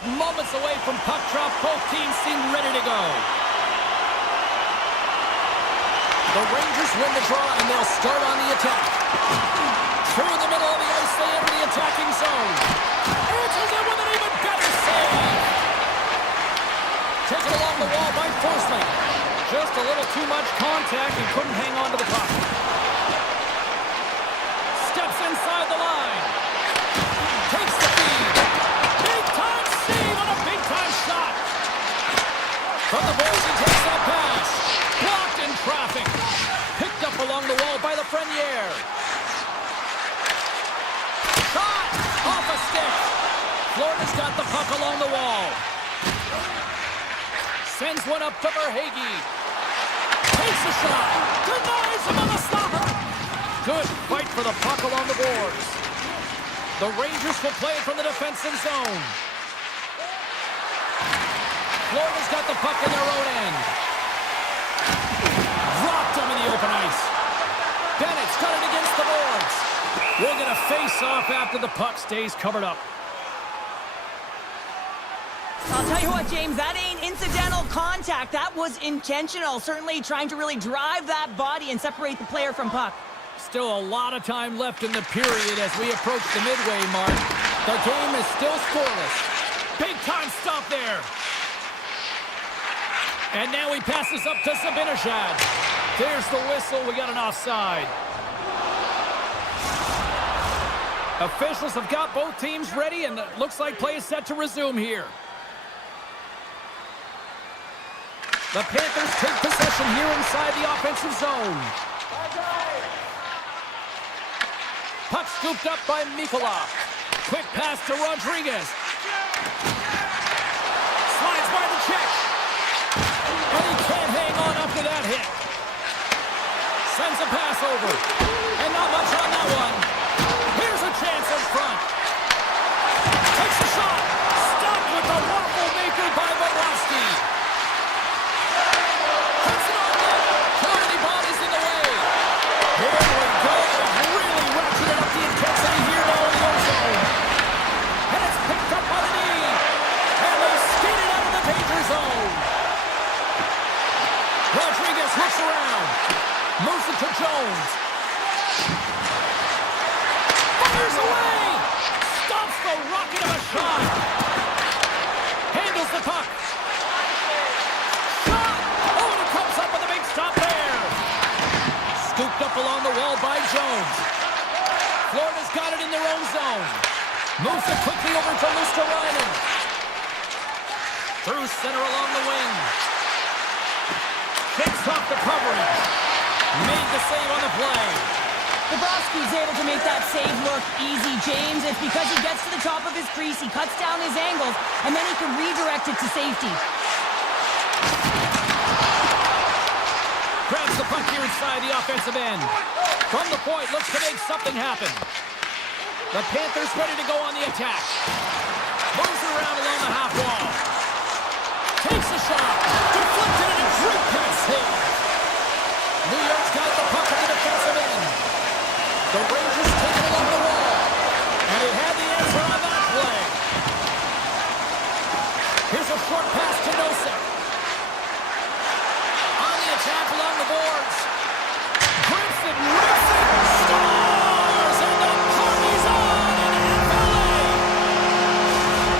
Moments away from puck drop, both teams seem ready to go. The Rangers win the draw, and they'll start on the attack. Through the middle of the ice, they enter the attacking zone. Answers it with an even better save. Taken along the wall by Forsling. Just a little too much contact and couldn't hang on to the puck. Steps inside the line. Takes the feed. Big-time save on a big-time shot. From the boards, he takes that pass. Blocked in traffic. Picked up along the wall by Lafreniere. Shot! Off a stick. Florida's got the puck along the wall. Sends one up to Verhaeghe. Takes a shot. Denies him on the stopper. Good fight for the puck along the boards. The Rangers will play it from the defensive zone. Florida's got the puck in their own end. Dropped him in the open ice. Bennett's got it against the boards. We'll get a face-off after the puck stays covered up. I'll tell you what, James, that ain't incidental contact. That was intentional. Certainly trying to really drive that body and separate the player from puck. Still a lot of time left in the period as we approach the midway mark. The game is still scoreless. Big time stop there. And now he passes up to Zibanejad. There's the whistle. We got an offside. Officials have got both teams ready, and it looks like play is set to resume here. The Panthers take possession here inside the offensive zone. Puck scooped up by Mikula. Quick pass to Rodriguez. Slides by the check. And he can't hang on after that hit. Sends a pass over. And not much on that one. Here's a chance in front. Takes a shot. Stopped with the waffle maker by Bobrovsky. Puts it on net. Too many bodies in the way. Here we go. Really ratcheted up the intensity here now in the ozone. And it's picked up by the knee. And they skate it out of the danger zone. Rodriguez hooks around. Moves it to Jones. Fires away. Stops the rocket of a shot. Handles the puck. Shot. Oh, and it comes up with a big stop there. Scooped up along the wall by Jones. Florida's got it in their own zone. Moves it quickly over to Luosterainen. Through center along the wing. Takes off the coverage. Made the save on the play. Bobrovsky's able to make that save look easy, James. It's because he gets to the top of his crease, he cuts down his angles, and then he can redirect it to safety. Grabs the puck here inside the offensive end. From the point, looks to make something happen. The Panthers ready to go on the attack. Moves around along the half wall. Takes a shot. Deflected and a great pass hit. New York's got the puck at the defensive end. The Rangers take it along the wall. And he had the answer on that play. Here's a short pass to Nosek. On the attack along the boards. Grips it, rips it, stars, and the party's on in FLA.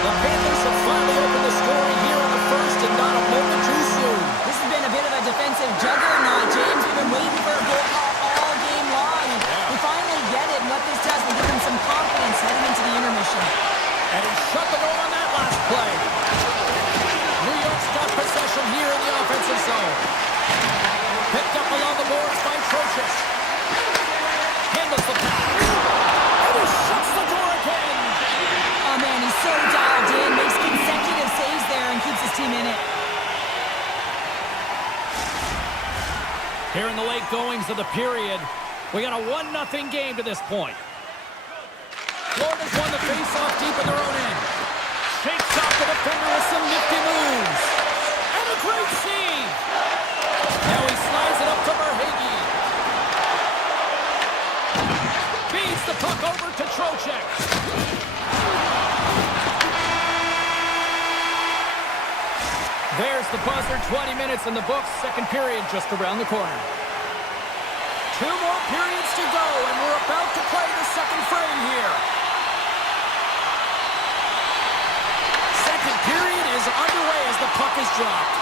The Panthers have finally opened the scoring here in the first, and not a moment too soon. This has been a bit of a defensive juggernaut, James. We've been waiting for a goal call all game long. We finally get it, and what this does will give them some confidence heading into the intermission. And he shut the door on that last play. New York's got possession here in the offensive zone. Picked up along the boards by Trocheck. Handles the pass. And he shuts the door again. Oh, man, he's so dialed in. Makes consecutive saves there and keeps his team in it. Here in the late goings of the period, we got a 1-0 game to this point. Florida's won the face-off deep in their own end. Shakes off the defender with some nifty moves. And a great save. Now he slides it up to Verhaeghe. Feeds the puck over to Trocheck. There's the buzzer, 20 minutes in the books, second period just around the corner. 2 more periods to go, and we're about to play the second frame here. Second period is underway as the puck is dropped.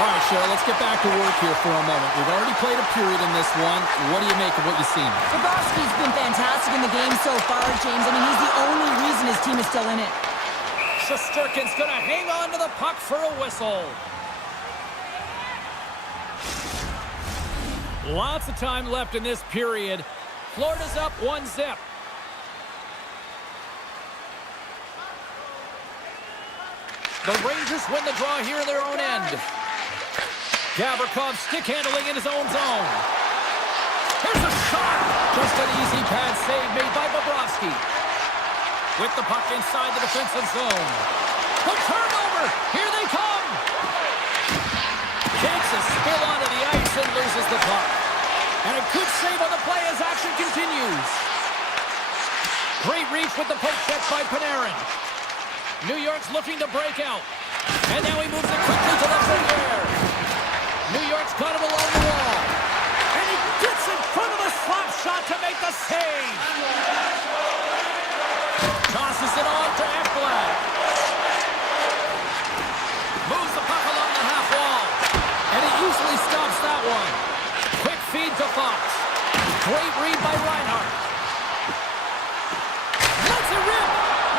All right, Cheryl, let's get back to work here for a moment. We've already played a period in this one. What do you make of what you've seen? Bobrovsky's been fantastic in the game so far, James. I mean, he's the only reason his team is still in it. Shesterkin's going to hang on to the puck for a whistle. Lots of time left in this period. Florida's up 1-0. The Rangers win the draw here in their own end. Gavrikov stick handling in his own zone. Here's a shot. Just an easy pad save made by Bobrovsky. With the puck inside the defensive zone. The turnover. Here they come. Takes a spill onto the ice and loses the puck. And a good save on the play as action continues. Great reach with the poke check by Panarin. New York's looking to break out. And now he moves it quickly to the Briere. New York's got him along the wall. And he gets in front of the slap shot to make the save. Tosses it on to Ekblad. Moves the puck along the half wall. And he easily stops that one. Quick feed to Fox. Great read by Reinhart. Lets it rip.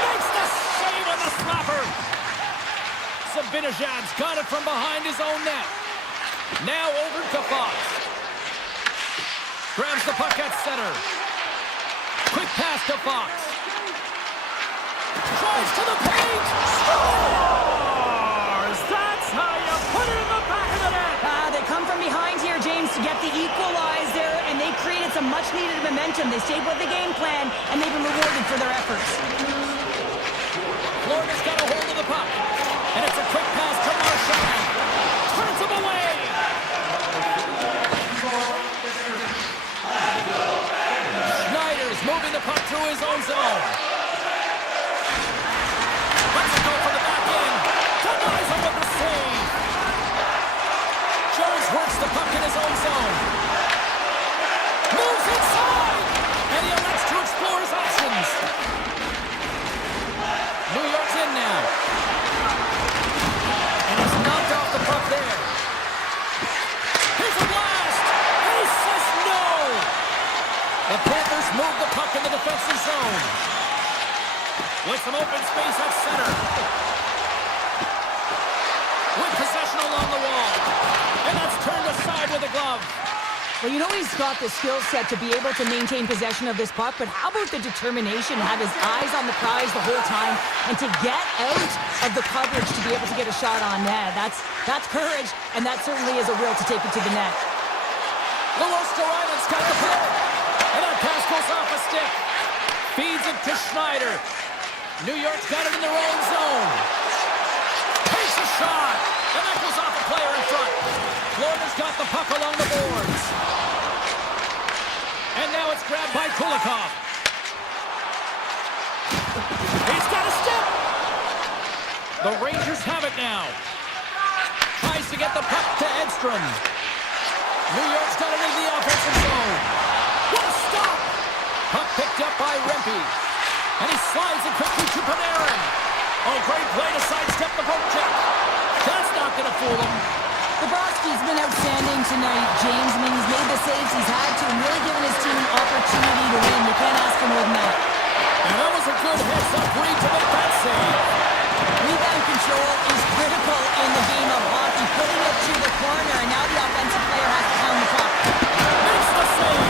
Makes the save on the slapper. Zibanejad's got it from behind his own net. Now over to Fox. Grabs the puck at center. Quick pass to Fox. Drives to the paint. Scores! That's how you put it in the back of the net. They come from behind here, James, to get the equalizer, and they created some much-needed momentum. They stayed with the game plan, and they've been rewarded for their efforts. Florida's got a hold of the puck. And it's a quick pass to Marchand. Turns him away. Schneider's moving the puck through his own zone. Let's go for the back end. Denies him with the save. Jones works the puck in his own zone. Moves inside. And he elects to explore his options. New York's in now. And he's knocked off the puck there. Here's a blast! And he says no! The Panthers move the puck in the defensive zone. With some open space at center. With possession along the wall. And that's turned aside with a glove. Well, you know he's got the skill set to be able to maintain possession of this puck, but how about the determination to have his eyes on the prize the whole time and to get out of the coverage to be able to get a shot on net? That's courage, and that certainly is a will to take it to the net. Luosterainen's got the puck. And that pass goes off a stick. Feeds it to Schneider. New York's got it in their own zone. Takes a shot. And that goes off a player in front. Florida's got the puck along the boards. And now it's grabbed by Kulikov. He's got a step. The Rangers have it now. Tries to get the puck to Edstrom. New York's got it in the offensive zone. What a stop! Puck picked up by Rempe. And he slides it quickly to Panarin. Oh, great play to sidestep the poke check. That's not going to fool him. Bobrovsky's been outstanding tonight, James. I mean, he's made the saves he's had to and really given his team an opportunity to win. You can't ask for more than that. And that was a good heads-up read to make that save. Rebound control is critical in the game of hockey. Putting it to the corner, and now the offensive player has to pound the puck. Makes the save.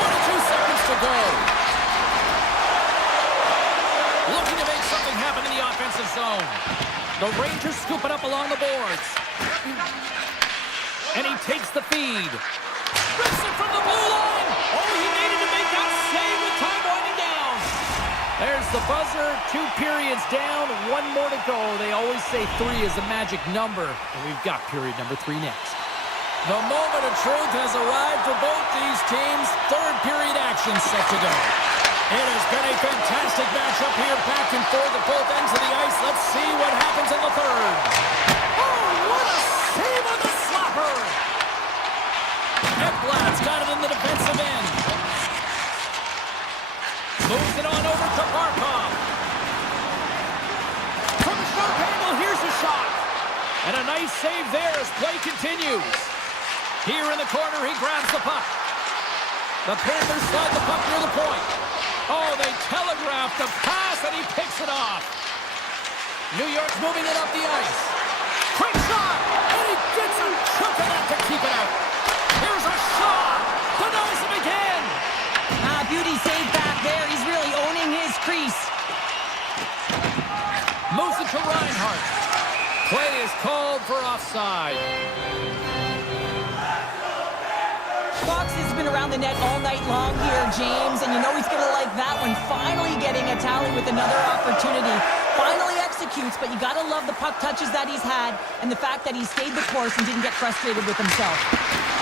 42 seconds to go. Looking to make something happen in the offensive zone. The Rangers scoop it up along the boards. And he takes the feed. Rips it from the blue line. Oh, he needed to make that save with time winding down. There's the buzzer. 2 periods down. 1 more to go. They always say 3 is the magic number. And we've got period number 3 next. The moment of truth has arrived for both these teams. Third period action set to go. It has been a fantastic matchup here, back and forth at both ends of the ice. Let's see what happens in the third. Oh, what a save on the slapper! Ekblad's got it in the defensive end. Moves it on over to Barkov. From a sharp angle, here's a shot. And a nice save there as play continues. Here in the corner, he grabs the puck. The Panthers slide the puck near the point. Oh, they telegraphed the pass, and he picks it off. New York's moving it up the ice. Quick shot, and he gets a chunk of that to keep it out. Here's a shot. Denies him again. Beauty save back there. He's really owning his crease. Moves it to Reinhart. Play is called for offside. Fox has been around the net all night long here, James, and you know he's going to like that one. Finally getting a tally with another opportunity. Finally executes, but you got to love the puck touches that he's had and the fact that he stayed the course and didn't get frustrated with himself.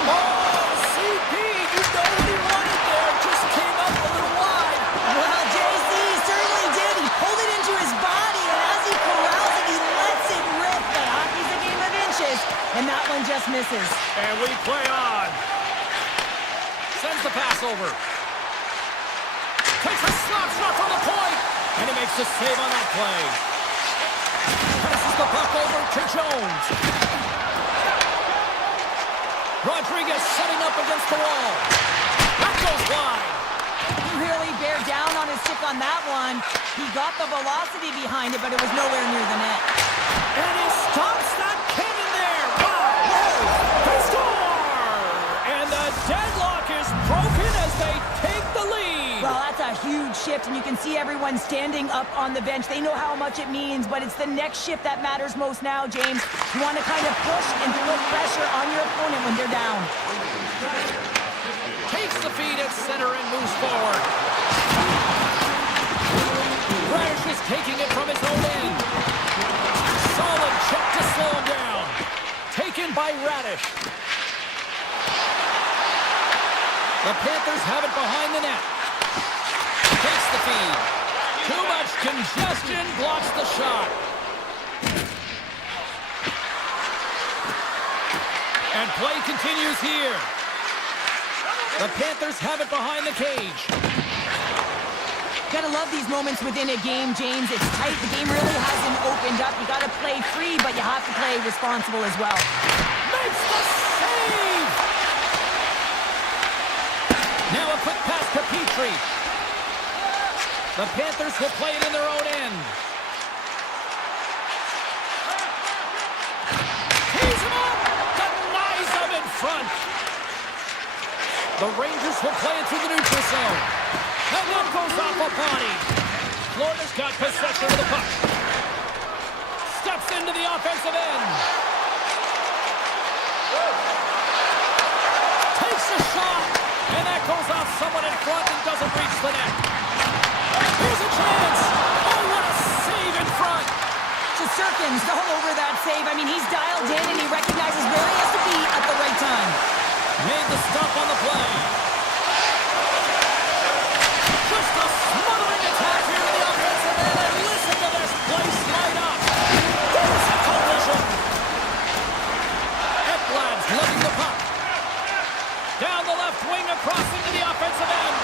Oh, CP, you know what he wanted there. Just came up a little wide. Well, JC certainly did. He pulled it into his body, and as he corrals it, he lets it rip. But hockey's a game of inches, and that one just misses. And we play on. Sends the pass over. Takes a slap shot from the point. And he makes the save on that play. Passes the puck over to Jones. Rodriguez setting up against the wall. That goes wide. He really bared down on his stick on that one. He got the velocity behind it, but it was nowhere near the net. And he stops that cannon there. Wow. They score! And the deadlock is broken as they take the lead. Well, that's a huge shift, and you can see everyone standing up on the bench. They know how much it means, but it's the next shift that matters most now, James. You want to kind of push and put pressure on your opponent when they're down. Takes the feed at center and moves forward. Radish is taking it from his own end. Solid check to slow him down. Taken by Radish. The Panthers have it behind the net. Takes the feed. Too much congestion, blocks the shot. And play continues here. The Panthers have it behind the cage. Gotta love these moments within a game, James. It's tight. The game really hasn't opened up. You gotta play free, but you have to play responsible as well. Makes the save! Now a quick pass to Petrie. The Panthers will play it in their own end. Tees him up! Denies him in front. The Rangers will play it through the neutral zone. And that goes off a body. Florida's got possession of the puck. Steps into the offensive end. Takes a shot. And that goes off someone in front and doesn't reach the net. Here's a chance. Oh, what a save in front. Shesterkin's all over that save. I mean, he's dialed in and he recognizes where he has to be at the right time. Made the stop on the play. Just a smothering attack here in the offensive end. And listen to this place light up. There's a collision. Ekblad's letting the puck. Down the left wing across into the offensive end.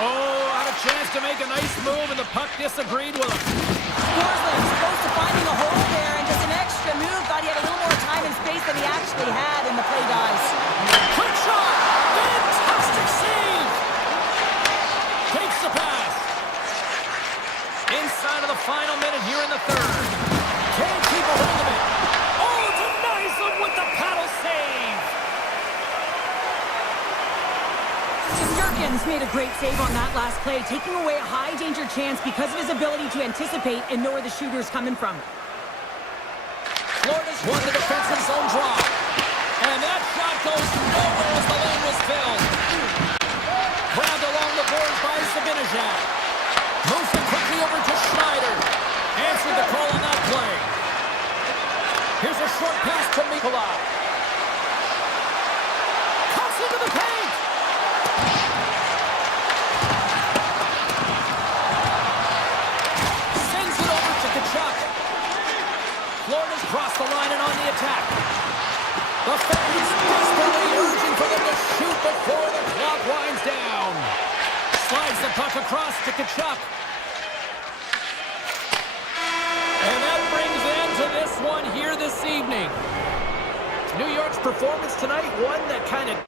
Oh, had a chance to make a nice move, and the puck disagreed with him. Forsland's close to finding a hole there, and just an extra move. Thought he had a little more time and space than he actually had, and the play dies. Quick shot! Fantastic save! Takes the pass. Inside of the final minute here in the third. Can't keep a hold of it. Oh, denies him with the paddle save! Shesterkin's made a great save on that last play, taking away a high-danger chance because of his ability to anticipate and know where the shooter's coming from. Florida's won the defensive zone draw. And that shot goes nowhere as the lane was filled. Grabbed along the boards by Sabinajad. Moves it quickly over to Schneider. Answered the call on that play. Here's a short pass to Nikolai. Cuts into the paint. The fans desperately urging for them to shoot before the clock winds down. Slides the puck across to Kachuk. And that brings end to this one here this evening. New York's performance tonight, one that kind of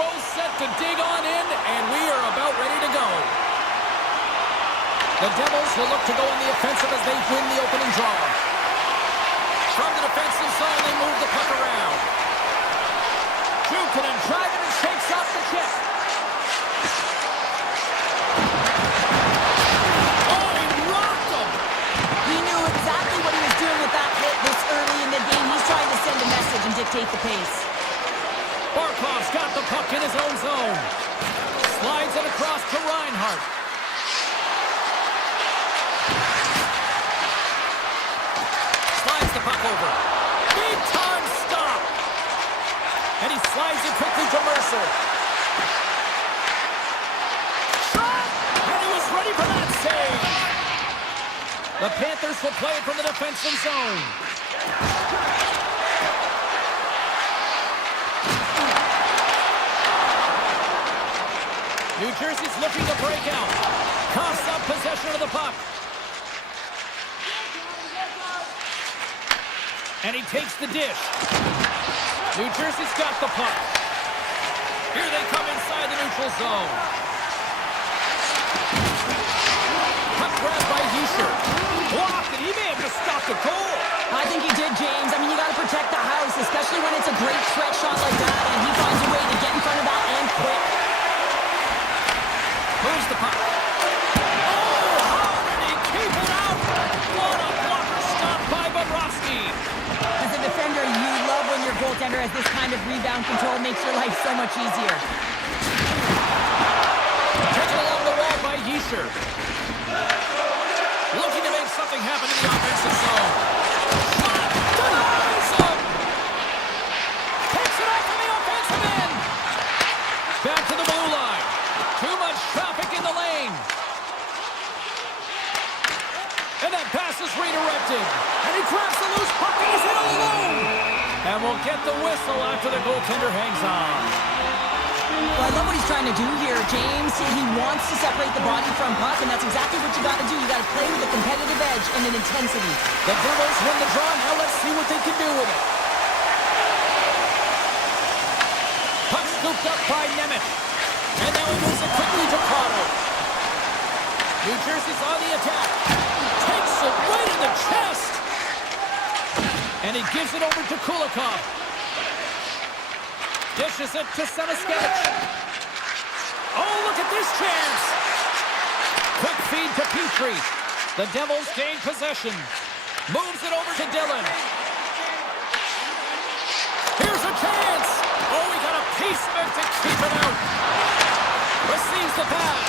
both set to dig on in, and we are about ready to go. The Devils will look to go in the offensive as they win the opening draw. From the defensive zone, they move the puck around. Jukinen driving and shakes off the check. Oh, he rocked him! He knew exactly what he was doing with that hit this early in the game. He's trying to send a message and dictate the pace. Barkov's got the puck in his own zone. Slides it across to Reinhart. Slides the puck over. Big time stop. And he slides it quickly to Mercer. Shot! And he was ready for that save. The Panthers will play it from the defensive zone. New Jersey's looking to break out. Coughs up possession of the puck. And he takes the dish. New Jersey's got the puck. Here they come inside the neutral zone. Puck grabbed by Hischer. Blocked, and he may have just stopped a goal. I think he did, James. I mean, you got to protect the house, especially when it's a great stretch shot like that, and he finds a way to get in front of that and quick. Moves the puck. Oh, how did he keep it out? What a blocker stop by Bobrovsky. As a defender, you love when your goaltender has this kind of rebound control. Makes your life so much easier. Taken along the wall by Hischer. Looking to make something happen in the offensive zone. Shot! Denies him! Takes it off from the offensive end! Back to the blue line. Too much traffic in the lane. And that pass is redirected. And he grabs the loose puck and he's in all alone. And we'll get the whistle after the goaltender hangs on. Well, I love what he's trying to do here, James. He wants to separate the body from puck, and that's exactly what you got to do. You got to play with a competitive edge and an intensity. The Devils win the draw. Now let's see what they can do with it. Puck scooped up by Nemeth. And now he moves it quickly to Prado. New Jersey's on the attack. Takes it right in the chest. And he gives it over to Kulikov. Dishes it to Senaskevich. Oh, look at this chance. Quick feed to Petrie. The Devils gain possession. Moves it over to Dillon. Here's a chance. Oh, he got a piece of it to keep it out. Receives the pass.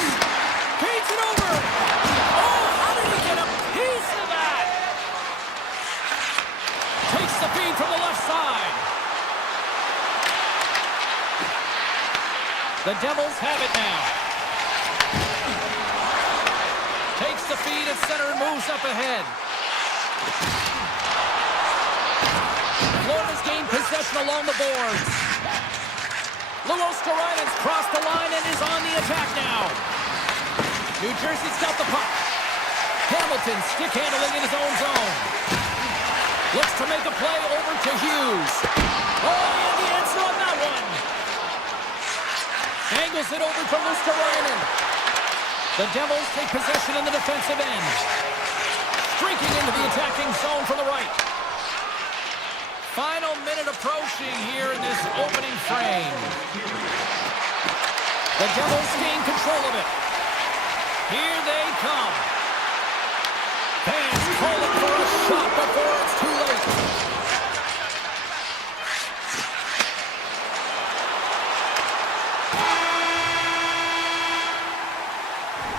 Feeds it over. Oh, how did he get a piece of that? Takes the feed from the left side. The Devils have it now. Takes the feed at center and moves up ahead. Florida's gained possession along the boards. Luosterainen's crossed the line and is on the attack now. New Jersey's got the puck. Hamilton stick handling in his own zone. Looks to make a play over to Hughes. Oh, and the answer on that one. Angles it over to Luosterainen. The Devils take possession in the defensive end. Streaking into the attacking zone from the right. Final minute approaching here in this opening frame. The Devils gain control of it. Here they come. Fans calling for a shot before it's too late.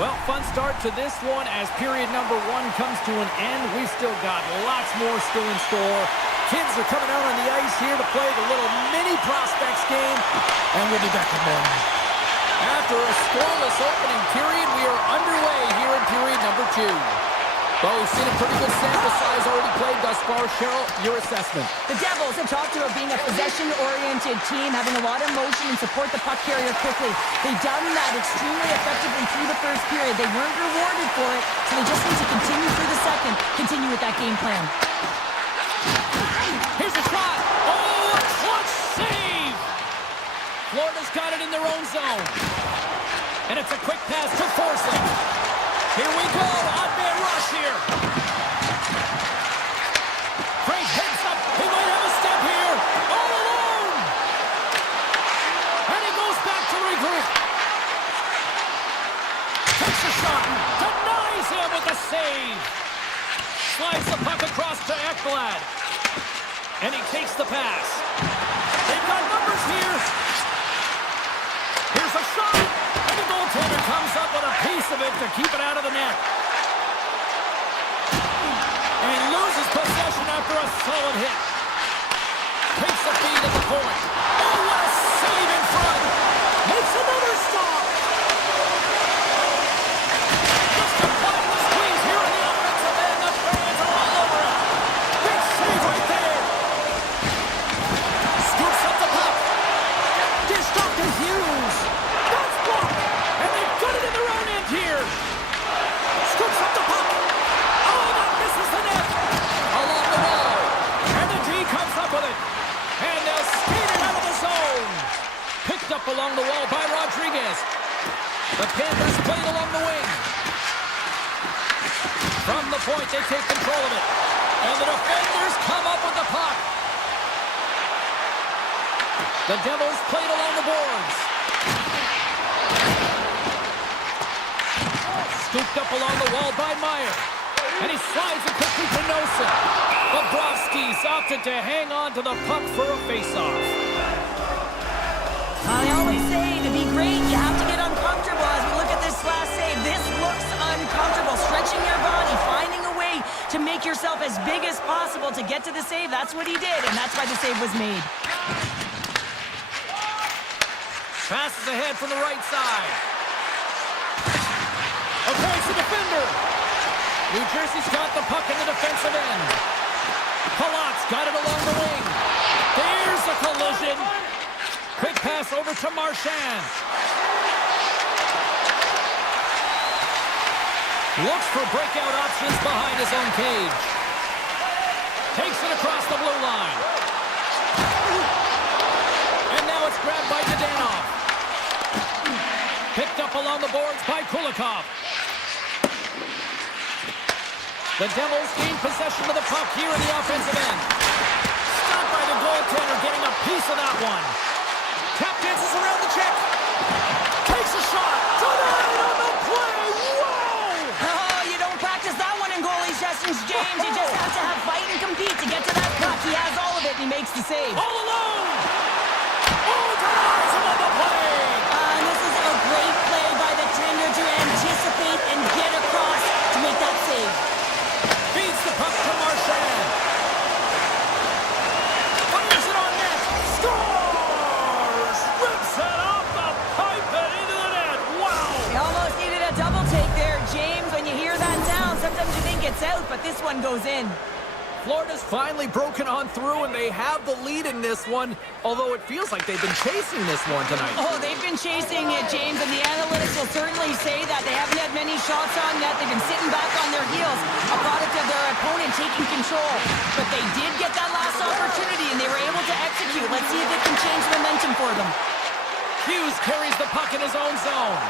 Well, fun start to this one as period number 1 comes to an end. We've still got lots more still in store. Kids are coming out on the ice here to play the little mini prospects game, and we'll be back in a moment. After a scoreless opening period, we are underway here in period number 2. Well, we've seen a pretty good sample size already played thus far. Cheryl, your assessment. The Devils have talked about being a possession-oriented team, having a lot of motion and support the puck carrier quickly. They've done that extremely effectively through the first period. They weren't rewarded for it, so they just need to continue through the second, continue with that game plan. Here's a shot. Oh, a clutch save Florida's got it in their own zone. And it's a quick pass to Forsling. Here we go. Odd man rush here. Frank heads up. He might have a step here. All alone. And he goes back to regroup. Takes a shot. Denies him with the save. Slides the puck across to Ekblad. And he takes the pass. They've got numbers here. Here's a shot. And the goaltender comes up with a piece of it to keep it out of the net. And loses possession after a solid hit. Takes the feed at the point. Oh, what a save in front. Makes another stop. Just applying the squeeze here on the offensive end. The fans are all over it. Big save right there. Scoops up the puck. Dished off to Hughes. That's blocked. And they've got it in their own end here. Scoops up the puck. Oh, that misses the net. Along the wall. And the D comes up with it. And they'll skate it out of the zone. Picked up along the wall by Rodriguez. The Panthers played along the wing. From the point, they take control of it. And the defenders come up with the puck. The Devils played along the boards. Scooped up along the wall by Meyer. And he slides it quickly to Nosen. Bobrovsky's opted to hang on to the puck for a face-off. I always say, to be great, you have to get uncomfortable. As we look at this last save, this looks uncomfortable. Stretching your body, finding a way to make yourself as big as possible to get to the save. That's what he did, and that's why the save was made. Passes ahead from the right side. Across the defender. New Jersey's got the puck in the defensive end. Palat's got it along the wing. There's a collision. Quick pass over to Marchand. Looks for breakout options behind his own cage. Takes it across the blue line. And now it's grabbed by Zhdanov. Picked up along the boards by Kulikov. The Devils gain possession of the puck here in the offensive end. Stopped by the goaltender, getting a piece of that one. Tap dances around the check. Takes a shot. Denied on the play. Whoa! Oh, you don't practice that one in goalie sessions, James. You just have to have fight and compete to get to that puck. He has all of it, and he makes the save. All alone! Oh, denies him on the play! And this is a great play by the tender to anticipate and get across to make that save. Feeds the puck to Marchand. Fires it on net. Scores! Rips it off the pipe and into the net. Wow! You almost needed a double take there, James. When you hear that sound, sometimes you think it's out, but this one goes in. Florida's finally broken on through, and they have the lead in this one, although it feels like they've been chasing this one tonight. Oh, they've been chasing it, James, and the analytics will certainly say that. They haven't had many shots on net. They've been sitting back on their heels, a product of their opponent taking control. But they did get that last opportunity, and they were able to execute. Let's see if it can change momentum for them. Hughes carries the puck in his own zone.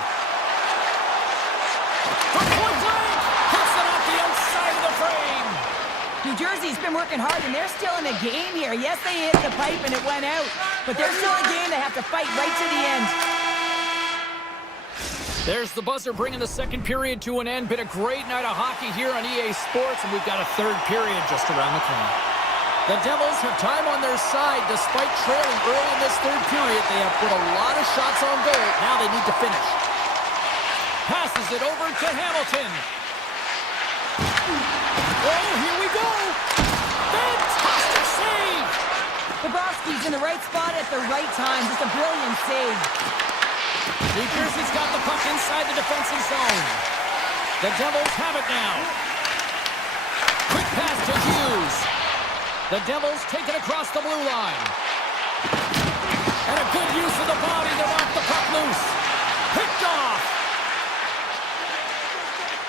From point blank, hits it off the outside of the frame. New Jersey's been working hard, and they're still in the game here. Yes, they hit the pipe and it went out, but they're still in the game. They have to fight right to the end. There's the buzzer bringing the second period to an end. Been a great night of hockey here on EA Sports, and we've got a third period just around the corner. The Devils have time on their side. Despite trailing early in this third period, they have put a lot of shots on goal. Now they need to finish. Passes it over to Hamilton. Oh, here we go! Fantastic save! Bobrovsky's in the right spot at the right time. Just a brilliant save. New Jersey's got the puck inside the defensive zone. The Devils have it now. Quick pass to Hughes. The Devils take it across the blue line. And a good use of the body to knock the puck loose. Picked off.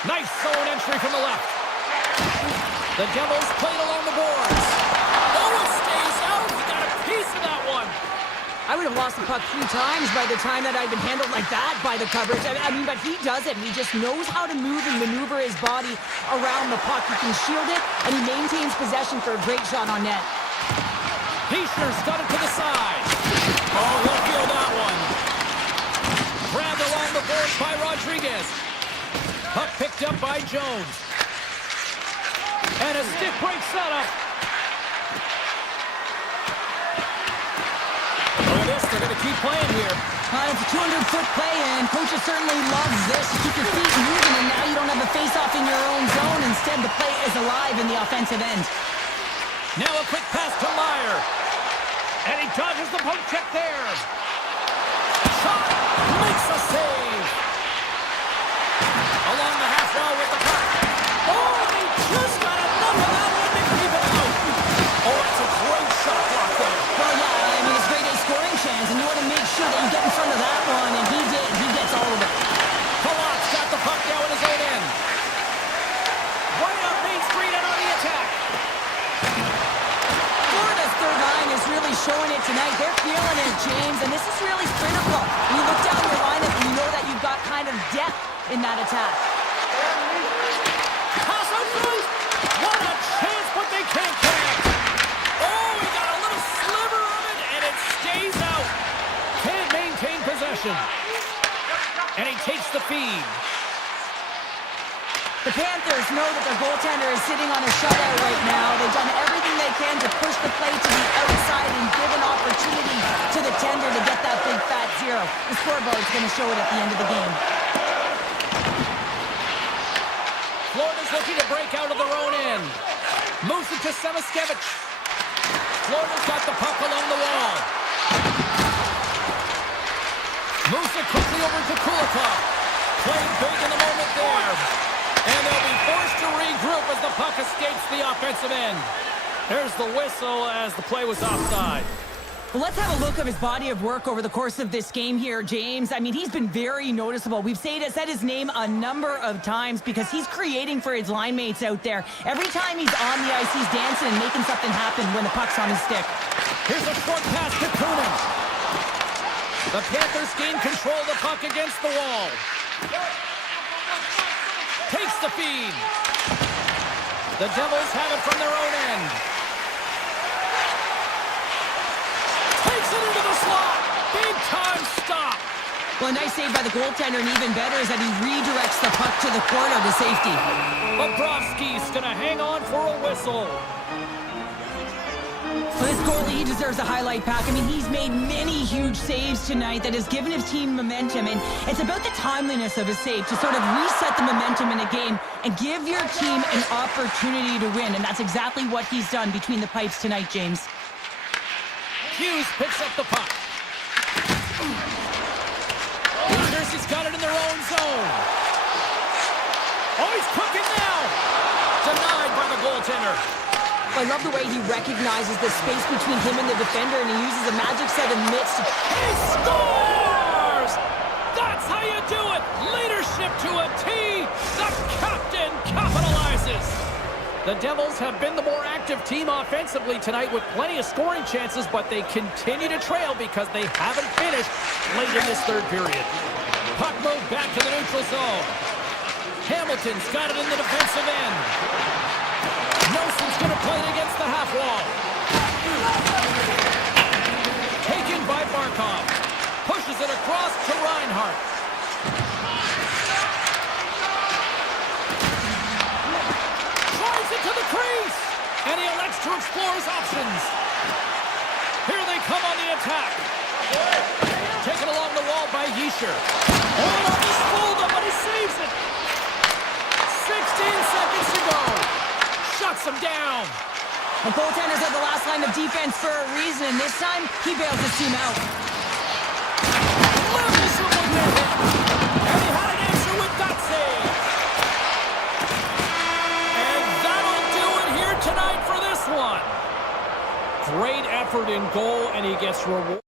Nice zone entry from the left. The Devils played along the boards. Oh, it stays out. He got a piece of that one. I would have lost the puck 3 times by the time that I'd been handled like that by the coverage. I mean, but he doesn't. He just knows how to move and maneuver his body around the puck. He can shield it, and he maintains possession for a great shot on net. Heischer's got it to the side. Oh, he'll feel that one. Grabbed along the boards by Rodriguez. Puck picked up by Jones. And a stick break setup. Look at this, they're going to keep playing here. It's a 200-foot play, and coaches certainly loves this. You keep your feet moving, and now you don't have a face-off in your own zone. Instead, the play is alive in the offensive end. Now a quick pass to Meyer. And he dodges the poke check there. Shot, makes a save. Along the half wall with the puck. Oh, they just got enough of that one to keep it out. Oh, that's a great shot block there. Well, yeah, I mean, it's great A scoring chance, and you want to make sure that you get in front of that one, and he did. He gets all of it. Pollock's got the puck now in his own end. Right up Main Street and on the attack. Florida's third line is really showing it tonight. They're feeling it, James, and this is really critical. You look down your lineup, and you know that you've got kind of depth in that attack. Pass out front. What a chance, but they can't connect. Oh, he got a little sliver of it, and it stays out. Can't maintain possession. And he takes the feed. The Panthers know that their goaltender is sitting on a shutout right now. They've done everything they can to push the play to the outside and give an opportunity to the tender to get that big fat zero. The scoreboard's going to show it at the end of the game. Florida's looking to break out of their own end. Moves it to Semaskevich. Florida's got the puck along the wall. Moves it quickly over to Kulikov. Playing big in the moment there. And they'll be forced to regroup as the puck escapes the offensive end. There's the whistle as the play was offside. Well, let's have a look at his body of work over the course of this game here, James. I mean, he's been very noticeable. We've said his name a number of times because he's creating for his line mates out there. Every time he's on the ice, he's dancing and making something happen when the puck's on his stick. Here's a short pass to Kunin. The Panthers gain control of the puck against the wall. Takes the feed. The Devils have it from their own end. Takes it into the slot. Big time stop. Well, a nice save by the goaltender, and even better is that he redirects the puck to the corner to safety. Bobrovsky's going to hang on for a whistle. For this goalie, he deserves a highlight pack. I mean, he's made many huge saves tonight that has given his team momentum, and it's about the timeliness of his save to sort of reset the momentum in a game and give your team an opportunity to win, and that's exactly what he's done between the pipes tonight, James. Hughes picks up the puck. New Jersey's got it in their own zone. Oh, he's cooking now. Denied by the goaltender. I love the way he recognizes the space between him and the defender, and he uses a magic set of mitts to... He scores! That's how you do it! Leadership to a T! The captain capitalizes! The Devils have been the more active team offensively tonight with plenty of scoring chances, but they continue to trail because they haven't finished late in this third period. Puck moved back to the neutral zone. Hamilton's got it in the defensive end. Nelson's going to play it against the half wall. Taken by Barkov. Pushes it across to Reinhart. Drives it to the crease. And he elects to explore his options. Here they come on the attack. Taken along the wall by Hischer. Oh, he's fooled him, but he saves it. 16 seconds to go. Shuts him down. The goaltenders are the last line of defense for a reason, and this time, he bails his team out. Levels him with the hit. And he had an answer with that save. And that'll do it here tonight for this one. Great effort in goal, and he gets rewarded.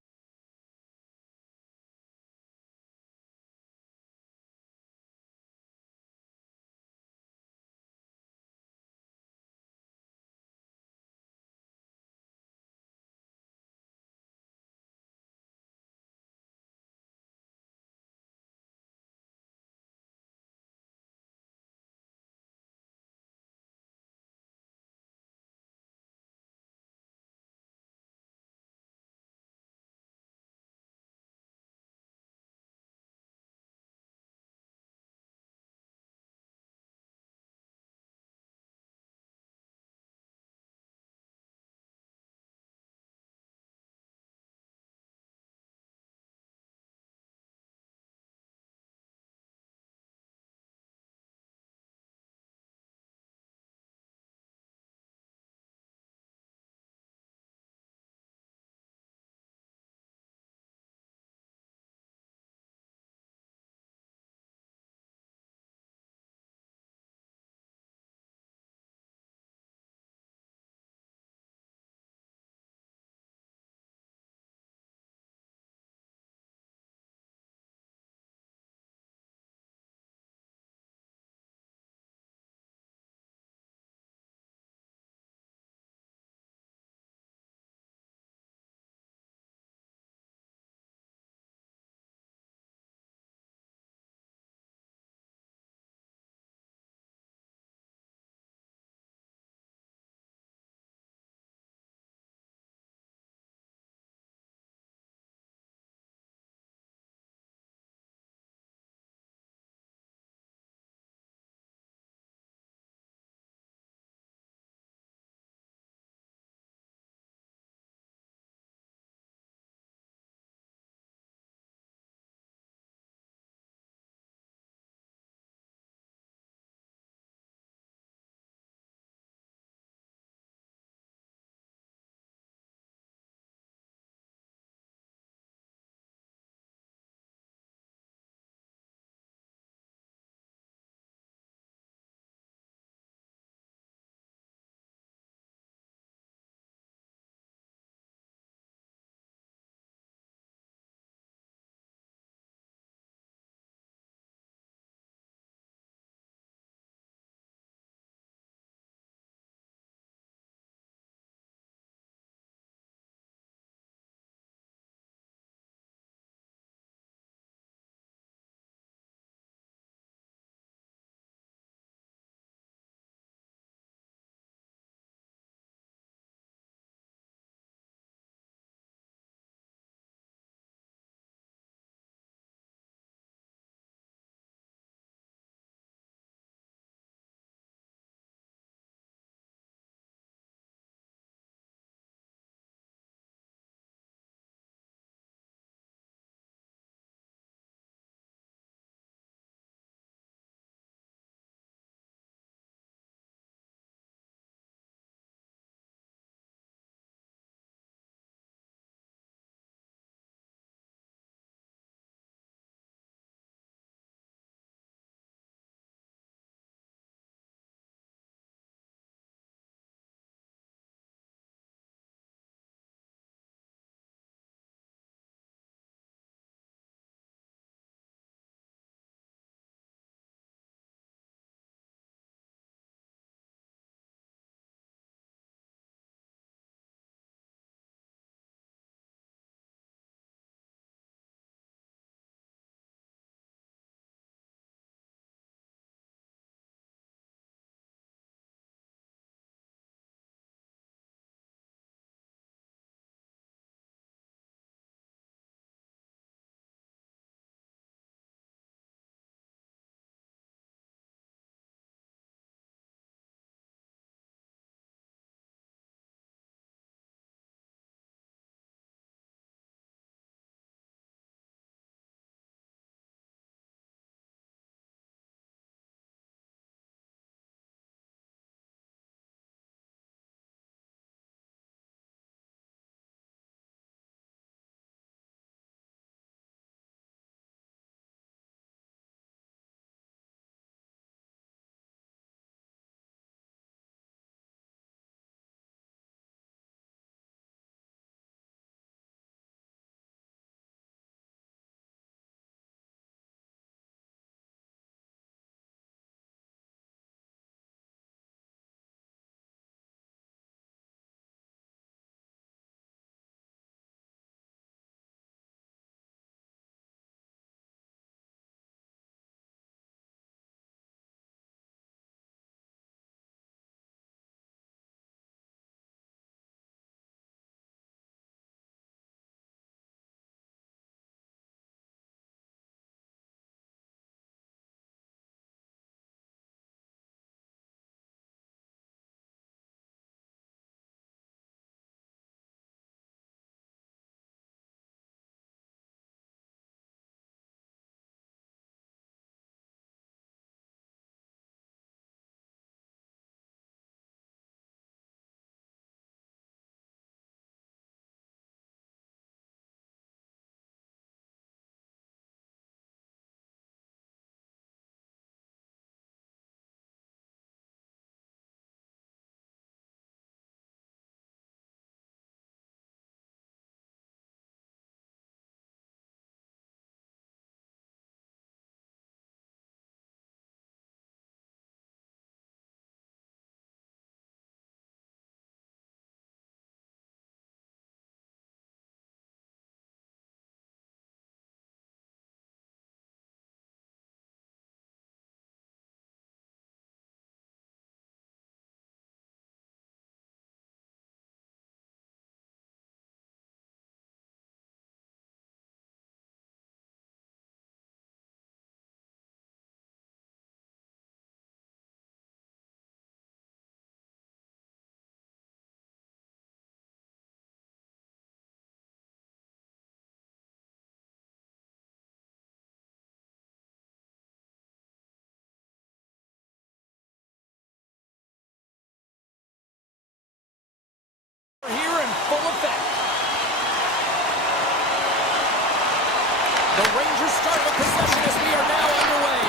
The Rangers start with possession as we are now underway.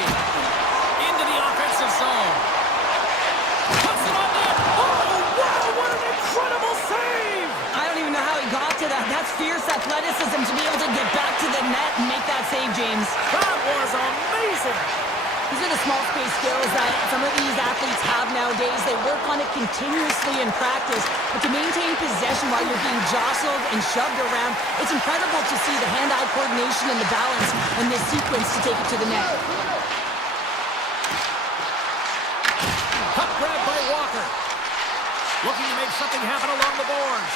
Into the offensive zone. Puts it on net. Oh, wow, what an incredible save! I don't even know how he got to that. That's fierce athleticism to be able to get back to the net and make that save, James. That was amazing! These are the small space skills that some of these athletes have nowadays. They work on it continuously in practice. But to maintain possession while you're being jostled and shoved around, it's incredible to see the hand-eye coordination and the balance in this sequence to take it to the net. Puck grab by Walker. Looking to make something happen along the boards.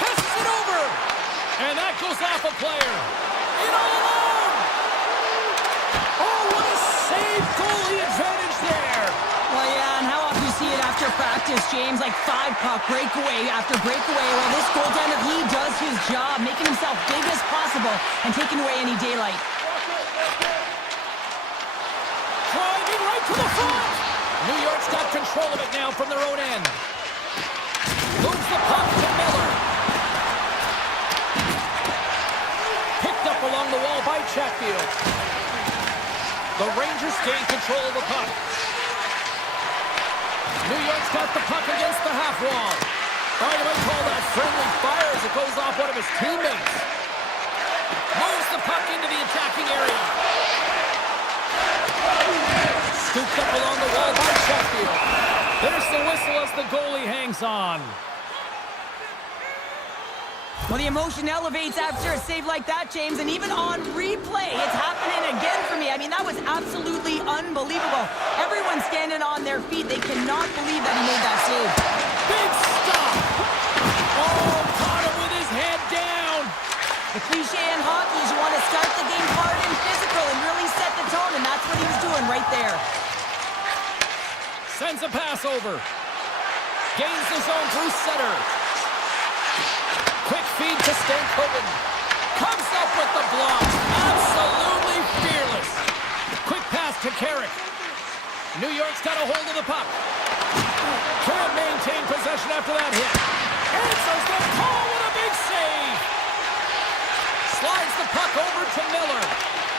Passes it over! And that goes off a player. In all alone! Oh, what a save! Goalie advantage there! Well, yeah, and how often you see it after practice, James, like 5-puck breakaway after breakaway. Well, this goaltender, he does his job, making himself big as possible and taking away any daylight. Driving right to the front! New York's got control of it now from their own end. Moves the puck to Miller. Picked up along the wall by Chatfield. The Rangers gain control of the puck. New York's got the puck against the half wall. Oh, you might call that friendly fire as it goes off one of his teammates. Moves the puck into the attacking area. Scooped up along the wall by Sheffield. There's the whistle as the goalie hangs on. Well, the emotion elevates after a save like that, James, and even on replay, it's happening again for me. I mean, that was absolutely unbelievable. Everyone's standing on their feet. They cannot believe that he made that save. Big stop! Oh, caught him with his head down! The cliche in hockey is you want to start the game hard and physical and really set the tone, and that's what he was doing right there. Sends a pass over. Gains the zone through center. Quick feed to Stankoven. Comes up with the block. Absolutely fearless. Quick pass to Carrick. New York's got a hold of the puck. Can't maintain possession after that hit. Answers the call with a big save. Slides the puck over to Miller.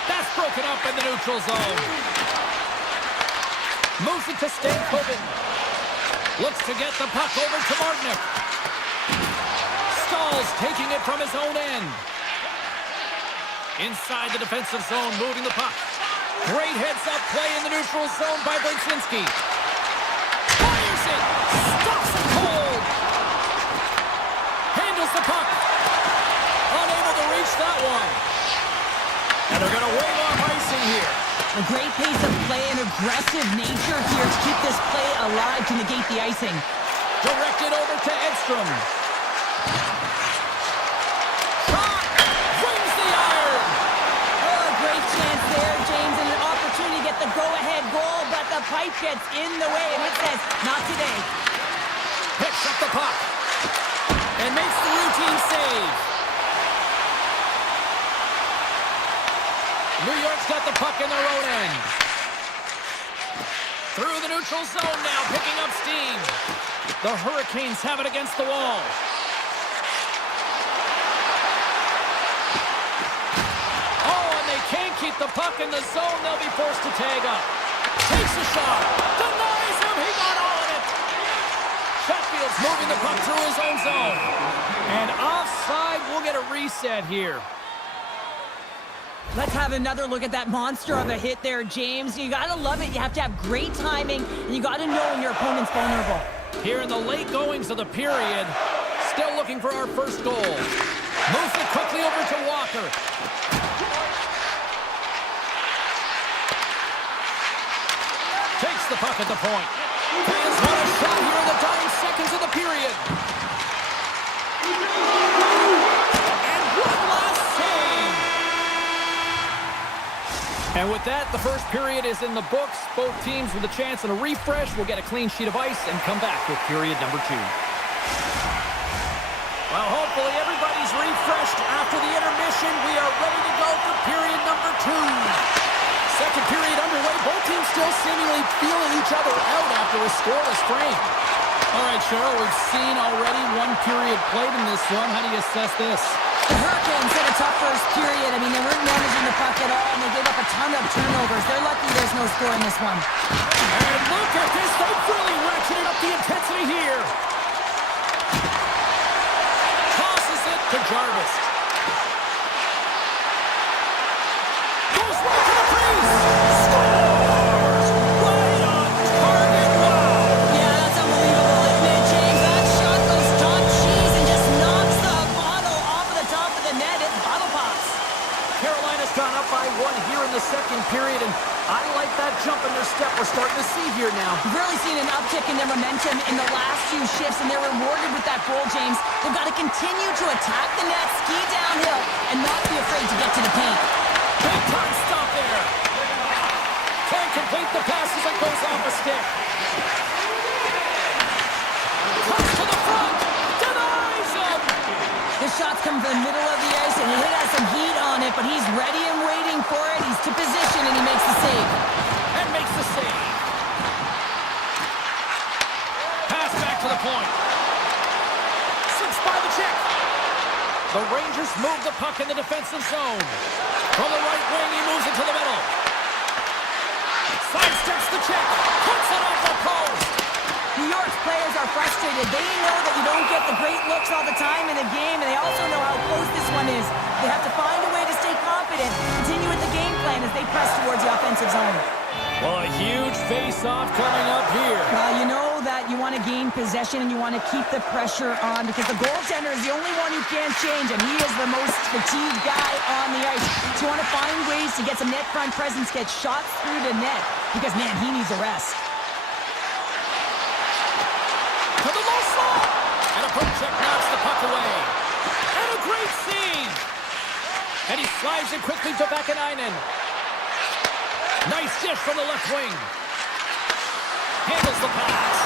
That's broken up in the neutral zone. Moves it to Stankoven. Looks to get the puck over to Martinick. Stalls taking it from his own end. Inside the defensive zone, moving the puck. Great heads-up play in the neutral zone by Brzezinski. Fires it! Stops it cold! Handles the puck. Unable to reach that one. And they're going to wave off icing here. A great pace of play and aggressive nature here to keep this play alive to negate the icing. Directed over to Edstrom. Shot! Wins the iron! Oh, a great chance there, James, and an opportunity to get the go-ahead goal, but the pipe gets in the way, and it says, not today. Picks up the puck. And makes the routine save. New York's got the puck in their own end. Through the neutral zone now, picking up steam. The Hurricanes have it against the wall. Oh, and they can't keep the puck in the zone. They'll be forced to tag up. Takes a shot. Denies him. He got all of it. Sheffield's moving the puck through his own zone. And offside, we'll get a reset here. Let's have another look at that monster of a hit there, James. You gotta love it. You have to have great timing, and you gotta know when your opponent's vulnerable. Here in the late goings of the period, still looking for our first goal. Moves it quickly over to Walker. Takes the puck at the point. Fans want a shot here in the dying seconds of the period. And one last save. And with that, the first period is in the books. Both teams with a chance and a refresh will get a clean sheet of ice and come back with period number 2. Well, hopefully everybody's refreshed after the intermission. We are ready to go for period number 2. Second period underway. Both teams still seemingly feeling each other out after a scoreless frame. All right, Cheryl, we've seen already one period played in this one. How do you assess this? The Hurricanes had a tough first period. I mean, they weren't managing the puck at all, and they gave up a ton of turnovers. They're lucky there's no score in this one. And look at this. They've really ratcheted up the intensity here. Tosses it to Jarvis. Goes right to the crease. Scores! Right on target. Wow. Yeah, that's unbelievable, isn't it, James? That shot goes top cheese and just knocks the bottle off of the top of the net. It bottle pops. Carolina's gone up by one here in the second period, and I like that jump in their step we're starting to see here now. We've really seen an uptick in their momentum in the last few shifts, and they're rewarded with that goal, James. They've got to continue to attack the net, ski downhill, and not be afraid to get to the paint. Big time stop there. Can't complete the pass as it goes off a stick. Comes to the front. Denies him. The shots come from the middle of the ice, and it has some heat on it, but he's ready and waiting for it. He's to position, and he makes the save. And makes the save. Pass back to the point. Slips by the check. The Rangers move the puck in the defensive zone. From the right wing, he moves it to the middle. Sidesteps the check. Puts it off the post. New York's players are frustrated. They know that you don't get the great looks all the time in the game, and they also know how close this one is. They have to find a way to stay confident, continue with the game plan as they press towards the offensive zone. Well, a huge face-off coming up here. Well, you know that you want to gain possession and you want to keep the pressure on because the goaltender is the only one who can't change, and he is the most fatigued guy on the ice. So you want to find ways to get some net front presence, get shots through the net, because, man, he needs a rest. To the low slot. And a poke check knocks the puck away. And a great save. And he slides it quickly to Vakanainen. Nice dish from the left wing. Handles the pass.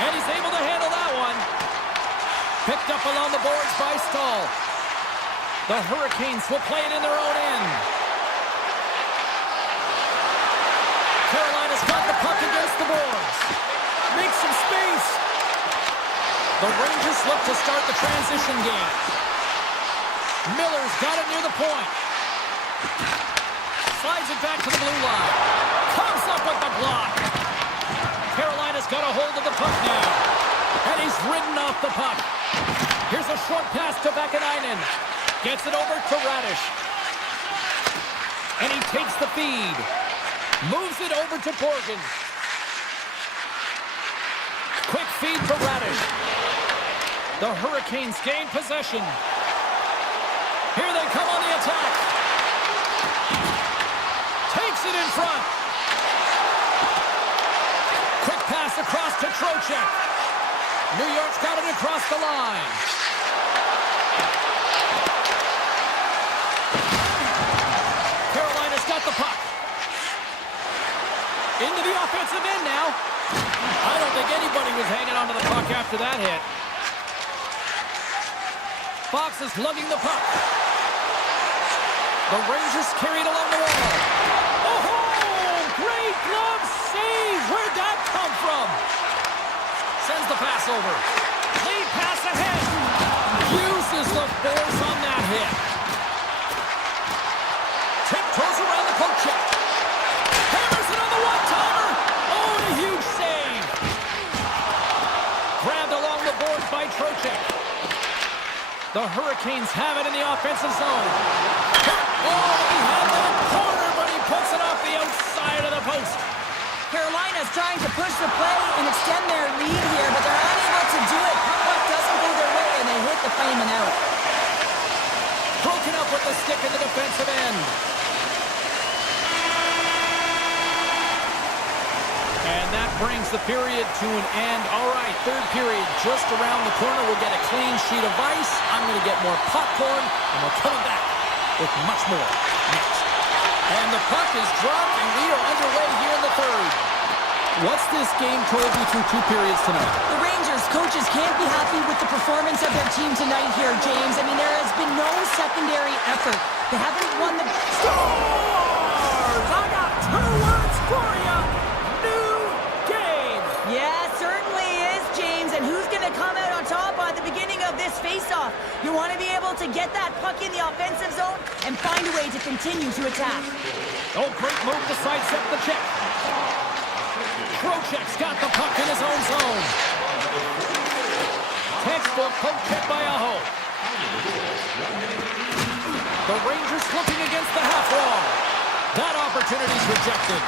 And he's able to handle that one. Picked up along the boards by Stahl. The Hurricanes will play it in their own end. Carolina's got the puck against the boards. Makes some space. The Rangers look to start the transition game. Miller's got it near the point. Slides it back to the blue line. Comes up with the block. Carolina's got a hold of the puck now. And he's ridden off the puck. Here's a short pass to Vakanainen. Gets it over to Radish. And he takes the feed. Moves it over to Borgen. Quick feed to Radish. The Hurricanes gain possession. Here they come on the attack. Takes it in front. Quick pass across to Trocheck. New York's got it across the line. Carolina's got the puck. Into the offensive end now. I don't think anybody was hanging onto the puck after that hit. Fox is lugging the puck. The Rangers carried along the wall. Oh, great glove save. Where'd that come from? Sends the pass over. Lead pass ahead. Uses the force on that hit. Tiptoes around the poke check. Hammers it on the one-timer. Oh, and a huge save. Grabbed along the boards by Trocheck. The Hurricanes have it in the offensive zone. Oh, he had that corner, but he puts it off the outside of the post. Carolina's trying to push the play and extend their lead here, but they're unable to do it. Puck doesn't go their way, and they hit the frame and out. Broken up with the stick in the defensive end. And that brings the period to an end. All right, third period just around the corner. We'll get a clean sheet of ice. I'm going to get more popcorn, and we're coming back with much more next. And the puck is dropped, and we are underway here in the third. What's this game told you through two periods tonight? The Rangers coaches can't be happy with the performance of their team tonight here, James. I mean, there has been no secondary effort. They haven't won the... Scores! I got two words for you. New game. Yeah, certainly is, James. And who's going to come out on top at the beginning of this face-off. You want to be able to get that puck in the offensive zone and find a way to continue to attack. Oh, great move to sidestep the check. Trocheck's got the puck in his own zone. Textbook poke check by Aho. The Rangers flipping against the half wall. That opportunity's rejected.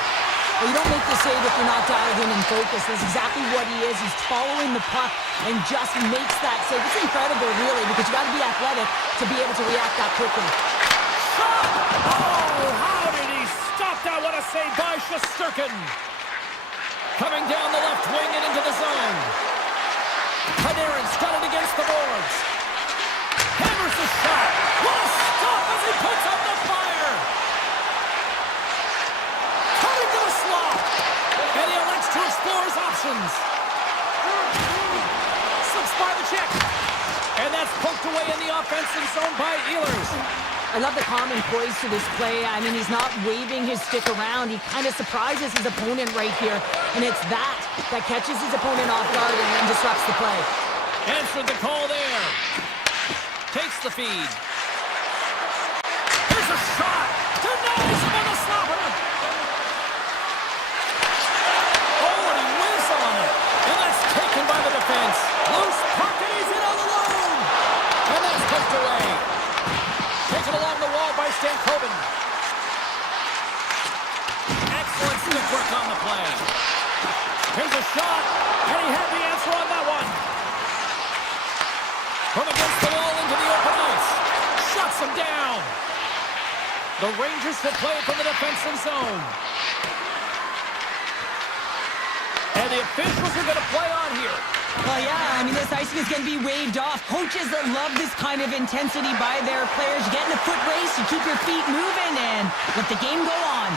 Well, you don't make the save if you're not dialed in and focused. That's exactly what he is. He's following the puck and just makes that save. It's incredible, really, because you got to be athletic to be able to react that quickly. Shot! Oh, how did he stop that? What a save by Shesterkin. Coming down the left wing and into the zone. Panarin's got it against the boards. Hammers the shot. What a stop as he puts out the fire. Coming to the slot. And he elects to explore his options. Slips by the check. And that's poked away in the offensive zone by Ehlers. I love the calm and poise to this play. I mean, he's not waving his stick around. He kind of surprises his opponent right here. And it's that catches his opponent off guard and disrupts the play. Answered the call there. Takes the feed. Here's a shot. Denies him on the slapper. Oh, and he whizzs on it. And that's taken by the defense. Loose puck and he's in all alone. And that's poked away. Taken along the wall by Stankoven. Excellent stick work on the play. Here's a shot, and he had the answer on that one. From against the wall into the open ice. Shuts him down. The Rangers will play it from the defensive zone. And the officials are going to play on here. Well, yeah, I mean, this icing is going to be waved off. Coaches that love this kind of intensity by their players. You get in a foot race, you keep your feet moving, and let the game go on.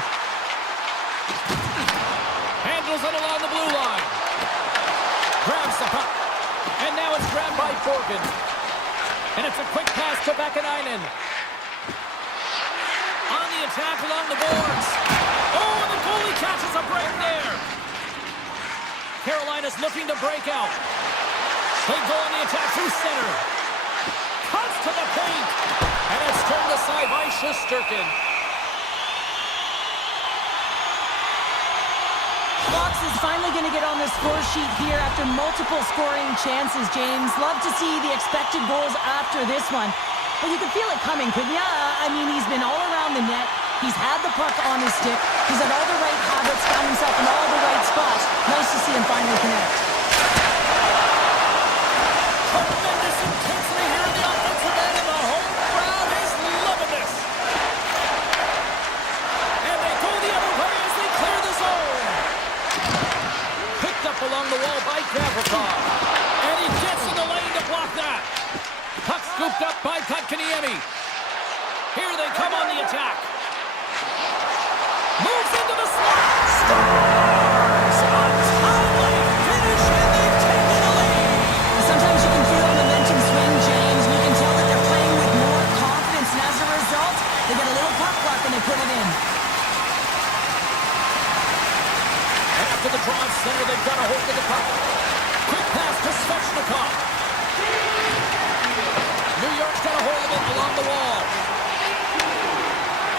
Handles it along the blue line. Grabs the puck. And now it's grabbed by Borgen. And it's a quick pass to Vakanainen. On the attack along the boards. Oh, and the goalie catches a break there. Carolina's looking to break out. They go on the attack through center. Cuts to the paint. And it's turned aside by Shesterkin. Fox is finally going to get on the score sheet here after multiple scoring chances, James. Love to see the expected goals after this one. But you can feel it coming, couldn't you? I mean, he's been all around the net. He's had the puck on his stick. He's had all the right habits, found himself in all the right spots. Nice to see him finally connect. Tremendous intensity here in the offensive end, and the home crowd is loving this. And they go the other way as they clear the zone. Picked up along the wall by Gavrikov. And he gets in the lane to block that. Puck scooped up by Kotkaniemi. Here they come on the attack. Moves into the slot. Scores! A timely finish, and they've taken the lead. Sometimes you can feel the momentum swing, James. You can tell that they're playing with more confidence, and as a result, they get a little puck luck and they put it in. After the draw center, they've got a hold of the puck. Quick pass to Svechnikov. New York's got a hold of it along the wall.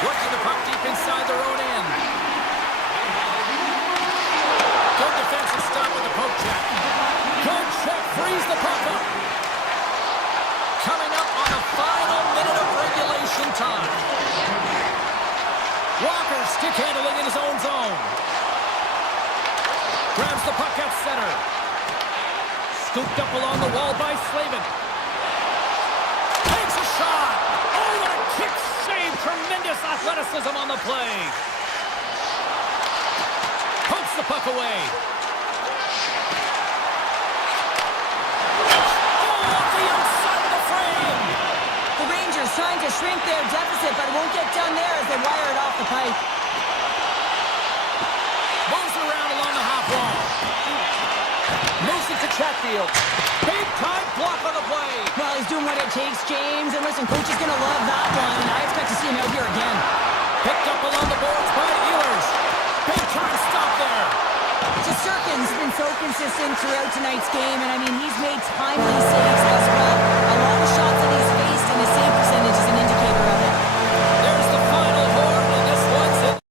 Working the puck deep inside their own end. Good defensive stop with the poke check. Good check, frees the puck up. Coming up on the final minute of regulation time. Walker stick handling in his own zone. Grabs the puck at center. Scooped up along the wall by Slavin. Takes a shot. Oh, what a kick save. Tremendous athleticism on the play. Pokes the puck away. Oh, off the outside of the frame. The Rangers trying to shrink their deficit, but it won't get done there as they wire it off the pipe. Moves around along the half wall. Moves it to Chatfield. Big time block on the play. Well, he's doing what it takes, James. And listen, coach is going to love that one, and I expect to see him out here again. Picked up along the boards by Ehlers. Big time stop there. Shesterkin's been so consistent throughout tonight's game, and I mean, he's made timely saves as well. A lot of shots that he's faced, and his save percentage is an indicator of it. There's the final horn, and this one's in.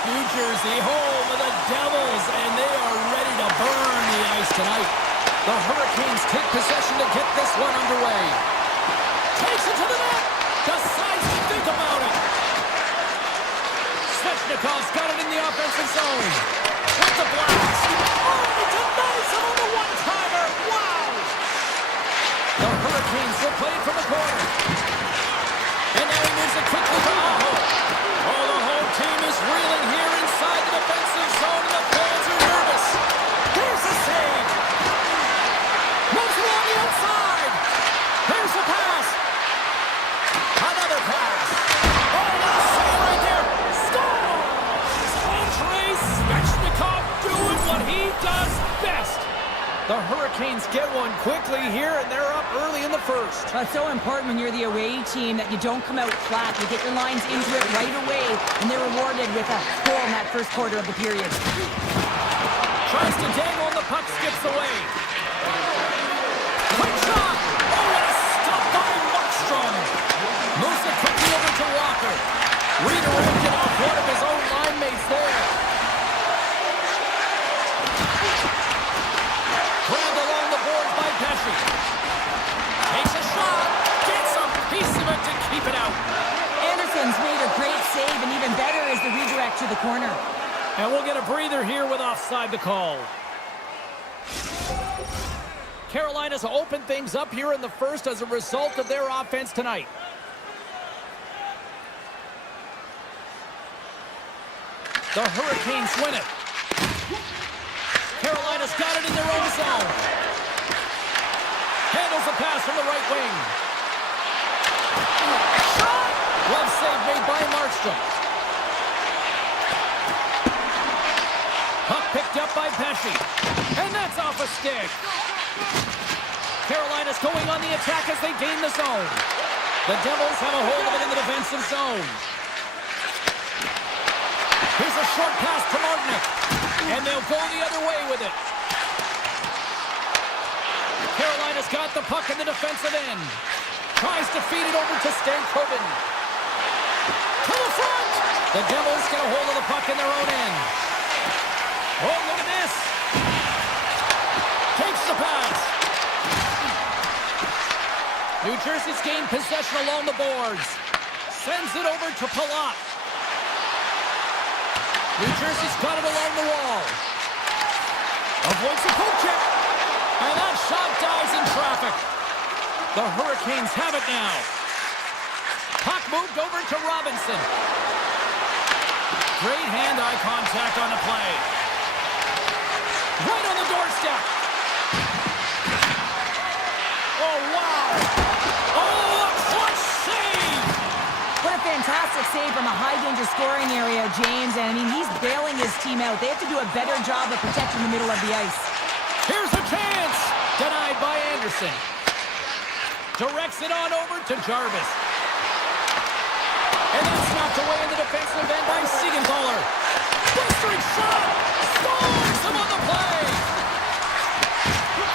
New Jersey, home of the Devils, and they are ready to burn the ice tonight. The Hurricanes take possession to get this one underway. Takes it to the net. Decides to think about it. Svechnikov's got it in the offensive zone. With the blast. Oh, he denies him on the one-timer. Wow! The Hurricanes will play it from the corner. And now he moves it quickly to Aho. Oh, the whole team is reeling here inside the defensive zone, and the fans are nervous. Here's the save. Moves it on the outside. Here's the pass. Another pass. Oh, that's save right there. Scores! Andrei Svechnikov doing what he does best. The Hurricanes get one quickly here, and they're up early in the first. That's so important when you're the away team that you don't come out flat. You get your lines into it right away, and they're rewarded with a goal in that first quarter of the period. Tries to dangle, and the puck skips away. Quick shot! Oh, what a stop by Markstrom! Moves it quickly over to Walker. Redirected off one of his own line mates there. Grabbed along the boards by Pesci. Takes a shot. Gets a piece of it to keep it out. Anderson's made a great save, and even better is the redirect to the corner. And we'll get a breather here with offside the call. Carolina's opened things up here in the first as a result of their offense tonight. The Hurricanes win it. Carolina's got it in their own zone. Handles the pass from the right wing. Shot! Glove save made by Markstrom. Puck picked up by Pesci. And that's off a stick. Carolina's going on the attack as they gain the zone. The Devils have a hold of it in the defensive zone. Here's a short pass to Martinick. And they'll go the other way with it. Carolina's got the puck in the defensive end. Tries to feed it over to Stankoven. To the front! The Devils get a hold of the puck in their own end. Oh, look at this! Takes the pass. New Jersey's gained possession along the boards. Sends it over to Palat. New Jersey's got it along the wall. Avoids the poke check. And that shot dies in traffic. The Hurricanes have it now. Puck moved over to Robinson. Great hand-eye contact on the play. Right on the doorstep. Oh, wow. Oh, a clutch save. What a fantastic save from a high-danger scoring area, James. And, I mean, he's bailing his team out. They have to do a better job of protecting the middle of the ice. Here's a chance. Denied by Anderson. Directs it on over to Jarvis. And that's knocked away in the defensive end by Siegenthaler. Blistering shot. Scores him on the play.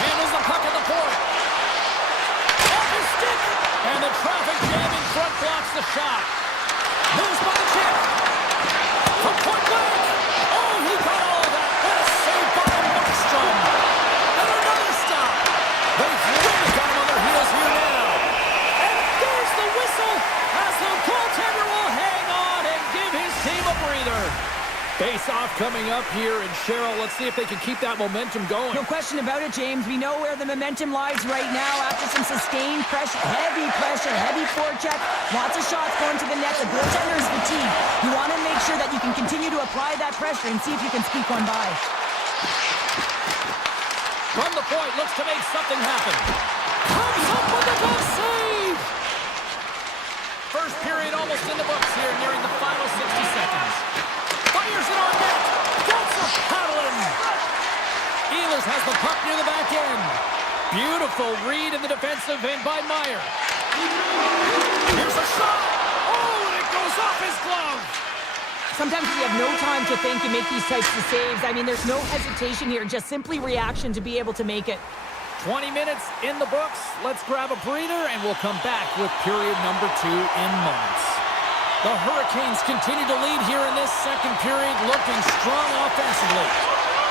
Handles the puck at the point. Off his stick. And the traffic jam in front blocks the shot. Moves by the chip. From point blank. Oh, he got all of that. What a save by Markstrom. And another stop. They've really got him on their heels here now. And there's the whistle as the goaltender will hang on and give his team a breather. Face-off coming up here, and Cheryl, let's see if they can keep that momentum going. No question about it, James. We know where the momentum lies right now after some sustained pressure, heavy forecheck, lots of shots going to the net. The goaltender is fatigued. You want to make sure that you can continue to apply that pressure and see if you can squeak one by. From the point, looks to make something happen. Comes up with a glove save! First period almost in the books here, nearing the final 60 seconds. Fires it on net. Gets a paddling. Ehlers has the puck near the back end. Beautiful read in the defensive end by Meyer. Here's a shot. Oh, and it goes off his glove. Sometimes you have no time to think and make these types of saves. I mean, there's no hesitation here, just simply reaction to be able to make it. 20 minutes in the books. Let's grab a breather, and we'll come back with period number 2 in moments. The Hurricanes continue to lead here in this second period, looking strong offensively.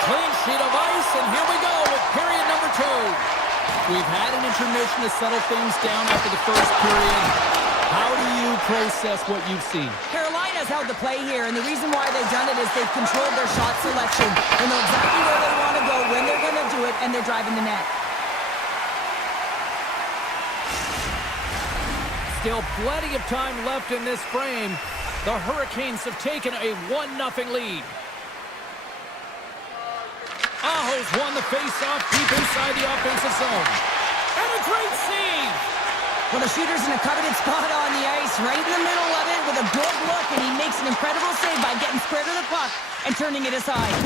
Clean sheet of ice, and here we go with period number 2. We've had an intermission to settle things down after the first period. How do you process what you've seen? Carolina's held the play here, and the reason why they've done it is they've controlled their shot selection. They know exactly where they want to go, when they're going to do it, and they're driving the net. Still plenty of time left in this frame. The Hurricanes have taken a 1-0 lead. Aho's won the face-off deep inside the offensive zone. And a great save! Well, the shooter's in a coveted spot on the ice, right in the middle of it with a good look, and he makes an incredible save by getting square to the puck and turning it aside.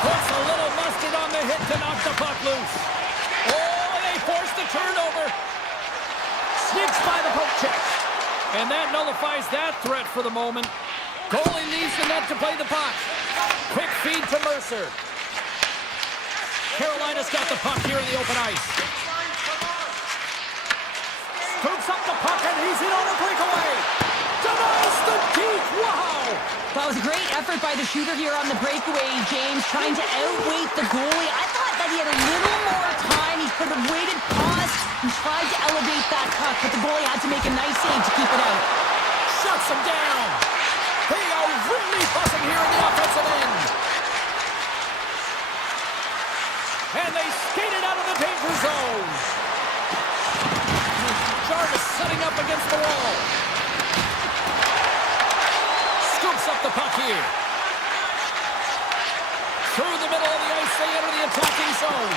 Puts a little mustard on the hit to knock the puck loose. Oh, they force the turnover. Sneaks by the poke check. And that nullifies that threat for the moment. Goalie leaves the net to play the puck. Quick feed to Mercer. Carolina's got the puck here in the open ice. Scoops up the puck, and he's in on a breakaway. Denies the deep. Wow! That was a great effort by the shooter here on the breakaway, James, trying to outweight the goalie. I thought that he had a little more time. He could have waited, paused, and tried to elevate that puck, but the goalie had to make a nice save to keep it out. Shuts him down. They are really buzzing here in the offensive end. And they skated out of the danger zone. Jarvis setting up against the wall. Scoops up the puck here. Through the middle of the ice, they enter the attacking zone.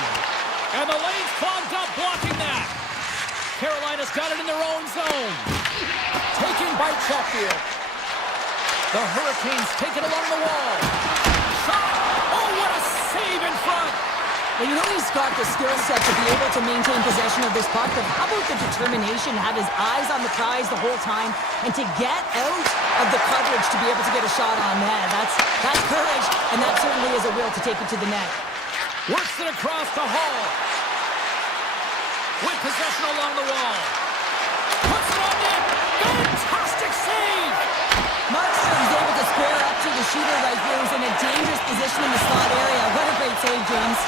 And the lane's clogged up, blocking that. Carolina's got it in their own zone. Taking by Chatfield. The Hurricanes take it along the wall. Shot! Oh, what a save in front! Well, you know he's got the skill set to be able to maintain possession of this puck, but how about the determination, have his eyes on the prize the whole time, and to get out of the coverage to be able to get a shot on net. That's courage, and that certainly is a will to take it to the net. Works it across to Hall. With possession along the wall. Puts it on net. Fantastic save! Markstrom's able to square up to the shooter right here, who's in a dangerous position in the slot area. What a great save, James.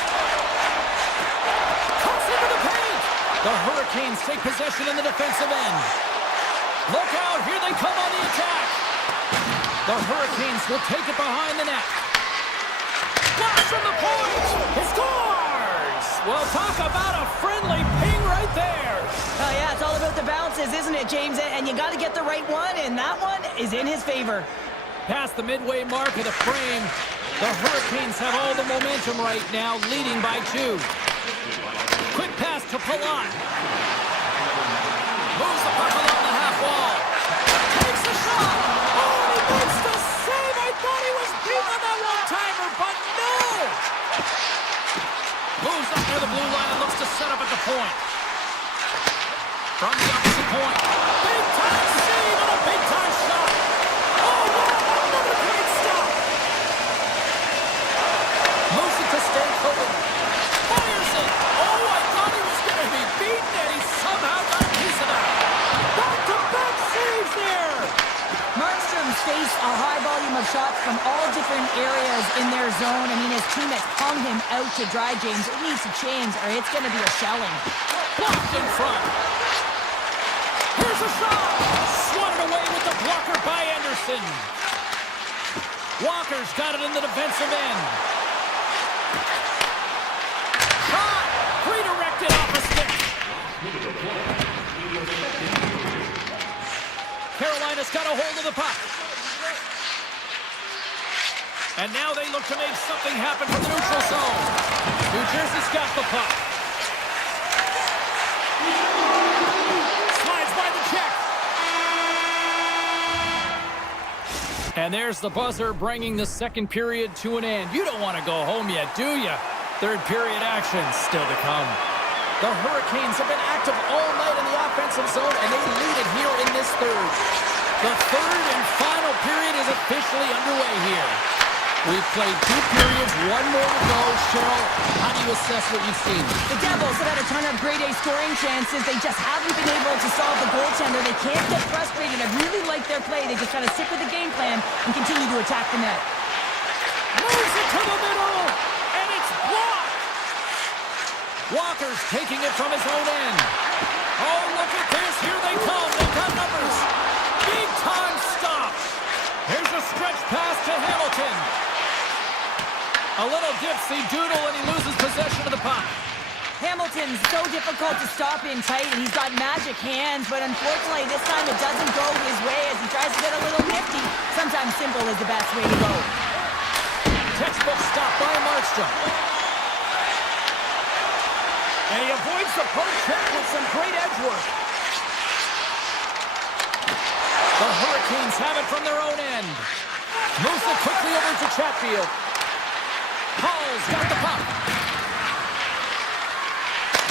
The Hurricanes take possession in the defensive end. Look out, here they come on the attack. The Hurricanes will take it behind the net. Flash from the point! He scores! Well, talk about a friendly ping right there. Oh, yeah, it's all about the bounces, isn't it, James? And you got to get the right one, and that one is in his favor. Past the midway mark of the frame, the Hurricanes have all the momentum right now, leading by 2. Quick pass to Palat. Moves the puck along the half wall. Takes the shot. Oh, he makes the save. I thought he was beat on that one-timer, but no. Moves up near the blue line and looks to set up at the point. From the opposite point. Big-time save and a big-time shot. Oh, wow, another great stop. Moves it to Stankoven. Fires it. Oh, I thought he was going to be beaten, and he somehow got a piece of that. Back-to-back saves there. Markstrom's faced a high volume of shots from all different areas in their zone. I mean, his team has hung him out to dry, James. It needs to change, or it's going to be a shelling. Blocked in front. Here's a shot. Swatted away with the blocker by Anderson. Walker's got it in the defensive end. Shot. Redirected off a stick. Carolina's got a hold of the puck. And now they look to make something happen from the neutral zone. New Jersey's got the puck. Slides by the check. And there's the buzzer bringing the second period to an end. You don't want to go home yet, do you? Third period action still to come. The Hurricanes have been active all night in the offensive zone, and they lead it here in this third. The third and final period is officially underway here. We've played 2 periods, 1 more to go. Cheryl, how do you assess what you've seen? The Devils have had a ton of grade A scoring chances. They just haven't been able to solve the goaltender. They can't get frustrated. I really like their play. They just got to stick with the game plan and continue to attack the net. Moves it to the middle, and it's blocked. Walker's taking it from his own end. Oh, look at this. Here they come. They've got numbers. Big time stop. Here's a stretch pass to Hamilton. A little dipsy doodle, and he loses possession of the puck. Hamilton's so difficult to stop in tight, and he's got magic hands, but unfortunately this time it doesn't go his way as he tries to get a little nifty. Sometimes simple is the best way to go. Textbook stop by Markstrom. And he avoids the poke check with some great edge work. The Hurricanes have it from their own end. Moves it quickly over to Chatfield. Hall's got the puck.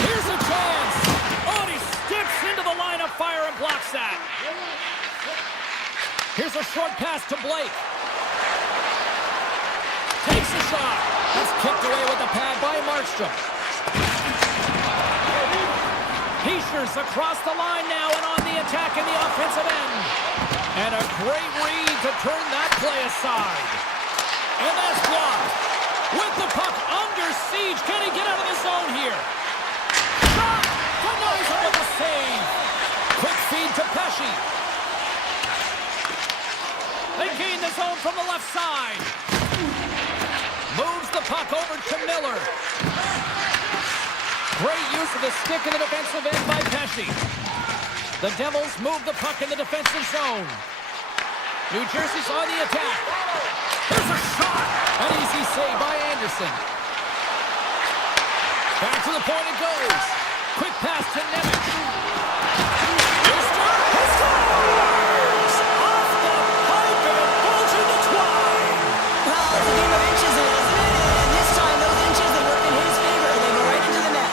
Here's a chance. Oh, and he steps into the line of fire and blocks that. Here's a short pass to Blake. Takes a shot. That's kicked away with the pad by Markstrom. Heischer's across the line now and on the attack in the offensive end. And a great read to turn that play aside. And that's blocked. With the puck under siege, can he get out of the zone here? Shot! Denies him with a save. Quick feed to Pesci. They gain the zone from the left side. Moves the puck over to Miller. Great use of the stick in the defensive end by Pesci. The Devils move the puck in the defensive zone. New Jersey's on the attack. There's a shot. An easy save by Anderson. Back to the point it goes. Quick pass to Nemec. He scores! Off the pipe and it falls in the twine. Well, it's a game of inches, isn't it? And this time those inches, they work in his favor. They go right into the net.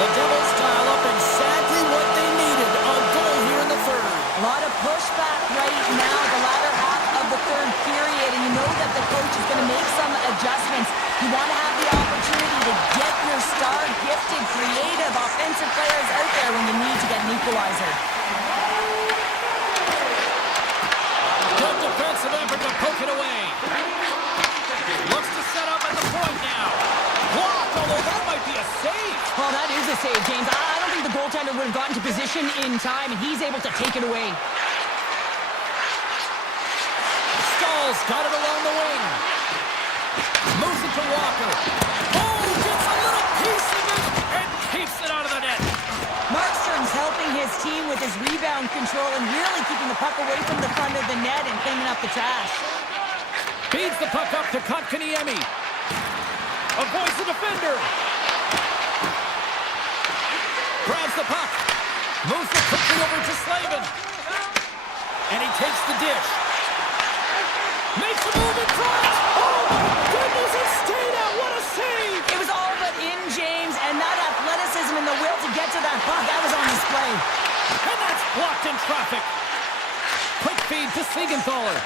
The Devils dial up exactly what they needed. A goal here in the third. A lot of pushback right now, the latter half of the third period, and you know that the coach is going to make some adjustments. You want to have the opportunity to get your star, gifted, creative, offensive players out there when you need to get an equalizer. Good defensive effort to poke it away. Looks to set up at the point now. Blocked, although that might be a save. Oh, that is a save, James. I don't think the goaltender would have gotten to position in time, and he's able to take it away. Stahl's got it along the wing. Moves it to Walker. Oh, gets a little piece of it and keeps it out of the net. Markstrom's helping his team with his rebound control and really keeping the puck away from the front of the net and cleaning up the trash. Feeds the puck up to Kotkaniemi. Avoids the defender. Grabs the puck. Moves it quickly over to Slavin. And he takes the dish. Makes a move in front. Oh, my goodness, it stayed out. What a save. It was all but in, James, and that athleticism and the will to get to that puck, that was on display. And that's blocked in traffic. Quick feed to Siegenthaler.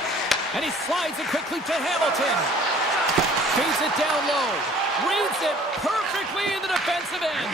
And he slides it quickly to Hamilton. Feeds it down low. Reads it perfectly in the defensive end.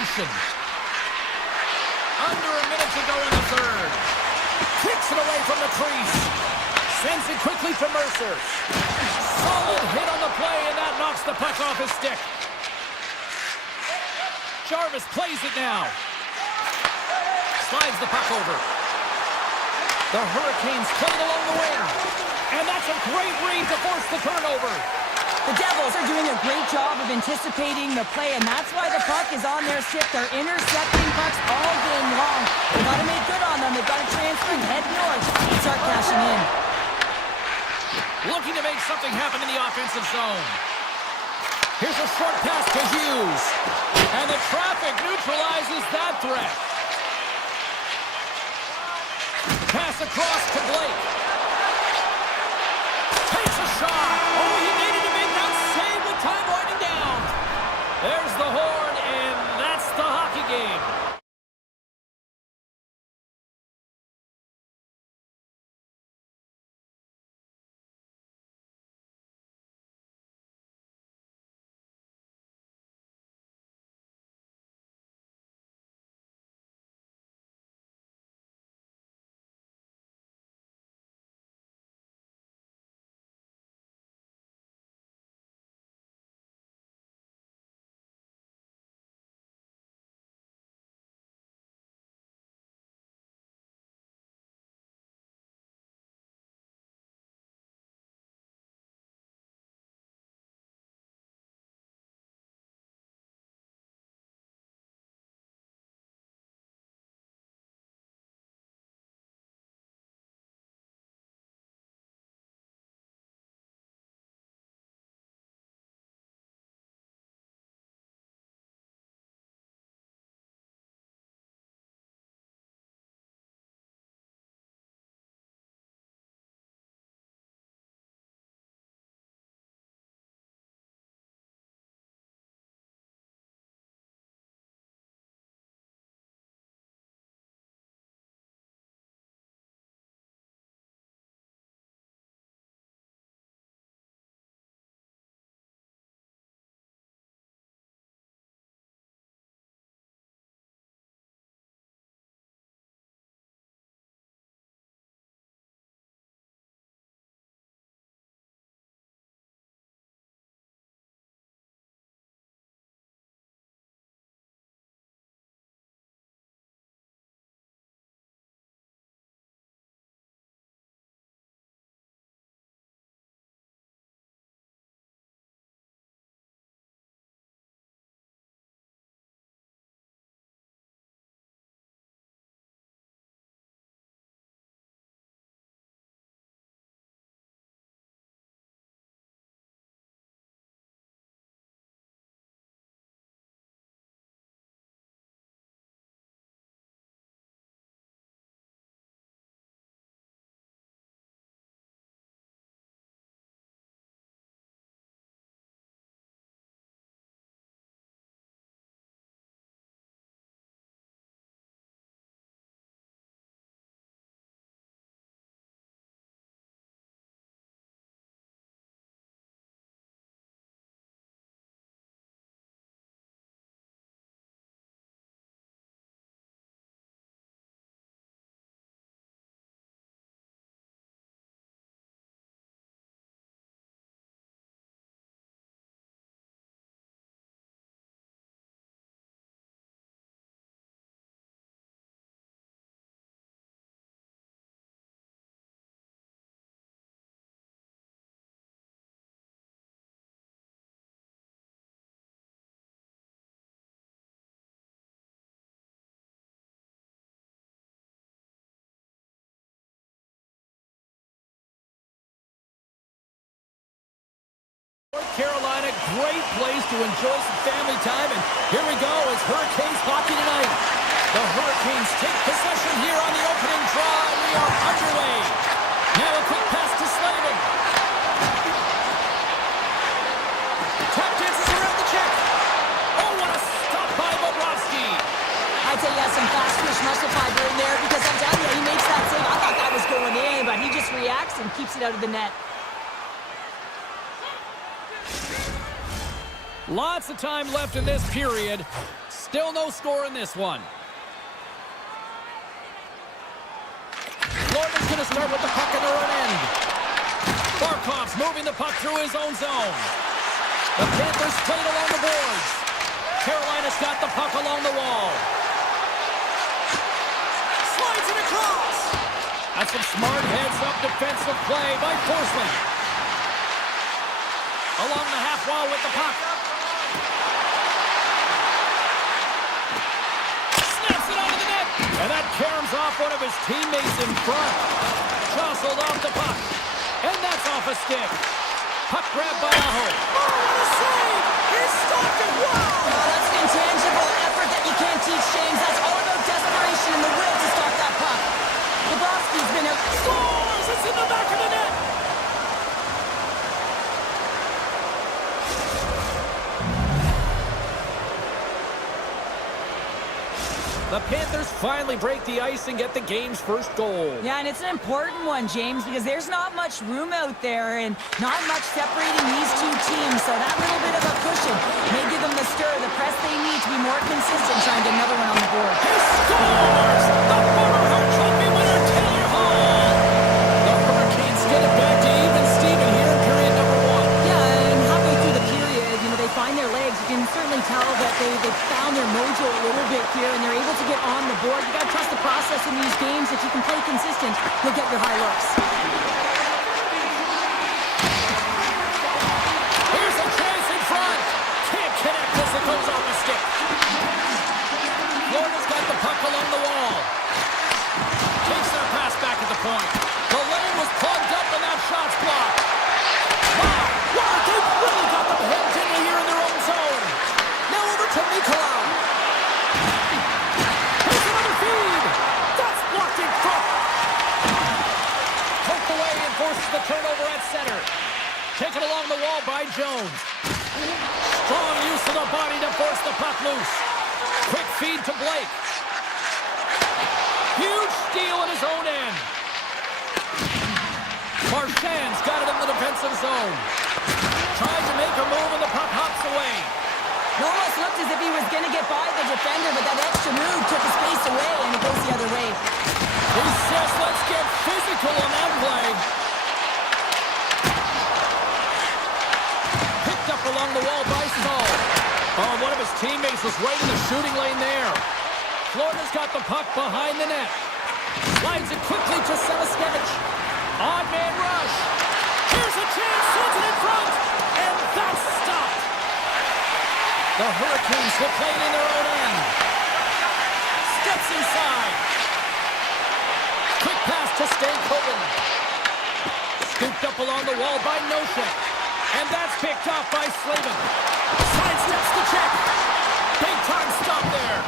regulation. Under a minute to go in the third. Kicks it away from the crease. Sends it quickly to Mercer. Solid hit on the play, and that knocks the puck off his stick. Jarvis plays it now. Slides the puck over. The Hurricanes play it along the wing. And that's a great read to force the turnover. The Devils are doing a great job of anticipating the play, and that's why the puck is on their stick. They're intercepting pucks all game long. They've got to make good on them. They've got to transfer and head north and start cashing in. Looking to make something happen in the offensive zone. Here's a short pass to Hughes. And the traffic neutralizes that threat. Pass across to Blake. Takes a shot. Oh, he needed to make that save with time winding down. There's the horn, and that's the hockey game. North Carolina, great place to enjoy some family time, and here we go as Hurricanes hockey tonight. The Hurricanes take possession here on the opening draw, and we are underway. Now a quick pass to Slavin. Tap dances around the check. Oh, what a stop by Bobrovsky. I'd say he has some fast twitch muscle fiber in there because I'm telling you, he makes that save. I thought that was going in, but he just reacts and keeps it out of the net. Lots of time left in this period. Still no score in this one. Florida's going to start with the puck in their own end. Barkov's moving the puck through his own zone. The Panthers played along the boards. Carolina's got the puck along the wall. Slides it across. That's some smart heads-up defensive play by Forsling. Along the half wall with the puck. Snaps it onto the net. And that caroms off one of his teammates in front. Jostled off the puck. And that's off a stick. Puck grab by Aho. Oh, what a save! He's stopped it! Wow! Oh, that's an intangible effort that you can't teach, James. That's all about desperation and the will to stop that puck. Lebowski's been out. Scores! It's in the back of the net! The Panthers finally break the ice and get the game's first goal. Yeah, and it's an important one, James, because there's not much room out there and not much separating these two teams. So that little bit of a cushion may give them the stir, the press they need to be more consistent, trying to get another one on the board. He scores! The former Hart Trophy winner, Taylor Hall! The Hurricanes get it back to even Steven here in period number 1. Yeah, and halfway through the period, you know, they find their legs. You can certainly tell that they found their mojo a little bit here, and they're able to get on the board. You got to trust the process in these games. If you can play consistent, you'll get your high looks. Here's a chance in front. Can't connect as it goes off the stick. Florida's got the puck along the wall. Takes their pass back at the point. The lane was plugged up and that shot's blocked. Wow, they've really got them hemmed in here in their own zone. Now over to Nicolau. Here's another feed. That's blocked in front. Poked away and forces the turnover at center. Taken along the wall by Jones. Strong use of the body to force the puck loose. Quick feed to Blake. Huge steal in his own end. Marchand's got it in the defensive zone. Tried to make a move and the puck hops away. It almost looked as if he was going to get by the defender, but that extra move took the space away, and it goes the other way. He says, let's get physical on that play. Picked up along the wall by Stahl. Oh, one of his teammates was right in the shooting lane there. Florida's got the puck behind the net. Slides it quickly to Selaskevich. Odd man rush. Here's a chance, sends it in front, and that's stopped. The Hurricanes will play it in their own end. Steps inside. Quick pass to Stankoven. Scooped up along the wall by Noshek. And that's picked off by Slavin. Sidesteps the check. Big time stop there.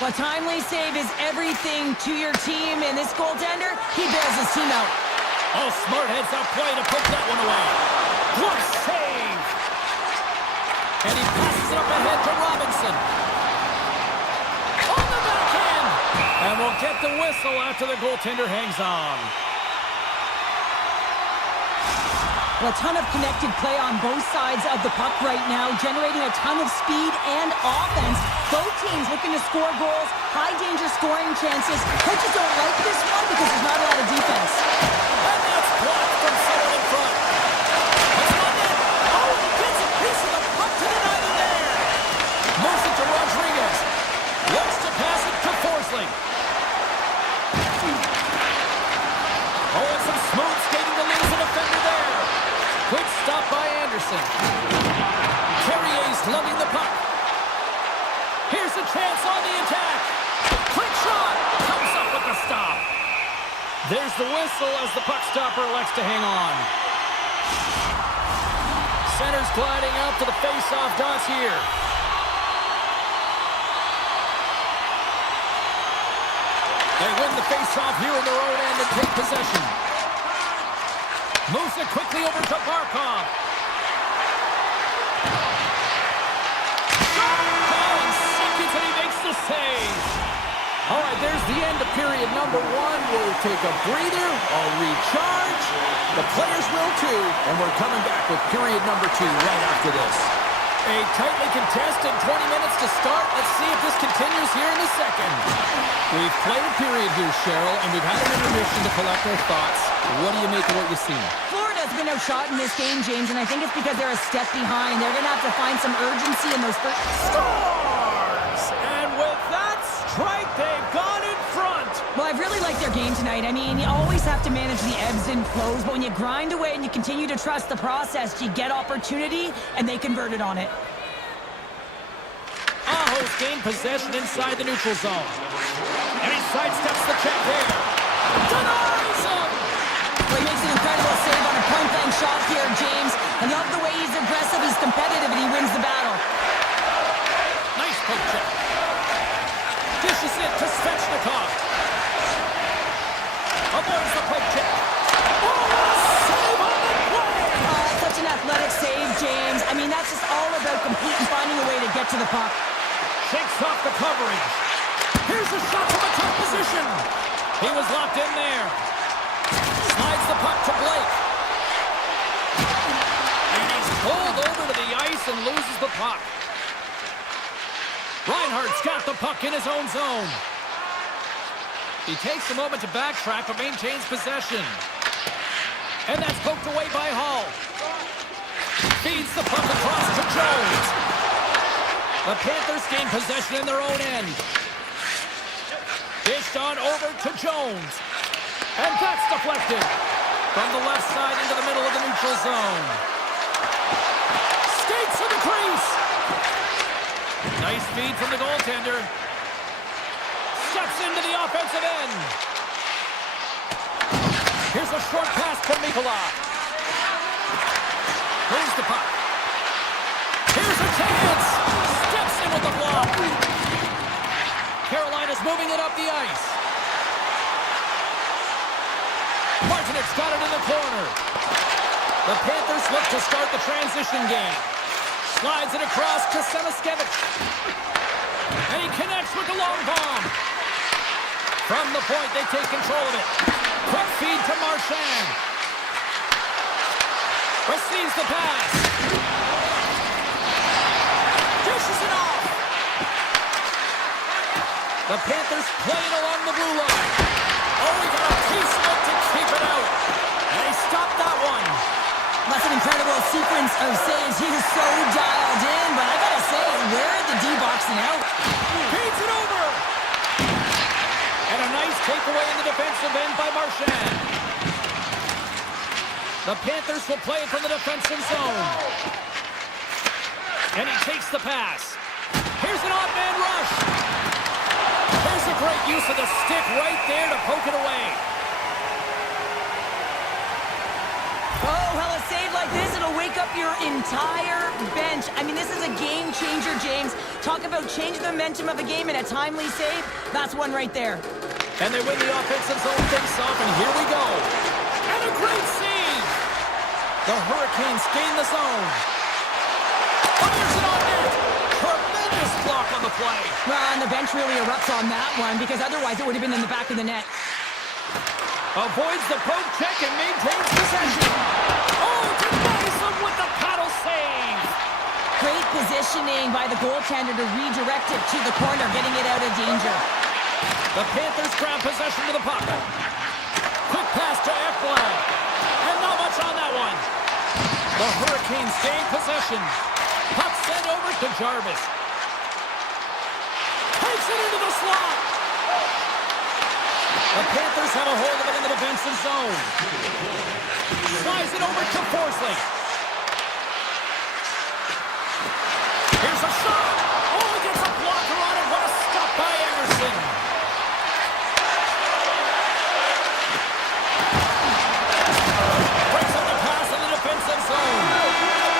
A timely save is everything to your team, and this goaltender, he bails his team out. Oh, smart heads-up play to poke that one away. What a save! And he passes it up ahead to Robinson. On the backhand! And we'll get the whistle after the goaltender hangs on. Well, a ton of connected play on both sides of the puck right now, generating a ton of speed and offense. Both teams looking to score goals, high-danger scoring chances. Coaches don't like this one because there's not a lot of defense. And that's blocked from someone in front. It's on net. Oh, he gets a piece of the puck to the net in there. Moves it to Rodriguez. Looks to pass it to Forsling. Oh, and some smooth skating to lose a defender there. Quick stop by Anderson. Carrier's lugging the puck. Here's a chance on the attack. Quick shot. Comes up with the stop. There's the whistle as the puck stopper elects to hang on. Center's gliding out to the face-off dots here. They win the face-off here in their own end and take possession. Moves it quickly over to Barkov. Going seconds and he makes the save. All right, there's the end of period number 1. We'll take a breather, I'll recharge. The players will too, and we're coming back with period number 2 right after this. A tightly contested 20 minutes to start. Let's see if this continues here in the second. We've played a period here, Cheryl, and we've had an intermission to collect our thoughts. What do you make of what you've seen? Florida's been outshot in this game, James, and I think it's because they're a step behind. They're going to have to find some urgency in those first... Scores! And with that strike, they've gone in front. Well, I've really liked their game tonight. I mean, you always have to manage the ebbs and flows, but when you grind away and you continue to trust the process, you get opportunity, and they converted on it. Aho's gained possession inside the neutral zone. And he sidesteps the check there. Denies him! Well, he makes an incredible save on a point-blank shot here, James. I love the way he's aggressive, he's competitive, and he wins the battle. Nice poke check. Dishes it to Svechnikov. Avoids the poke check. Oh, save on the play! Oh, such an athletic save, James. I mean, that's just all about competing, finding a way to get to the puck. Shakes off the coverage. Here's a shot from a tough position. He was locked in there. Slides the puck to Blake. And he's pulled over to the ice and loses the puck. Reinhardt's got the puck in his own zone. He takes a moment to backtrack but maintains possession. And that's poked away by Hall. Feeds the puck across to Jones. The Panthers gain possession in their own end. Dished on over to Jones. And that's deflected. From the left side into the middle of the neutral zone. Skates to the crease. Nice feed from the goaltender. Steps into the offensive end. Here's a short pass to Mikolov. Moves the puck. Here's a chance. Steps in with the block. Carolina's moving it up the ice. Martinek's got it in the corner. The Panthers look to start the transition game. Slides it across to Semiskevich. And he connects with the long bomb. From the point, they take control of it. Quick feed to Marchand. Receives the pass. Dishes it off. The Panthers playing along the blue line. Oh, he got a piece of it to keep it out. And he stopped that one. That's an incredible sequence of saves. He was so dialed in, but I gotta say, where are the D-boxing out? Feeds it over. And a nice takeaway in the defensive end by Marchand. The Panthers will play it from the defensive zone. And he takes the pass. Here's an odd man rush. There's a great use of the stick right there to poke it away. Oh, well, a save like this, it'll wake up your entire bench. I mean, this is a game changer, James. Talk about changing the momentum of a game in a timely save. That's one right there. And they win the offensive zone face-off, and here we go. And a great save. The Hurricanes gain the zone. Fires it on net. Tremendous block on the play. Well, and the bench really erupts on that one, because otherwise it would have been in the back of the net. Avoids the poke check and maintains possession. Oh, denies him with the paddle save. Great positioning by the goaltender to redirect it to the corner, getting it out of danger. The Panthers grab possession to the puck. Quick pass to Ekblad. And not much on that one. The Hurricanes gain possession. Puck sent over to Jarvis. Takes it into the slot. The Panthers have a hold of it in the defensive zone. Slides it over to Forsling. Here's a shot. Oh, he gets a blocker on it. What a stop by Anderson. Breaks up the pass in the defensive zone.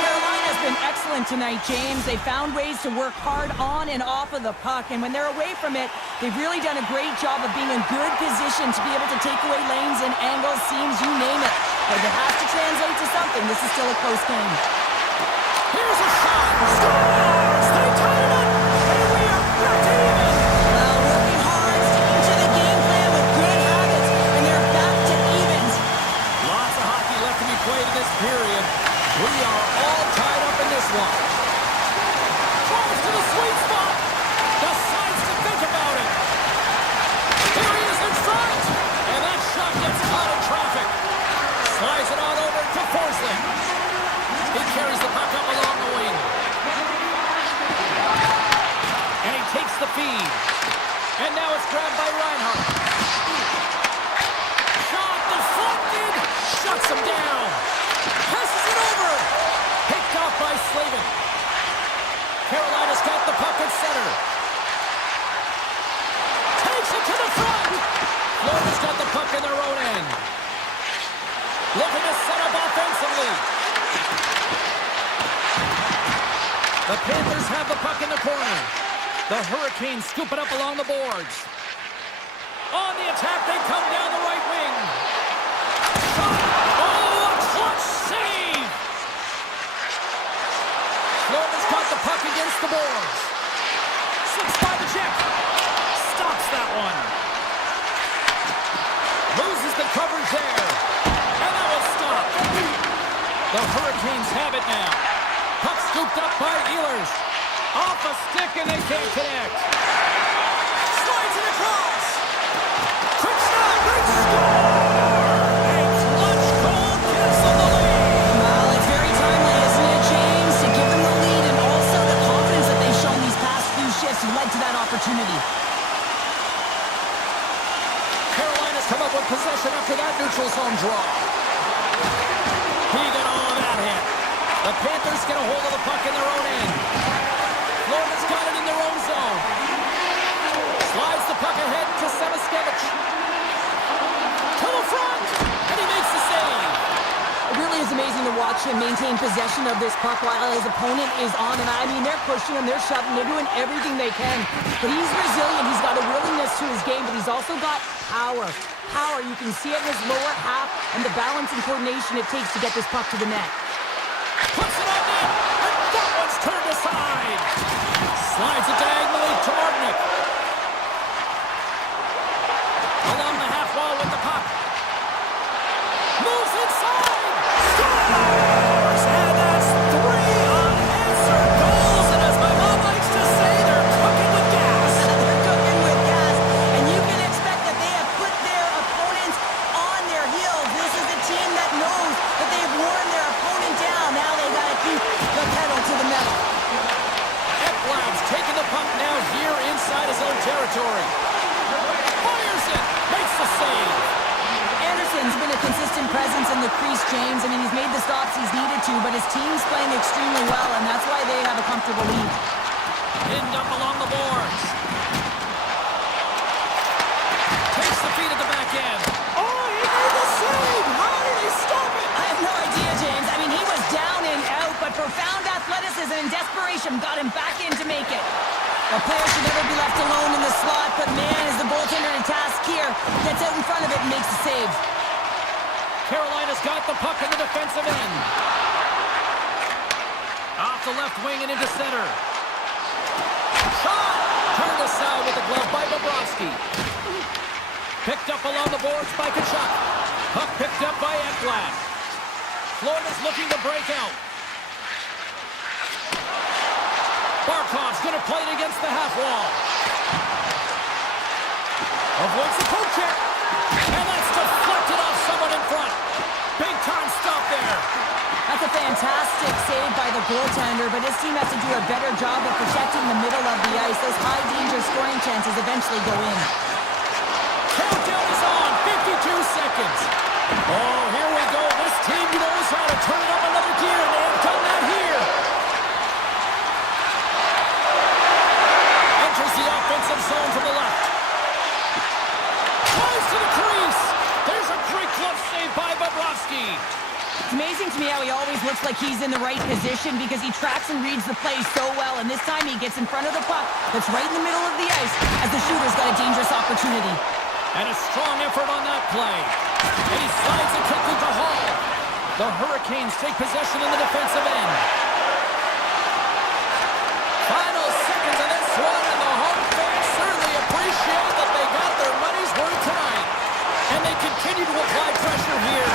Carolina's been excellent tonight, James. They found ways to work hard on and off of the puck, and when they're away from it, they've really done a great job of being in good position to be able to take away lanes and angles, seams, you name it. But it has to translate to something. This is still a close game. Here's a shot. Scores! They tie it up. And we are back to even. Well, working hard, sticking to the game plan with good habits, and they're back to evens. Lots of hockey left to be played in this period. We are all tied up in this one. speed. And now it's grabbed by Reinhardt. Shot deflected. Shuts him down. Passes it over. Picked off by Slavin. Carolina's got the puck at center. Takes it to the front. Florida's got the puck in their own end. Looking to set up offensively. The Panthers have the puck in the corner. The Hurricanes scoop it up along the boards. On the attack, they come down the right wing. Shot! Oh, a clutch save! Florida's got the puck against the boards. Slips by the check. Stops that one. Loses the coverage there. And that was stopped. The Hurricanes have it now. Puck scooped up by Ehlers. Off a stick and they can't connect. Slides it across. Quick shot. Great score. A clutch goal gives them the lead. Well, it's very timely, isn't it, James? To give them the lead and also the confidence that they've shown these past few shifts led to that opportunity. Carolina's come up with possession after that neutral zone draw. He got all of that hit. The Panthers get a hold of the puck in their own end. Florida's got it in their own zone. Slides the puck ahead to Sebaskevich. To the front! And he makes the save. It really is amazing to watch him maintain possession of this puck while his opponent is on. And I mean, they're pushing him, they're shoving, they're doing everything they can. But he's resilient, he's got a willingness to his game, but he's also got power. Power, you can see it in his lower half and the balance and coordination it takes to get this puck to the net. Puts it on net, and that one's turned aside. Slides it diagonally to Martinick. Along the half wall with the puck. Moves inside. Scores! And that's 3 unanswered goals. And as my mom likes to say, they're cooking with gas. They're cooking with gas, and you can expect that they have put their opponents on their heels. This is a team that knows that they've worn their opponent down. Now they got to keep the pedal to the metal. Ekblad's taking the puck now here inside his own territory. Fires it, makes the save. Anderson's been a consistent presence in the crease, James. I mean, he's made the stops he's needed to, but his team's playing extremely well, and that's why they have a comfortable lead. Pinned up along the boards. Takes the feed at the back end. Oh, he made the save! How did he stop it? I have no idea, James. I mean, he was down and out, but profound athleticism and desperation got him back in to make it. A player should never be left alone in the slot, but man, is the goaltender in task here. Gets out in front of it and makes the save. Carolina's got the puck in the defensive end. Off the left wing and into center. Shot! Turned aside with the glove by Bobrovsky. Picked up along the boards by Kachuk. Puck picked up by Ekblad. Florida's looking to break out. Barkov's going to play it against the half wall. Avoids the poke check. And that's deflected off someone in front. Big time stop there. That's a fantastic save by the goaltender, but his team has to do a better job of protecting the middle of the ice. Those high danger scoring chances eventually go in. Countdown is on. 52 seconds. Oh, here we go. This team knows how to turn it up another gear, and they have done that here. Enters the offensive zone from the left. Goes to the crease. There's a great glove save by Bobrovsky. It's amazing to me how he always looks like he's in the right position because he tracks and reads the play so well, and this time he gets in front of the puck that's right in the middle of the ice as the shooter's got a dangerous opportunity. And a strong effort on that play. And he slides it quickly to Hall. The Hurricanes take possession in the defensive end. Final seconds of this one, and the home fans certainly appreciate that they got their money's worth tonight. And they continue to apply pressure here.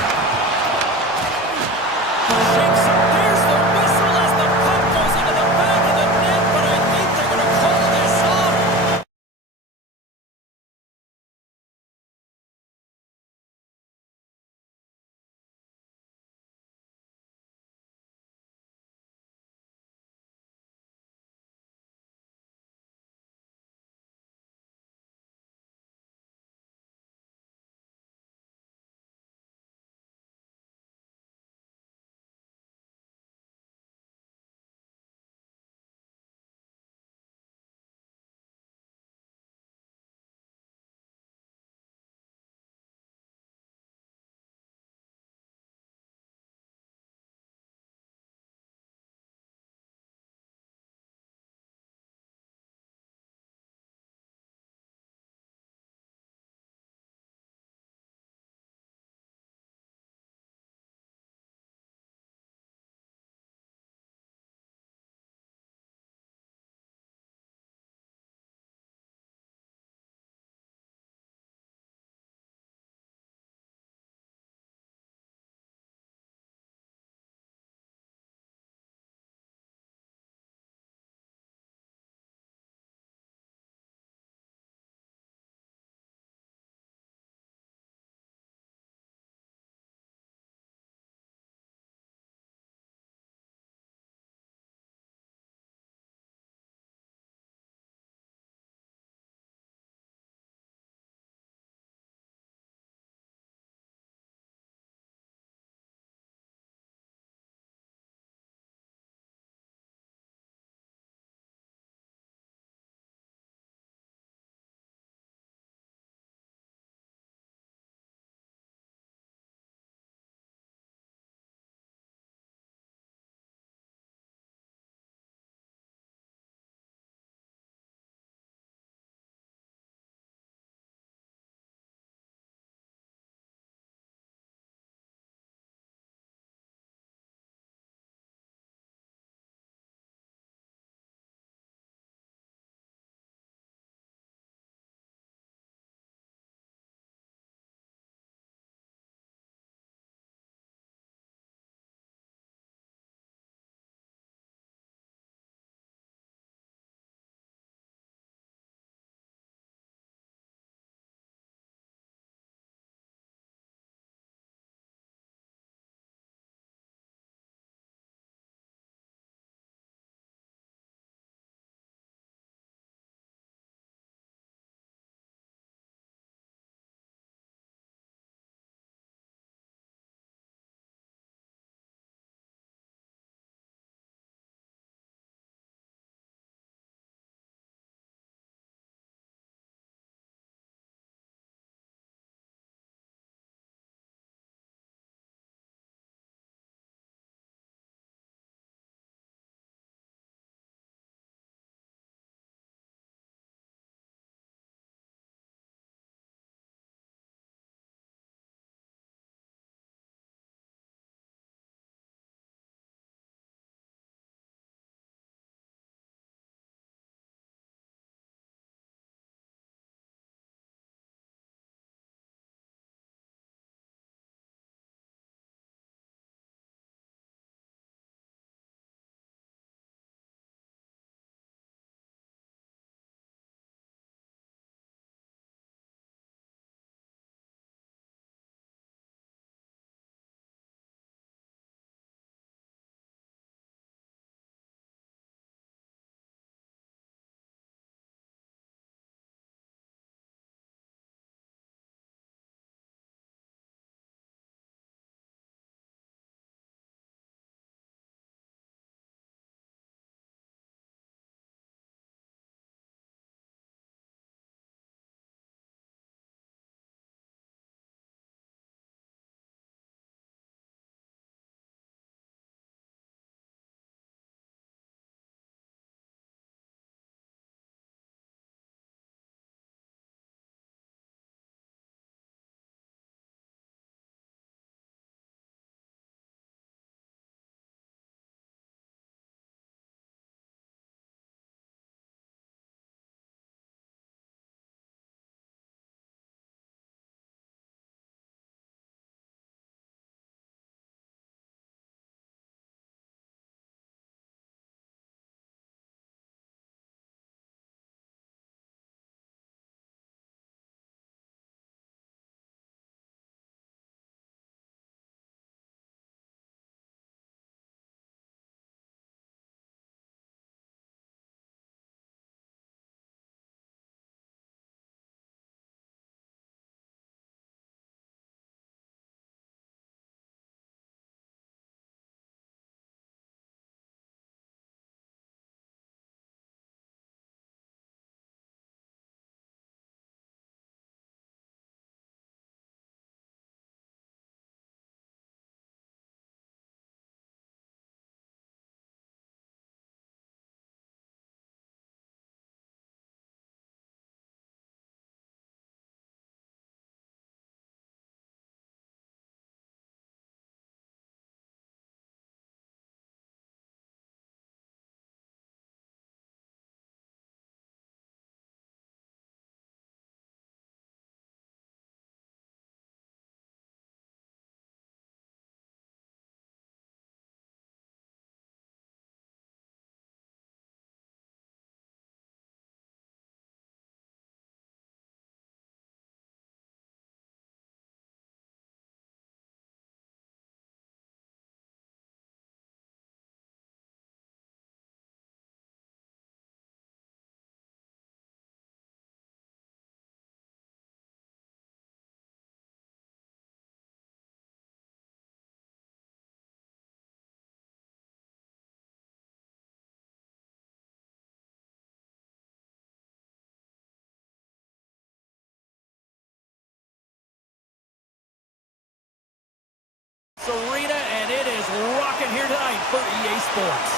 arena, and it is rocking here tonight for EA Sports.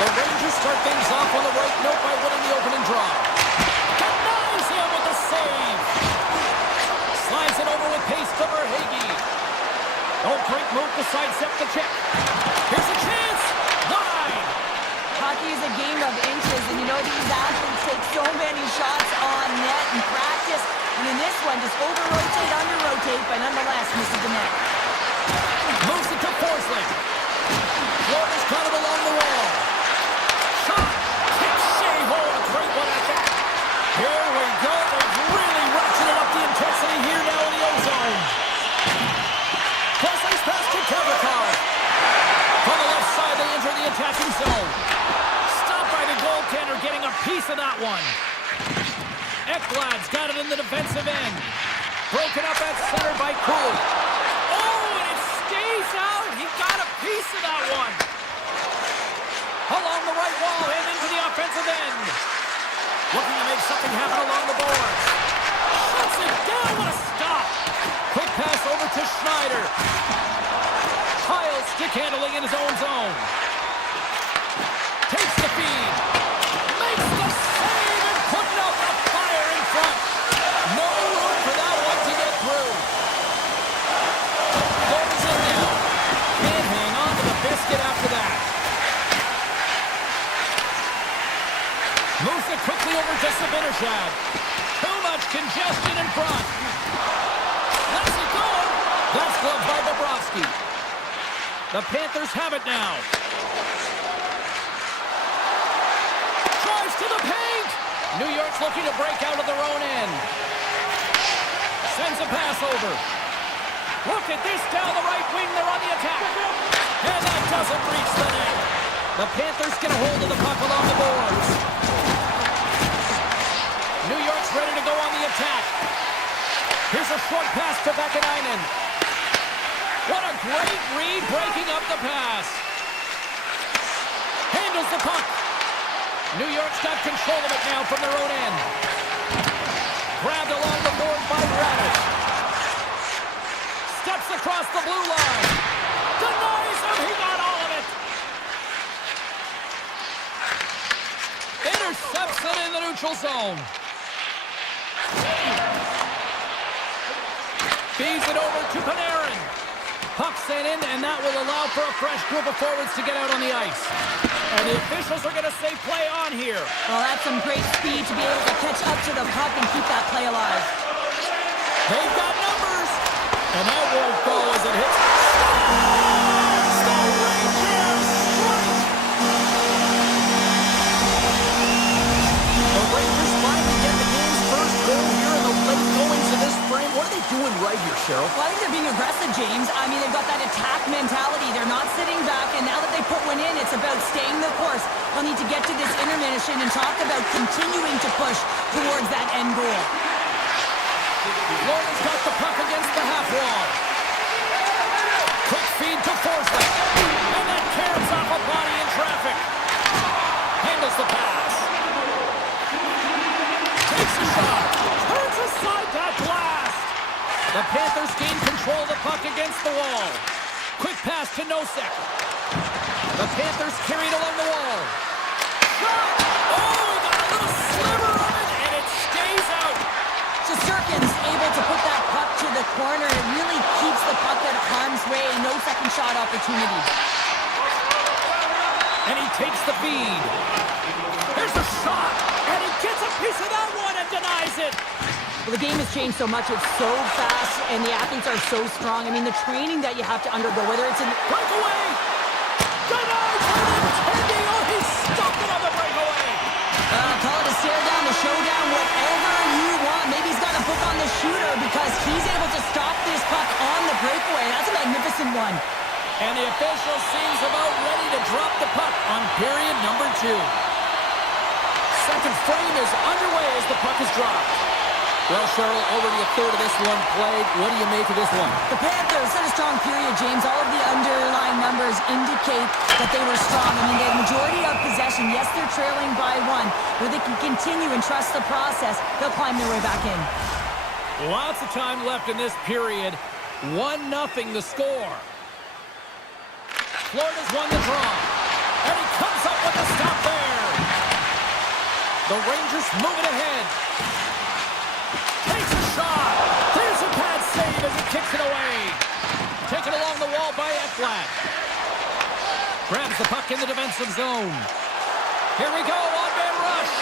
The Rangers start things off on the right note by winning the opening draw. Denies him with the save. Slides it over with pace to Verhaeghe. Don't break move to sidestep the check. Here's a chance. Line. Hockey is a game of inches, and you know these athletes take so many shots on net in practice. And in this one, just over-rotate, under-rotate, but nonetheless misses the net. Moves it to Forsling. Florida's got it along the wall. Shot. Kicks Shea Hole. A great one at that. Here we go. They've really ratcheted up the intensity here now in the O-zone. Cross-ice pass to Teverkar. From the left side, they enter the attacking zone. Stopped by the goaltender, getting a piece of that one. Ekblad's got it in the defensive end. Broken up at center by Cool. Oh, and it stays out. He got a piece of that one. Along the right wall and into the offensive end. Looking to make something happen along the boards. Shuts it down. What a stop. Quick pass over to Schneider. Kyle stick handling in his own zone. Takes the feed. Makes the save and putting out the fire in front. No room for that one to get through. Goes in now. Can't hang on to the biscuit after that. Moves it quickly over to Sabinishad. Too much congestion in front. Lets it go. That's gloved by Bobrovsky. The Panthers have it now. Drives to the paint. New York's looking to break out of their own end. Sends a pass over. Look at this down the right wing. They're on the attack. And that doesn't reach the net. The Panthers get a hold of the puck along the boards. New York's ready to go on the attack. Here's a short pass to Vakanainen. What a great read, breaking up the pass. Handles the puck. New York's got control of it now from their own end. Grabbed along the board by Radish. Steps across the blue line. Denies him. He got all of it. Intercepts it in the neutral zone. Feeds it over to Panarin. Puck sent in, and that will allow for a fresh group of forwards to get out on the ice. And the officials are going to say play on here. Well, that's some great speed to be able to catch up to the puck and keep that play alive. They've got numbers. And that won't go as it hits. The Rangers strike. The Rangers finally get the game's first goal here in the late goings of this frame. What are they doing right here, Cheryl? Well, I think they're being aggressive, James. I mean, they've got that attack mentality. They're not sitting back, and now that they put one in, it's about staying the course. They'll need to get to this intermission and talk about continuing to push towards that end goal. Florida's got the puck against the half wall. Quick feed to Forsling. And that carries off a body in traffic. Handles the pass. Takes a shot. Turns aside that blast. The Panthers gain control of the puck against the wall. Quick pass to Nosek. The Panthers carried along the wall. Shot! Oh, he got a little sliver of it, and it stays out. Shesterkin's able to put that puck to the corner. It really keeps the puck out of harm's way. No second shot opportunity. And he takes the feed. Here's a shot, and he gets a piece of that one and denies it. Well, the game has changed so much. It's so fast, and the athletes are so strong. I mean, the training that you have to undergo, whether it's in... Breakaway! Denied for Nintendo! Oh, he stopped it on the breakaway! Call it a stare down, a showdown, whatever you want. Maybe he's got a book on the shooter because he's able to stop this puck on the breakaway. That's a magnificent one. And the official seems about ready to drop the puck on period number 2. Second frame is underway as the puck is dropped. Well, Cheryl, already a third of this one played. What do you make of this one? The Panthers had a strong period, James. All of the underlying numbers indicate that they were strong. I mean, they had majority of possession. Yes, they're trailing by 1. Where they can continue and trust the process, they'll climb their way back in. Lots of time left in this period. 1-0 the score. Florida's won the draw. And he comes up with a stop there. The Rangers move it ahead. Takes a shot. There's a bad save as he kicks it away. Taken along the wall by Ekblad. Grabs the puck in the defensive zone. Here we go, one-man rush.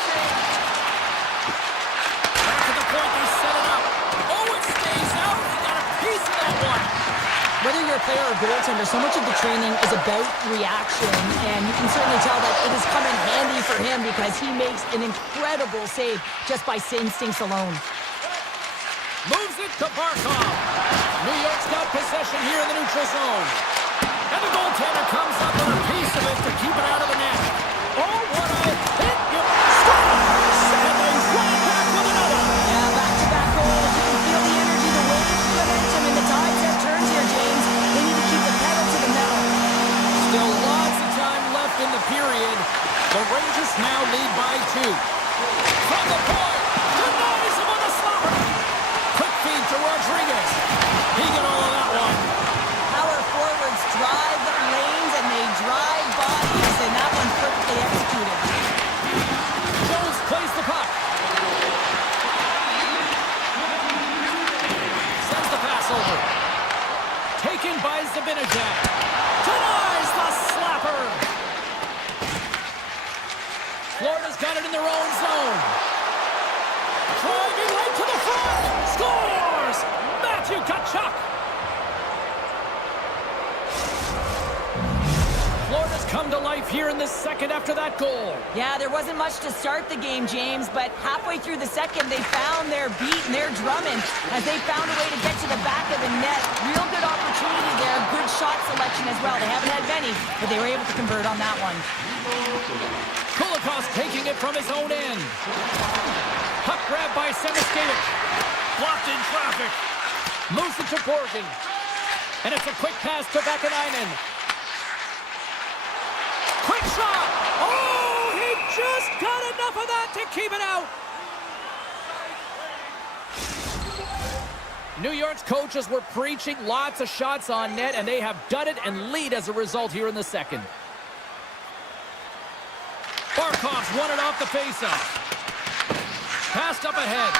Back to the point, they set it up. Oh, it stays out. He got a piece of that one. Whether you're a player or goaltender, so much of the training is about reaction, and you can certainly tell that it has come in handy for him because he makes an incredible save just by instincts alone. Moves it to Barkov. New York's got possession here in the neutral zone. And the goaltender comes up with a piece of it to keep it out of the net. Oh, what a hit! You scores! And they run it back with another. Yeah, back-to-back goals. You can feel the energy, the wave, the momentum, and the tides have turned here, James. They need to keep the pedal to the metal. Still lots of time left in the period. The Rangers now lead by 2. From the point, denies him on the slapper. Quick feed to Rodriguez. He got all of that one. Power forwards drive lanes and they drive bodies, and that one perfectly executed. Jones plays the puck. Sends the pass over. Taken by Zibanejad. Denies the slapper. Florida's got it in their own zone. Driving right to the front. Scores! Matthew Tkachuk. Florida's come to life here in the second after that goal. Yeah, there wasn't much to start the game, James, but halfway through the second, they found their beat and their drumming as they found a way to get to the back of the net. Real good opportunity there, good shot selection as well. They haven't had many, but they were able to convert on that one. Kulikov's taking it from his own end. Puck grab by Semiskevich. Blocked in traffic. Moves it to Borgen. And it's a quick pass to Vakanainen. Quick shot! Oh, he just got enough of that to keep it out! New York's coaches were preaching lots of shots on net, and they have done it and lead as a result here in the second. Barkov's won it off the faceoff. Passed up ahead.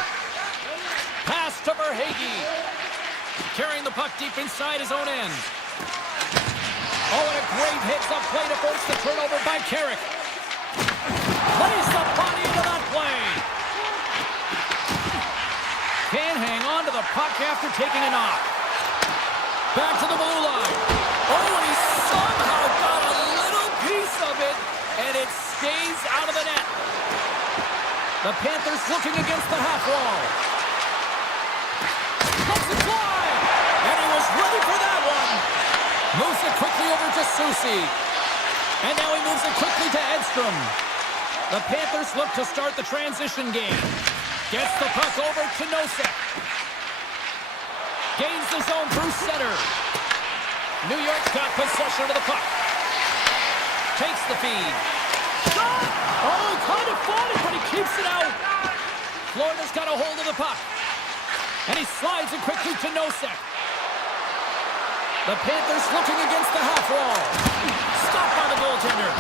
Pass to Verhaeghe. Carrying the puck deep inside his own end. Oh, and a great hits up play to force the turnover by Carrick. Plays the body into that play. Can't hang on to the puck after taking a knock. Back to the blue line. Oh, and he somehow got a little piece of it, and it stays out of the net. The Panthers looking against the half wall. Lets it fly, and he was ready for that one. Moves it quickly over to Susi. And now he moves it quickly to Edstrom. The Panthers look to start the transition game. Gets the puck over to Nosek. Gains the zone through center. New York's got possession of the puck. Takes the feed. Shot! Oh, kind of fought it, but he keeps it out. Florida's got a hold of the puck. And he slides it quickly to Nosek. The Panthers looking against the half wall. Stopped by the goaltender.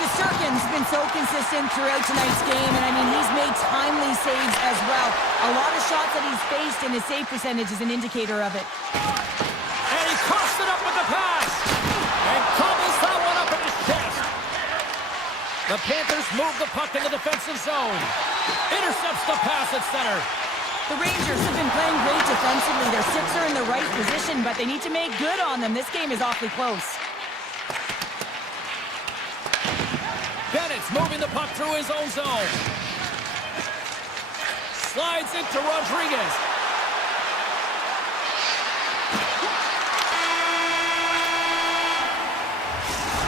Shesterkin's been so consistent throughout tonight's game, and I mean, he's made timely saves as well. A lot of shots that he's faced, and his save percentage is an indicator of it. And he coughs it up with the pass. And cobbles that one up in his chest. The Panthers move the puck in the defensive zone. Intercepts the pass at center. The Rangers have been playing great defensively. Their six are in the right position, but they need to make good on them. This game is awfully close. Bennett's moving the puck through his own zone. Slides it to Rodriguez.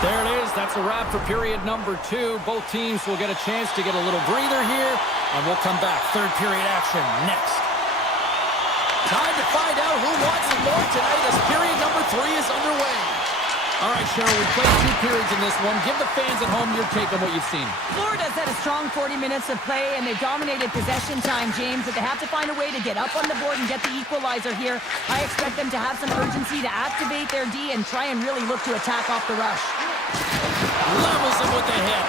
There it is. That's a wrap for period number 2. Both teams will get a chance to get a little breather here, and we'll come back. Third period action next. Time to find out who wants it more tonight as period number 3 is underway. All right, Cheryl, we played 2 periods in this one. Give the fans at home your take on what you've seen. Florida's had a strong 40 minutes of play, and they've dominated possession time, James, but they have to find a way to get up on the board and get the equalizer here. I expect them to have some urgency to activate their D and try and really look to attack off the rush. Levels him with the hit.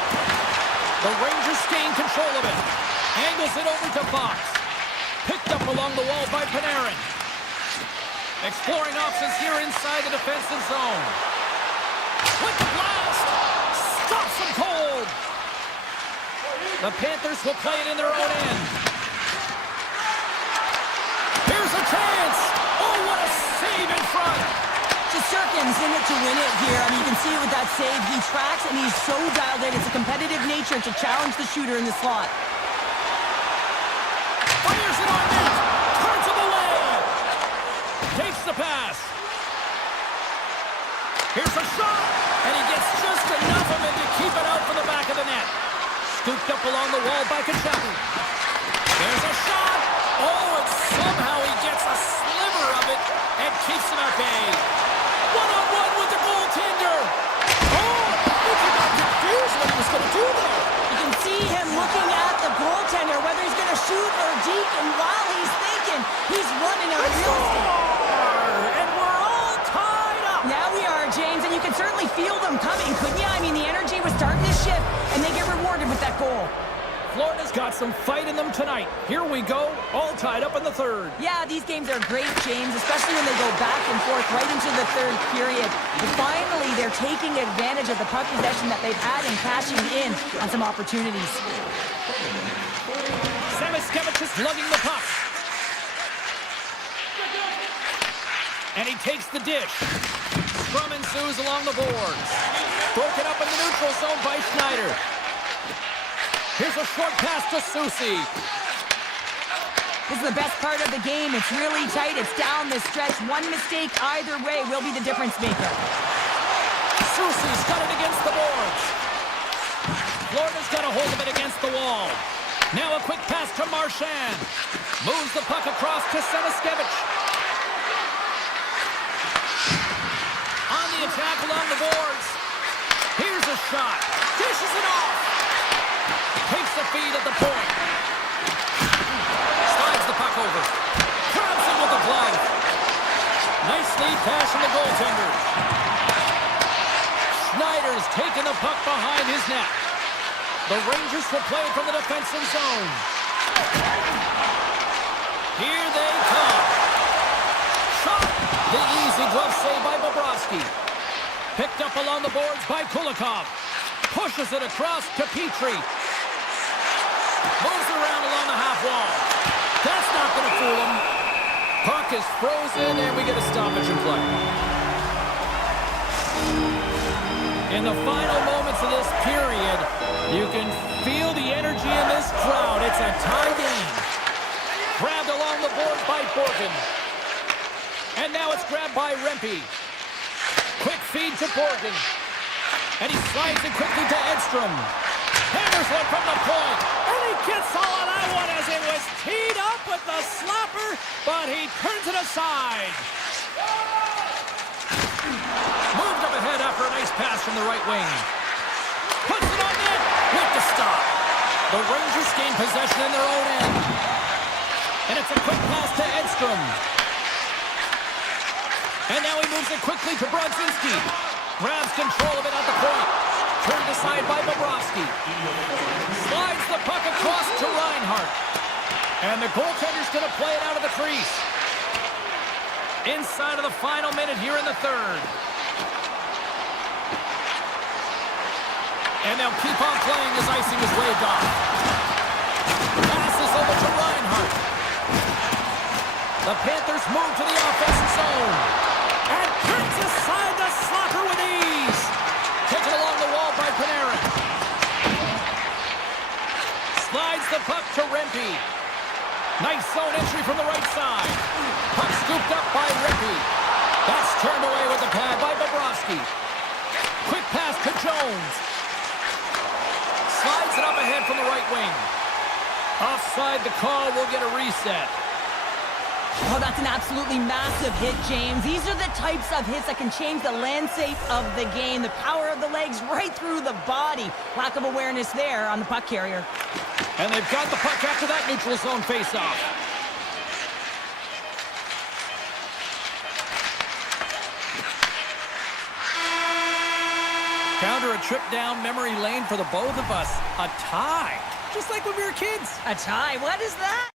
The Rangers gain control of it. Angles it over to Fox. Picked up along the wall by Panarin. Exploring options here inside the defensive zone. With the blast! Stops him cold! The Panthers will play it in their own end. Here's a chance! Oh, what a save in front! Shesterkin's in it to win it here. I mean, you can see it with that save. He tracks, and he's so dialed in. It's a competitive nature to challenge the shooter in the slot. Fires it on net! Turns him away! Takes the pass. Here's a shot! And he gets just enough of it to keep it out from the back of the net. Scooped up along the wall by Kachuk. There's a shot! Oh, and somehow he gets a sliver of it and keeps him at bay. One-on-one with the goaltender. Oh, I think he got confused what he was going to do there. You can see him looking at the goaltender, whether he's going to shoot or deke, and while he's thinking, he's running out of real estate. And we're all tied up. Now we are, James, and you can certainly feel them coming, couldn't you? I mean, the energy was starting to shift, and they get rewarded with that goal. Florida's got some fight in them tonight. Here we go, all tied up in the third. Yeah, these games are great, James, especially when they go back and forth right into the third period. But finally, they're taking advantage of the puck possession that they've had and cashing in on some opportunities. Samiskevich is lugging the puck. And he takes the dish. Scrum ensues along the boards. Broken up in the neutral zone by Schneider. Here's a short pass to Susi. This is the best part of the game. It's really tight. It's down the stretch. One mistake either way will be the difference maker. Susi's got it against the boards. Florida's got a hold of it against the wall. Now a quick pass to Marchand. Moves the puck across to Samiskevich. On the attack along the boards. Here's a shot. Dishes it off. Takes the feed at the point. Slides the puck over. Grabs it with the glove. Nice lead pass from the goaltender. Schneider's taking the puck behind his net. The Rangers will play from the defensive zone. Here they come. Shot. The easy glove save by Bobrovsky. Picked up along the boards by Kulikov. Pushes it across to Petrie. Moves around along the half wall. That's not going to fool him. Puck is frozen, and we get a stoppage in play. In the final moments of this period, you can feel the energy in this crowd. It's a tie game. Grabbed along the boards by Borgen. And now it's grabbed by Rempe. Quick feed to Borgen. And he slides it quickly to Edstrom. Hammers one from the point. And he gets all of that one as it was teed up with the slapper, but he turns it aside. Moved up ahead after a nice pass from the right wing. Puts it on net with the stop. The Rangers gain possession in their own end. And it's a quick pass to Edstrom. And now he moves it quickly to Brodzinski. Grabs control of it at the point. Turned aside by Bobrovsky. Slides the puck across to Reinhart. And the goaltender's going to play it out of the crease. Inside of the final minute here in the third. And they'll keep on playing as icing is waved off. Passes over to Reinhart. The Panthers move to the offensive zone. And turns aside the slapper with ease. Taken along the wall by Panarin. Slides the puck to Rempe. Nice zone entry from the right side. Puck scooped up by Rempe. That's turned away with the pad by Bobrovsky. Quick pass to Jones. Slides it up ahead from the right wing. Offside the call will get a reset. Oh, that's an absolutely massive hit, James. These are the types of hits that can change the landscape of the game. The power of the legs right through the body. Lack of awareness there on the puck carrier. And they've got the puck after that neutral zone faceoff. Counter a trip down memory lane for the both of us. A tie. Just like when we were kids. A tie? What is that?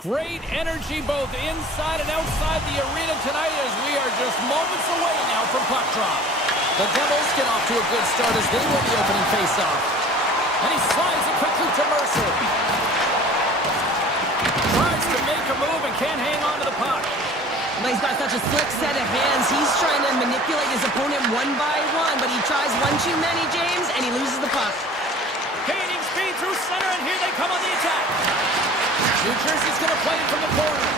Great energy both inside and outside the arena tonight as we are just moments away now from puck drop. The Devils get off to a good start as they win the opening faceoff. And he slides it quickly to Mercer. Tries to make a move and can't hang on to the puck. Well, he's got such a slick set of hands. He's trying to manipulate his opponent one by one, but he tries one too many, James, and he loses the puck. Gaining speed through center, and here they come on the attack. New Jersey's going to play it from the corner.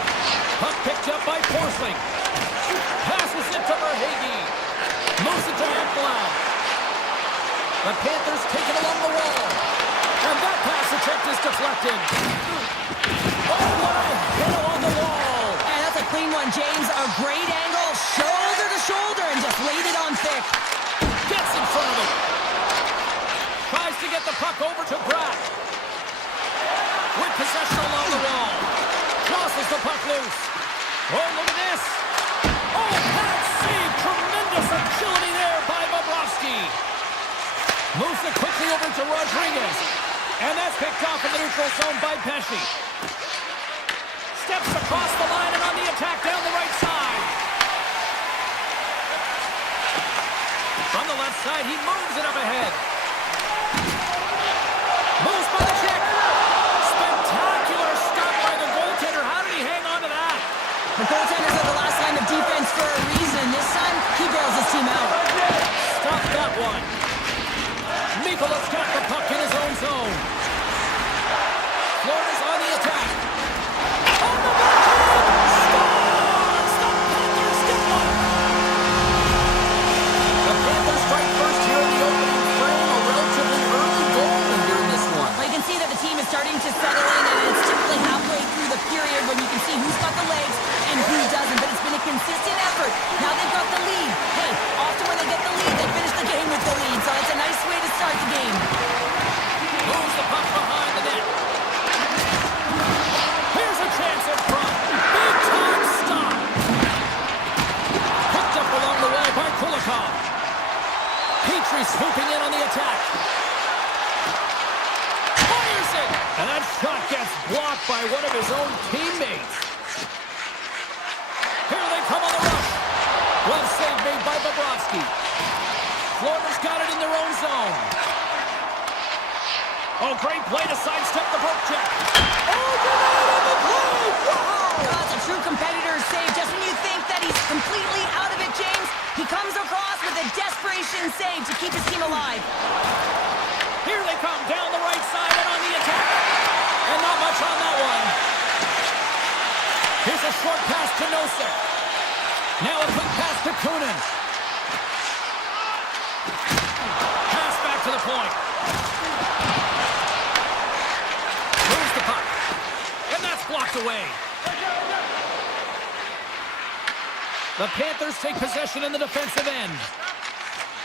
Puck picked up by Forsling. Passes it to Verhage. Moves it to Ekblad. The Panthers take it along the wall. And that pass attempt is deflected. Oh, what a hit along the wall. And that's a clean one, James. A great angle, shoulder to shoulder, and just laid it on thick. Gets in front of it. Tries to get the puck over to Bratt. With possession along the wall. Crosses the puck loose. Oh, look at this. Oh, that save. Tremendous agility there by Bobrovsky. Moves it quickly over to Rodriguez. And that's picked off in the neutral zone by Pesci. Steps across the line and on the attack down the right side. From the left side, he moves it up ahead. Moves by the check. Spectacular stop by the goaltender. How did he hang on to that? The goaltender's at the last line of defense for a reason. This time, he bails his team out. Stop that one. Mikola's got the puck in his own zone. Florida's on the attack. On the backhand! Scores! The Panthers get one! The Panthers strike first here in the opening frame. A relatively early goal here in this one. Well, you can see that the team is starting to settle in, and it's typically halfway through the period when you can see who's got the legs and who doesn't. But it's been a consistent effort. Now they've got the lead. Hey, often when they get the lead, they finish the game with the lead. So it's a nice way to start the game. Moves the puck behind the net. Here's a chance in front. Big time stop. Picked up along the wall by Kulikov. Petrie swooping in on the attack. Fires it. And that shot gets blocked by one of his own teammates. Here they come on the rush. Glove save made by Bobrovsky. Florida's got it in their own zone. Oh, great play to sidestep the poke check. Oh, denied on the play! Wow! That's a true competitor's save. Just when you think that he's completely out of it, James, he comes across with a desperation save to keep his team alive. Here they come down the right side and on the attack. And not much on that one. Here's a short pass to Nosek. Now a quick pass to Kunin. Pass back to the point. Moves the puck. And that's blocked away. The Panthers take possession in the defensive end.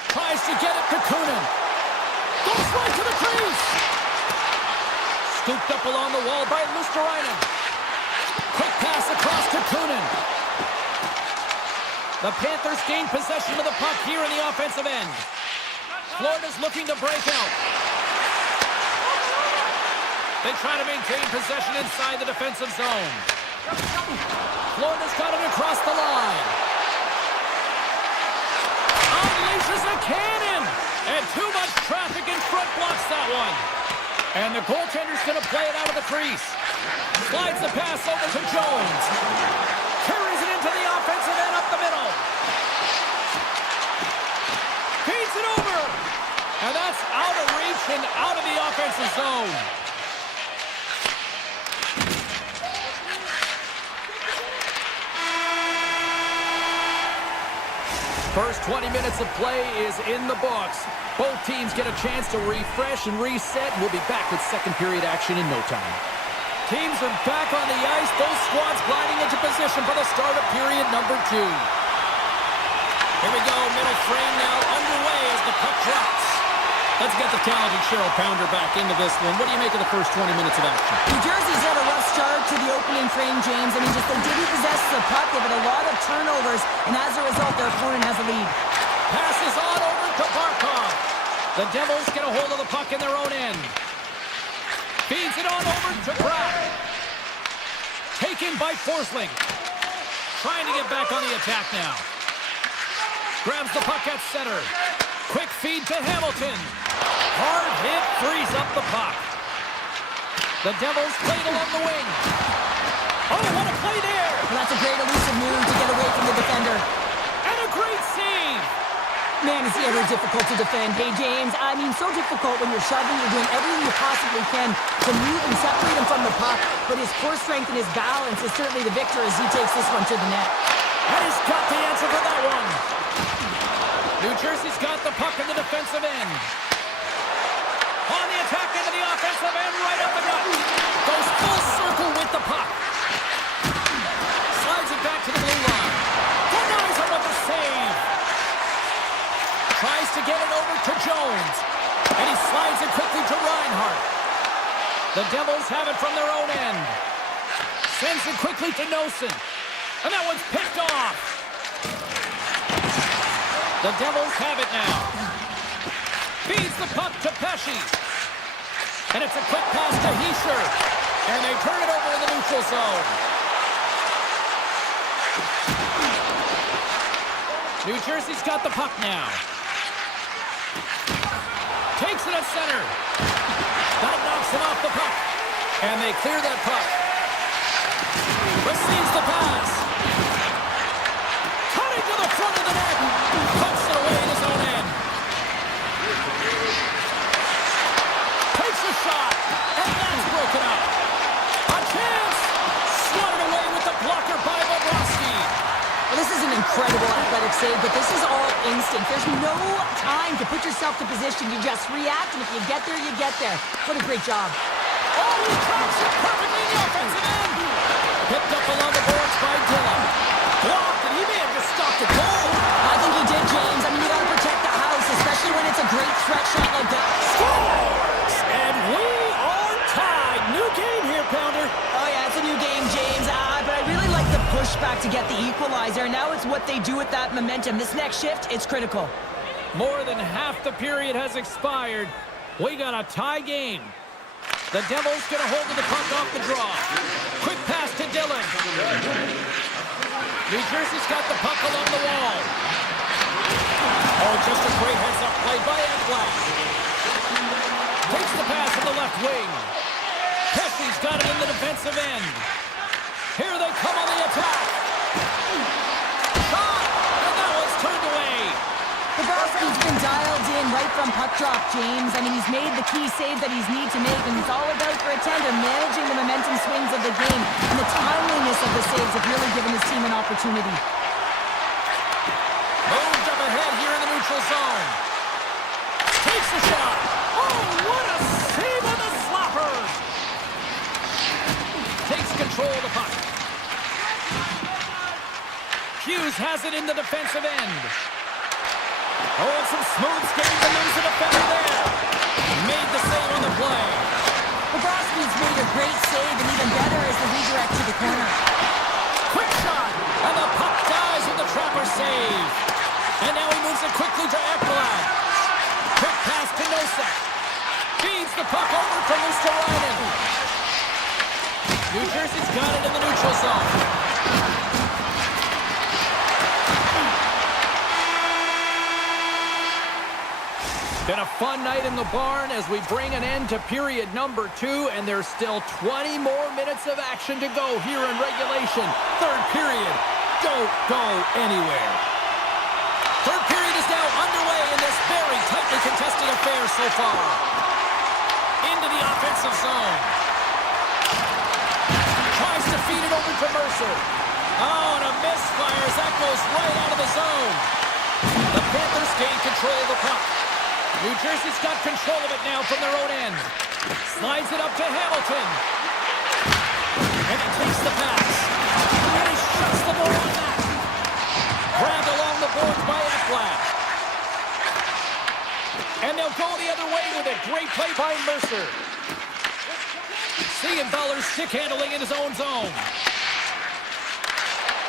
Tries to get it to Kunin. Goes right to the crease. Scooped up along the wall by Luosterainen. Quick pass across to Kunin. The Panthers gain possession of the puck here in the offensive end. Florida's looking to break out. They try to maintain possession inside the defensive zone. Florida's got it across the line. Unleashes a cannon! And too much traffic in front blocks that one. And the goaltender's going to play it out of the crease. Slides the pass over to Jones. Carries it into the offensive end up the middle. Feeds it over. And that's out of reach and out of the offensive zone. First 20 minutes of play is in the books. Both teams get a chance to refresh and reset. We'll be back with second period action in no time. Teams are back on the ice. Those squads gliding into position for the start of period number 2. Here we go. Middle frame now underway as the puck drops. Let's get the talented Cheryl Pounder back into this one. What do you make of the first 20 minutes of action? New Jersey's had a rough start to the opening frame, James. I mean, just they didn't possess the puck. They've had a lot of turnovers, and as a result, their opponent has a lead. Passes on over to Barkov. The Devils get a hold of the puck in their own end. Feeds it on over to Pratt. Taken by Forsling. Trying to get back on the attack now. Grabs the puck at center. Quick feed to Hamilton. Hard hit frees up the puck. The Devils played along the wing. Oh, what a play there! Well, that's a great elusive move to get away from the defender. And a great save! Man, is he ever difficult to defend. Hey, James, I mean, so difficult when you're shoving, you're doing everything you possibly can to move and separate him from the puck. But his core strength and his balance is certainly the victor as he takes this one to the net. And he's got the answer for that one. New Jersey's got the puck in the defensive end. On the attack into the offensive end, right up the gut. Goes full circle with the puck. Slides it back to the blue line. Denies him with the save. Tries to get it over to Jones. And he slides it quickly to Reinhart. The Devils have it from their own end. Sends it quickly to Nosen. And that one's picked off. The Devils have it now. Feeds the puck to Pesci. And it's a quick pass to Heischer. And they turn it over in the neutral zone. New Jersey's got the puck now. Takes it at center. That knocks him off the puck. And they clear that puck. Receives the pass. Cutting to the front of the net. Puts it away in his own end. Takes a shot. And that's broken up. A chance. Swatted away with the blocker by Bobrovsky. Well, this is an incredible athletic save, but this is all instinct. There's no time to put yourself to position. You just react, and if you get there, you get there. What a great job. Oh, he drops it perfectly in the offensive end. Picked up along the boards by Dillon. Blocked, and he may have just stopped a goal. I think he did, James. I mean, you gotta protect the house, especially when it's a great threat shot like that. Scores! And we are tied. New game here, Pounder. Oh, yeah, it's a new game, James. But I really like the pushback to get the equalizer. Now it's what they do with that momentum. This next shift, it's critical. More than half the period has expired. We got a tie game. The Devils get a hold of the puck off the draw. Quick pass to Dillon. New Jersey's got the puck along the wall. Oh, just a great heads-up play by Ekblad. Takes the pass in the left wing. Pesci's got it in the defensive end. Here they come on the attack. Shot! And that one's turned away. Bobrovsky's been dialed in right from puck drop, James. I mean, he's made the key save that he's need to make, and it's all about for a tender managing the momentum swings of the game. And the timeliness of the saves have really given his team an opportunity. Moved up ahead here in the neutral zone. Takes a shot. Oh, what a save on the slapper. Takes control of the puck. Hughes has it in the defensive end. Oh, and some smooth skating to lose the defender there. Made the save on the play. Bobrovsky's made a great save, and even better is the redirect to the corner. Quick shot, and the puck dies with the trapper save. And now he moves it quickly to Ekblad. Quick pass to Nosek. Feeds the puck over to Luosterainen. New Jersey's got it in the neutral zone. Been a fun night in the barn as we bring an end to period number 2, and there's still 20 more minutes of action to go here in regulation. Third period. Don't go anywhere. Third period is now underway in this very tightly contested affair so far. Into the offensive zone. Tries to feed it over to Mercer. Oh, and a misfire as that goes right out of the zone. The Panthers gain control of the puck. New Jersey's got control of it now from their own end. Slides it up to Hamilton. And he takes the pass. And he shuts the ball on that. Grabbed along the boards by Ekblad. And they'll go the other way with it. Great play by Mercer. Siegenthaler's stick handling in his own zone.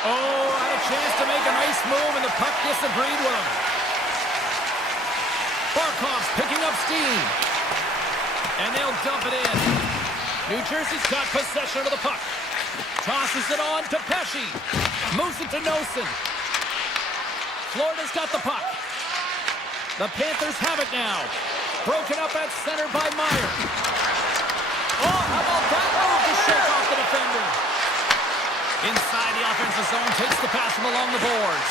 Oh, had a chance to make a nice move, and the puck disagreed with him. Barkov's picking up steam. And they'll dump it in. New Jersey's got possession of the puck. Tosses it on to Pesci. Moves it to Nosen. Florida's got the puck. The Panthers have it now. Broken up at center by Meyer. Oh, how about that move to shake off the defender? Inside the offensive zone, takes the pass from along the boards.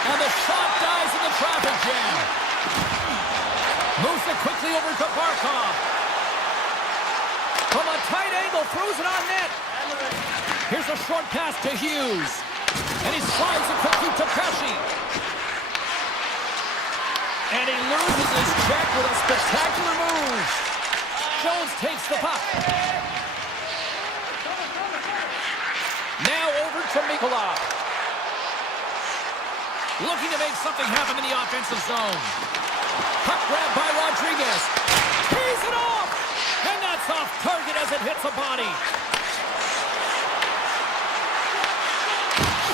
And the shot dies in the traffic jam. Moves it quickly over to Barkov. From a tight angle, throws it on net. Here's a short pass to Hughes. And he slides it quickly to Pesci. And he loses his check with a spectacular move. Jones takes the puck. Now over to Mikolov. Looking to make something happen in the offensive zone. Puck grab by Rodriguez. Tees it off! And that's off target as it hits a body.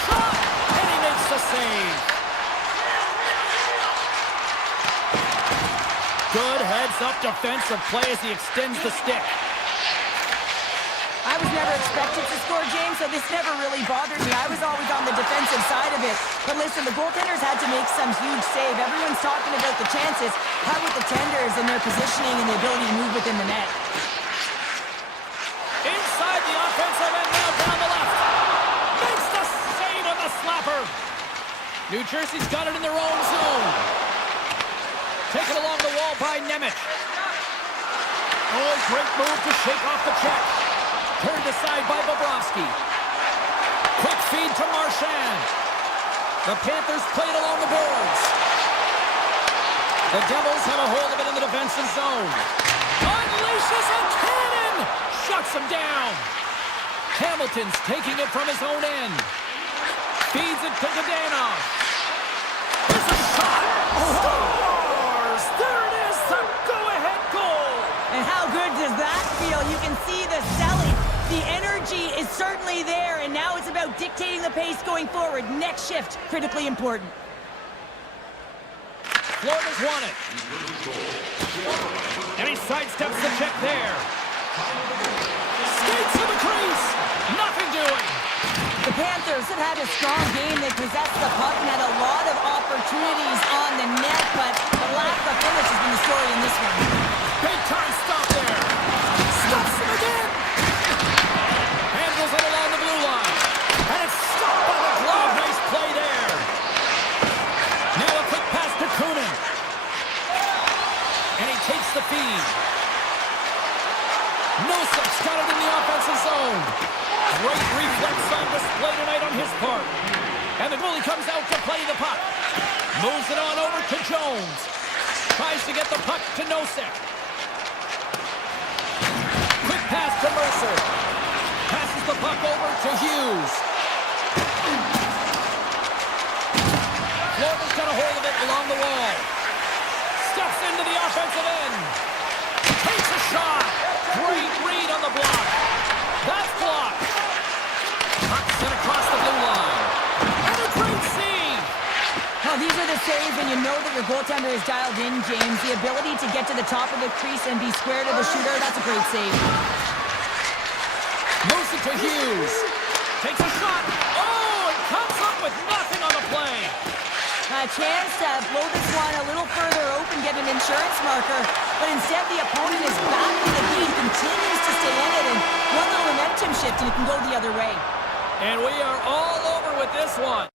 Shot! And he makes the save. Good heads-up defensive play as he extends the stick. I was never expected to score, James, so this never really bothered me. I was always on the defensive side of it. But listen, the goaltenders had to make some huge save. Everyone's talking about the chances. How about the tenders and their positioning and the ability to move within the net? Inside the offensive end, now down the left. Makes the save on the slapper. New Jersey's got it in their own zone. Taken along the wall by Nemec. Oh, great move to shake off the check. Turned aside by Bobrovsky. Quick feed to Marchand. The Panthers play it along the boards. The Devils have a hold of it in the defensive zone. Unleashes a cannon! Shuts him down. Hamilton's taking it from his own end. Feeds it to Zhdanov. Here's a shot! Scores! There it is, the go-ahead goal! And how good does that feel? You can see the selling. The energy is certainly there, and now it's about dictating the pace going forward. Next shift, critically important. Florida's won it. And he sidesteps the check there. Skates to the crease. Nothing doing. The Panthers have had a strong game. They possessed the puck and had a lot of opportunities on the net, but the lack of finish has been the story in this one. Big time stop there. Stops him again. Handles it along the blue line. And it's stopped by the glove. Nice play there. Now a quick pass to Kunin. And he takes the feed. Nosek's got it in the offensive zone. Great reflex on display tonight on his part. And the goalie comes out to play the puck. Moves it on over to Jones. Tries to get the puck to Nosek. Quick pass to Mercer. Passes the puck over to Hughes. Florida's got a hold of it along the wall. Steps into the offensive end. Takes a shot. Great read on the block. That's blocked. Puck sent across the blue line. And a great save. Now, these are the saves when you know that your goaltender is dialed in, James. The ability to get to the top of the crease and be square to the shooter, that's a great save. Moves it to Hughes. Takes a shot. Oh, and comes up with nothing on the play. A chance to blow this one a little further open, get an insurance marker, but instead the opponent is back in the game, continues to stay in it, and one little momentum shift and it can go the other way. And we are all over with this one.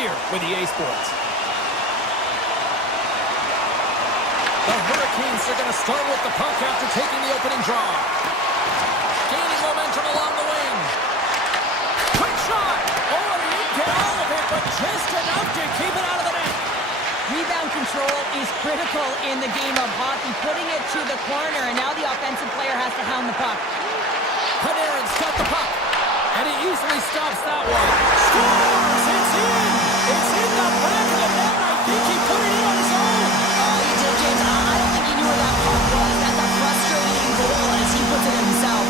here with EA Sports. The Hurricanes are going to start with the puck after taking the opening draw. Gaining momentum along the wing. Quick shot! Oh, he didn't get all of it, but just enough to keep it out of the net. Rebound control is critical in the game of hockey, putting it to the corner, and now the offensive player has to hound the puck. Panarin's got the puck, and he easily stops that one. Scores! It's in! It's in the back of the net. I think he put it in on his own. Oh, he did, James. I don't think he knew where that puck was. That's a frustrating goal as he puts it in himself.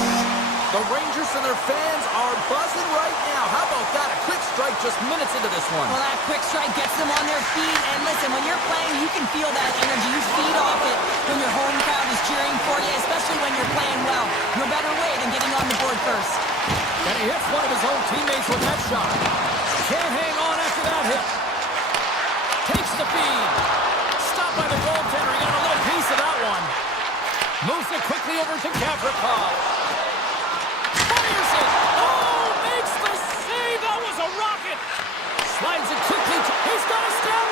The Rangers and their fans are buzzing right now. How about that? A quick strike just minutes into this one. Well, that quick strike gets them on their feet. And listen, when you're playing, you can feel that energy. You feed off it when your home crowd is cheering for you, especially when you're playing well. No better way than getting on the board first. And he hits one of his own teammates with that shot. Can't hang on after that hit. Takes the feed. Stopped by the goaltender. He got a little piece of that one. Moves it quickly over to Gavrikov. Fires it. Oh, makes the save. That was a rocket. Slides it quickly. He's got a step.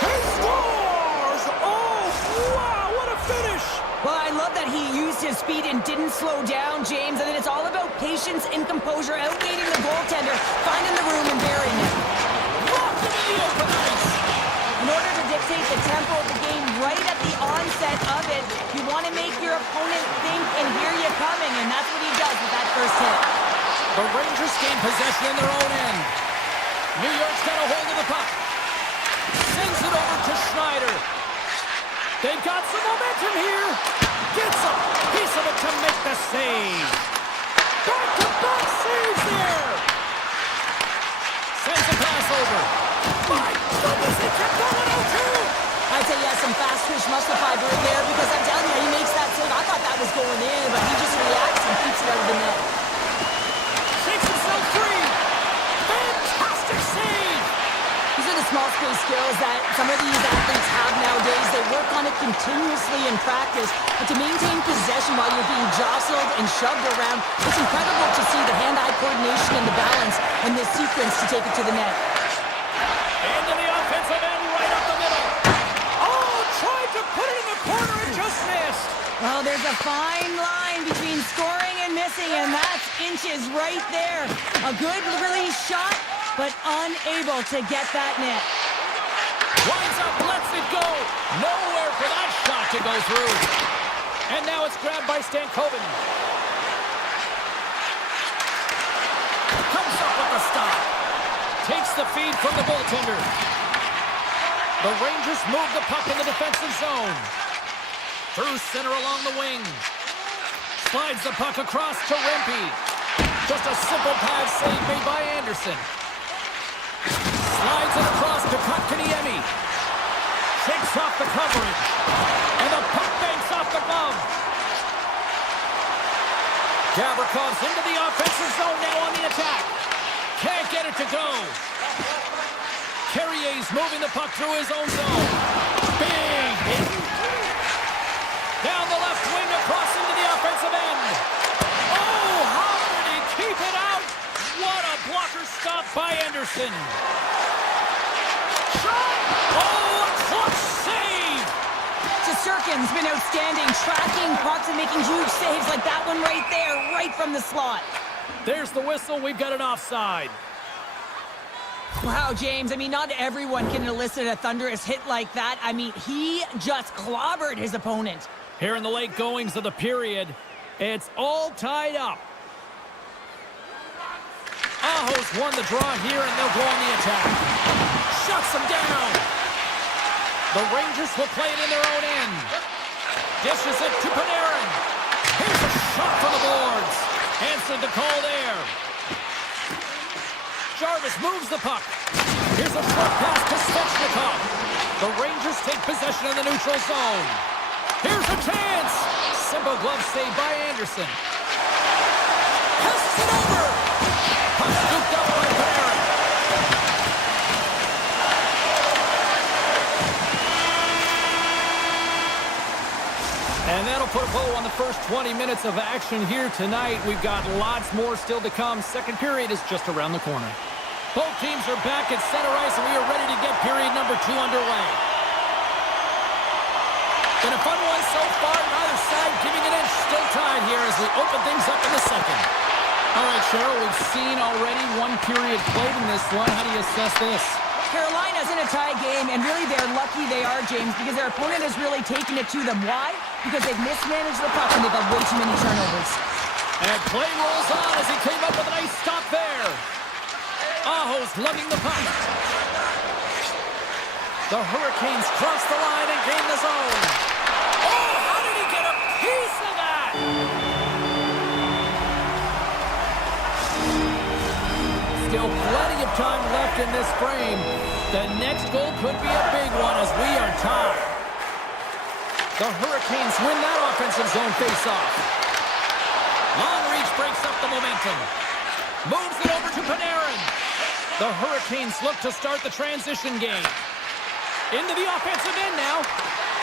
He scores. Oh, wow. What a finish. Well, I love that he used his speed and didn't slow down, James. And then it's all about patience and composure, outweighing the goaltender, finding the room and burying it. Locked him in the open ice. In order to dictate the tempo of the game right at the onset of it, you want to make your opponent think and hear you coming, and that's what he does with that first hit. The Rangers gain possession in their own end. New York's got a hold of the puck. Sends it over to Schneider. They've got some momentum here. Gets a piece of it to make the save. Back-to-back saves there. Sends a pass over. My goodness, he kept going out too. I'd say he has some fast twitch muscle fiber in there because I'm telling you, he makes that save. I thought that was going in, but he just reacts and keeps it out of the net. Shakes himself free. Fantastic save. These are the small space skills that some of these athletes have nowadays. They work on it continuously in practice, but to maintain possession while you're being jostled and shoved around, it's incredible to see the hand-eye coordination and the balance in this sequence to take it to the net. Into the offensive end, right up the middle. Oh, tried to put it in the corner and just missed. Well, there's a fine line between scoring and missing, and that's inches right there. A good release shot, but unable to get that net. Winds up, lets it go. Nowhere for that shot to go through. And now it's grabbed by Stankoven. Comes up with the stop. Takes the feed from the goaltender. The Rangers move the puck in the defensive zone. Through center along the wing. Slides the puck across to Rempe. Just a simple pass save made by Anderson. Slides it across to Kotkaniemi. Shakes off the coverage. And the puck banks off the glove. Gavrikov's into the offensive zone now on the attack. Can't get it to go. Carrier's moving the puck through his own zone. Big hit. Down the left wing across into the offensive end. Oh, how did he keep it out? What a blocker stop by Anderson. Shot! Oh, a clutch save! Shesterkin's been outstanding, tracking pucks and making huge saves like that one right there, right from the slot. There's the whistle. We've got an offside. Wow, James, I mean, not everyone can elicit a thunderous hit like that. I mean, he just clobbered his opponent. Here in the late goings of the period, it's all tied up. Aho's won the draw here, and they'll go on the attack. Shuts them down. The Rangers will play it in their own end. Dishes it to Panarin. Here's a shot from the boards. Answered the call there. Jarvis moves the puck. Here's a short pass to Svechnikov. The Rangers take possession in the neutral zone. Here's a chance. Simple glove save by Anderson. Passes it over. Puck scooped up by Panarin. And that'll put a bow on the first 20 minutes of action here tonight. We've got lots more still to come. Second period is just around the corner. Both teams are back at center ice, and we are ready to get period number 2 underway. Been a fun one so far, neither side giving an inch. Still tied here as we open things up in the second. All right, Cheryl, we've seen already 1 period played in this one. How do you assess this? Carolina's in a tie game, and really they're lucky they are, James, because their opponent has really taken it to them. Why? Because they've mismanaged the puck and they've had way too many turnovers. And play rolls on as he came up with a nice stop there. Aho's lugging the puck. The Hurricanes cross the line and gain the zone. Oh, how did he get a piece of that? Still plenty of time left in this frame. The next goal could be a big one as we are tied. The Hurricanes win that offensive zone face-off. Long reach breaks up the momentum. Moves it over to Panarin. The Hurricanes look to start the transition game. Into the offensive end now.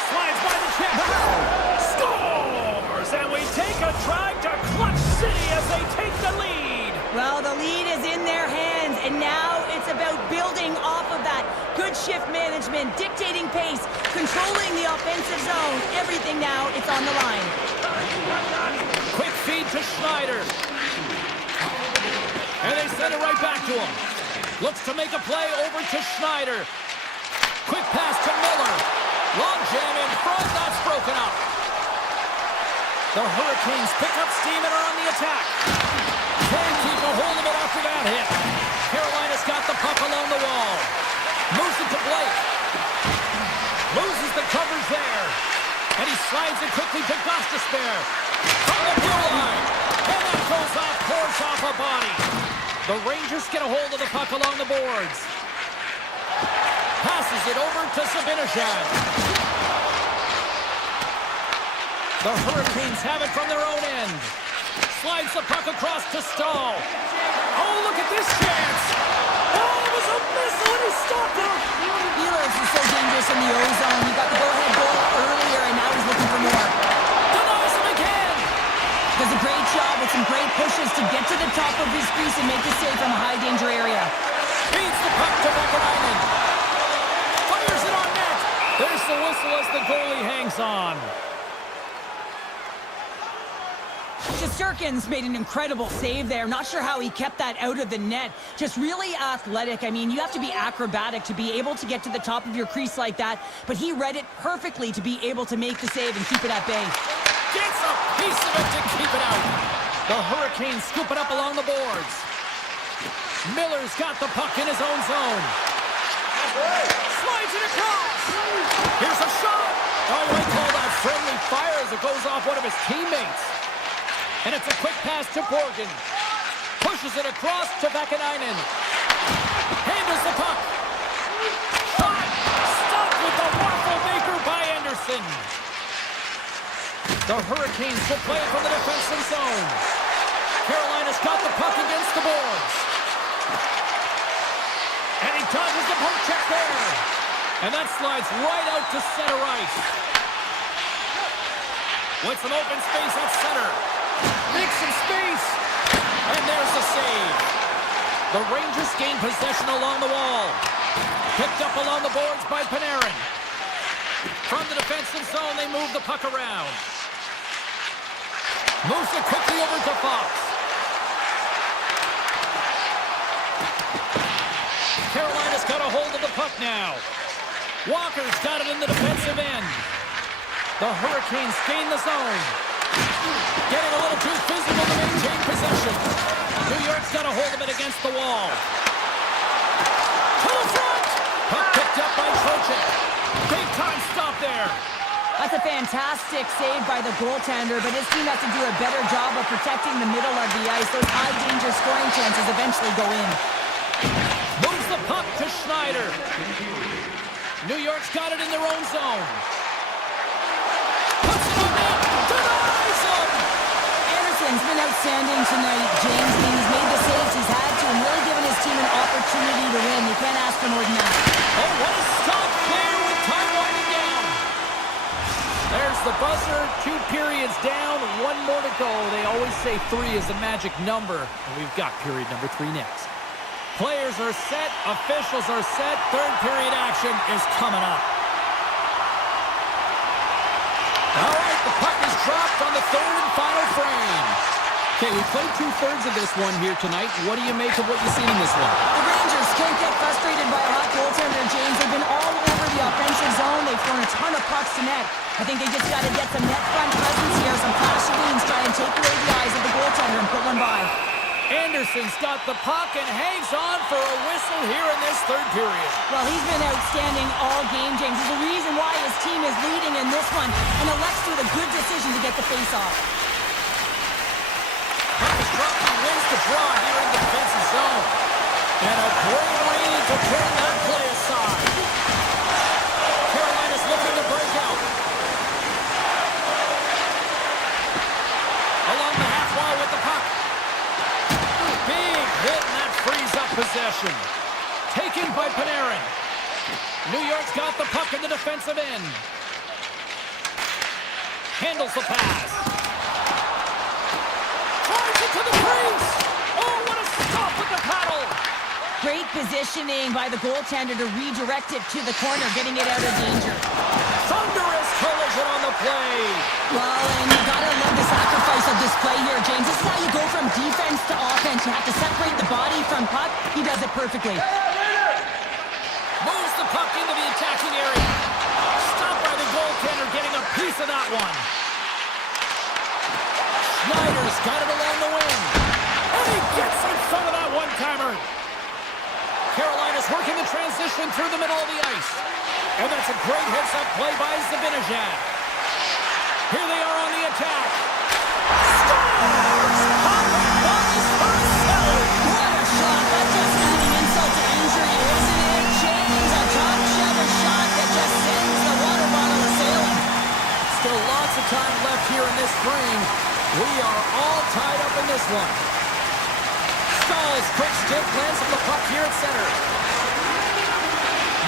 Slides by the chest. Scores! And we take a drive to Clutch City as they take the lead. Well, the lead is in their hands, and now it's about building off of that. Good shift management, dictating pace, controlling the offensive zone. Everything now, it's on the line. Quick feed to Schneider. And they send it right back to him. Looks to make a play over to Schneider. Quick pass to Miller. Long jam in front, that's broken up. The Hurricanes pick up steam and are on the attack. Can't keep a hold of it after that hit. Carolina's got the puck along the wall. Moves it to Blake. Loses the coverage there. And he slides it quickly to Gostisbehere. From the blue line. And that goes off, pours off a body. The Rangers get a hold of the puck along the boards. Passes it over to Zibanejad. The Hurricanes have it from their own end. Slides the puck across to Stahl. Oh, look at this chance. Oh, it was a missile and he stopped it. Ehlers is so dangerous in the O-zone. He got the go-ahead goal earlier, and now he's looking for more. Denies him again. Does a great job with some great pushes to get to the top of his crease and make the save from a high-danger area. Feeds the puck to Vakanainen. Fires it on net. There's the whistle as the goalie hangs on. Shesterkin's made an incredible save there. Not sure how he kept that out of the net. Just really athletic. I mean, you have to be acrobatic to be able to get to the top of your crease like that, but he read it perfectly to be able to make the save and keep it at bay. Gets a piece of it to keep it out. The Hurricanes scoop it up along the boards. Miller's got the puck in his own zone. Slides it across. Here's a shot. Oh, you might call that friendly fire as it goes off one of his teammates. And it's a quick pass to Borgen. Pushes it across to Vakanainen. Handles the puck. Shot. Stopped with the waffle maker by Anderson. The Hurricanes will play from the defensive zone. Carolina's got the puck against the boards. And he dodges the poke check there. And that slides right out to center ice. With some open space at center. Makes some space. And there's the save. The Rangers gain possession along the wall. Picked up along the boards by Panarin. From the defensive zone, they move the puck around. Moves it quickly over to Fox. Carolina's got a hold of the puck now. Walker's got it in the defensive end. The Hurricanes gain the zone. Getting a little too physical to maintain possession. New York's got a hold of it against the wall. To the front! Puck picked up by Trocheck. Big time stop there. That's a fantastic save by the goaltender, but his team has to do a better job of protecting the middle of the ice. Those high-danger scoring chances eventually go in. Moves the puck to Schneider. New York's got it in their own zone. Puts it on net. Denies him. Anderson's been outstanding tonight, James. I mean, he's made the saves he's had to and really given his team an opportunity to win. You can't ask for more than that. Oh, what a stop there with time winding down. There's the buzzer. 2 periods down. 1 more to go. They always say 3 is the magic number. And we've got period number 3 next. Players are set, officials are set, third period action is coming up. All right, the puck is dropped on the third and final frame. Okay, we played two-thirds of this one here tonight. What do you make of what you've seen in this one? The Rangers can't get frustrated by a hot goaltender, James. They've been all over the offensive zone. They've thrown a ton of pucks to net. I think they just got to get some net front presence here, some flashy wings, try and take away the eyes of the goaltender and put one by. Anderson's got the puck and hangs on for a whistle here in this third period. Well, he's been outstanding all game, James. There's a reason why his team is leading in this one, and elects with a good decision to get the face-off. Puck is dropped and wins the draw here in the defensive zone. And a great read to turn that play aside. Carolina's looking to break out. Along the half wall with the puck. Big hit, and that frees up possession. Taken by Panarin. New York's got the puck in the defensive end. Handles the pass. Drives it to the crease. Oh, what a stop with the paddle. Great positioning by the goaltender to redirect it to the corner, getting it out of danger. Thunderous collision on the play. Well, and you gotta love the sacrifice of this play here, James. This is how you go from defense to offense. You have to separate the body from puck. He does it perfectly. Moves the puck into the attacking area. Stopped by the goaltender, getting a piece of that one. Schneider's got it along the wing. And he gets in front of that one-timer. Carolina's working the transition through the middle of the ice. And that's a great heads-up play by Zibanejad. Here they are on the attack. Scores! Pop on his first save. What a shot. That's just adding insult to injury, isn't it, James? A top-shelter shot that just sends the water bottle a-sailing. Still lots of time left here in this frame. We are all tied up in this one. Stahl's quick stick lands on the puck here at center.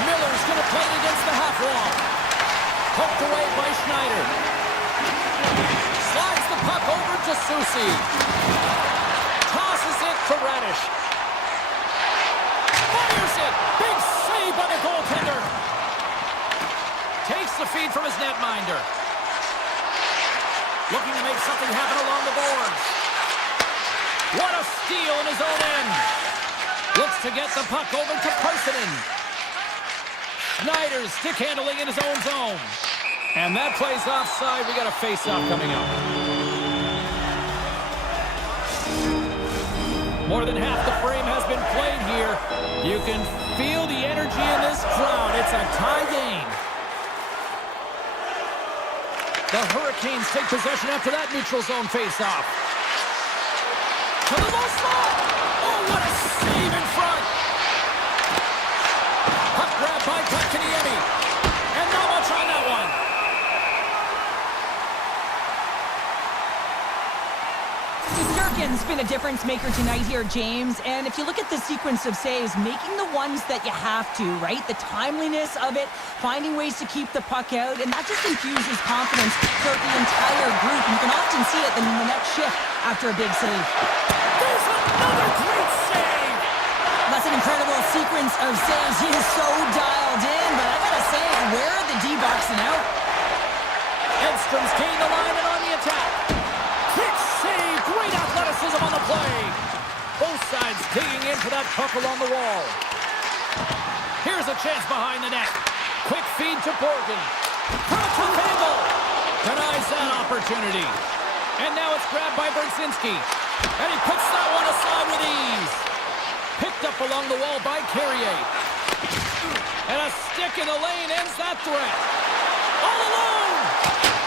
Miller's going to play it against the half wall. Poked away by Schneider. Slides the puck over to Susi. Tosses it to Radish. Fires it. Big save by the goaltender. Takes the feed from his netminder. Looking to make something happen along the boards. What a steal in his own end. Looks to get the puck over to Parsonen. Schneider's stick handling in his own zone. And that plays offside. We got a face-off coming up. More than half the frame has been played here. You can feel the energy in this crowd. It's a tie game. The Hurricanes take possession after that neutral zone face-off. To the low slot. Oh, what a save in front. Puck grab by Kotkaniemi. And not much on that one. Durkin's been a difference maker tonight here, James. And if you look at the sequence of saves, making the ones that you have to, right? The timeliness of it, finding ways to keep the puck out, and that just infuses confidence throughout the entire group. You can often see it in the next shift after a big save. There's another great save. That's an incredible sequence of saves. He is so dialed in, but I gotta say, where are the D-boxing out? Edstrom's gained the line and on the attack. Quick save, great athleticism on the play. Both sides digging into that puck along the wall. Here's a chance behind the net. Quick feed to Borgen. From a tough angle. Denies that opportunity. And now it's grabbed by Brzezinski. And he puts that one aside with ease. Picked up along the wall by Carrier. And a stick in the lane ends that threat. All alone.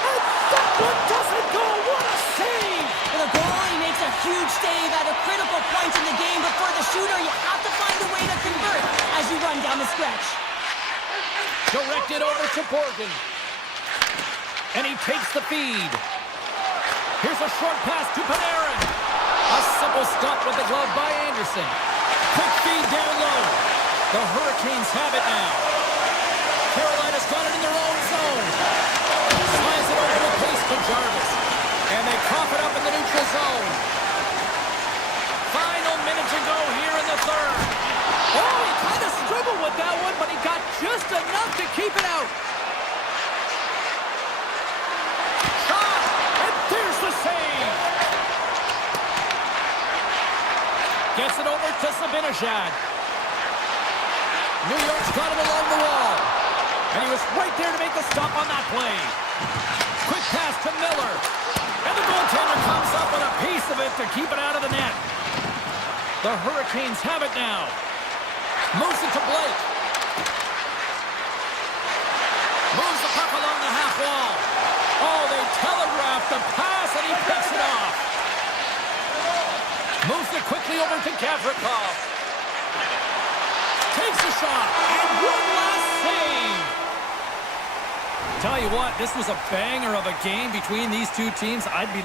And that one doesn't go. What a save. The goalie makes a huge save at a critical point in the game, but for the shooter, you have to find a way to convert as you run down the stretch. Directed over to Borgen. And he takes the feed. Here's a short pass to Panarin. A simple stop with the glove by Anderson. Quick feed down low. The Hurricanes have it now. Carolina's got it in their own zone. Slides it over the pace to Jarvis. And they cough it up in the neutral zone. Final minute to go here in the third. Zibanejad. New York's got him along the wall. And he was right there to make the stop on that play. Quick pass to Miller. And the goaltender comes up with a piece of it to keep it out of the net. The Hurricanes have it now. Moves it to Blake. Moves the puck along the half wall. Oh, they telegraphed the pass, and he picks it off. Moves it quickly over to Gavrikov. Takes a shot, and one last save. Tell you what, this was a banger of a game between these two teams. I'd be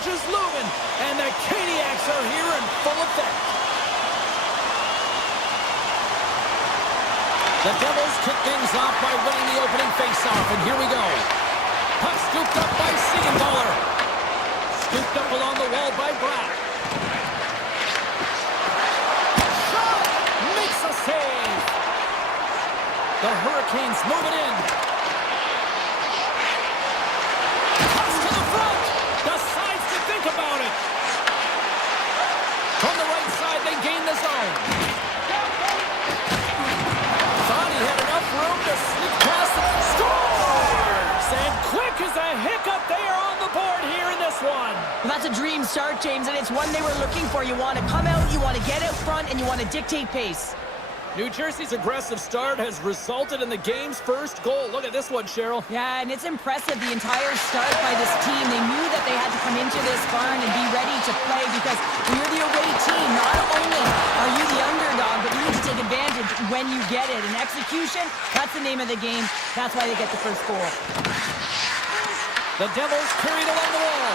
pitch is looming, and the Caniacs are here in full effect. The Devils kick things off by winning the opening faceoff, and here we go. Puck scooped up by Siegenthaler. Scooped up along the wall by Bratt. Shot! Makes a save! The Hurricanes moving in. Toss to the front! Decides to think about it. From the right side, they gain the zone. Thought he had enough room to sneak past the scores! And quick as a hiccup, they are on the board here in this one. Well, that's a dream start, James, and it's one they were looking for. You want to come out, you want to get out front, and you want to dictate pace. New Jersey's aggressive start has resulted in the game's first goal. Look at this one, Cheryl. Yeah, and it's impressive, the entire start by this team. They knew that they had to come into this barn and be ready to play because when you're the away team, not only are you the underdog, but you need to take advantage when you get it. And execution, that's the name of the game. That's why they get the first goal. The Devils carried along the wall.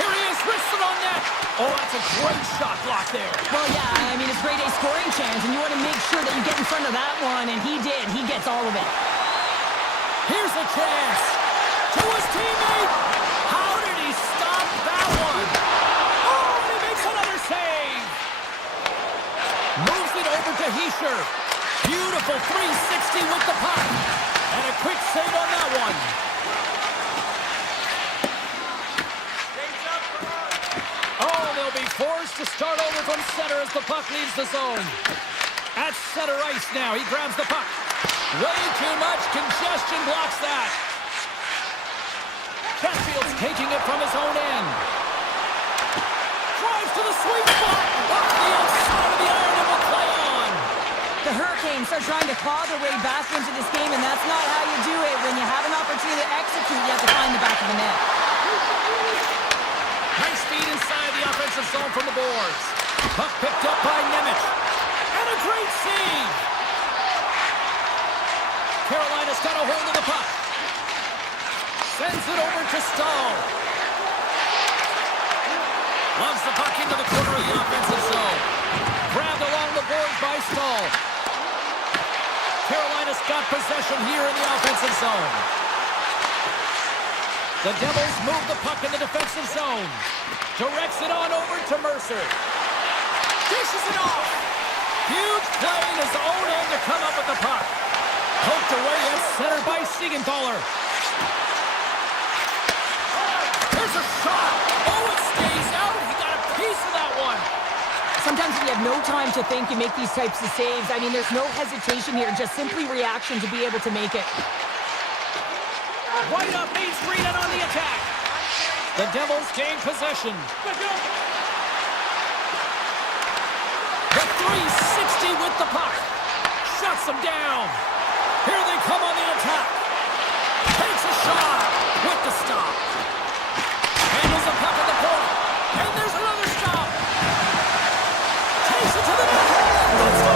Here he is, wristed on net. Oh, that's a great shot block there. Well, yeah, I mean, it's grade A scoring chance, and you want to make sure that you get in front of that one, and he did. He gets all of it. Here's a chance. To his teammate. How did he stop that one? Oh, and he makes another save. Moves it over to Hischier. Beautiful 360 with the puck. And a quick save on that one. Oh, they'll be forced to start over from center as the puck leaves the zone. At center ice now, he grabs the puck. Way too much congestion blocks that. Chatfield's taking it from his own end. Drives to the sweet spot. Off the outside of the iron and will play on. The Hurricanes are trying to claw their way back into this game, and that's not how you do it. When you have an opportunity to execute, you have to find the back of the net. Nice speed inside the offensive zone from the boards. Puck picked up by Nemec. And a great save. Carolina's got a hold of the puck. Sends it over to Stahl. Loves the puck into the corner of the offensive zone. Grabbed along the boards by Stahl. Carolina's got possession here in the offensive zone. The Devils move the puck in the defensive zone. Directs it on over to Mercer. Dishes it off. Huge play in his own end to come up with the puck. Poked away at center by Siegenthaler. There's a shot. Oh, it stays out. He got a piece of that one. Sometimes when you have no time to think, you make these types of saves. I mean, there's no hesitation here, just simply reaction to be able to make it. Right up Main Street and on the attack. The Devils gain possession. The 360 with the puck. Shuts them down. Here they come on the attack. Takes a shot with the stop. Handles the puck at the point. And there's another stop. Takes it to the net. Let's go!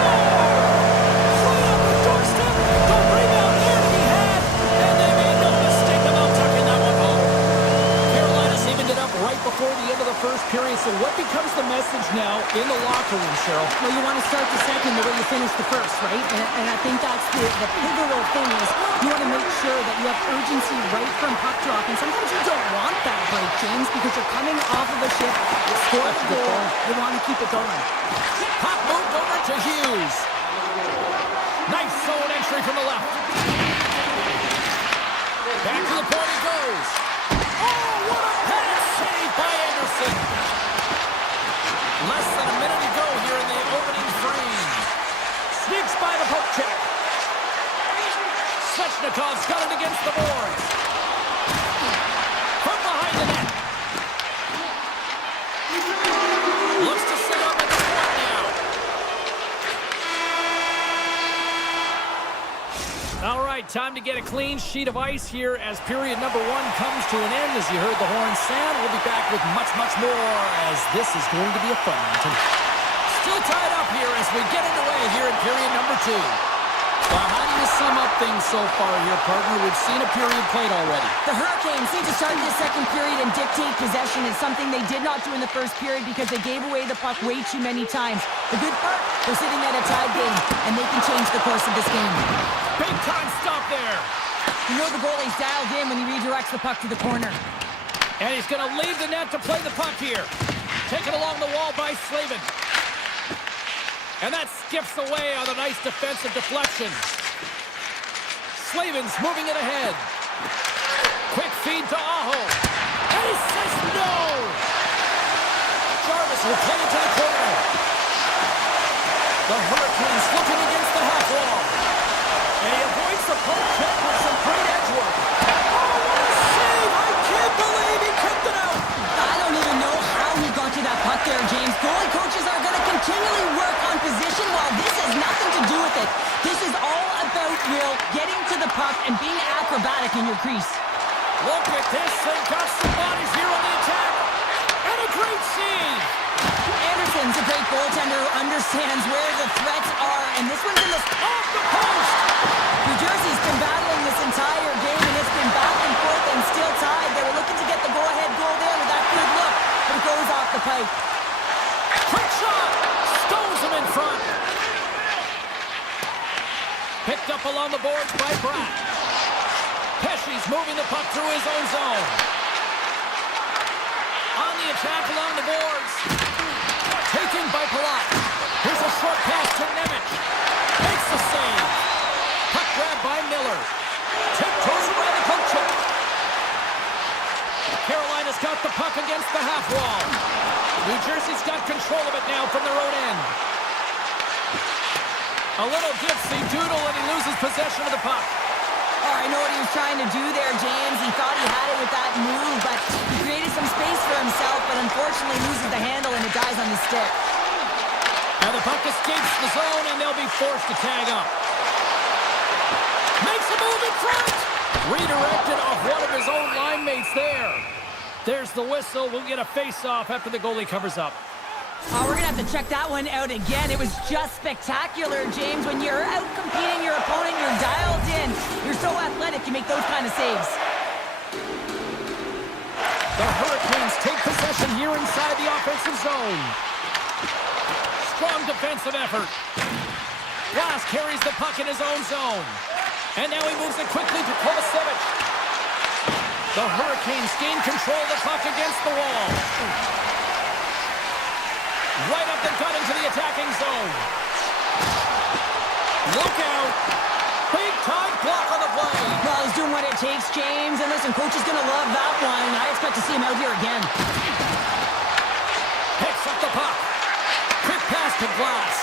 Right up the doorstep. The rebound there to be had. And they made no mistake about tucking that one home. Carolina's evened it up right before the end of the first period. So what becomes the message now in the locker room, Cheryl? Well, you want to start the second the way you finish the first, right? And I think that's the pivotal thing is you want to make sure that you have urgency right from puck drop. And sometimes you don't want that break, James, because you're coming off of a shift, you score the goal, you want to keep it going. Puck moved over to Hughes. Nice zone entry from the left. Back to the point he goes. Oh, what a pass save by Anderson. Less than a minute to go here in the opening frame. Sneaks by the poke check. Svechnikov's got it against the boards. From behind the net. Looks to set up at the point now. All right, time to get a clean sheet of ice here as period number one comes to an end. As you heard the horn sound, we'll be back with much, much more as this is going to be a fun one tonight. Still tied up here as we get underway here in period number two. Well, how do you sum up things so far here, partner? We've seen a period played already. The Hurricanes need to start this second period and dictate possession. Is something they did not do in the first period because they gave away the puck way too many times. The good part, they're sitting at a tied game, and they can change the course of this game. Big time stop there. You know the goalie's dialed in when he redirects the puck to the corner. And he's going to leave the net to play the puck here. Taken along the wall by Slavin. And that skips away on a nice defensive deflection. Slavin's moving it ahead. Quick feed to Aho. And he says no! Jarvis will play it to the corner. The Hurricanes looking against the half wall. And he avoids the poke check with some great edge work. Oh, what a save! I can't believe he kept it out! I don't even know how he got to that puck there, James. Goalie coaches are going to continually work on position while this has nothing to do with it. This is all about Will getting to the puck and being acrobatic in your crease. Look at this. They've got some bodies here on the attack. And a great save. Anderson's a great goaltender who understands where the threats are, and this one's in the Off the post. New Jersey's been battling this entire game, and it's been back and forth and still tied. They were looking to get the go-ahead goal there with that good look, but it goes off the pipe. Quick shot. Stones him in front. Picked up along the boards by Bratt. Pesci's moving the puck through his own zone. On the attack along the boards. Taken by Palat. Here's a short pass to Nemec. Makes the save. Puck grab by Miller. Tiptoes around the poke check. Carolina's got the puck against the half wall. New Jersey's got control of it now from their own end. A little dipsy doodle and he loses possession of the puck. Oh, I know what he was trying to do there, James. He thought he had it with that move, but he created some space for himself, but unfortunately loses the handle and it dies on his stick. Now the puck escapes the zone and they'll be forced to tag up. Makes a move in front! Redirected off one of his own line mates there. There's the whistle. We'll get a face-off after the goalie covers up. Oh, we're going to have to check that one out again. It was just spectacular, James. When you're out competing your opponent, you're dialed in. You're so athletic, you make those kind of saves. The Hurricanes take possession here inside the offensive zone. Strong defensive effort. Glass carries the puck in his own zone. And now he moves it quickly to Kovacevic. The Hurricanes gain control of the puck against the wall. Right up the gut into the attacking zone. Look out. Big time block on the play. Well, he's doing what it takes, James. And listen, coach is going to love that one. I expect to see him out here again. Picks up the puck. Quick pass to Glass.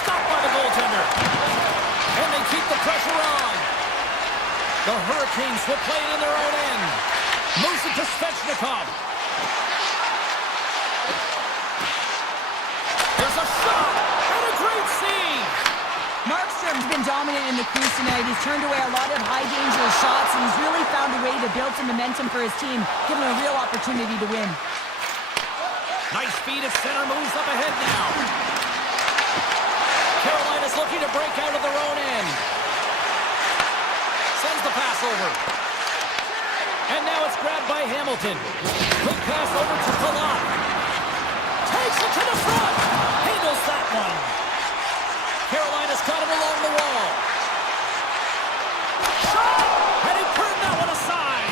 Stopped by the goaltender. And they keep the pressure on. The Hurricanes will play it in their own end. Moves it to Svechnikov. There's a shot and a great save. Markstrom's been dominant in the crease tonight. He's turned away a lot of high-danger shots, and he's really found a way to build some momentum for his team, giving him a real opportunity to win. Nice feed at center, moves up ahead now. Carolina's looking to break out of their own end. Sends the pass over. And now it's grabbed by Hamilton. Quick pass over to Palat. Takes it to the front. Handles that one. Carolina's got him along the wall. Shot! And he turned that one aside.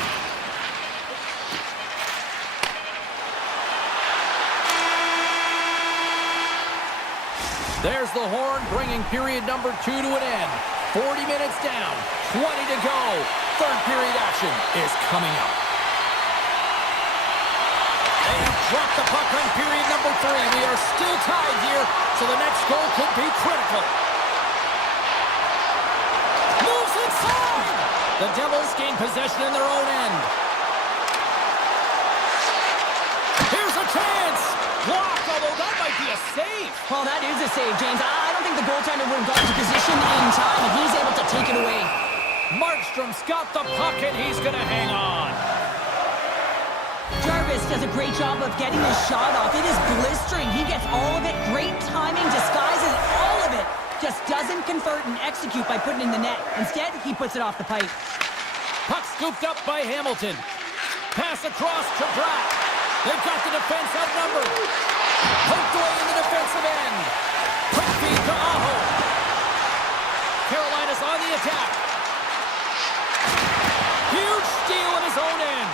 There's the horn, bringing period number 2 to an end. 40 minutes down, 20 to go. Third period action is coming up. They have dropped the puck on period number 3. We are still tied here, so the next goal could be critical. Moves inside! The Devils gain possession in their own end. Here's a chance! Blocked, although that might be a save. Well, that is a save, James. I don't think the goaltender would have gotten to position in time, and he's able to take it away. Markstrom's got the puck, and he's going to hang on. Jarvis does a great job of getting his shot off. It is blistering. He gets all of it. Great timing, disguises all of it. just doesn't convert and execute by putting it in the net. Instead, he puts it off the pipe. Puck scooped up by Hamilton. Pass across to Bratt. They've got the defense outnumbered. Poked away in the defensive end. Quick feed to Aho. Carolina's on the attack. Huge steal in his own end.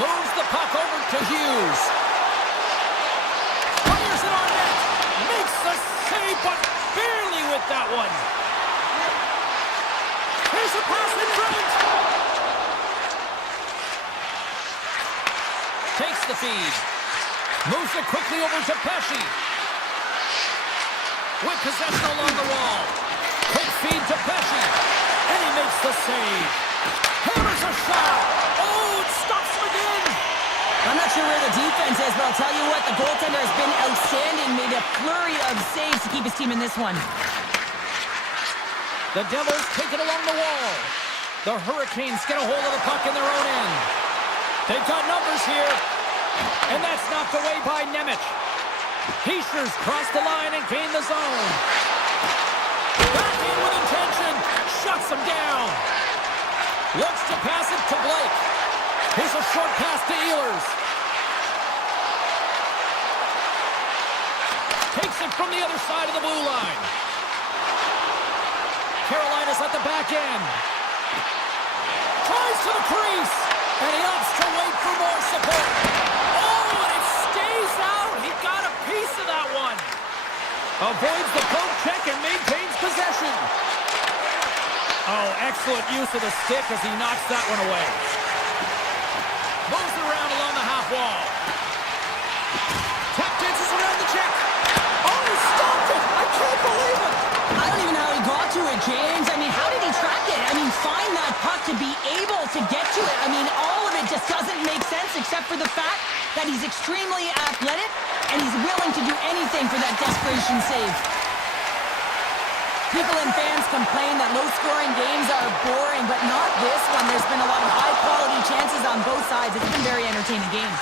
Moves the puck over to Hughes. Fires it on net. Makes the save, but barely with that one. Here's a pass in front. Takes the feed. Moves it quickly over to Pesci. With possession along the wall. Quick feed to Pesci. And he makes the save. Hammers a shot. Oh, it stops him again. I'm not sure where the defense is, but I'll tell you what, the goaltender has been outstanding. Made a flurry of saves to keep his team in this one. The Devils take it along the wall. The Hurricanes get a hold of the puck in their own end. They've got numbers here. And that's knocked away by Nemec. Heischer's crossed the line and gained the zone. Back in with intention. Shuts him down. Looks to pass it to Blake. Here's a short pass to Ehlers. Takes it from the other side of the blue line. Carolina's at the back end. Tries to the crease. And he opts to wait for more support. Oh, and it stays out. He got a piece of that one. Avoids the poke check and maintains possession. Oh, excellent use of the stick as he knocks that one away. Moves around along the half wall. Tap dances around the check. Oh, he stopped it. I can't believe it. I don't even know how he got to it, James. I mean, how did he track it? I mean, find that puck to be able to get to it. I mean, all of it just doesn't make sense except for the fact that he's extremely athletic and he's willing to do anything for that desperation save. People and fans complain that low-scoring games are boring, but not this one. There's been a lot of high-quality chances on both sides. It's been a very entertaining game.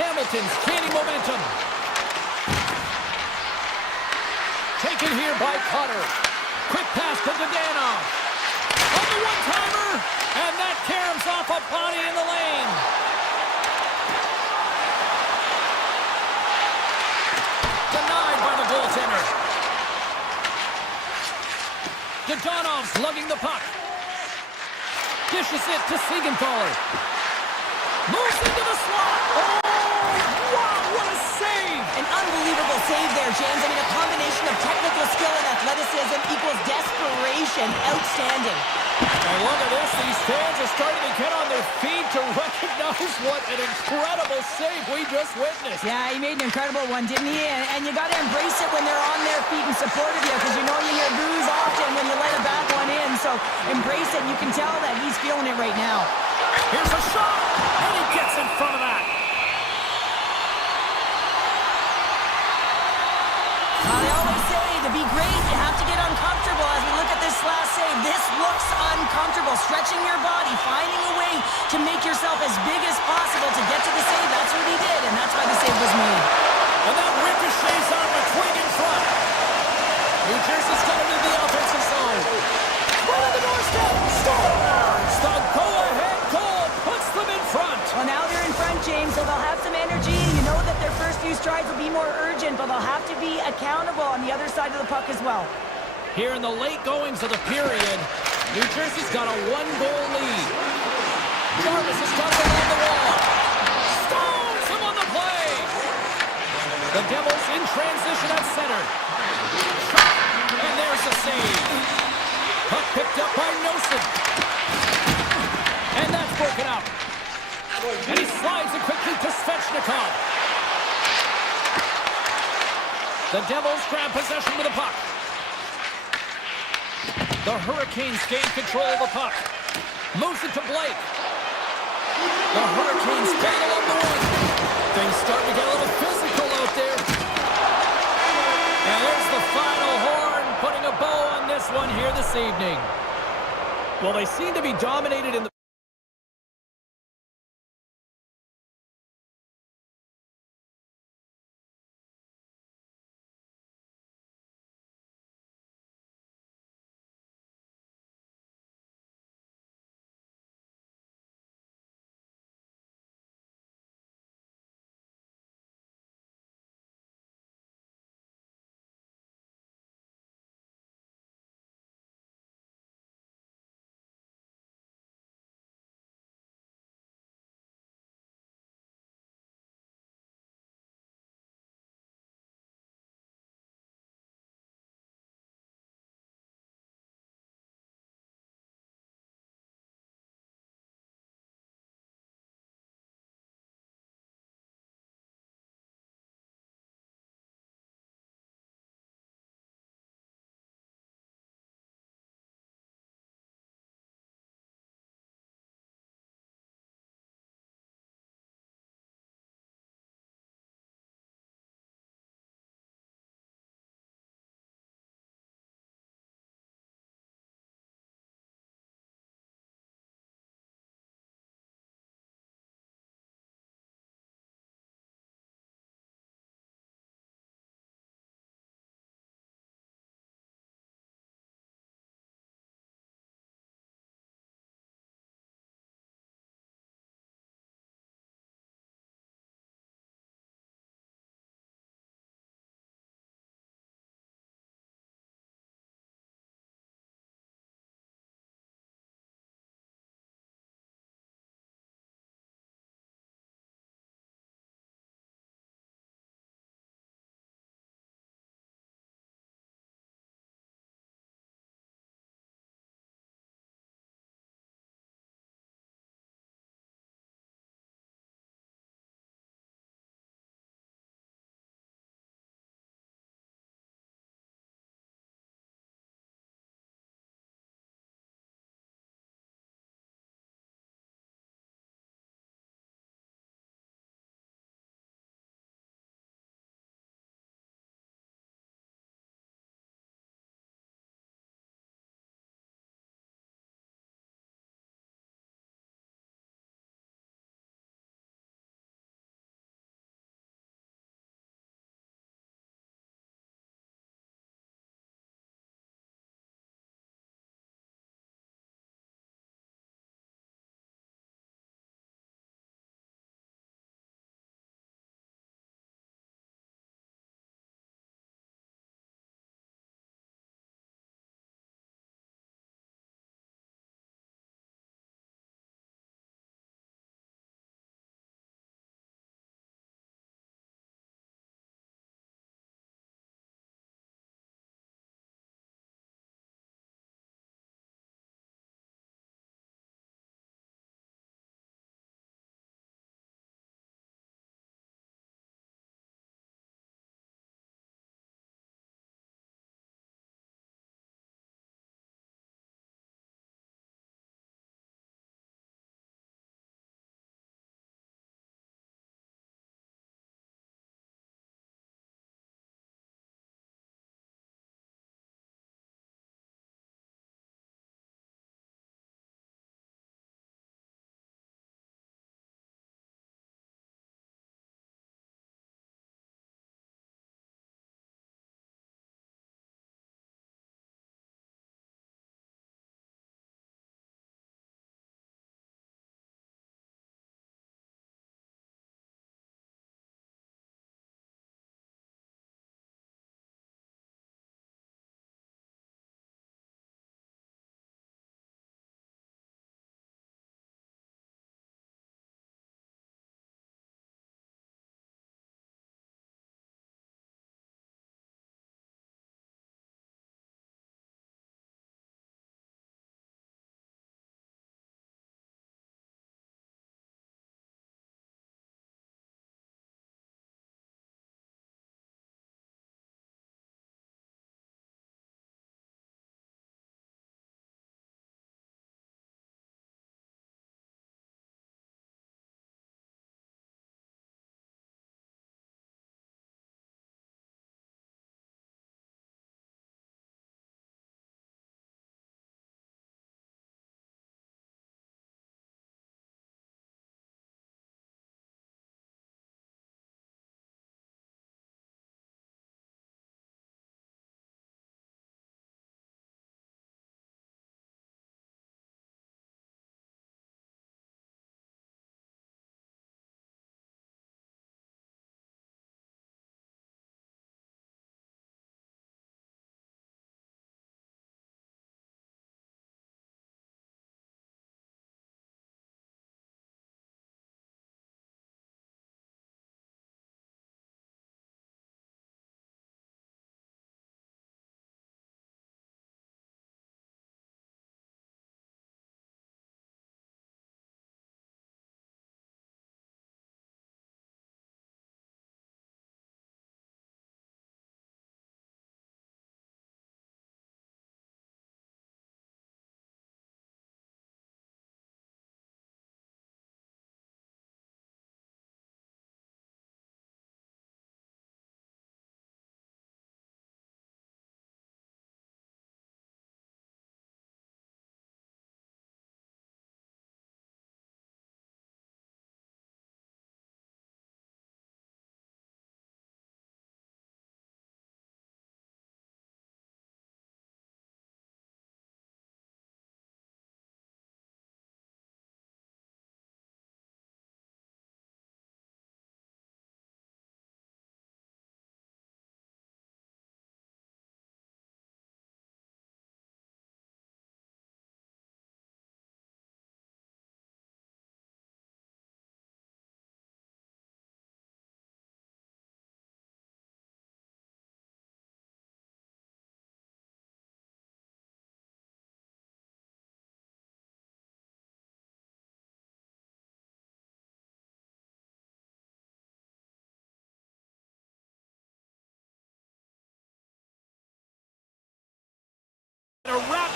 Hamilton's gaining momentum. Taken here by Cutter. Quick pass to Zhdanov. On the one-timer, and that caroms off a body in the lane. Denied by the goaltender. Zhdanov's lugging the puck. Dishes it to Siegenthaler. Moves into the slot. Oh, wow, what a save! An unbelievable save there, James. I mean, a combination of technical skill and athleticism equals desperation. Outstanding. And look at this. These fans are starting to get on their feet to recognize what an incredible save we just witnessed. Yeah, he made an incredible one, didn't he? And you got to embrace it when they're on their feet in support of you, because you know you hear boos often when you let a bad one in. So embrace it. You can tell that he's feeling it right now. Here's a shot, and he gets in front of that. They always say to be great, you have to get uncomfortable. As we look at this last save, this looks uncomfortable. Stretching your body, finding a way to make yourself as big as possible to get to the save. That's what he did, and that's why the save was made. And that ricochets on McQueen in front. New Jersey's got into the offensive zone. Right on the doorstep. Scores! The go-ahead goal puts them in front. Well, now they're in front, James, so they'll have some energy. You know that their first few strides will be more urgent, but they'll have to be accountable on the other side of the puck as well. Here in the late goings of the period, New Jersey's got a one-goal lead. Jarvis has got it on the wall. Stones him on the play. The Devils in transition at center. Shot, and there's the save. Puck picked up by Nosen. And that's broken up. And he slides it quickly to Svechnikov. The Devils grab possession with the puck. The Hurricanes gain control of the puck. Moves it to Blake. The Hurricanes get it along the wing. Things start to get a little physical out there. And there's the final horn, putting a bow on this one here this evening. Well, they seem to be dominated in the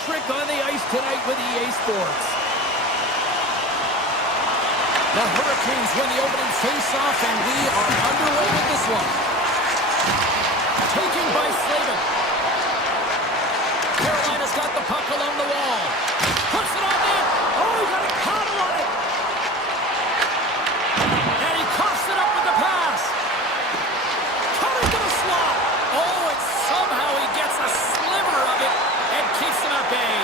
electric on the ice tonight with EA Sports. The Hurricanes win the opening face-off, and we are underway with this one. Taken by Slavin. Carolina's got the puck along the wall. Puts it on net. Oh, he got a paddle on it. And he coughs it up with the pass. Coming to the slot. Oh, and somehow he gets a sliver of it and keeps him at bay.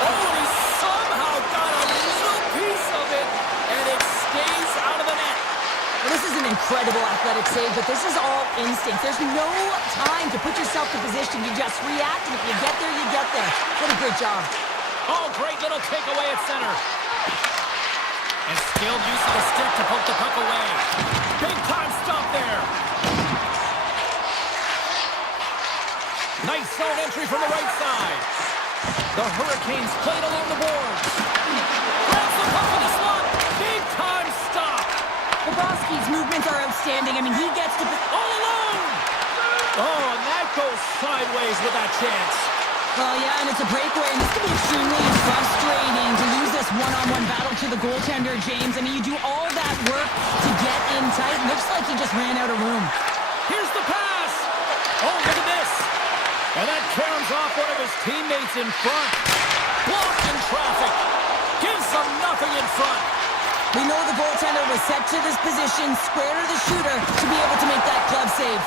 Oh, and he somehow got a little piece of it, and it stays out of the net. Well, this is an incredible athletic save, but this is all instinct. There's no time to put yourself in position. You just react, and if you get there, you get there. What a great job. Oh, great little takeaway at center. And skilled use of the stick to poke the puck away. Big time stop there. Nice zone entry from the right side. The Hurricanes played along the boards. Grabs the puck in the slot. Big time stop. Bobrovsky's movements are outstanding. I mean, he gets to... All alone. Oh, and that goes sideways with that chance. Oh, yeah, and it's a breakaway, and this can be extremely frustrating to lose this one-on-one battle to the goaltender, James. I mean, you do all that work to get in tight. Looks like he just ran out of room. Here's the pass. Oh, look at this. And that caroms off one of his teammates in front. Blocked in traffic. Gives them nothing in front. We know the goaltender was set to this position, square to the shooter, to be able to make that glove save.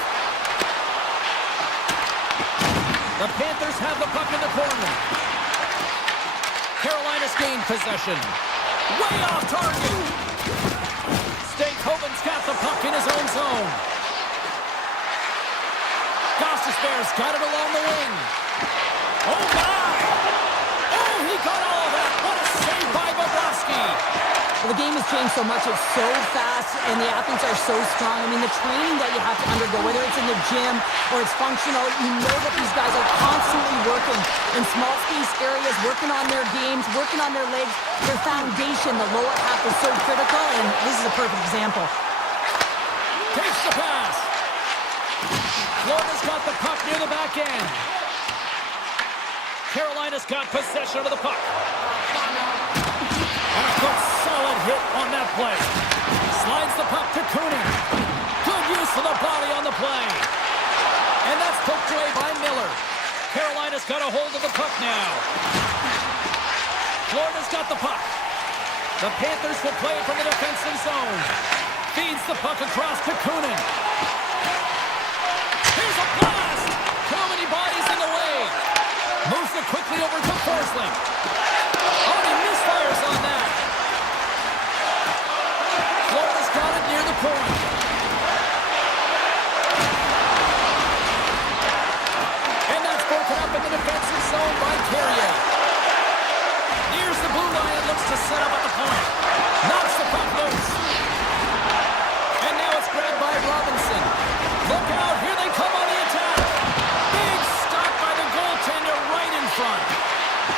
The Panthers have the puck in the corner. Carolina's gained possession. Way off target. Stankoven's got the puck in his own zone. Gostisbehere's got it along the wing. Oh, my! Oh, he got all of that. What a save by Bobrovsky. Well, the game has changed so much. It's so fast, and the athletes are so strong. I mean, the training that you have to undergo, whether it's in the gym or it's functional, you know that these guys are constantly working in small space areas, working on their games, working on their legs. Their foundation, the lower half, is so critical, and this is a perfect example. Takes the pass. Florida's got the puck near the back end. Carolina's got possession of the puck. And a good solid hit on that play. Slides the puck to Kunin. Good use of the body on the play. And that's poked away by Miller. Carolina's got a hold of the puck now. Florida's got the puck. The Panthers will play it from the defensive zone. Feeds the puck across to Kunin. Here's a blast! Too many bodies in the way. Moves it quickly over to Forsling. Oh, he misfires on that. Florida's got it near the point. And that's broken up in the defensive zone by Carrier. Nears the blue line and looks to set up at the point. Knocks the puck loose. And now it's grabbed by Robinson. Look out, here they come on the attack. Big stop by the goaltender right in front.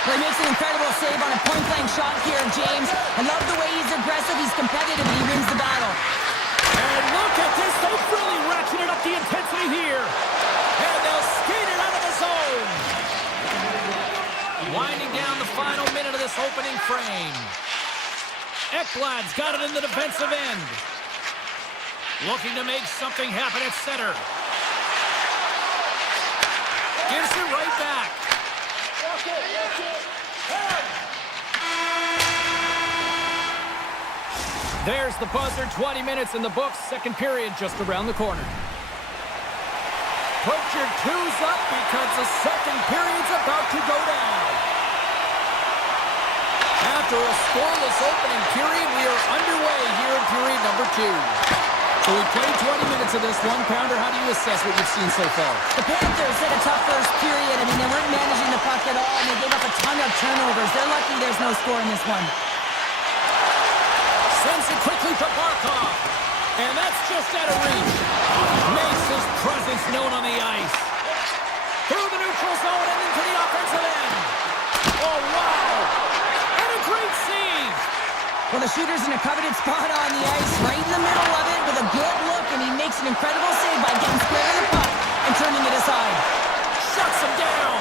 Well, he makes an incredible save on a point-blank shot here, James. I love the way he's aggressive, he's competitive, and he wins the battle. And look at this, they've really ratcheted up the intensity here. And they'll skate it out of the zone. Winding down the final minute of this opening frame. Ekblad's got it in the defensive end. Looking to make something happen at center. Gives it right back. There's the buzzer, 20 minutes in the books, second period just around the corner. Put your twos up because the second period's about to go down. After a scoreless opening period, we are underway here in period number 2. So we played 20 minutes of this one-pounder. How do you assess what you've seen so far? The Panthers had a tough first period. I mean, they weren't managing the puck at all, and they gave up a ton of turnovers. They're lucky there's no score in this one. Sends it quickly to Barkov. And that's just out of reach. Makes his presence known on the ice. Through the neutral zone and into the offensive end. Oh, wow. And a great save. Well, the shooter's in a coveted spot on the ice, right in the middle of it, with a good look, and he makes an incredible save by getting square to the puck and turning it aside. Shuts him down.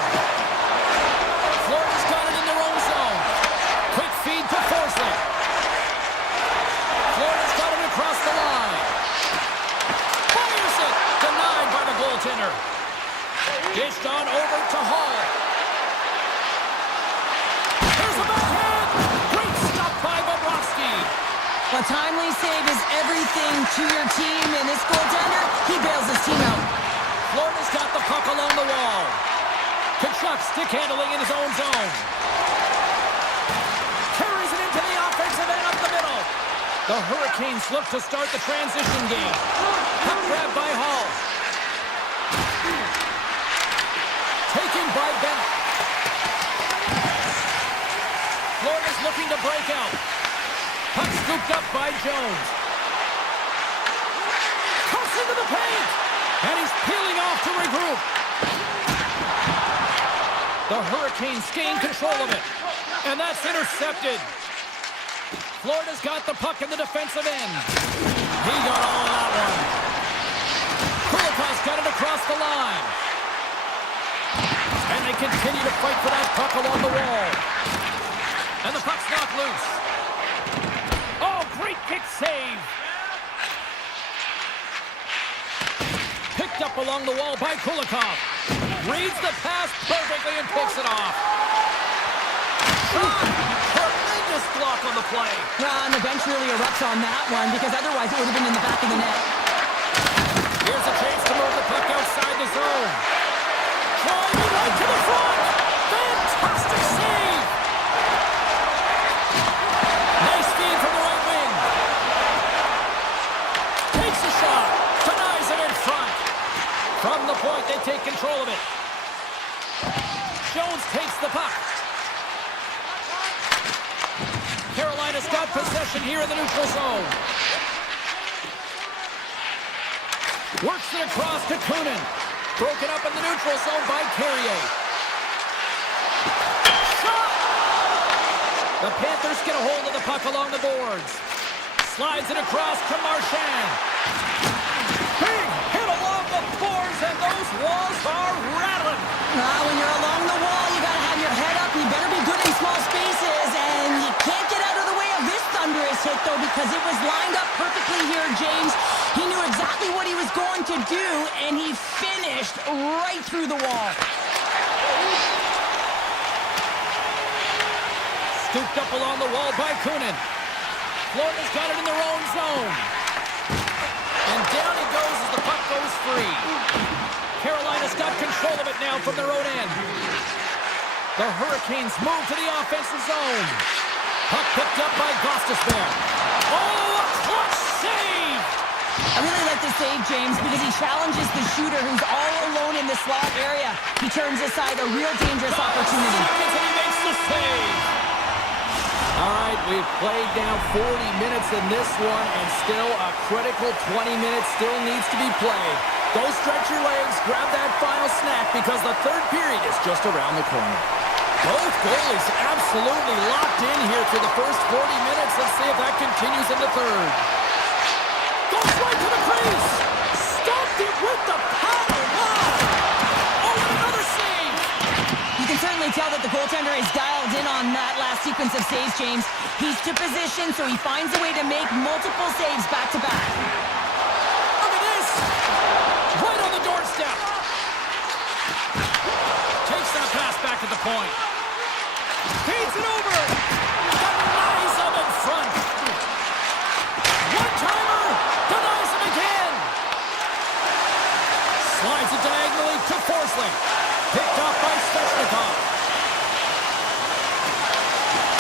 timely save is everything to your team, and this goaltender, he bails his team out. Florida's got the puck along the wall. Kachuk stick handling in his own zone. Carries it into the offensive end up the middle. The Hurricanes look to start the transition game. Puck grab by Hall. Taken by Bennett. Florida's looking to break out. Puck scooped up by Jones. Cuts into the paint. And he's peeling off to regroup. The Hurricanes gain control of it. And that's intercepted. Florida's got the puck in the defensive end. He got all of that one. Kulikov's got it across the line. And they continue to fight for that puck along the wall. And the puck's knocked loose. Oh, great kick save. Picked up along the wall by Kulikov. Reads the pass perfectly and picks it off. Shot! Tremendous block on the play. And the bench really erupts on that one, because otherwise it would have been in the back of the net. Here's a chance to move the puck outside the zone. Driving right to the front. Fantastic save. Nice feed from the right wing. Takes a shot. Denies it in front. From the point, they take control of it. Jones takes the puck. Carolina's got possession here in the neutral zone. Works it across to Kunin. Broken up in the neutral zone by Carrier. Shot! The Panthers get a hold of the puck along the boards. Slides it across to Marchand. Big hit along the boards, and those walls are rattling. When you're along the wall, you got to have your head up. You better be good in small spaces, and you can't get out of the way of this thunderous hit, though, because it was lined up perfectly here, James. He knew exactly what he was going to do, and he finished right through the wall. Scooped up along the wall by Kunin. Florida's got it in their own zone. And down he goes as the puck goes free. Carolina's got control of it now from their own end. The Hurricanes move to the offensive zone. Puck picked up by Gostisbehere. Oh, a clutch save! I really like the save, James, because he challenges the shooter who's all alone in the slot area. He turns aside a real dangerous opportunity. And he makes the save. All right, we've played down 40 minutes in this one, and still a critical 20 minutes still needs to be played. Go stretch your legs, grab that final snack, because the third period is just around the corner. Both goalies absolutely locked in here for the first 40 minutes. Let's see if that continues in the third. Goes right to the crease. Stopped it with the power. Wow. Oh, and another save. You can certainly tell that the goaltender is dialed in on that last sequence of saves, James. He's to position, so he finds a way to make multiple saves back-to-back. Look at this. Right on the doorstep. Takes that pass back at the point. Feeds it over. Denies him in front. One-timer. Denies him again. Slides it diagonally to Forsling. Picked off by Svechnikov.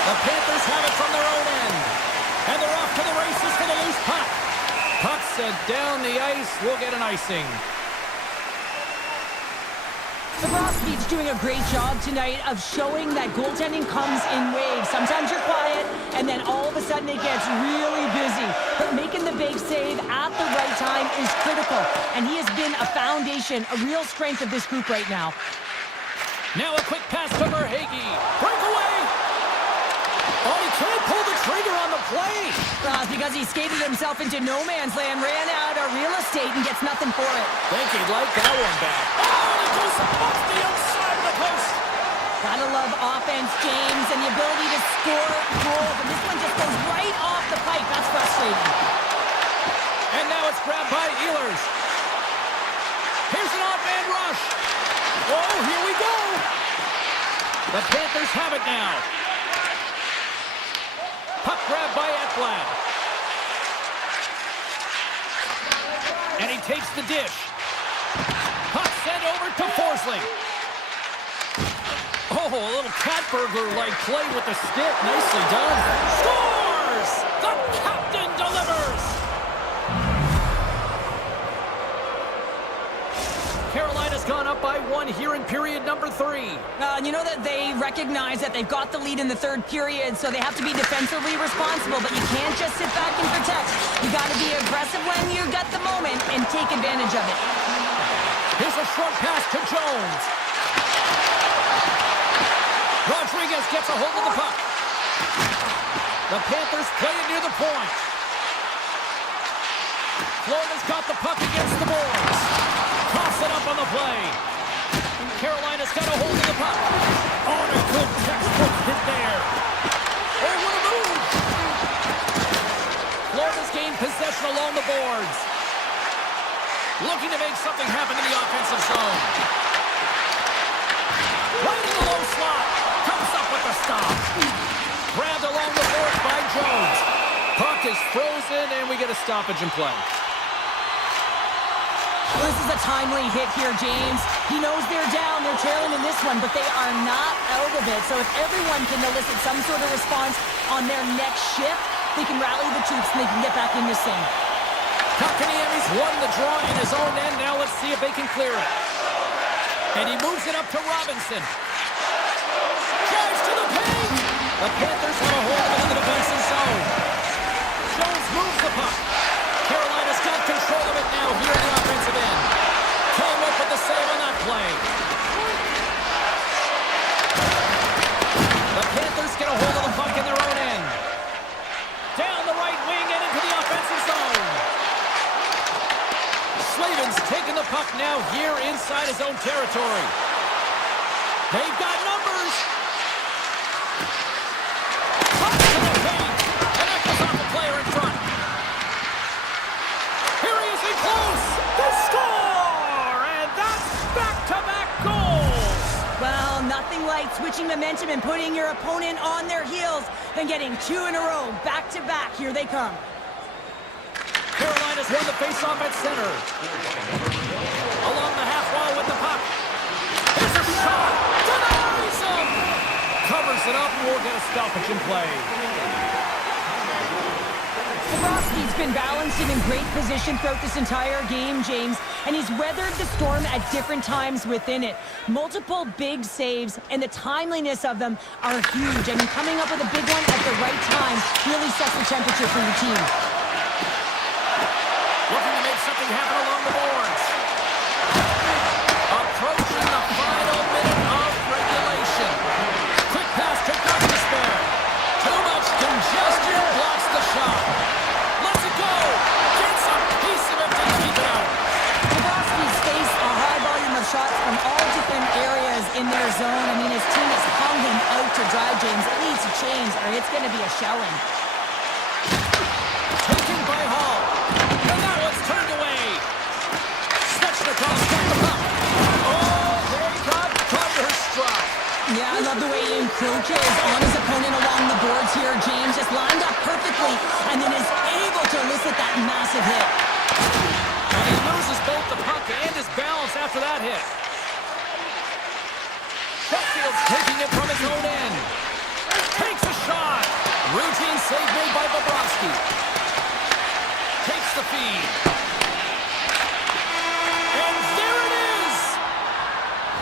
The Panthers have it from their own end. And they're off to the races for the loose puck. Puck sent down the ice. We'll get an icing. The Brossbeat's doing a great job tonight of showing that goaltending comes in waves. Sometimes you're quiet, and then all of a sudden it gets really busy. But making the big save at the right time is critical, and he has been a foundation, a real strength of this group right now. Now a quick pass to Verhaeghe. Breakaway! Oh, he can't pull the trigger on the play. Because he skated himself into no man's land, ran out of real estate, and gets nothing for it. Think he'd like that one back. Oh, and it goes off the outside of the post. Gotta love offense, James, and the ability to score goals. And this one just goes right off the pipe. That's frustrating. And now it's grabbed by Ehlers. Here's an off-man rush. Whoa, here we go. The Panthers have it now. Puck grab by Ekblad. And he takes the dish. Puck sent over to Forsling. Oh, a little cat burglar-like play with the stick. Nicely done. Scores! The captain delivers! Carolina's gone up by 1 here in period number 3. You know that they recognize that they've got the lead in the third period, so they have to be defensively responsible, but you can't just sit back and protect. You got to be aggressive when you got the moment and take advantage of it. Here's a short pass to Jones. Rodriguez gets a hold of the puck. The Panthers play it near the point. Florida's got the puck against the boards. Toss it up on the play. Carolina's got a hold of the puck. Oh, and a good textbook hit there. Oh, what a move. Florida's gained possession along the boards. Looking to make something happen in the offensive zone. Right in the low slot. Comes up with the stop. Grabbed along the boards by Jones. Puck is frozen, and we get a stoppage in play. This is a timely hit here, James. He knows they're down, they're trailing in this one, but they are not out of it. So if everyone can elicit some sort of response on their next shift, they can rally the troops and they can get back in this thing. Kotkaniemi's won the draw in his own end. Now let's see if they can clear it. And he moves it up to Robinson. Drives to the paint. The Panthers have a hold of it in the defensive zone. Jones moves the puck. Carolina's got control of it now here in the offensive end. Came up with the save on that play. The Panthers get a hold of the puck in their own end. Down the right wing and into the offensive zone. Slavin's taking the puck now here inside his own territory. They've got numbers. Puck to the paint. And that goes off the player in front. Here he is in close. The score! And that's back-to-back goals. Well, nothing like switching momentum and putting your opponent on their heels than getting 2 in a row, back-to-back. Here they come. Carolina's won the face-off at center. Along the half wall with the puck. Here's a shot. Denies him. Covers it up and we'll get a stoppage in play. Bobrovsky's been balanced and in great position throughout this entire game, James, and he's weathered the storm at different times within it. Multiple big saves, and the timeliness of them are huge. I mean, coming up with a big one at the right time really sets the temperature for your team. Looking to make something happen along the boards. Approaching the final minute of regulation. Quick pass to Gustafsson. Too much congestion blocks the shot. Lets it go. Gets a piece of it to keep it out. Bobrovsky's faced a high volume of shots from all different areas in their zone. I mean, his team has hung him out to dry, James. It needs to change, or it's going to be a shelling. Taken by Hall. And that one's turned away. Svechnikov got the puck. Oh, they got thunderstruck. Yeah, I love the way he encroaches on his opponent along the boards here, James. Just lined up perfectly and then is able to elicit that massive hit. And he loses both the puck and his balance after that hit. Sheffield's taking it from his own end. Takes a shot. Routine save made by Bobrovsky. Takes the feed. And there it is!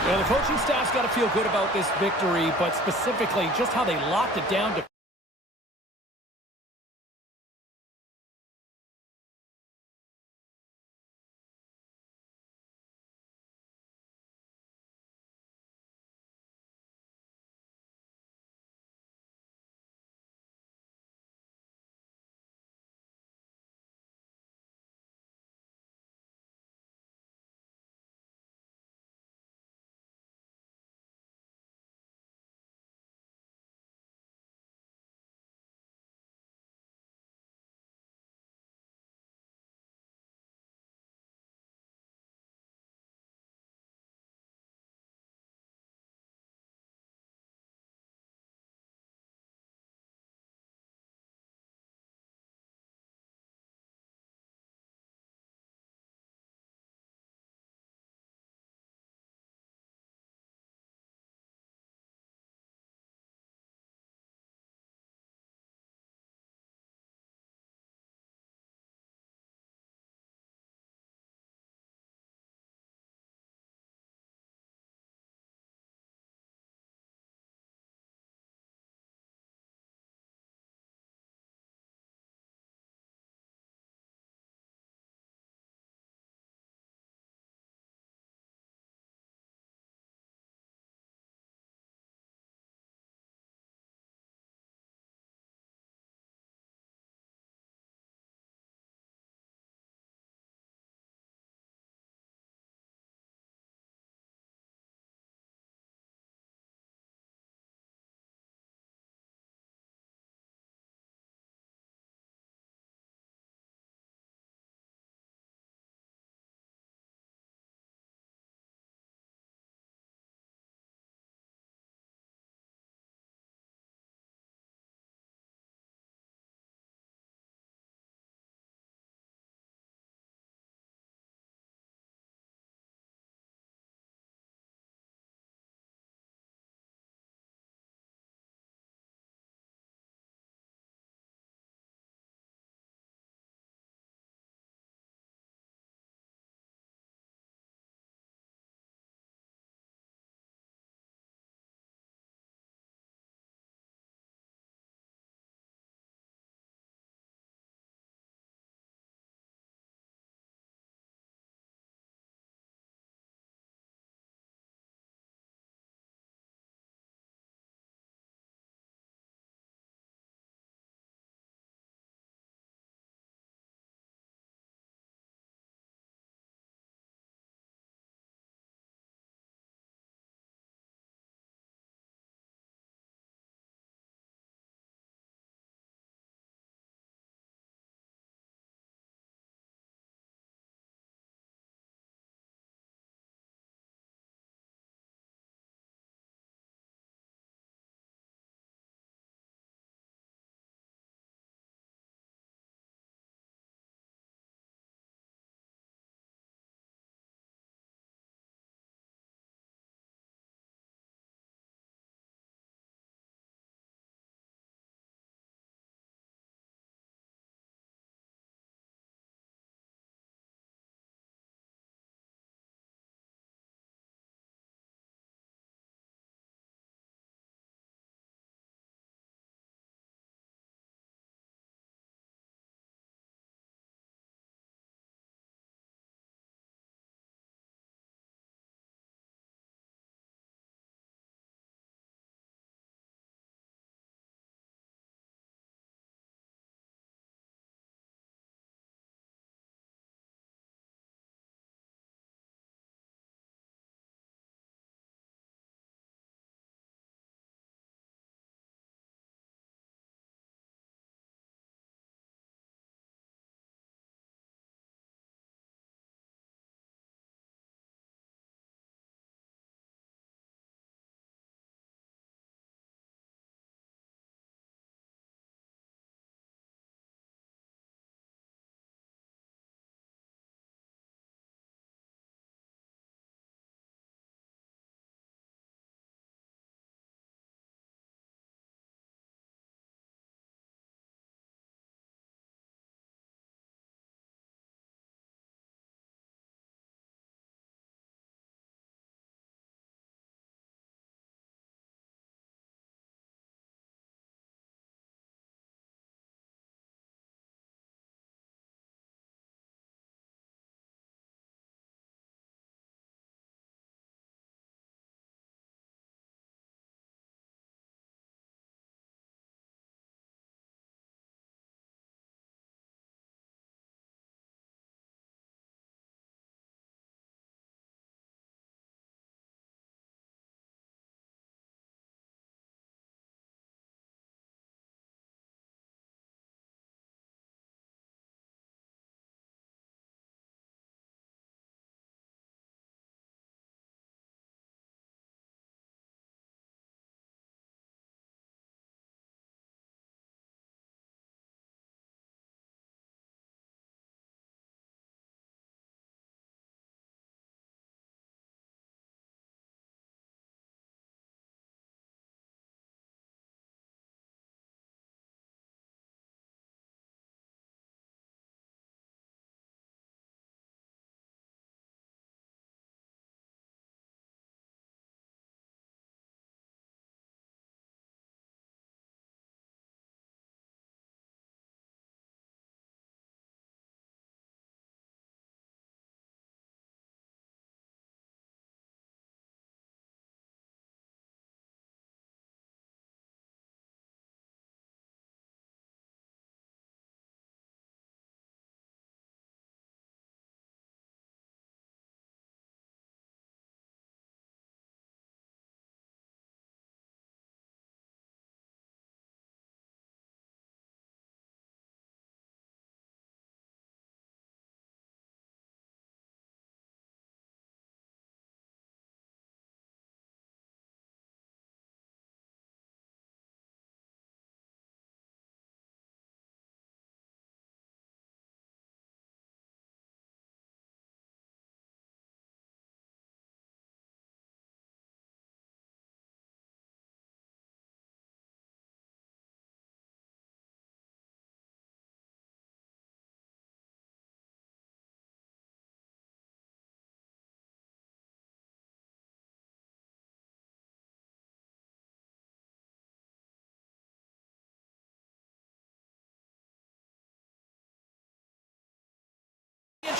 Well, the coaching staff's got to feel good about this victory, but specifically just how they locked it down to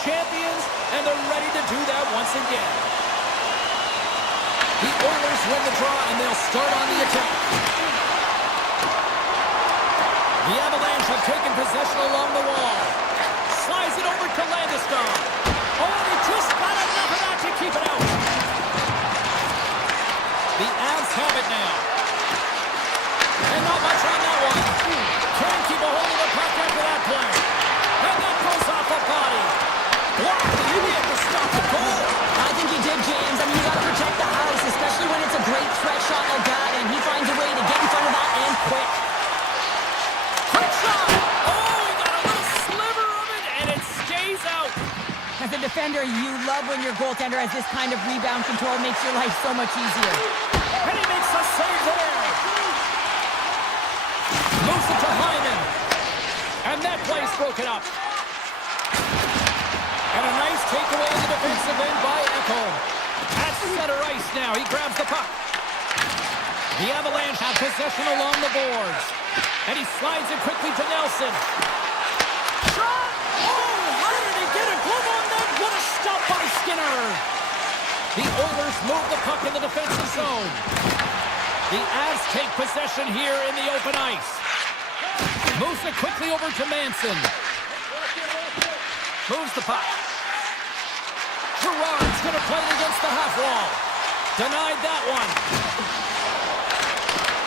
champions, and they're ready to do that once again. The Oilers win the draw, and they'll start on the attack. The Avalanche have taken possession along the wall. Slides it over to Landeskog. Oh, and he just got enough of that to keep it out. The Avs have it now. And not much on that one. Can't keep a hold of the puck after that play. And that goes off a body. Wow, he had to stop the goal. I think he did, James. I mean, you got to protect the house, especially when it's a great threat shot like that, and he finds a way to get in front of that and quick. Quick shot. Oh, he got a little sliver of it, and it stays out. As a defender, you love when your goaltender has this kind of rebound control. Makes your life so much easier. And he makes a save there. Moves it to Hyman. And that play's broken up. And a nice takeaway in the defensive end by Ekholm. At center ice now. He grabs the puck. The Avalanche have possession along the boards. And he slides it quickly to Nelson. Shot! Oh, how did he get a glove on that? What a stop by Skinner. The Oilers move the puck in the defensive zone. The Avs take possession here in the open ice. Moves it quickly over to Manson. Moves the puck. Gerard's going to play it against the half wall. Denied that one.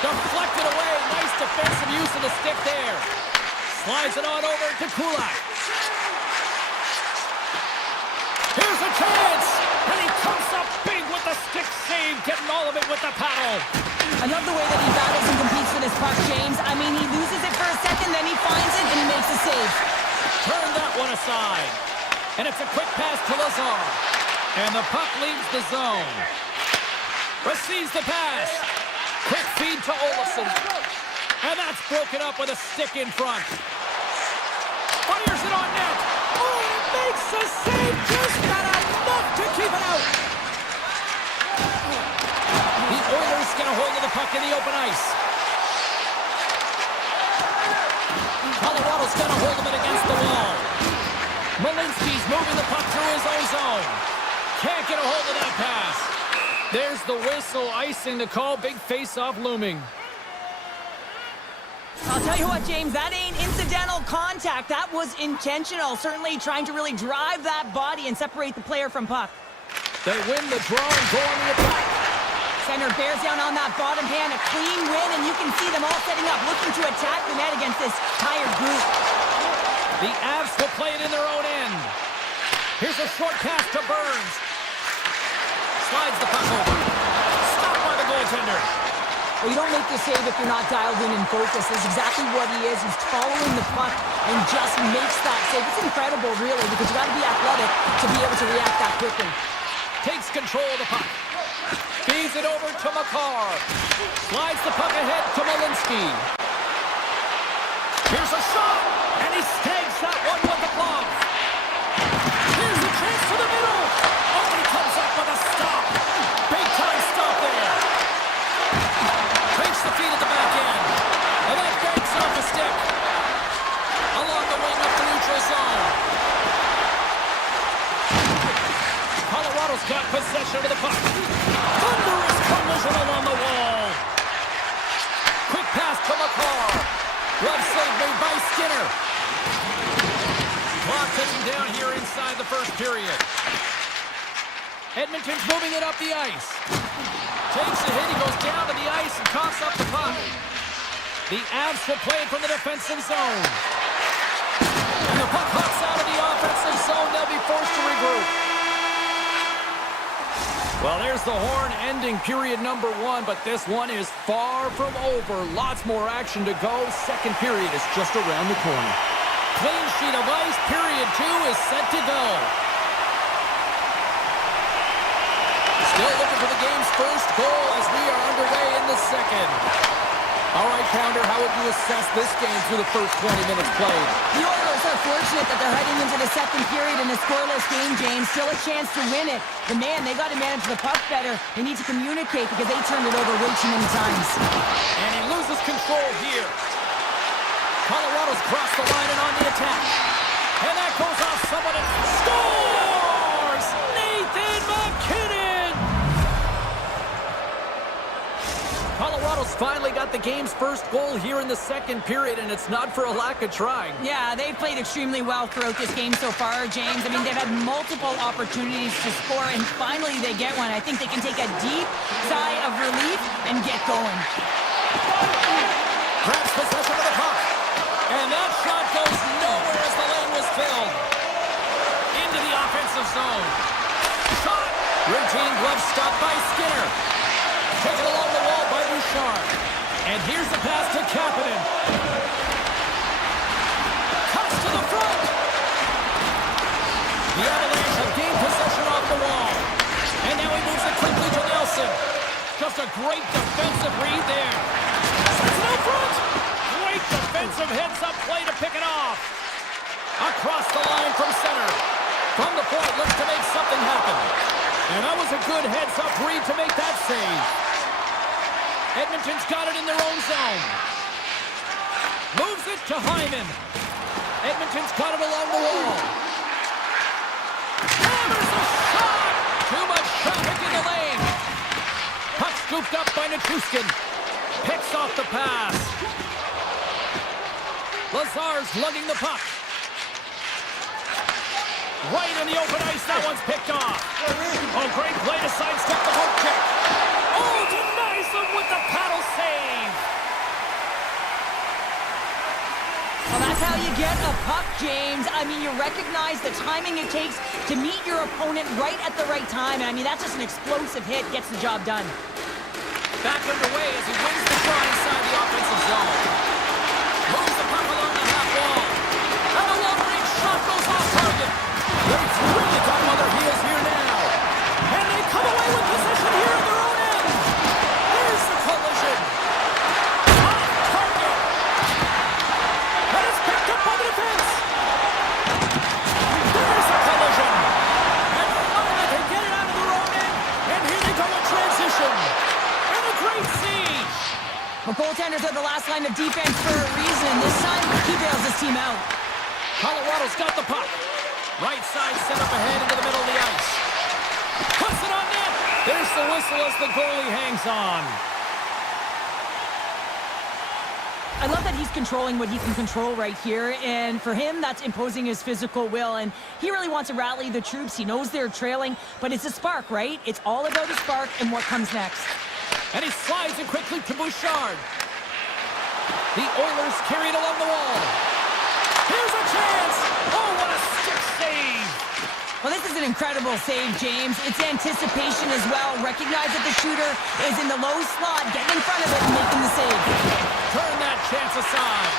Deflected away. Nice defensive use of the stick there. Slides it on over to Kulak. Here's a chance. And he comes up big with the stick save. Getting all of it with the paddle. I love the way that he battles and competes for this puck, James. I mean, he loses it for a second, then he finds it, and he makes a save. Turn that one aside. And it's a quick pass to Lazar. And the puck leaves the zone. Receives the pass. Quick feed to Olsen. And that's broken up with a stick in front. Fires it on net. Oh, he makes the save. Just got enough to keep it out. The Oilers get a hold of the puck in the open ice. Colorado's got a hold of it against the wall. Malinsky's moving the puck through his own zone. Can't get a hold of that pass. There's the whistle, icing the call. Big face-off looming. I'll tell you what, James, that ain't incidental contact. That was intentional. Certainly trying to really drive that body and separate the player from puck. They win the draw and go on the attack. Center bears down on that bottom hand. A clean win, and you can see them all setting up, looking to attack the net against this tired group. The Avs will play it in their own end. Here's a short pass to Burns. Slides the puck over. Stopped by the goaltender. Well, you don't make the save if you're not dialed in and focused. That's exactly what he is. He's following the puck and just makes that save. It's incredible, really, because you got to be athletic to be able to react that quickly. Takes control of the puck. Feeds it over to Makar. Slides the puck ahead to Malinsky. Here's a shot, and he snags that one with the glove. Here's a chance to the middle. Oh, and he comes up with a stop. Big time stop there. Takes the feed at the back end. And that breaks off a stick. Along the wing up the neutral zone. Colorado's got possession of the puck. Thunderous collision along the wall. Quick pass to Makar. Glove save made by Skinner. Clock ticking down here inside the first period. Edmonton's moving it up the ice. Takes a hit, he goes down to the ice and coughs up the puck. The Avs will play it from the defensive zone. And the puck hops out of the offensive zone. They'll be forced to regroup. Well, there's the horn ending period number 1, but this one is far from over. Lots more action to go. Second period is just around the corner. Clean sheet of ice. Period 2 is set to go. Still looking for the game's first goal as we are underway in the second. All right, Pounder, how would you assess this game through the first 20 minutes played? The Oilers are fortunate that they're heading into the second period in a scoreless game, James. Still a chance to win it. But, man, they got to manage the puck better. They need to communicate because they turned it over way too many times. And he loses control here. Colorado's crossed the line and on the attack. And that goes off someone and scores! the game's first goal here in the second period, and it's not for a lack of trying. Yeah, they've played extremely well throughout this game so far, James. I mean, they've had multiple opportunities to score, and finally they get one. I think they can take a deep sigh of relief and get going. Grabs possession of the puck. And that shot goes nowhere as the lane was filled. Into the offensive zone. Shot. Routine glove stop by Skinner. Taken along the wall by Bouchard. And here's the pass to Kapanen. Cuts to the front. The Avalanche have gained possession off the wall. And now he moves it quickly to Nelson. Just a great defensive read there. Sets it out front. Great defensive heads-up play to pick it off. Across the line from center. From the point, looks to make something happen. And that was a good heads-up read to make that save. Edmonton's got it in their own zone. Moves it to Hyman. Edmonton's got it along the wall. Hammers a shot! Too much traffic in the lane. Puck scooped up by Nichushkin. Picks off the pass. Lazar's lugging the puck. Right in the open ice, that one's picked off. Oh, great play to sidestep the hook check. Oh, denies him with the paddle save. Well, that's how you get a puck, James. I mean, you recognize the timing it takes to meet your opponent right at the right time. And I mean, that's just an explosive hit, gets the job done. Back underway as he wins the draw inside the offensive zone. Moves the puck along the half wall. And a long-range shot goes off target. It's really got him on their heels here now. And they come away with possession here at their own end. Here's the collision. Off target. And it's picked up by the defense. There's the collision. And finally they get it out of their own end. And here they go in transition. And a great siege. Well, goaltenders are the last line of defense for a reason. This time, he bails his team out. Colorado's got the puck. Right side set up ahead into the middle of the ice. Puts it on net. There's the whistle as the goalie hangs on. I love that he's controlling what he can control right here, and for him, that's imposing his physical will, and he really wants to rally the troops. He knows they're trailing, but it's a spark, right? It's all about a spark and what comes next. And he slides it quickly to Bouchard. The Oilers carry it along the wall. Here's a chance. Oh, what a stick save. Well, this is an incredible save, James. It's anticipation as well. Recognize that the shooter is in the low slot, getting in front of it and making the save. Turn that chance aside.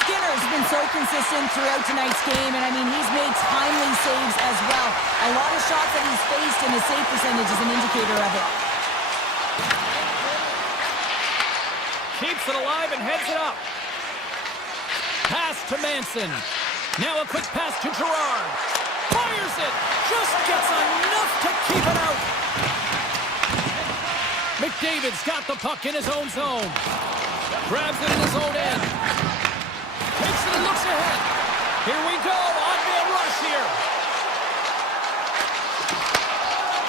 Skinner's been so consistent throughout tonight's game, and I mean, he's made timely saves as well. A lot of shots that he's faced, and his save percentage is an indicator of it. Keeps it alive and heads it up. Pass to Manson. Now a quick pass to Gerard. Fires it. Just gets enough to keep it out. McDavid's got the puck in his own zone. Grabs it in his own end. Takes it and looks ahead. Here we go. On-man rush here.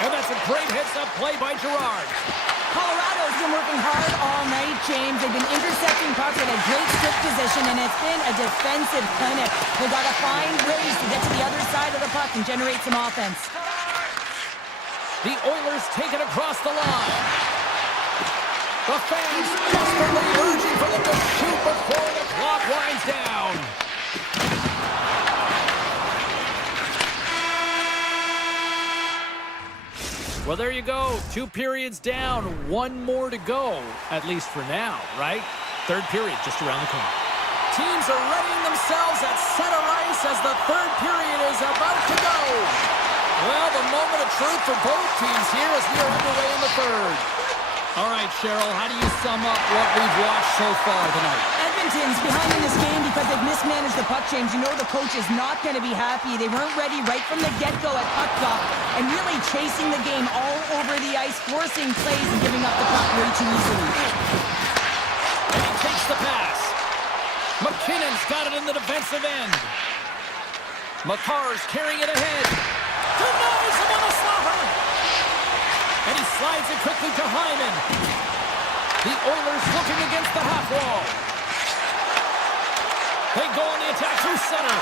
And that's a great heads-up play by Gerard. Colorado's been working hard all night, James. They've been intercepting pucks at a great stick position, and it's been a defensive clinic. They've got to find ways to get to the other side of the puck and generate some offense. The Oilers take it across the line. The fans desperately urging for them to shoot before the clock winds down. Well, there you go. 2 periods down, 1 more to go, at least for now, right? Third period just around the corner. Teams are readying themselves at center ice as the third period is about to go. Well, the moment of truth for both teams here as we are underway in the third. All right, Cheryl, how do you sum up what we've watched so far tonight? Edmonton's behind in this game because they've mismanaged the puck, James. You know the coach is not going to be happy. They weren't ready right from the get-go at puck drop and really chasing the game all over the ice, forcing plays and giving up the puck way too easily. And he takes the pass. McKinnon's got it in the defensive end. McCarr's carrying it ahead. Denies him on the slapper. And he slides it quickly to Hyman. The Oilers looking against the half wall. They go on the attack through center.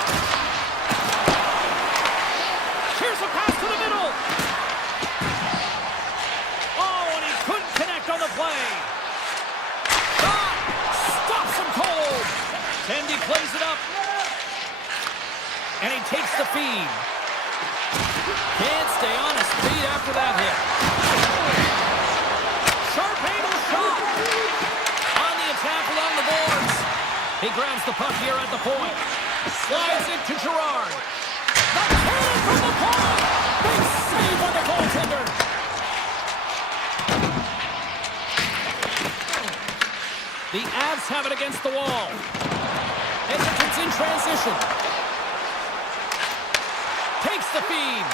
Here's a pass to the middle. Oh, and he couldn't connect on the play. Stops him cold. Tendy plays it up. And he takes the feed. Can't stay on his feet after that hit. Sharp angle shot. On the attack along the boards. He grabs the puck here at the point. Slides it to Gerard. The cannon from the point. Big save on the goaltender. The Avs have it against the wall. Edmonton's in transition. Takes the feed.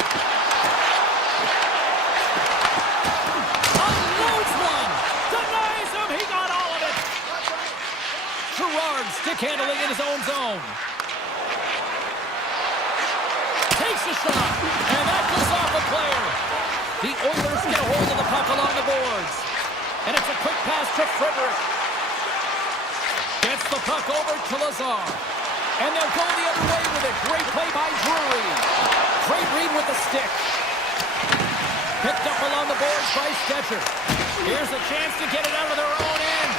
Unloads one. Denies him. He got all of it. Gerard stick handling in his own zone. Takes a shot. And that goes off a player. The Oilers get a hold of the puck along the boards. And it's a quick pass to Frederick. Gets the puck over to Lazar. And they'll go the other way with it. Great play by Drury. Great read with the stick. Picked up along the boards by Stetcher. Here's a chance to get it out of their own end.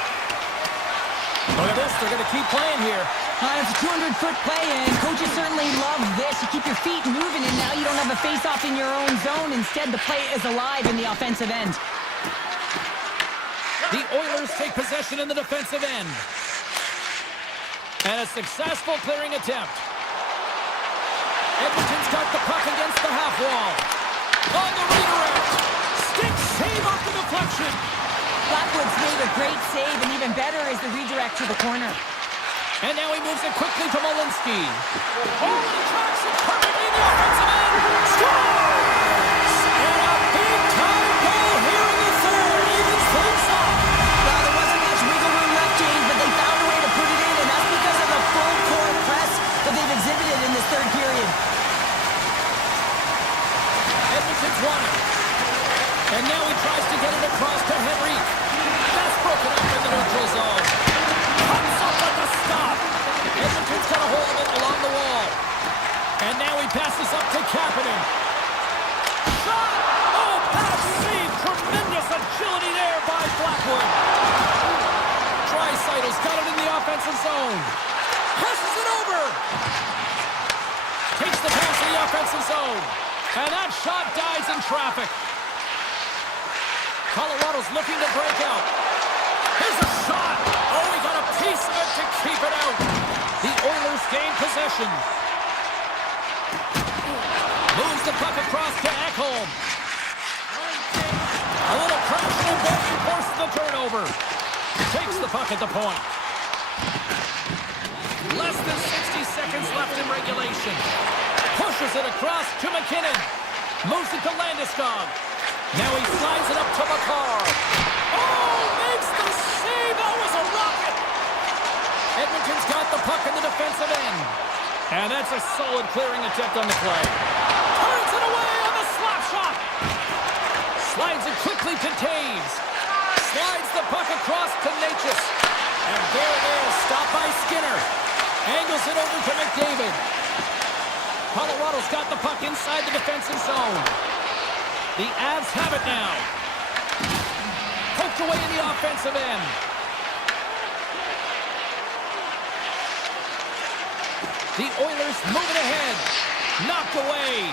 Look at this. They're going to keep playing here. It's a 200-foot play, and coaches certainly love this. You keep your feet moving, and now you don't have a face-off in your own zone. Instead, the play is alive in the offensive end. The Oilers take possession in the defensive end. And a successful clearing attempt. Edmonton's got the puck against the half wall. On the redirect. Stick save off the deflection. Blackwood's made a great save, and even better is the redirect to the corner. And now he moves it quickly to Malinsky. Oh, and he tracks it perfectly in the offensive end. Scores! And a big-time goal here in the third. Evens things up. Well, there wasn't much wiggle room left, James, but they found a way to put it in, and that's because of the full court press that they've exhibited in this third period. Edmonton's won it. And now he tries to get it across to Henrique. That's broken up in the neutral zone. Comes up with the stop. Edmonton's got a hold of it along the wall. And now he passes up to Kapanen. Shot! Oh, pass save! Tremendous agility there by Blackwood. Draisaitl's got it in the offensive zone. Passes it over. Takes the pass in the offensive zone. And that shot dies in traffic. Colorado's looking to break out. Here's a shot. Oh, he got a piece of it to keep it out. The Oilers gain possession. Moves the puck across to Ekholm. A little crashing and banging forces the turnover. Takes the puck at the point. Less than 60 seconds left in regulation. Pushes it across to McKinnon. Moves it to Landeskog. Now he slides it up to Makar. Oh, makes the save. That was a rocket. Edmonton's got the puck in the defensive end. And that's a solid clearing attempt on the play. Turns it away on the slap shot. Slides it quickly to Taves. Slides the puck across to Natchez. And there it is. Stopped by Skinner. Angles it over to McDavid. Colorado's got the puck inside the defensive zone. The Avs have it now. Poked away in the offensive end. The Oilers moving ahead. Knocked away.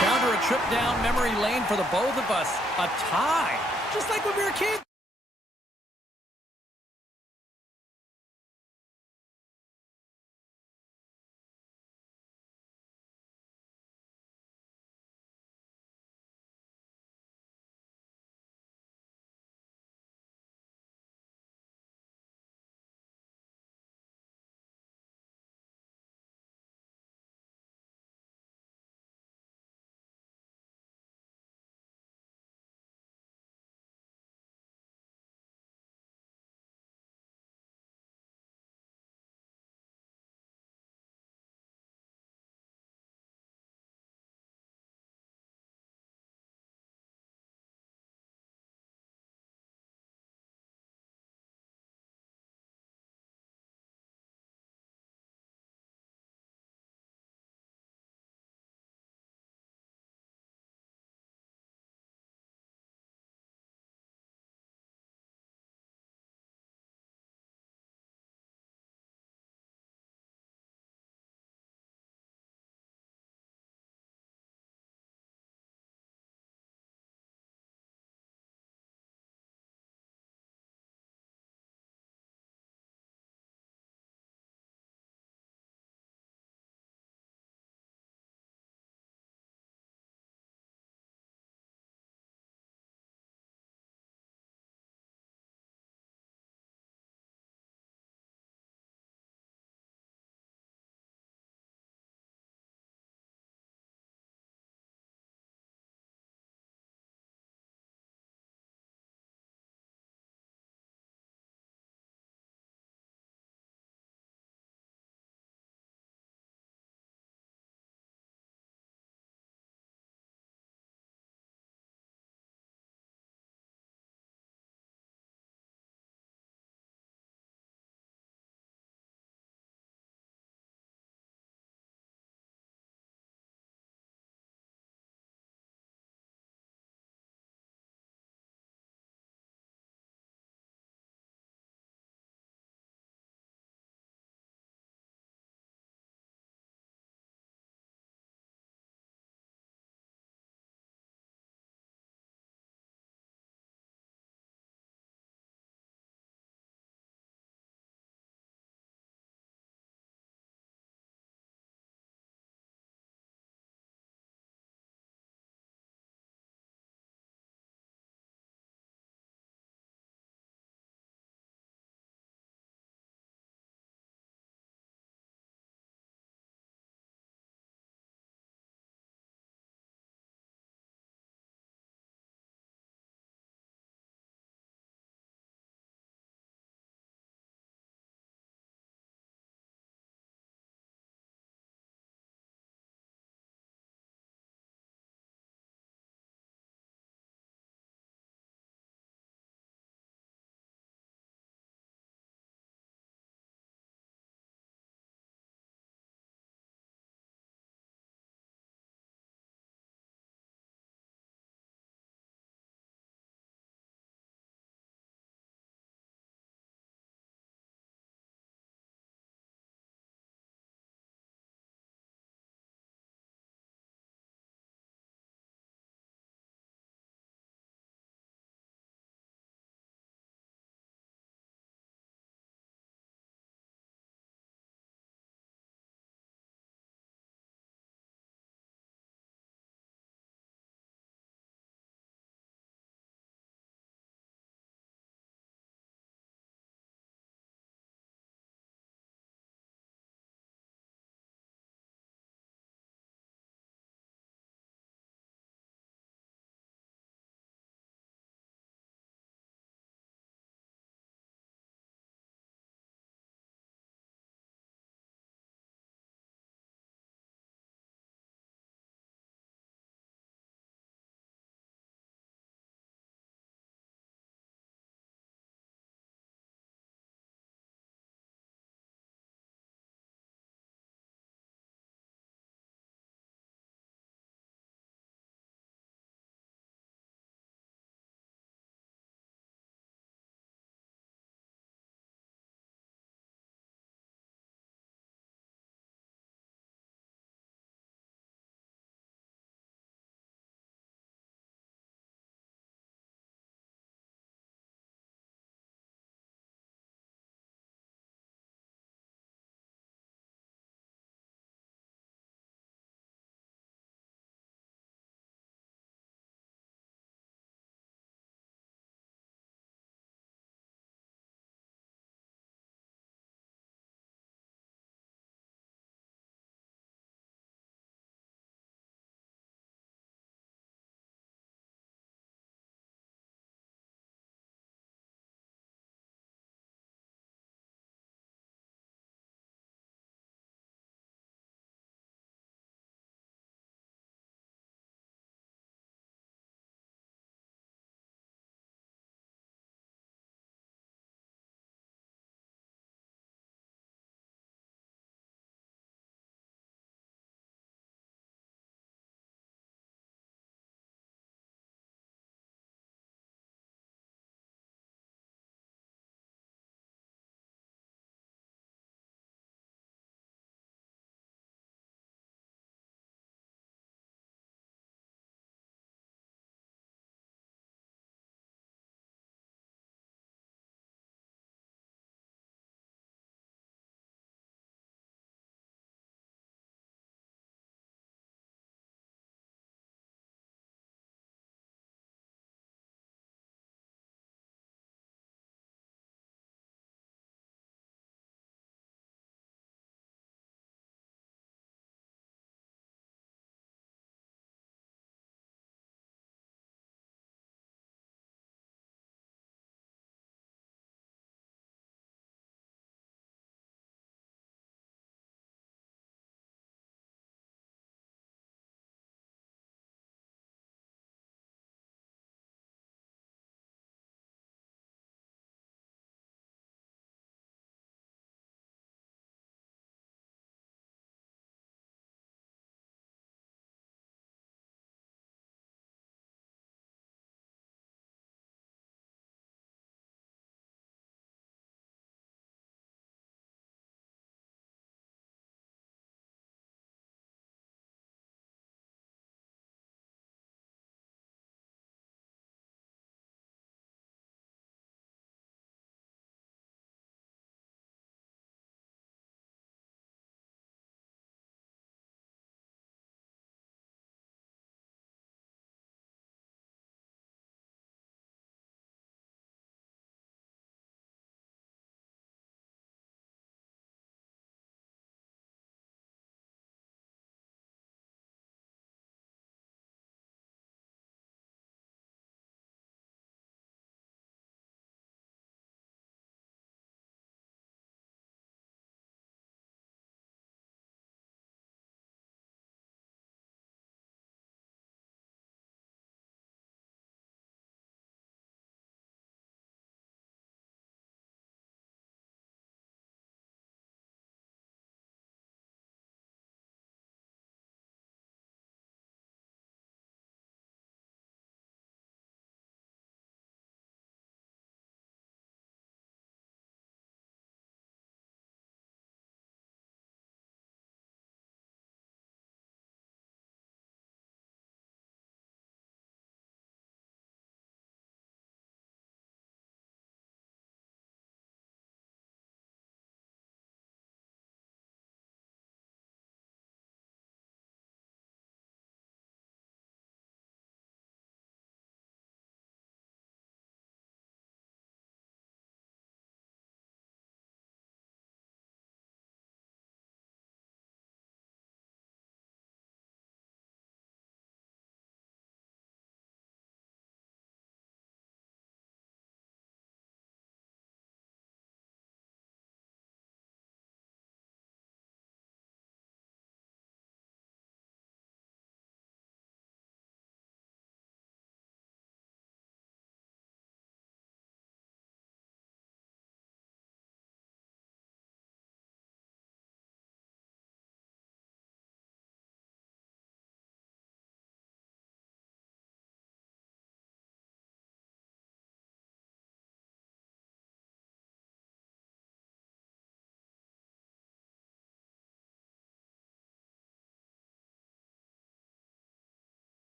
Down to a trip down memory lane for the both of us. A tie. Just like when we were kids.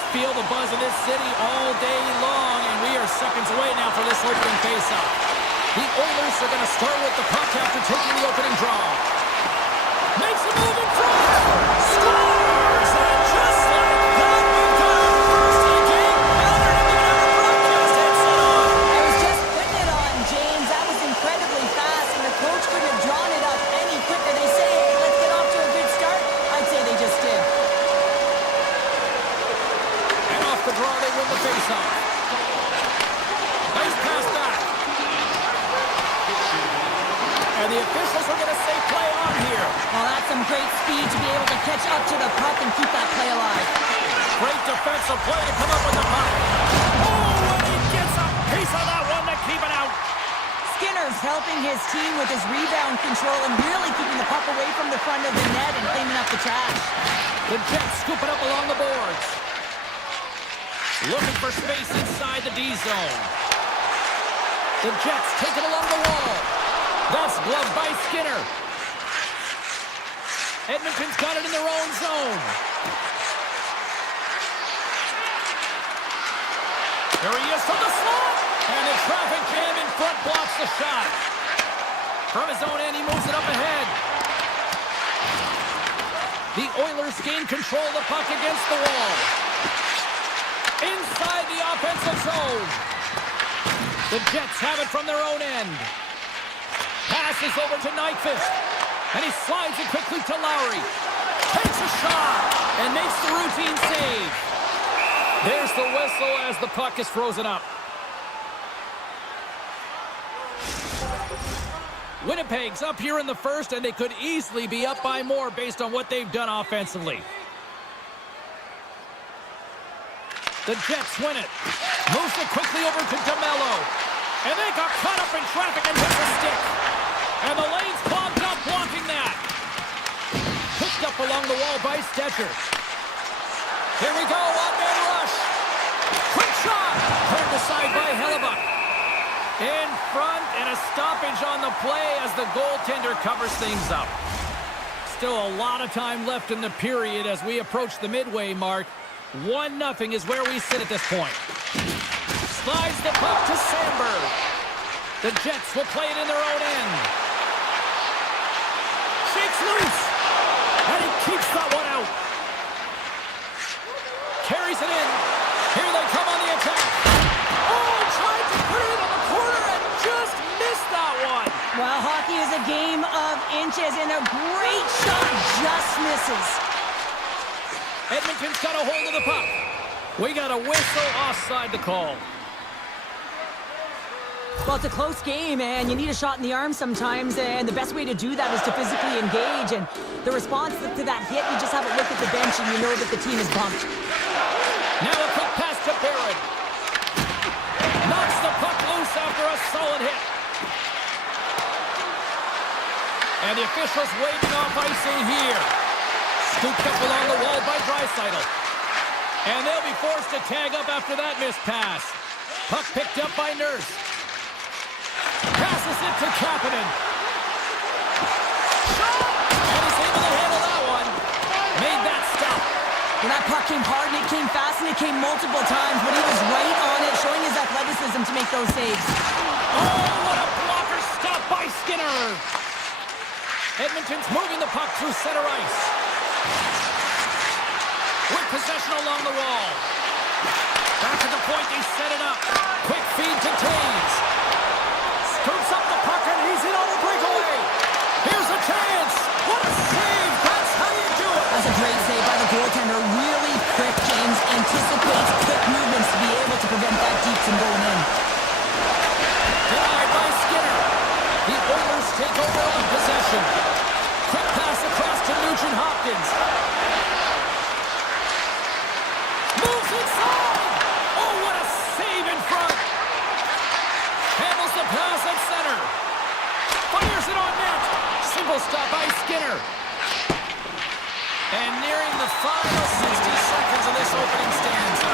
just feel the buzz in this city all day long, and we are seconds away now for this opening face-off. The Oilers are going to start with the puck after taking the opening draw. Makes a move in front! Scores! And just like that, we've got our first in game. Now they're going to give it out of broadcast headset on. I was just putting it on, James. That was incredibly fast, and the coach couldn't have drawn it up any quicker. They say, hey, let's get off to a good start. I'd say they just did. And off the draw, they win the face-off. Nice pass back. And the officials are going to say play on here. Well, that's some great speed to be able to catch up to the puck and keep that play alive. Great defensive play to come up with the puck. Oh, and he gets a piece of that one to keep it out. Skinner's helping his team with his rebound control and really keeping the puck away from the front of the net and cleaning up the trash. The Jets scoop it up along the boards. Looking for space inside the D zone. The Jets take it along the wall. That's gloved by Skinner. Edmonton's got it in their own zone. There he is from the slot. And the traffic jam in front blocks the shot. From his own end, he moves it up ahead. The Oilers gain control of the puck against the wall. Inside the offensive zone. The Jets have it from their own end. Passes over to Nyquist. And he slides it quickly to Lowry. Takes a shot and makes the routine save. There's the whistle as the puck is frozen up. Winnipeg's up here in the first, and they could easily be up by more based on what they've done offensively. The Jets win it. Moves it quickly over to DeMello. And they got caught up in traffic and hit the stick. And the lane's clogged up blocking that. Picked up along the wall by Stetcher. Here we go, one-man rush. Quick shot. Turned aside by Hellebuck. In front, and a stoppage on the play as the goaltender covers things up. Still a lot of time left in the period as we approach the midway mark. 1-0 is where we sit at this point. Slides the puck to Sandberg. The Jets will play it in their own end. Shakes loose. And he keeps that one out. Carries it in. Here they come on the attack. Oh, tried to put it on the corner and just missed that one. Well, hockey is a game of inches, and a great shot just misses. Edmonton's got a hold of the puck. We got a whistle offside the call. Well, it's a close game, and you need a shot in the arm sometimes, and the best way to do that is to physically engage, and the response to that hit, you just have a look at the bench, and you know that the team is bumped. Now a quick pass to Barron. Knocks the puck loose after a solid hit. And the officials waving off icing here. Scooped up along the wall by Draisaitl. And they'll be forced to tag up after that missed pass. Puck picked up by Nurse. Passes it to Kapanen. Shot! And he's able to handle that one. Made that stop. Well, that puck came hard, and it came fast, and it came multiple times, but he was right on it, showing his athleticism to make those saves. Oh, what a blocker stop by Skinner. Edmonton's moving the puck through center ice. With possession along the wall. Back to the point, they set it up. Quick feed to Taves. Scoops up the puck, and he's in on the breakaway. Here's a chance. What a save. That's how you do it. That's a great save by the goaltender. Really quick, James. Anticipates quick movements to be able to prevent that deep from going in. Denied by Skinner. The Oilers take over on possession. Quick pass across to Nugent Hopkins. Moves inside. Oh, what a save in front. Handles the pass at center. Fires it on net. Simple stop by Skinner. And nearing the final 60 seconds of this opening stanza.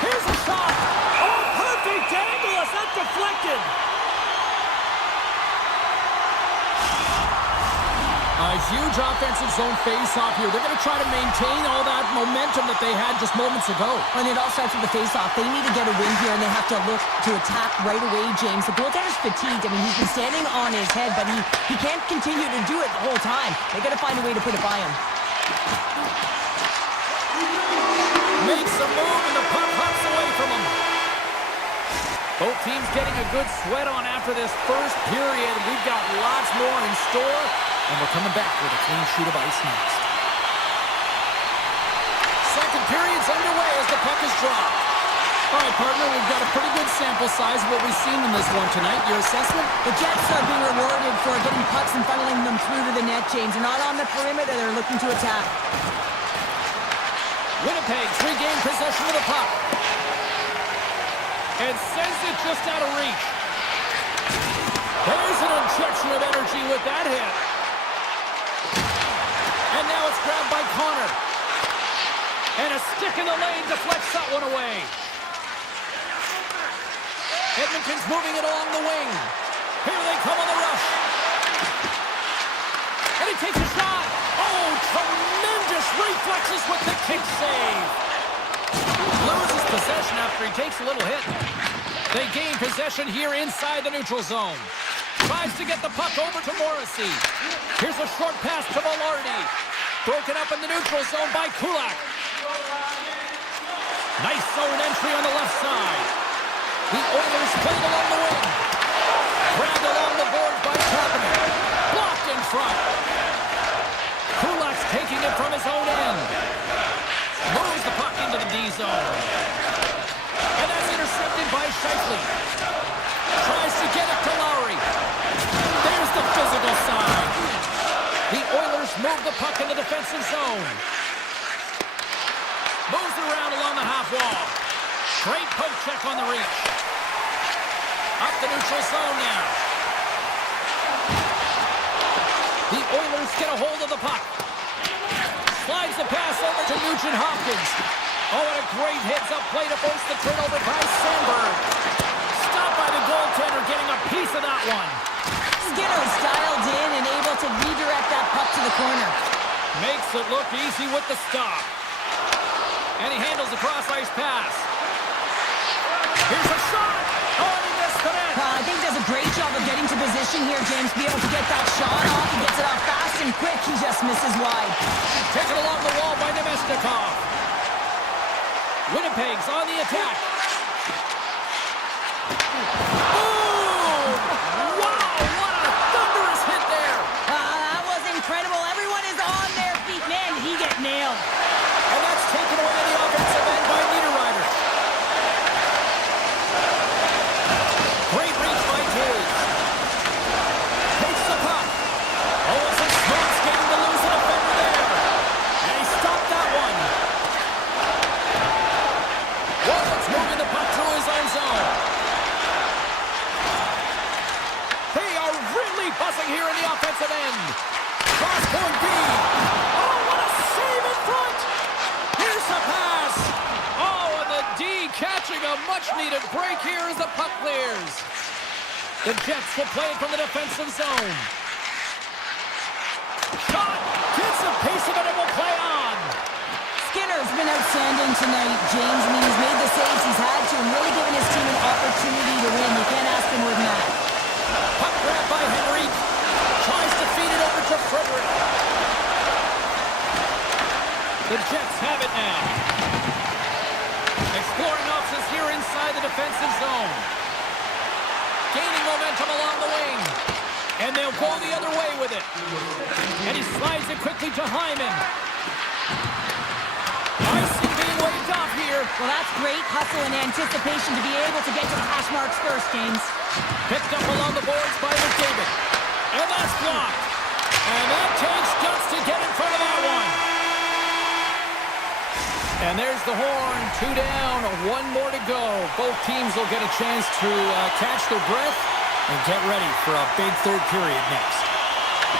Here's a shot. Oh, perfect angle as that deflected. I huge offensive zone face-off here. They're going to try to maintain all that momentum that they had just moments ago. And it all starts with the face-off. They need to get a win here, and they have to look to attack right away, James. The goaltender's fatigued. I mean, he's been standing on his head, but he can't continue to do it the whole time. They got to find a way to put it by him. Makes a move, and the puck hops away from him. Both teams getting a good sweat on after this first period. We've got lots more in store, and we're coming back with a clean sheet of ice next. Second period's underway as the puck is dropped. All right, partner, we've got a pretty good sample size of what we've seen in this one tonight. Your assessment? The Jets are being rewarded for getting pucks and funneling them through to the net, James. They're not on the perimeter. They're looking to attack. Winnipeg's regained possession of the puck. And sends it just out of reach. There's an injection of energy with that hit. And now it's grabbed by Connor. And a stick in the lane deflects that one away. Edmonton's moving it along the wing. Here they come on the rush. And he takes a shot. Oh, tremendous reflexes with the kick save. Loses possession after he takes a little hit. They gain possession here inside the neutral zone. Tries to get the puck over to Morrissey. Here's a short pass to Velarde. Broken up in the neutral zone by Kulak. Nice zone entry on the left side. The Oilers played along the wing. Grabbed along the boards by Carpenter. Blocked in front. Kulak's taking it from his own end. Moves the puck into the D zone. And that's intercepted by Scheifele. Tries to get it to Lowry. There's the physical side. The Oilers move the puck in the defensive zone. Moves around along the half wall. Great poke check on the reach. Up the neutral zone now. The Oilers get a hold of the puck. Slides the pass over to Nugent-Hopkins. Oh, and a great heads-up play to force the turnover by Sandberg. Stopped by the goaltender, getting a piece of that one. Skinner's dialed in and able to redirect that puck to the corner. Makes it look easy with the stop. And he handles the cross-ice pass. Here's a shot. Oh, and he missed the net. I think he does a great job of getting to position here, James. Be able to get that shot off. He gets it off fast and quick. He just misses wide. Taken along the wall by Nemestikov. Winnipeg's on the attack. Boom! Wow, what a thunderous hit there. That was incredible. Everyone is on their feet. Man, did he get nailed. And that's taken away on the offensive end by Niederreiter. Great reach by Toews. Takes the puck. Oh, it's a smart skating to lose an offender there. And he stopped that one. Wallets moving the puck through his own zone. They are really buzzing here in the offensive end. Cross point B. Oh, what a save in front. Here's the pass. Oh, and the D catching a much-needed break here as the puck clears. The Jets will play it from the defensive zone. Shot. Gets a piece of it and will play on. Skinner's been outstanding tonight, James. I mean, he's made the saves he's had to and really given his team an opportunity to win. You can't ask for more than that. Puck grab by Henry. Tries to feed it over to Frederick. The Jets have it now. Exploring options here inside the defensive zone. Gaining momentum along the wing. And they'll go the other way with it. And he slides it quickly to Hyman. Icing being waved off here. Well, that's great hustle and anticipation to be able to get to the hash marks first, James. Picked up along the boards by McDavid. And that's blocked. And that takes guts to get in front of that one. And there's the horn. 2 down, 1 more to go. Both teams will get a chance to catch their breath and get ready for a big third period next.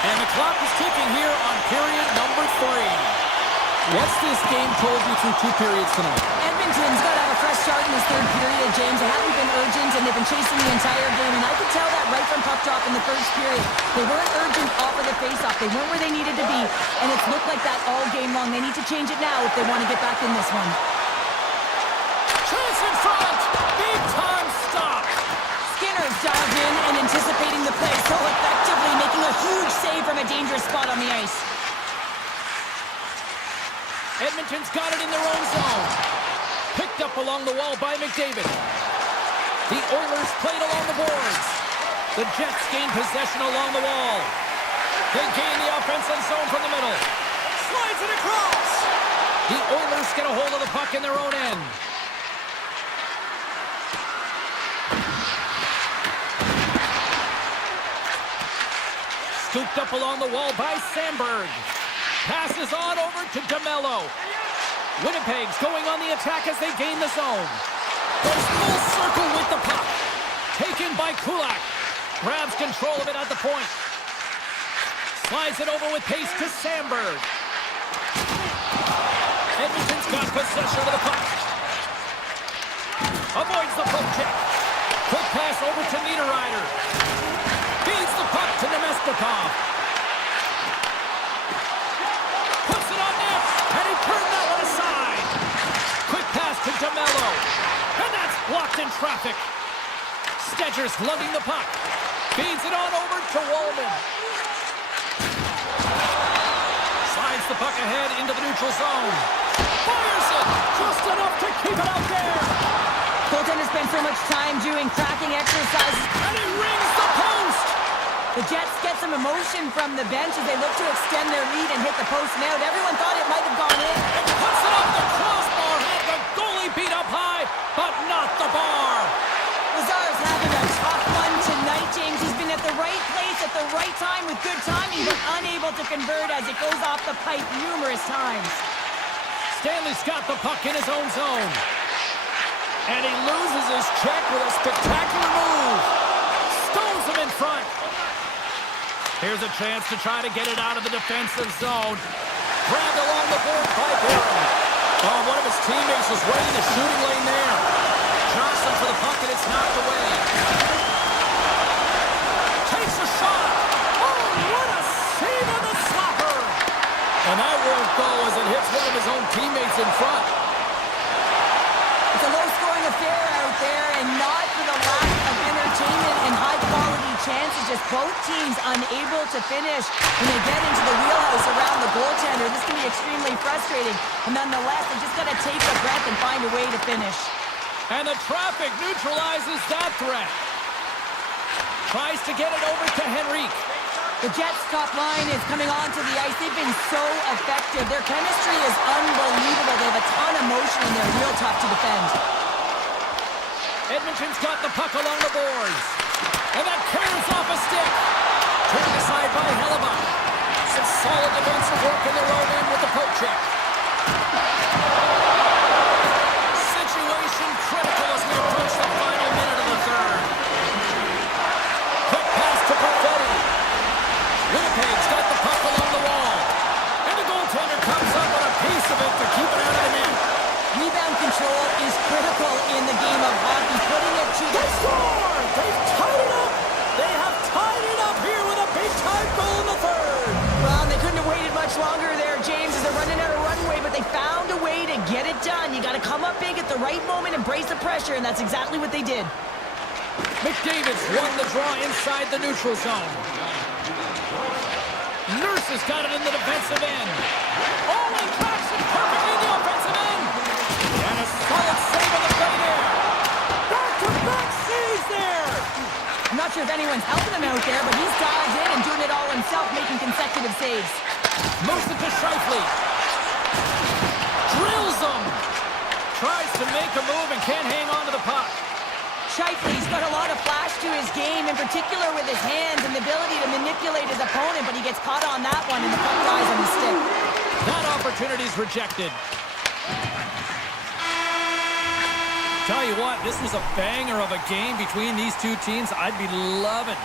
And the clock is ticking here on period number 3. What's this game told you through 2 periods tonight? Edmonton's got to have a fresh start in this third period, James. They haven't been urgent, and they've been chasing the entire game, and I could tell that right from puck drop in the first period. They weren't urgent off of the faceoff. They weren't where they needed to be, and it's looked like that all game long. They need to change it now if they want to get back in this one. Chance in front! Big time stop! Skinner's dialed in and anticipating the play so effectively, making a huge save from a dangerous spot on the ice. Edmonton's got it in their own zone. Picked up along the wall by McDavid. The Oilers played along the boards. The Jets gain possession along the wall. They gain the offensive zone from the middle. Slides it across. The Oilers get a hold of the puck in their own end. Scooped up along the wall by Sandberg. Passes on over to DeMello. Winnipeg's going on the attack as they gain the zone. Goes full circle with the puck. Taken by Kulak. Grabs control of it at the point. Slides it over with pace to Sandberg. Edmonton's got possession of the puck. Avoids the poke check. Quick pass over to Niederreiter. Feeds the puck to Nemestikov. Puts it on net, and he turned that one aside. Quick pass to DeMello. And that's blocked in traffic. Stegers lugging the puck. Feeds it on over to Wallman. Slides the puck ahead into the neutral zone. Fires it! Just enough to keep it out there. Goaltender spent so much time doing cracking exercises. And he rings the post! The Jets get some emotion from the bench as they look to extend their lead and hit the post and out. Everyone thought it might have gone in. And puts it off the crossbar. Had the goalie beat up high, but not the bar. Lazar's having a tough one tonight, James. He's been at the right place at the right time with good timing, but unable to convert as it goes off the pipe numerous times. Stanley's got the puck in his own zone. And he loses his check with a spectacular move. Stones him in front. Here's a chance to try to get it out of the defensive zone. Grabbed along the board by Barron. Oh, one of his teammates was right in the shooting lane there. Johnson for the puck, and it's knocked away. Takes a shot. Oh, what a save on the slapper. And that won't go as it hits one of his own teammates in front. It's a low-scoring affair out there, and not for the lack of entertainment and high-quality chances. Just both teams unable to finish when they get into the wheelhouse around the goaltender. This can be extremely frustrating. And nonetheless, they just got to take a breath and find a way to finish. And the traffic neutralizes that threat. Tries to get it over to Henrique. The Jets' top line is coming onto the ice. They've been so effective. Their chemistry is unbelievable. They have a ton of motion, and they're real tough to defend. Edmonton's got the puck along the boards. And that curves off a stick. Turned aside by Hellebuck. Some solid defensive work in their own end with the poke check. Situation critical as we approach the final minute of the third. Quick pass to Perfetti. Winnipeg's got the puck along the wall. And the goaltender comes up with a piece of it to keep it out of the net. Rebound control is critical in the game of hockey. Putting it to the score! They've tied it up! They have tied it up here with a big-time goal in the third! Well, they couldn't have waited much longer there, James, as they're running out of runway, but they found a way to get it done. You got to come up big at the right moment and brace the pressure, and that's exactly what they did. McDavid's won the draw inside the neutral zone. Nurse has got it in the defensive end. Oh, he cracks it perfectly in the offensive end! And a solid save on the play there. Back-to-back saves there! I'm not sure if anyone's helping him out there, but he's dialed in and doing it all himself, making consecutive saves. Moves it to Scheifele. Drills him. Tries to make a move and can't hang on to the puck. Scheifele's got a lot of flash to his game, in particular with his hands and the ability to manipulate his opponent, but he gets caught on that one and the puck dies on the stick. That opportunity's rejected. Tell you what, this was a banger of a game between these two teams. I'd be loving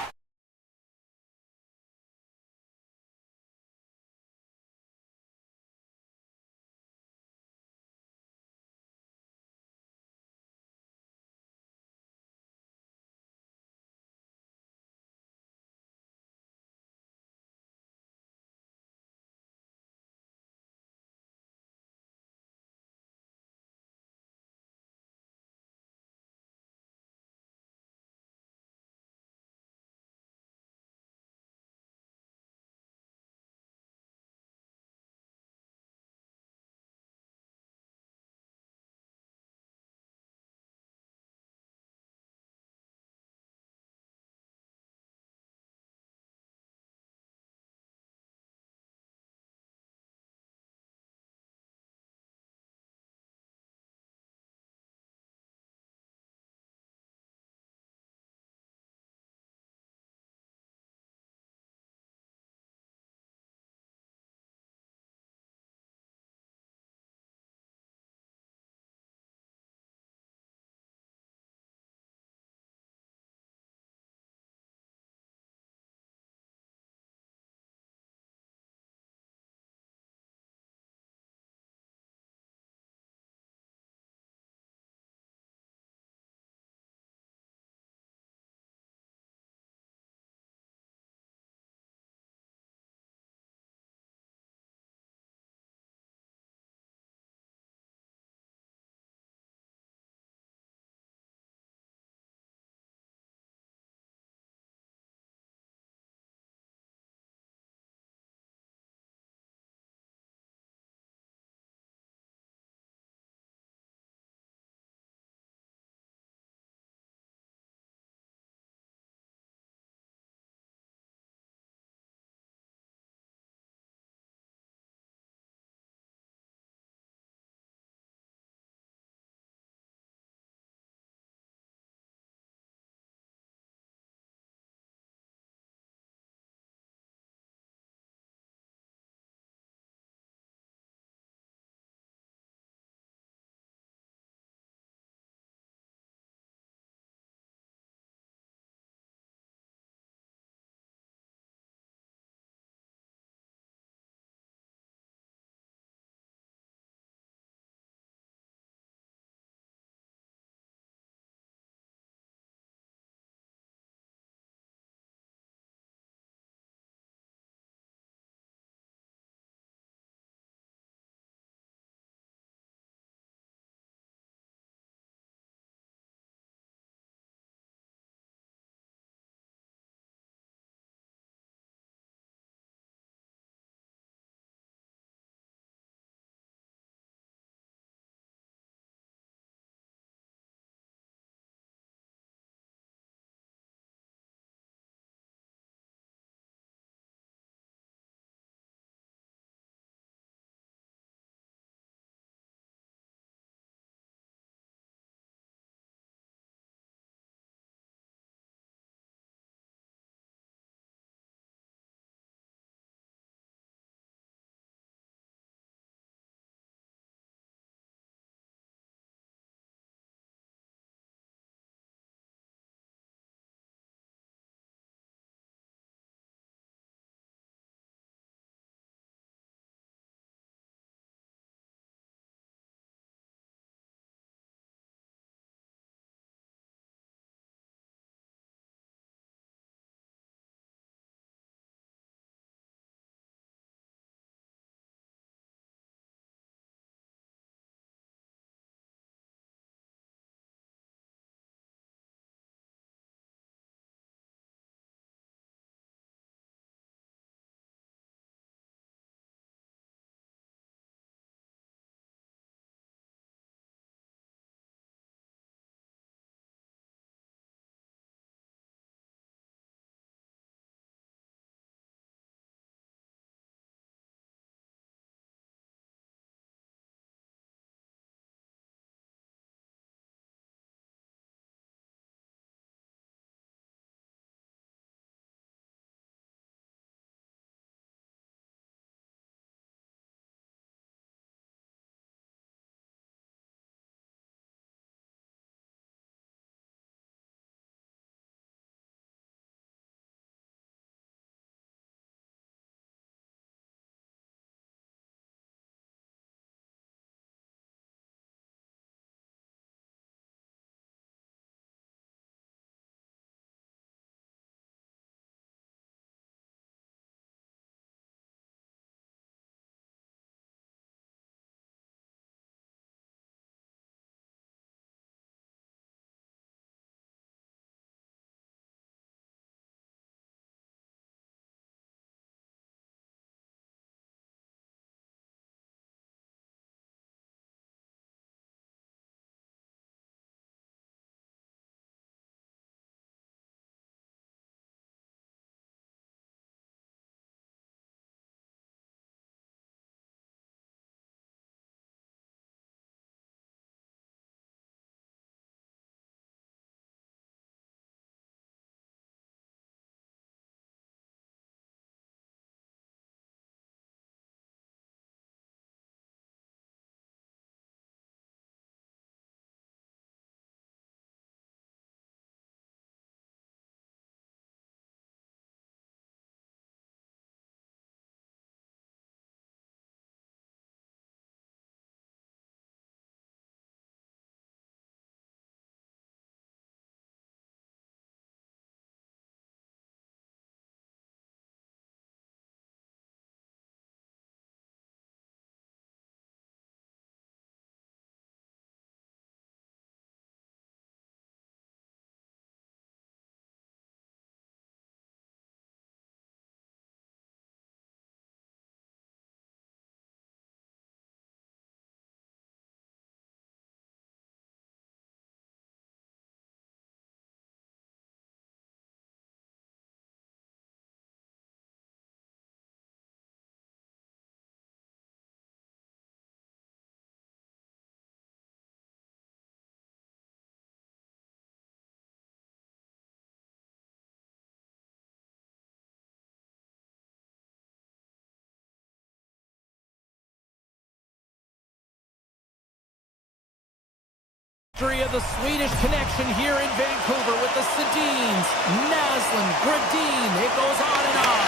history of the Swedish connection here in Vancouver with the Sedins, Naslund, Gradin. It goes on and on.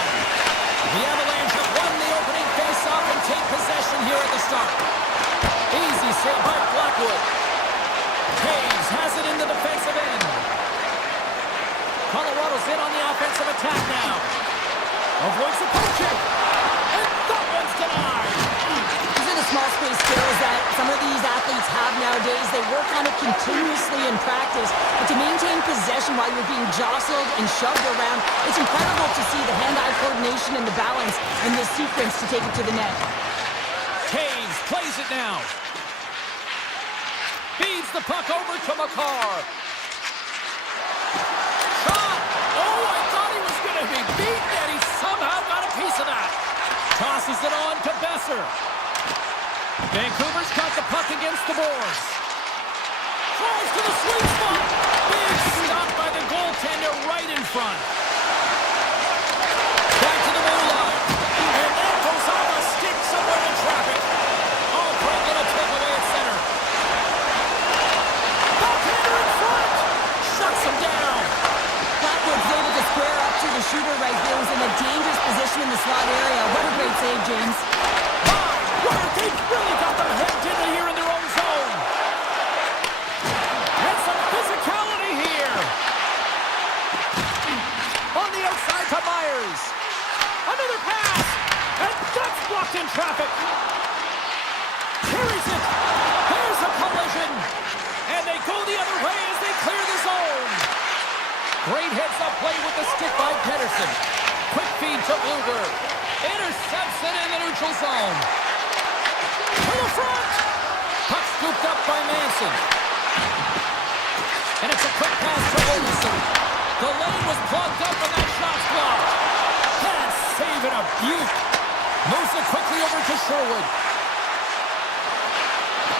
The Avalanche have won the opening face-off and take possession here at the start. Easy save by Blackwood. Hayes has it in the defensive end. Colorado's in on the offensive attack now. Avoids the poke check. And that one's denied. These are the small space skills that some of these athletes have nowadays. They work on it continuously in practice. But to maintain possession while you're being jostled and shoved around, it's incredible to see the hand-eye coordination and the balance in this sequence to take it to the net. Hayes plays it now. Feeds the puck over to McCarr. Shot! Oh, I thought he was going to be beaten, and he somehow got a piece of that. Tosses it on to Besser. Vancouver's got the puck against the boards. Throws to the sweet spot. Big stop by the goaltender right in front. Back to the blue line. And that goes off a stick somewhere in traffic. Oh, great little takeaway at center. Backhander in front. Shuts him down. Blackwood's able to square up to the shooter right here, who's in a dangerous position in the slot area. What a great save, James. They've really got them hemmed in here in their own zone. And some physicality here. On the outside to Myers. Another pass. And that's blocked in traffic. Carries it. There's a collision. And they go the other way as they clear the zone. Great heads-up play with the stick by Pedersen. Quick feed to Bluger. Intercepts it in the neutral zone. To the front! Puck scooped up by Manson. And it's a quick pass to Olsen. The lane was plugged up and that shot's blocked. That save and a beaut. Moves it quickly over to Sherwood.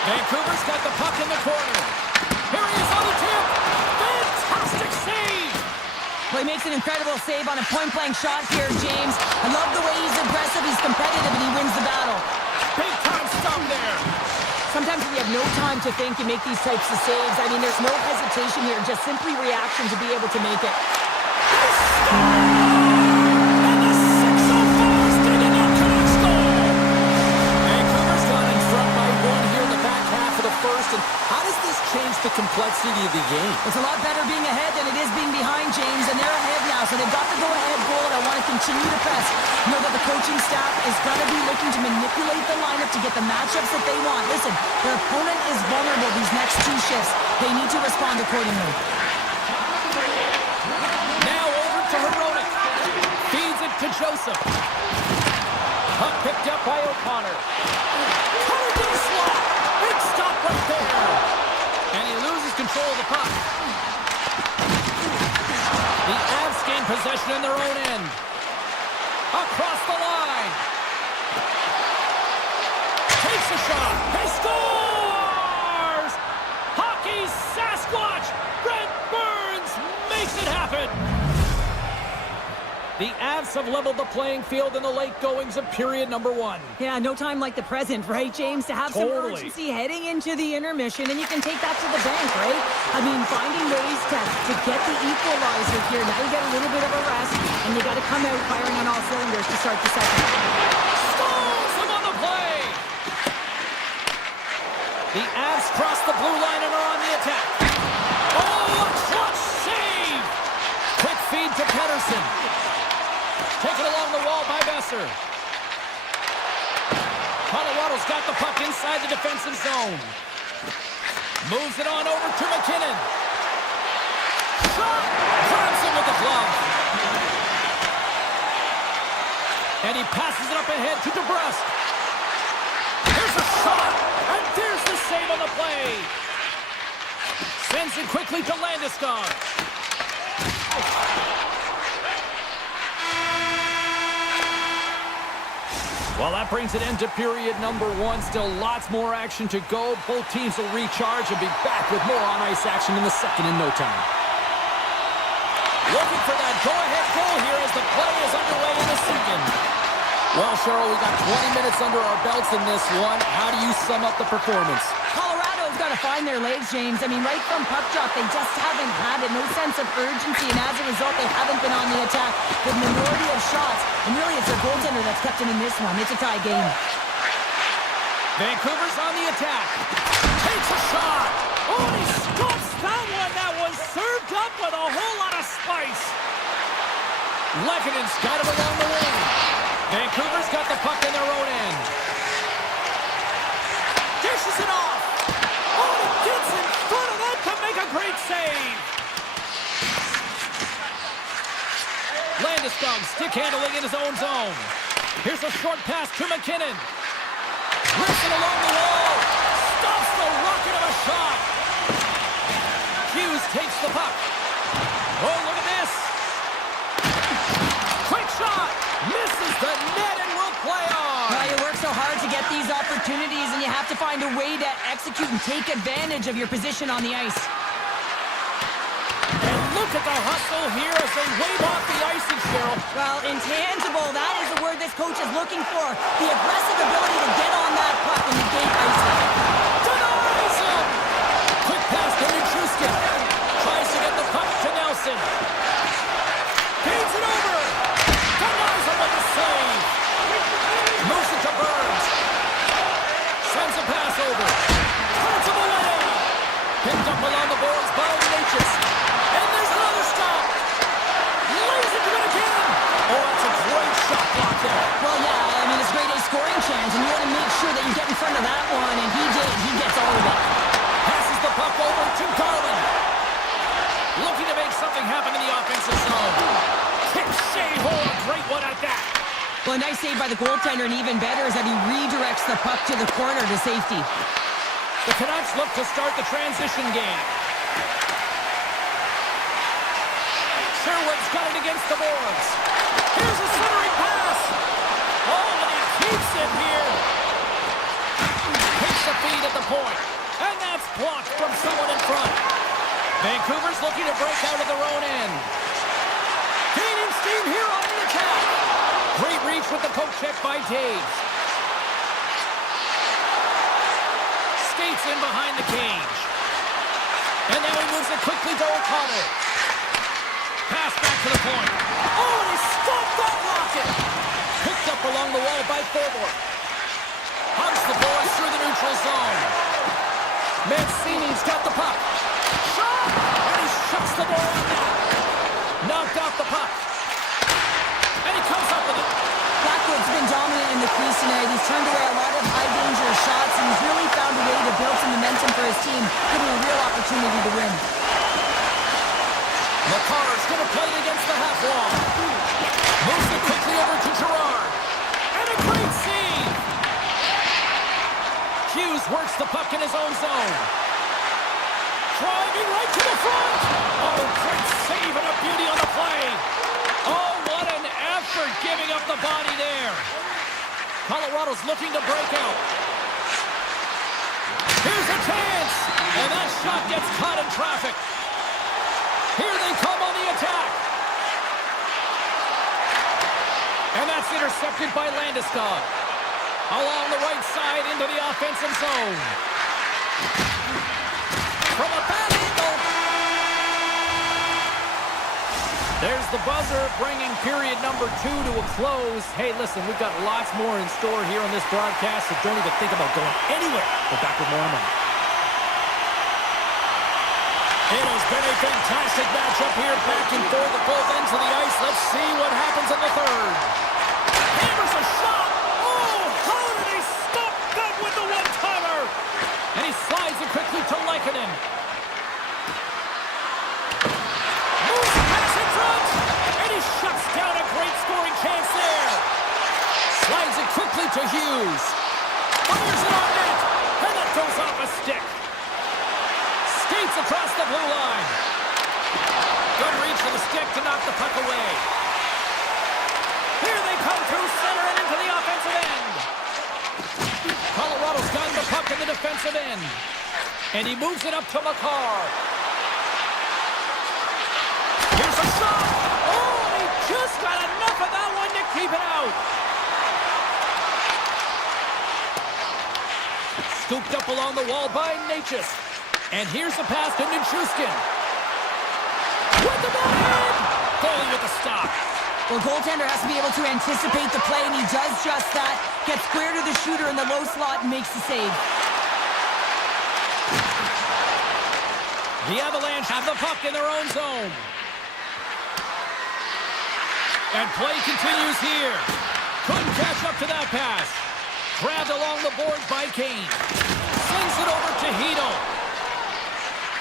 Vancouver's got the puck in the corner. Here he is on the tip. Fantastic save! Well, he makes an incredible save on a point-blank shot here, James. I love the way he's aggressive, he's competitive, and he wins the battle. Big time stop there. Sometimes when you have no time to think, you make these types of saves. I mean, there's no hesitation here, just simply reaction to be able to make it. And the 605's digging up to the goal. Vancouver's gone in front by one here in the back half of the first. And how does this change the complexity of the game? It's a lot better being ahead than it is being behind, James, and they're ahead now, so they've got the go-ahead goal, and I want to continue to press. Know that the coaching staff is going to be looking to manipulate the lineup to get the matchups that they want. Listen, their opponent is vulnerable these next two shifts. They need to respond accordingly. Now over to Herodic. Feeds it to Joseph. Puck picked up by O'Connor. Coming to the slot. Big stop right there. And he loses control of the puck. The Avs gain possession in their own end. Across the line. Takes a shot. He scores! Hockey Sasquatch! Brent Burns makes it happen! The Avs have leveled the playing field in the late goings of period number one. Yeah, no time like the present, right, James? To have some urgency heading into the intermission, and you can take that to the bank, right? I mean, finding ways to get the equalizer here. Now you get a little bit of a rest, and you got to come out firing on all cylinders to start the second. Stalls him on the play! The Avs cross the blue line and are on the attack. Oh, a clutch save! Quick feed to Pedersen. Taken along the wall by Besser. Colorado's got the puck inside the defensive zone. Moves it on over to McKinnon. Shot! Grabs him with the glove. And he passes it up ahead to DeBrusque. Here's a shot! And there's the save on the play. Sends it quickly to Landeskog. Well, that brings an end to period number one. Still lots more action to go. Both teams will recharge and be back with more on-ice action in the second in no time. Looking for that go-ahead goal here as the play is underway in the second. Well, Cheryl, we got 20 minutes under our belts in this one. How do you sum up the performance? Colorado's got a to find their legs, James. I mean, right from puck drop, they just haven't had it. No sense of urgency, and as a result, they haven't been on the attack. The minority of shots, and really it's their goaltender that's kept them in this one. It's a tie game. Vancouver's on the attack. Takes a shot. Oh, and he stops that one. That was served up with a whole lot of spice. Lekkonen's got him along the wing. Vancouver's got the puck in their own end. Dishes it off. Oh, he gets in front of that to make a great save. Landeskog stick handling in his own zone. Here's a short pass to McKinnon. Wristle along the wall. Stops the rocket of a shot. Hughes takes the puck. Oh, look at this. Quick shot. Misses the net and will play on. Well, you work so hard to get these opportunities, and you have to find a way to execute and take advantage of your position on the ice. And look at the hustle here as they wave off the icing, Cheryl. Well, intangible, that is the word this coach is looking for. The aggressive ability to get on that puck and negate icing. Denies him! Quick pass to Nichushkin. Tries to get the puck to Nelson. Feeds it over. Denies him with the save. Moves it to Burns. Sends a pass over. Turns him away. Picked up along the boards by Natchez. And there's another stop. Lays it to it again. Oh, that's a great shot block there. Well, yeah, I mean, it's a great scoring chance, and you want to make sure that you get in front of that one, and he did. He gets all of it. Passes the puck over to Garland. Looking to make something happen in the offensive zone. Kick save. Oh, a great one at that. Well, a nice save by the goaltender, and even better is that he redirects the puck to the corner to safety. The Canucks look to start the transition game. Sherwood's got it against the boards. Here's a centering pass. Oh, and he keeps it here. Takes the feed at the point. And that's blocked from someone in front. Vancouver's looking to break out of their own end. Gaining steam here on the attack. Great reach with the poke check by Taves. Skates in behind the cage. And now he moves it quickly to O'Connor. Pass back to the point. Oh, and he stopped that rocket. Picked up along the wall by Thorborg. Hunts the boys through the neutral zone. Mancini's got the puck. Shot! And he shuts the ball on net. Knocked off the puck. And he comes up with it. Blackwood's been dominant in the crease tonight. He's turned away a lot of high-danger shots, and he's really found a way to build some momentum for his team, giving a real opportunity to win. McCarr's going to play it against the half wall. Moves it quickly over to Gerard. And a great save. Hughes works the puck in his own zone. Driving right to the front. Oh, great save and a beauty on the play. Oh, what an effort giving up the body there. Colorado's looking to break out. Here's a chance. And that shot gets caught in traffic. Here they come on the attack. And that's intercepted by Landeskog. Along the right side into the offensive zone. From a bad angle. There's the buzzer, bringing period number 2 to a close. Hey, listen, we've got lots more in store here on this broadcast, so don't even think about going anywhere. We're back with more in a moment. It has been a fantastic matchup here, back and forth at both ends of the ice. Let's see what happens in the third. Hammers a shot. Oh, how did he stop that with the one-timer? And he slides it quickly to Lekkonen. Moves the pass in front. And he shuts down a great scoring chance there. Slides it quickly to Hughes. Fires it on net. And that goes off a stick. Skates across the blue line. Good reach for the stick to knock the puck away. Here they come through center and into the offensive end. Colorado's got the puck in the defensive end. And he moves it up to McCarr. Here's a shot. Oh, he just got enough of that one to keep it out. Scooped up along the wall by Natchez. And here's the pass to Nichushkin. With the backhand! Foley with the stop. Well, goaltender has to be able to anticipate the play, and he does just that. Gets square to the shooter in the low slot and makes the save. The Avalanche have the puck in their own zone. And play continues here. Couldn't catch up to that pass. Grabbed along the boards by Kane. Slings it over to Hito.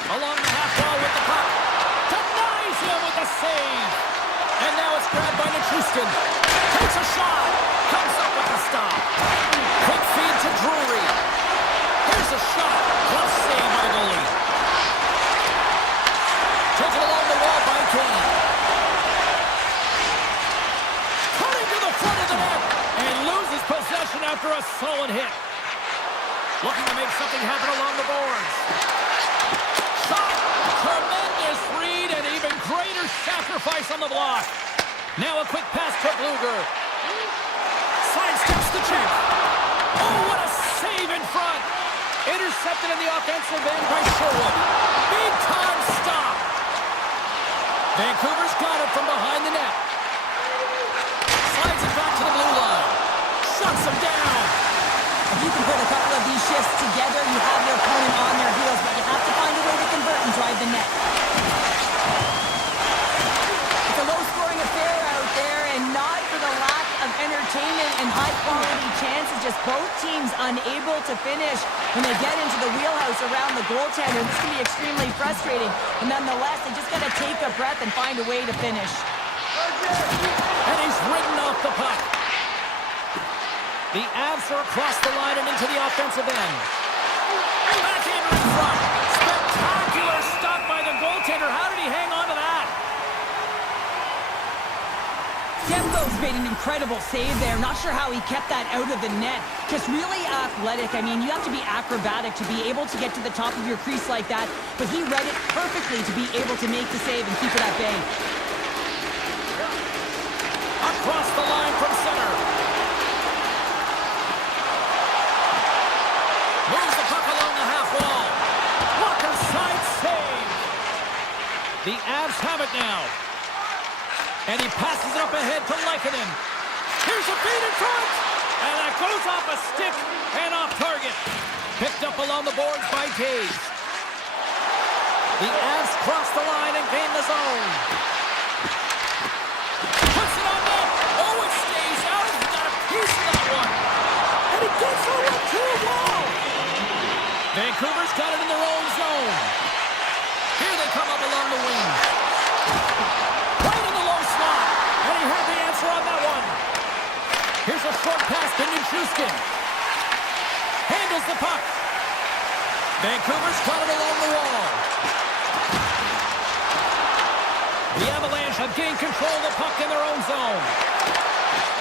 Along the half wall with the puck. Denies him with the save. And now it's grabbed by Nichushkin. Takes a shot. Comes up with the stop. Quick feed to Drury. Here's a shot. Glove save by the goalie. Taken along the wall by Kane. Cutting to the front of the net. And loses possession after a solid hit. Looking to make something happen along the boards. Shot. Tremendous read and even greater sacrifice on the block. Now a quick pass to Bluger. Sidesteps the check. Oh, what a save in front. Intercepted in the offensive end by Sherwood. Big time stop. Vancouver's got it from behind the net. Slides it back to the blue line. Shuts him down. If you can put a couple of these shifts together, you have your opponent on their heels, but you have to find a way to convert and drive the net. It's a low-scoring affair out there, and not for the lack of entertainment and high-quality chances. Just both teams unable to finish when they get into the wheelhouse around the goaltender. This can be extremely frustrating, but nonetheless, they just got to take a breath and find a way to finish. And he's ridden off the puck. The Avs are across the line and into the offensive end. Backhander in front. Spectacular stop by the goaltender. How did he hang on to that? Demko's made an incredible save there. Not sure how he kept that out of the net. Just really athletic. I mean, you have to be acrobatic to be able to get to the top of your crease like that. But he read it perfectly to be able to make the save and keep it at bay. Across the line from center. Moves the puck along the half wall. Walker side save. The Avs have it now. And he passes it up ahead to Lehkonen. Here's a feed in front. And that goes off a stick and off target. Picked up along the boards by Taves. The Avs cross the line and gain the zone. Puts it on net. Oh, it stays out. He got a piece of that one. And he gets over to a wall. Vancouver's got it in their own zone. Here they come up along the wing. Right in the low slot. And he had the answer on that one. Here's a short pass to Nichushkin. Handles the puck. Vancouver's got it along the wall. The Avalanche have gained control of the puck in their own zone.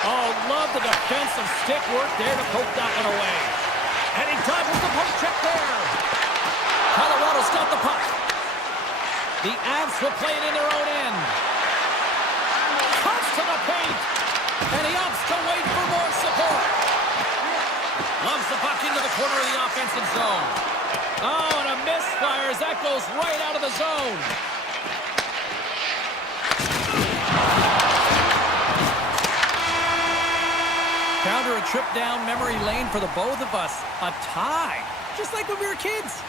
Oh, love the defensive stick work there to poke that one away. And he dodges the poke check there. Colorado's got the puck. The Avs will play it in their own end. Comes to the paint. And he opts to wait for more support. Loves the puck into the corner of the offensive zone. Oh, and a misfire as that goes right out of the zone. Counter a trip down memory lane for the both of us. A tie. Just like when we were kids.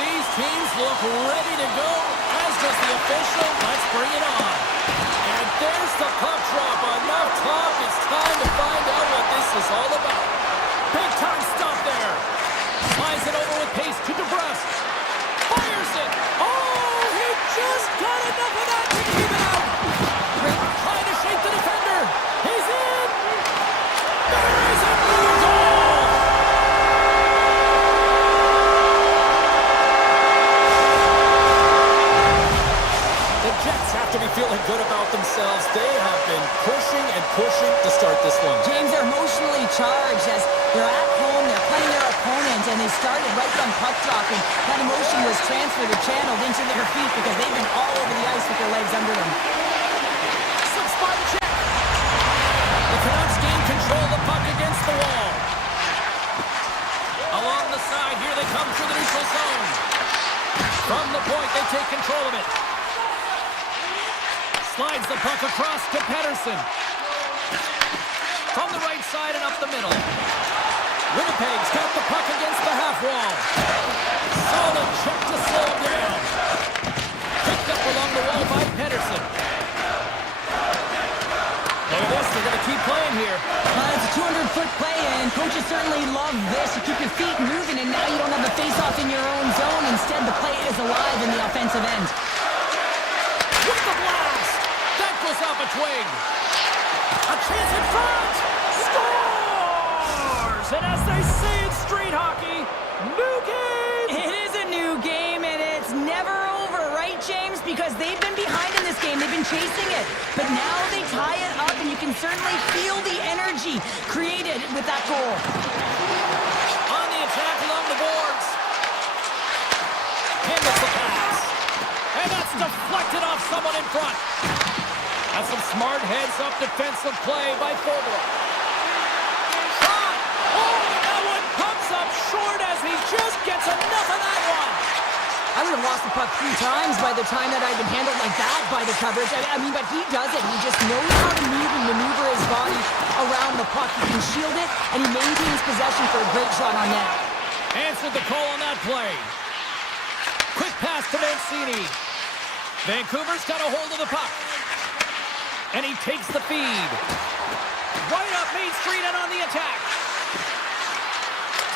these teams look ready to go, as does the official. Let's bring it on. And there's the puck drop. Enough talk. It's time to find out what this is all about. Big time stop there. Slides it over with pace to DeBrusque. Fires it. Oh, he just got enough of that to keep it out. Trying to shake the defender. He's in. There is a goal. The Jets have to be feeling good about themselves. They have been pushing and pushing to start this one. James, they're emotionally charged as they're at home, they're playing their opponent, and they started right from puck drop, and that emotion was transferred or channeled into their feet because they've been all over the ice with their legs under them. Spot check. The Canucks gain control of the puck against the wall. Along the side, here they come through the neutral zone. From the point, they take control of it. Slides the puck across to Pettersson. From the right side and up the middle. Winnipeg's got the puck against the half wall. Solid check to slow him down. Picked up along the wall by Pettersson. Look at this, they're going to keep playing here. It's a 200-foot play, and coaches certainly love this. You keep your feet moving, and now you don't have the face-off in your own zone. Instead, the play is alive in the offensive end. With the blast! That goes off a twig. A chance in front! Scores! And as they say in street hockey, new game! It is a new game, and it's never over, right, James? Because they've been behind in this game. They've been chasing it. But now they tie it up, and you can certainly feel the energy created with that goal. On the attack along the boards. Handles the pass. And that's deflected off someone in front. That's some smart heads-up defensive play by Forbort. Shot! Oh, that one comes up short as he just gets enough of that one. I would have lost the puck 3 times by the time that I'd been handled like that by the coverage. I mean, but he does it. He just knows how to move and maneuver his body around the puck. He can shield it, and he maintains possession for a great shot on net. Answered the call on that play. Quick pass to Mancini. Vancouver's got a hold of the puck. And he takes the feed. Right up Main Street and on the attack.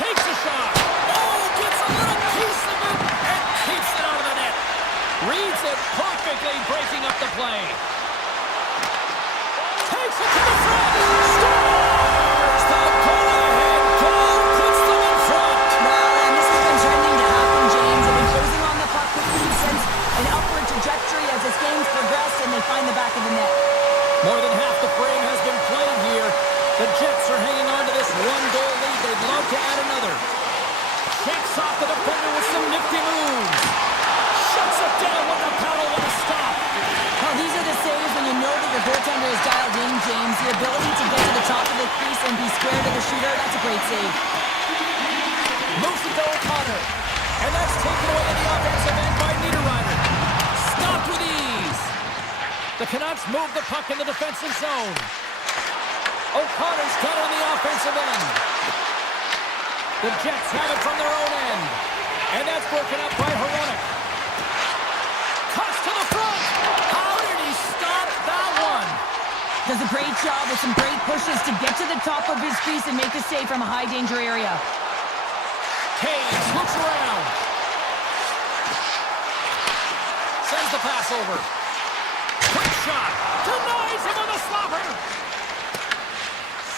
Takes a shot. Oh, gets a little piece of it and keeps it out of the net. Reads it perfectly, breaking up the play. Takes it to the front. Scores! The go-ahead goal puts them in front. Well, and this has been trending to happen, James. They've been closing on the puck quickly since an upward trajectory as this game's progressed, and they find the back of the net. More than half the frame has been played here. The Jets are hanging on to this one-goal lead. They'd love to add another. Shakes off the defender with some nifty moves. Shuts it down when the paddle want to stop. Well, these are the saves when you know that your goaltender is dialed in, James. The ability to get to the top of the crease and be square to the shooter, that's a great save. Moves it to O'Connor. And that's taken away in the offensive end by Niederreiter. Stopped with ease. The Canucks move the puck in the defensive zone. O'Connor's got it on the offensive end. The Jets have it from their own end. And that's broken up by Hronek. Cuts to the front. How did he stop that one? Does a great job with some great pushes to get to the top of his crease and make the save from a high-danger area. Hayes looks around. Sends the pass over. Quick shot. Denies him on the slapper.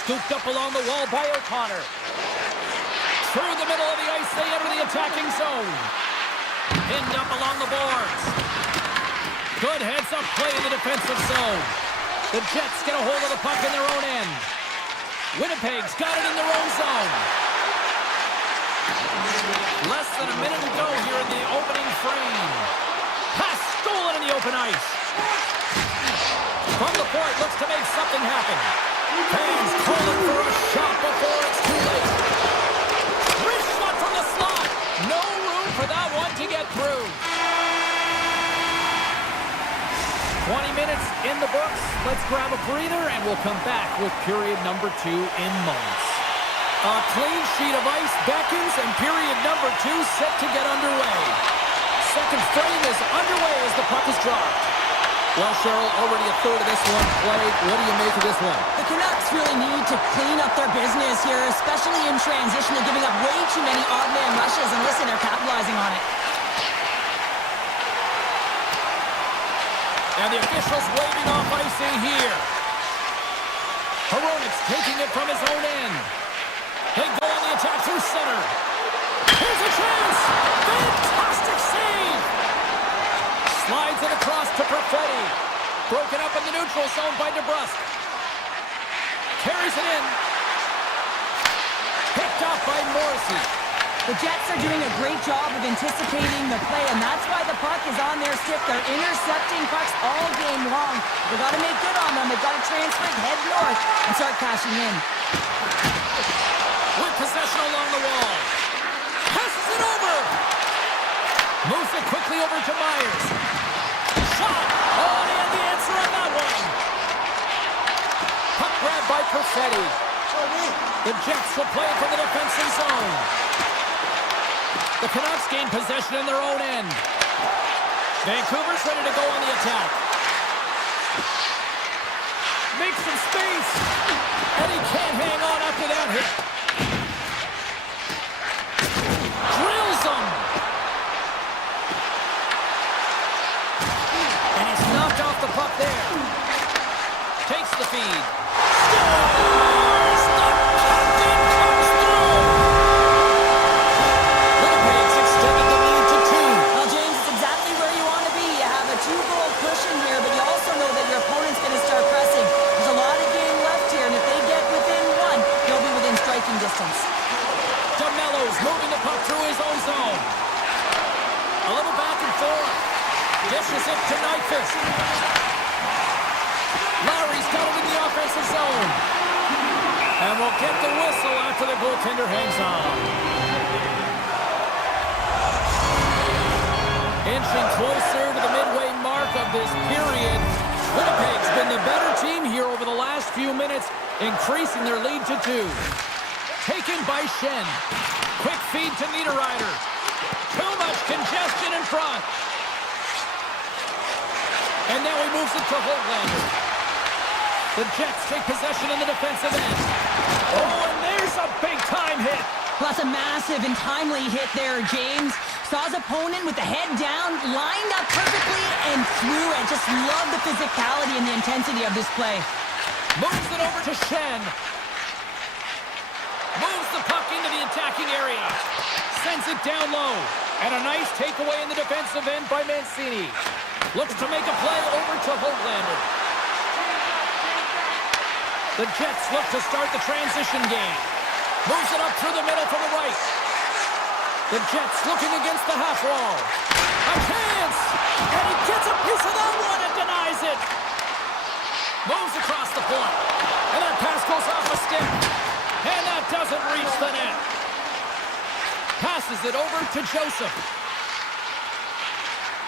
Scooped up along the wall by O'Connor. Through the middle of the ice, they enter the attacking zone. Pinned up along the boards. Good heads-up play in the defensive zone. The Jets get a hold of the puck in their own end. Winnipeg's got it in their own zone. Less than a minute to go here in the opening frame. Pass stolen in the open ice. From the point, looks to make something happen. Fans calling for a shot before it's too late. Wrist shot from the slot. No room for that one to get through. 20 minutes in the books. Let's grab a breather, and we'll come back with period number 2 in moments. A clean sheet of ice beckons, and period number 2 set to get underway. Second frame is underway as the puck is dropped. Well, Cheryl, already a third of this one played. What do you make of this one? The Canucks really need to clean up their business here, especially in transition. They're giving up way too many odd man rushes, and listen, they're capitalizing on it. And the officials waving off icing here. Hronik's taking it from his own end. They go on the attack through center. Here's a chance! Fantastic save! Slides it across to Perfetti. Broken up in the neutral zone by DeBrusque. Carries it in. Picked off by Morrissey. The Jets are doing a great job of anticipating the play, and that's why the puck is on their stick. They're intercepting pucks all game long. They've got to make good on them. They've got to transfer it, head north, and start cashing in. With possession along the wall. Passes it over. Moves it quickly over to Myers. Shot. Oh, and he had the answer on that one. Puck grab by Perfetti. The Jets will play it from the defensive zone. The Canucks gain possession in their own end. Vancouver's ready to go on the attack. Makes some space. And he can't hang on after that hit. Drills him. And he's knocked off the puck there. Takes the feed. Scores! The captain comes through! Winnipeg's extended the lead to 2. Well, James, it's exactly where you want to be. You have a 2-goal cushion here, but you also know that your opponent's going to start pressing. There's a lot of game left here, and if they get within 1, they'll be within striking distance. DeMello's moving the puck through his own zone. A little back and forth. Dishes it to Nyquist. Lowry's got it in the offensive zone. And we'll get the whistle after the goaltender hangs on. Inching closer to the midway mark of this period. Winnipeg's been the better team here over the last few minutes, increasing their lead to 2. Taken by Shen. Quick feed to Niederreiter. Too much congestion in front. And now he moves it to Holtlander. The Jets take possession in the defensive end. Oh, and there's a big-time hit. Plus a massive and timely hit there, James. Saw his opponent with the head down, lined up perfectly, and threw it. Just love the physicality and the intensity of this play. Moves it over to Shen. Moves the puck into the attacking area. Sends it down low. And a nice takeaway in the defensive end by Mancini. Looks to make a play over to Holtlander. The Jets look to start the transition game. Moves it up through the middle to the right. The Jets looking against the half wall. A chance! And he gets a piece of that one and denies it. Moves across the point. And that pass goes off a stick. And that doesn't reach the net. Passes it over to Joseph.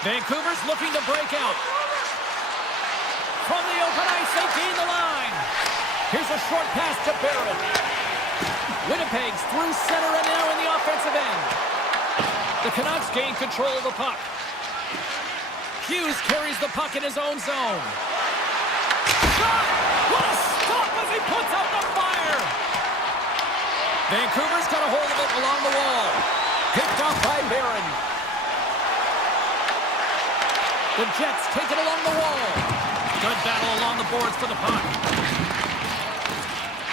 Vancouver's looking to break out. From the open ice, they gain the line. Here's a short pass to Barron. Winnipeg's through center and now in the offensive end. The Canucks gain control of the puck. Hughes carries the puck in his own zone. Shot! What a stop as he puts out the fire! Vancouver's got a hold of it along the wall. Picked up by Barron. The Jets take it along the wall. Good battle along the boards for the puck.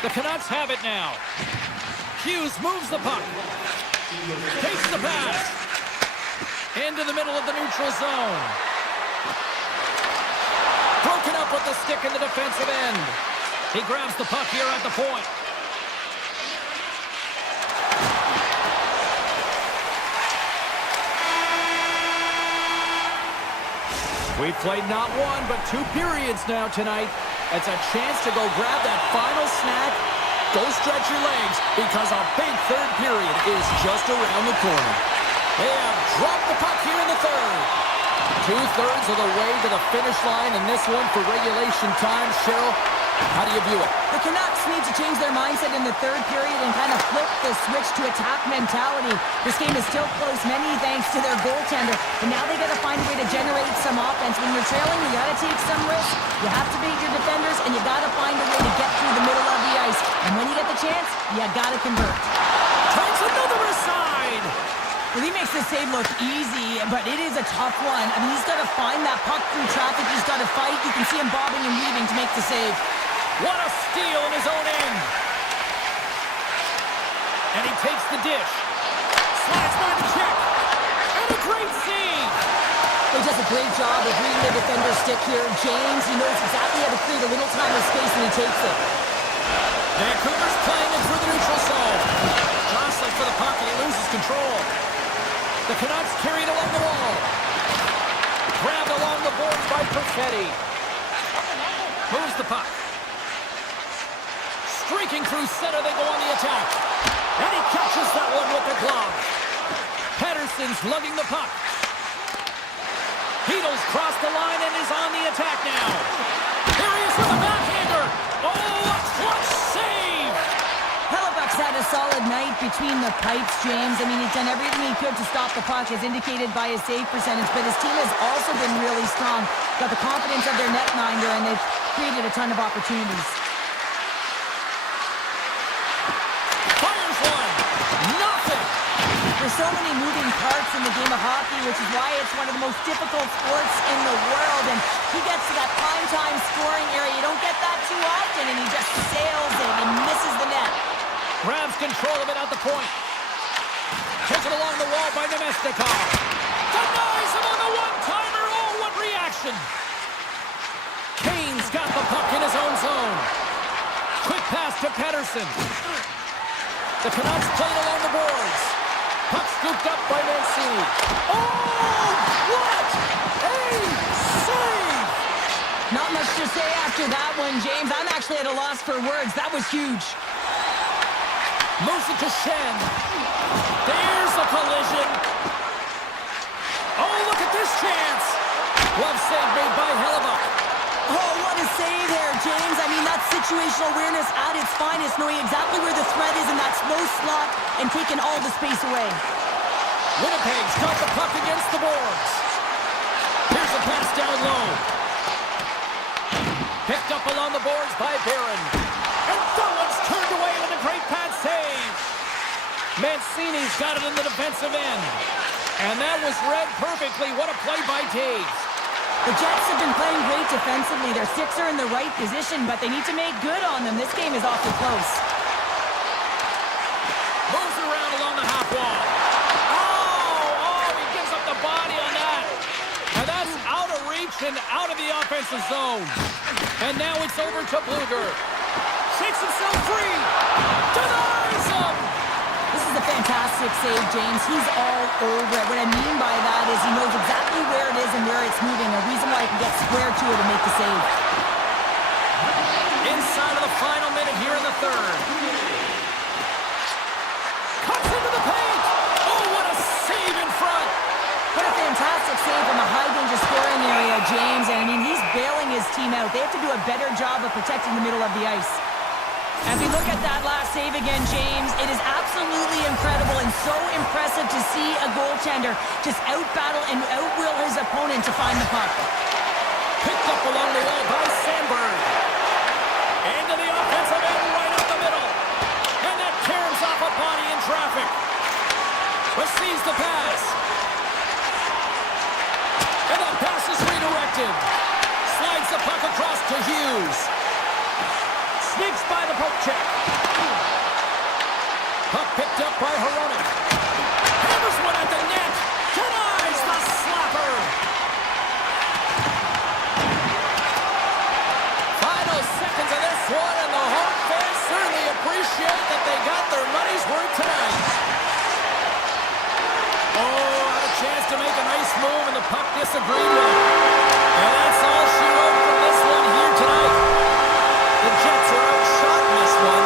The Canucks have it now. Hughes moves the puck. Takes the pass. Into the middle of the neutral zone. Broken up with the stick in the defensive end. He grabs the puck here at the point. We've played not one, but 2 periods now tonight. It's a chance to go grab that final snack. Go stretch your legs, because a big third period is just around the corner. They have dropped the puck here in the third. 2/3 of the way to the finish line in this one for regulation time. Cheryl, How do you view it? The Canucks need to change their mindset in the third period and kind of flip the switch to attack mentality. This game is still close, many thanks to their goaltender, but now they got to find a way to generate some offense. When you're trailing, you got to take some risks. You have to beat your defenders, and you got to find a way to get through the middle of the ice. And when you get the chance, you got to convert. Takes another aside. Well, he makes the save look easy, but it is a tough one. I mean, he's got to find that puck through traffic. He's got to fight. You can see him bobbing and weaving to make the save. What a steal in his own end. And he takes the dish. Slides by the check. And a great save. He does a great job of reading the defender's stick here. James, he knows exactly how to create a little time and space, and he takes it. Vancouver's playing it through the neutral zone. Jostling for the puck, and he loses control. The Canucks carried along the wall. Grabbed along the boards by Perfetti. Moves the puck. Streaking through center, they go on the attack. And he catches that one with the glove. Pettersson's lugging the puck. Heedles crossed the line and is on the attack now. Here he is with a backhander. Oh, a clutch save! Hellebuck's had a solid night between the pipes, James. I mean, he's done everything he could to stop the puck, as indicated by his save percentage, but his team has also been really strong. Got the confidence of their netminder, and they've created a ton of opportunities. Fires one. Nothing. There's so many moving parts in the game of hockey, which is why it's one of the most difficult sports in the world, and he gets to that prime-time scoring area. You don't get that too often, and he just sails it and misses the net. Grabs control of it at the point. Taken along the wall by Nemestikov. Denies him on the one-timer. Oh, what reaction. Kane's got the puck in his own zone. Quick pass to Pettersson. The Canucks played along the boards. Puck scooped up by Mancini. Oh, what a save! Not much to say after that one, James. I'm actually at a loss for words. That was huge. Moves it to Shen. There's a collision. Oh, look at this chance. Glove save made by Hellebuck. Oh, what a save there, James. I mean, that's situational awareness at its finest, knowing exactly where the threat is in that slow slot and taking all the space away. Winnipeg's got the puck against the boards. Here's a pass down low. Picked up along the boards by Barron. And that one's turned away with a great pad save. Mancini's got it in the defensive end. And that was read perfectly. What a play by Taves. The Jets have been playing great defensively. Their six are in the right position, but they need to make good on them. This game is awfully close. Moves around along the half wall. Oh, he gives up the body on that. And that's out of reach and out of the offensive zone. And now it's over to Bluger. Shakes himself free. Denies him. This is a fantastic save, James. He's all over it. What I mean by that is he knows exactly where it is and where it's moving. A reason why he can get square to it and make the save. Inside of the final minute here in the third. Cuts into the paint. Oh, what a save in front. What a fantastic save from a high-danger scoring area, James. And, I mean, he's bailing his team out. They have to do a better job of protecting the middle of the ice. As we look at that last save again, James, it is absolutely incredible and so impressive to see a goaltender just out-battle and out-will his opponent to find the puck. Picked up along the wall by Sandberg. Into the offensive end right up the middle. And that tears off a body in traffic. Receives the pass. And that pass is redirected. Slides the puck across to Hughes. Sneaks by the poke check. Puck picked up by Hronek. Hammers one at the net. Denies the slapper. Final seconds of this one, and the home fans certainly appreciate that they got their money's worth tonight. Oh, had a chance to make a nice move, and the puck disagreed with. And that's all she wrote from this one here tonight. The Jets are outshot in this one.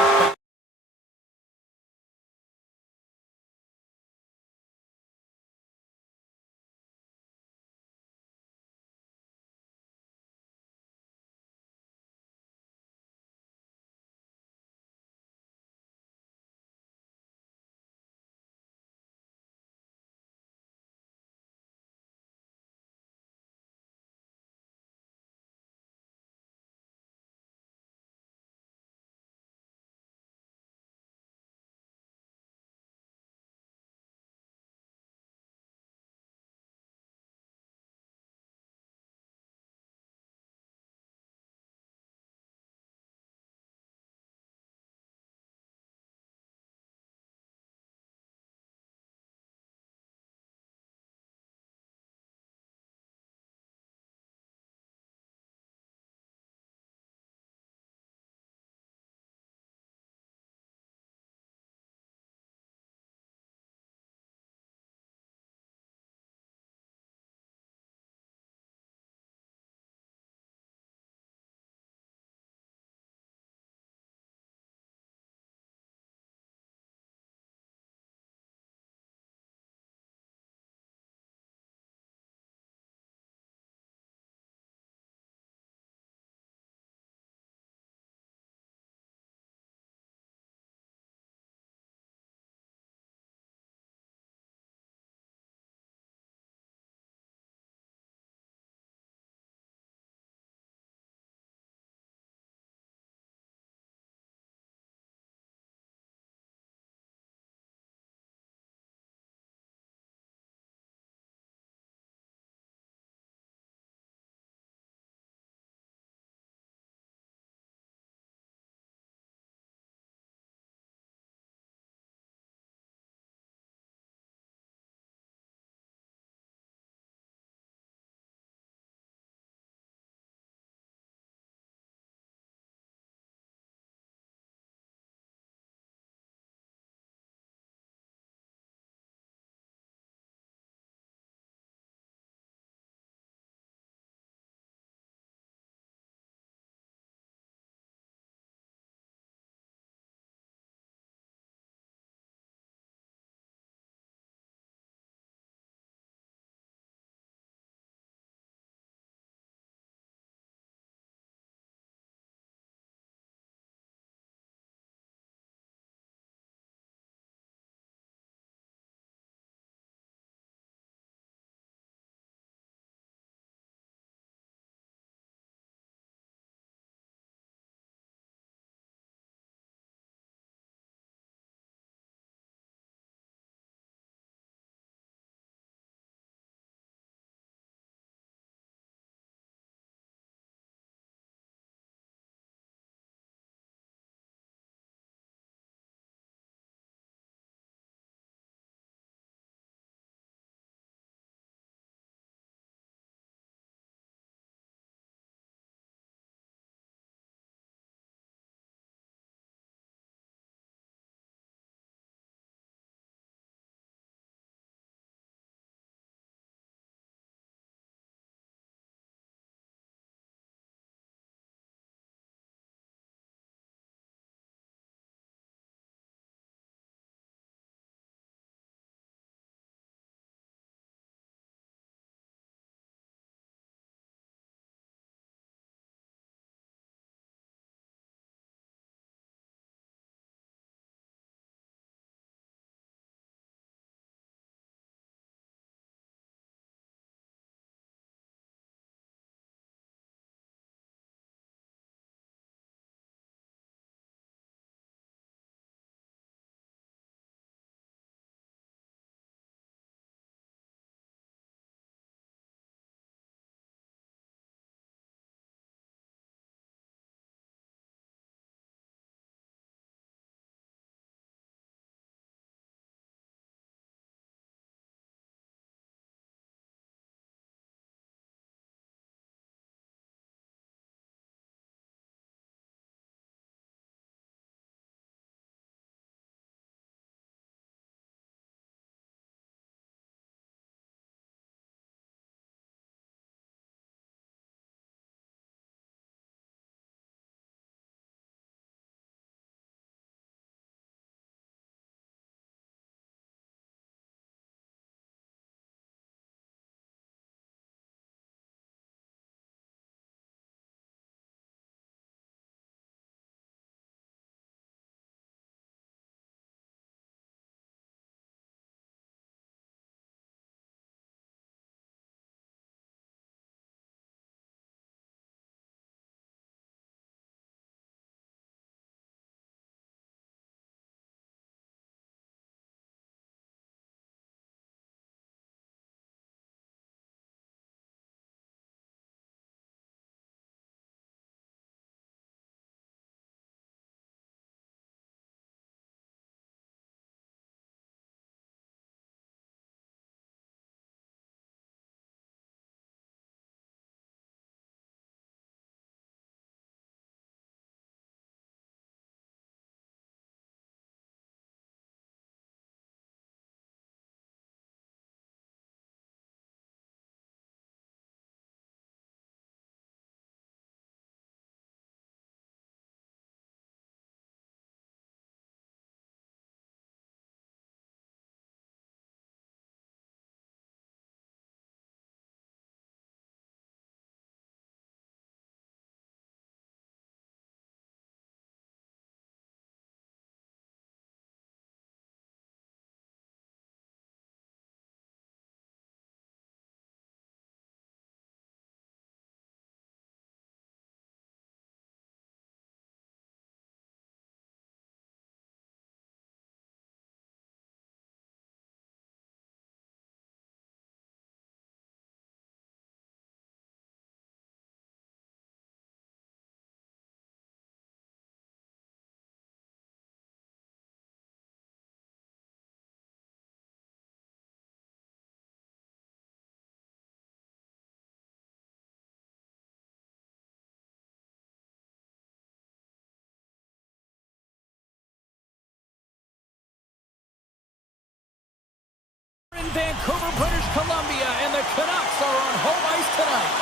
In Vancouver, British Columbia, and the Canucks are on home ice tonight.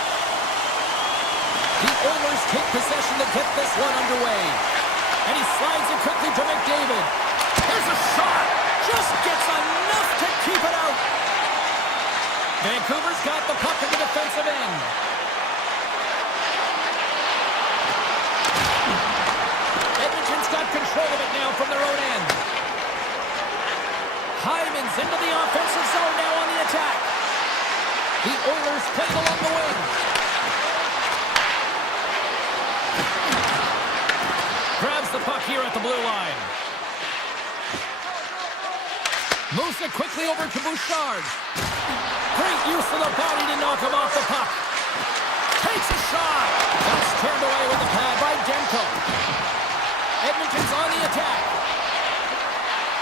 The Oilers take possession to get this one underway. And he slides it quickly to McDavid. Here's a shot. Just gets enough to keep it out. Vancouver's got the puck in the defensive end. Edmonton's got control of it now from their own end. Hyman's into the offensive zone now on the attack. The Oilers play along the wing. Grabs the puck here at the blue line. Moves it quickly over to Bouchard. Great use of the body to knock him off the puck. Takes a shot. That's turned away with the pad by Demko. Edmonton's on the attack.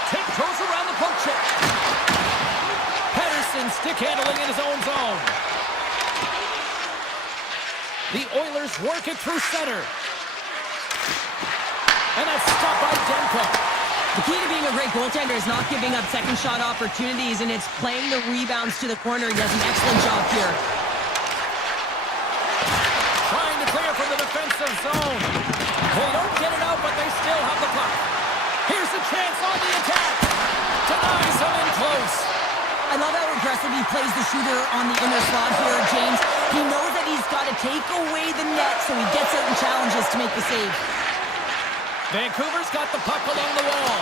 Tiptoes around the poke check. Pettersson stick handling in his own zone. The Oilers work it through center. And that's stopped by Demko. The key to being a great goaltender is not giving up second shot opportunities, and it's playing the rebounds to the corner. He does an excellent job here. Trying to clear from the defensive zone. They don't get it out, but they still have the puck. Here's a chance on the attack. Denies him in close. I love how aggressive he plays the shooter on the inner slot here, James. He knows that he's got to take away the net, so he gets out and challenges to make the save. Vancouver's got the puck along the wall.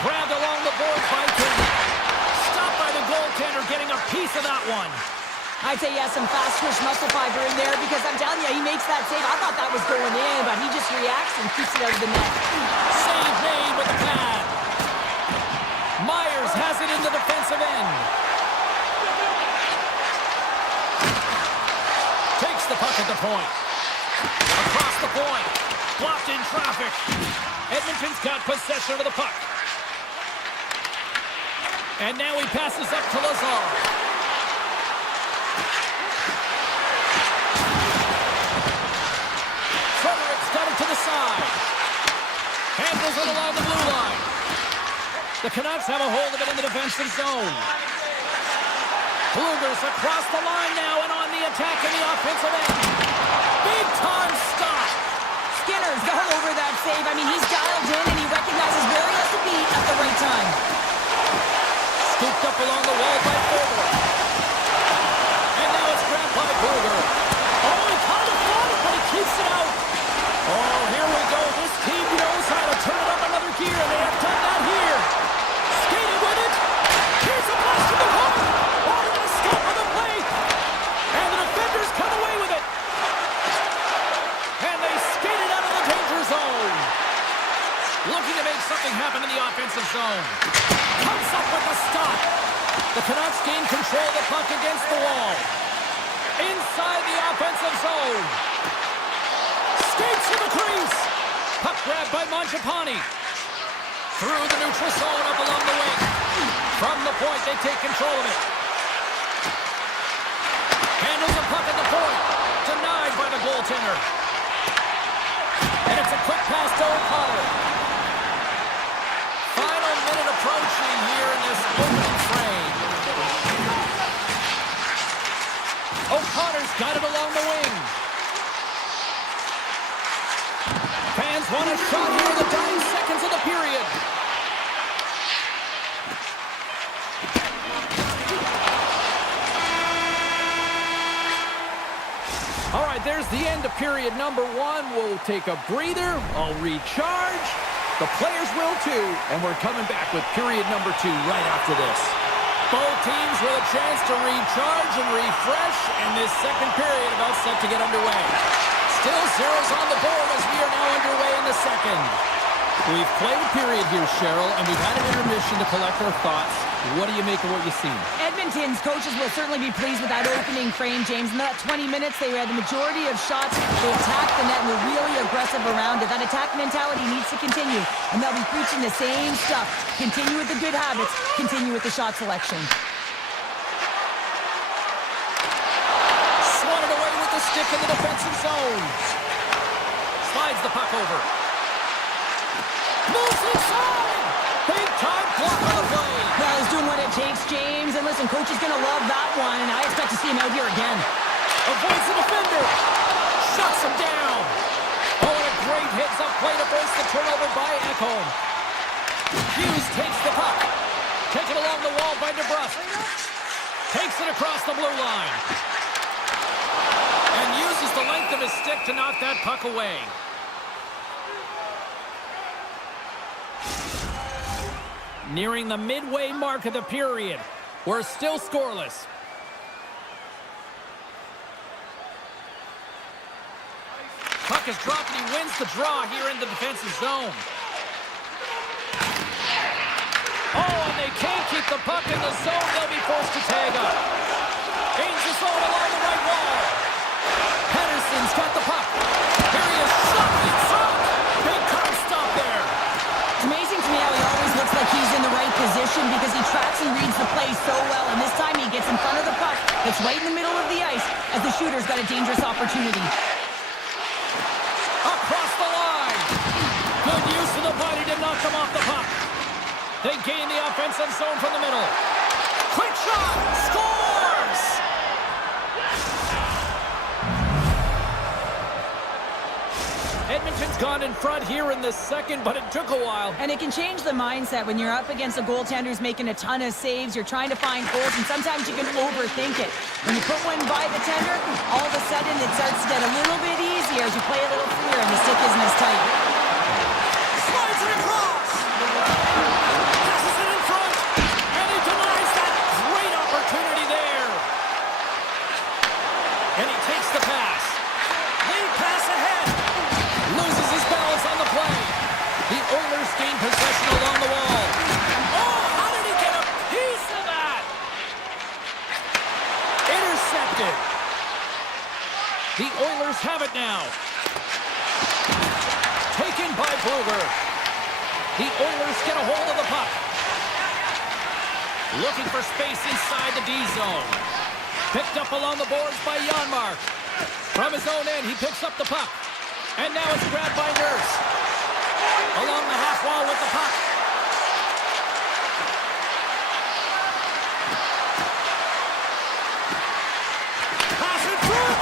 Grabbed along the boards by King. Stopped by the goaltender, getting a piece of that one. I'd say he has some fast twitch muscle fiber in there because I'm telling you, he makes that save. I thought that was going in, but he just reacts and keeps it out of the net. Save made with the pad. Myers has it in the defensive end. Takes the puck at the point. Across the point. Blocked in traffic. Edmonton's got possession of the puck. And now he passes up to Lazar. Frederick's got it to the side. Handles it along the blue line. The Canucks have a hold of it in the defensive zone. Bluger's across the line now and on the attack in the offensive end. Big time stop. Skinner's all over that save. I mean, he's dialed in and he recognizes where he has to be at the right time. Scooped up along the wall by Forward. And now it's grabbed by Bluger. Oh, he kind of fought it, but he keeps it out. Oh, here we go. This team knows how to turn it up another gear, and they have done that here. Skating with it. Here's a blast to the puck. Oh, the stop on the play. And the defenders come away with it. And they skate it out of the danger zone. Looking to make something happen in the offensive zone. Comes up with the stop. The Canucks gain control of the puck against the wall. Inside the offensive zone. Skates to the crease. Puck grabbed by Mangiapane. Through the neutral zone up along the wing. From the point, they take control of it. Handles the puck at the point. Denied by the goaltender. And it's a quick pass to O'Connor. Final minute approaching here in this opening frame. O'Connor's got it along the wing. Fans want a shot here in the dying seconds of the period. All right, there's the end of period number one. We'll take a breather. I'll recharge. The players will too. And we're coming back with period number two right after this. Both teams with a chance to recharge and refresh. And this second period about set to get underway. Still zeros on the board as we are now underway in the second. We've played a period here, Cheryl, and we've had an intermission to collect our thoughts. What do you make of what you've seen? Edmonton's coaches will certainly be pleased with that opening frame, James. In that 20 minutes, they had the majority of shots. They attacked the net and were really aggressive around it. That attack mentality needs to continue, and they'll be preaching the same stuff. Continue with the good habits. Continue with the shot selection. Swatted away with the stick in the defensive zone. Slides the puck over. Moves inside! Big time block on the play. Well, he's doing it takes, James. And listen, coach is going to love that one, and I expect to see him out here again. Avoids the defender. Shuts him down. Oh, and a great heads-up play to force the turnover by Ekholm. Hughes takes the puck. Taken along the wall by DeBrusque. Takes it across the blue line. And uses the length of his stick to knock that puck away. Nearing the midway mark of the period. We're still scoreless. Puck is dropped and he wins the draw here in the defensive zone. Oh, and they can't keep the puck in the zone. They'll be forced to tag up. Gains the zone along the right wall. Henderson's got the puck. Here he is, shot in front. Big time stop there. It's amazing to me how he always looks like he's in the right position because he tracks and reads the play so well. And this time he gets in front of the puck. It's right in the middle of the ice as the shooter's got a dangerous opportunity. Across the line. Good use of the body to knock them off the puck. They gain the offensive zone from the middle. Quick shot! Scores! Edmonton's gone in front here in the second, but it took a while. And it can change the mindset when you're up against a goaltender who's making a ton of saves. You're trying to find holes, and sometimes you can overthink it. When you put one by the tender, all of a sudden it starts to get a little bit easier as you play a little freer and the stick isn't as tight. Slides it across! Passes it in front, and he denies that great opportunity there. And he takes the pass. Lead pass ahead. Loses his balance on the play. The Oilers gain possession along the wall. Oh, how did he get a piece of that? Intercepted. The Oilers have it now. Taken by Bluger. The Oilers get a hold of the puck. Looking for space inside the D zone. Picked up along the boards by Janmark. From his own end, he picks up the puck. And now it's grabbed by Nurse. Along the half wall with the puck. Pass in front!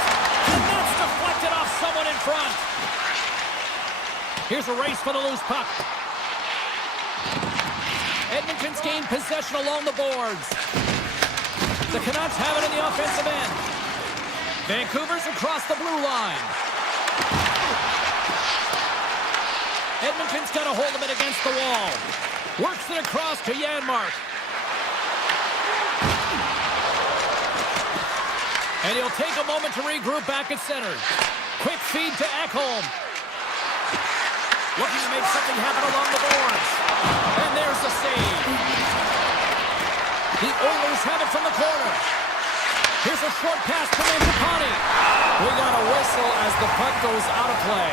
And that's deflected off someone in front. Here's a race for the loose puck. Edmonton's gained possession along the boards. The Canucks have it in the offensive end. Vancouver's across the blue line. Edmonton's got a hold of it against the wall. Works it across to Janmark. And he'll take a moment to regroup back at center. Quick feed to Ekholm. Looking to make something happen along the boards. And there's the save. The Oilers have it from the corner. Here's a short pass to Mangiapane. We got a whistle as the puck goes out of play.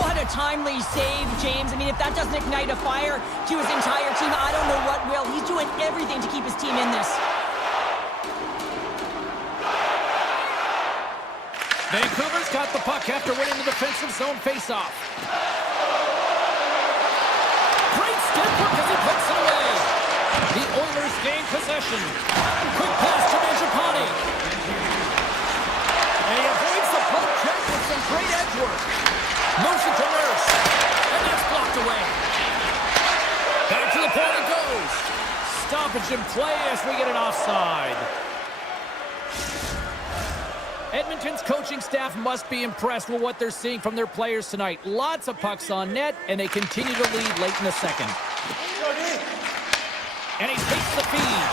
What a timely save, James. I mean, if that doesn't ignite a fire to his entire team, I don't know what will. He's doing everything to keep his team in this. Vancouver's got the puck after winning the defensive zone faceoff. Great stick work as he puts it away. The Oilers gain possession. Quick pass to Mangiapane. And he avoids the puck check with some great edge work. Moves it to Nurse. And that's blocked away. Back to the point it goes. Stoppage in play as we get an offside. Edmonton's coaching staff must be impressed with what they're seeing from their players tonight. Lots of pucks on net, and they continue to lead late in the second. And he takes the feed.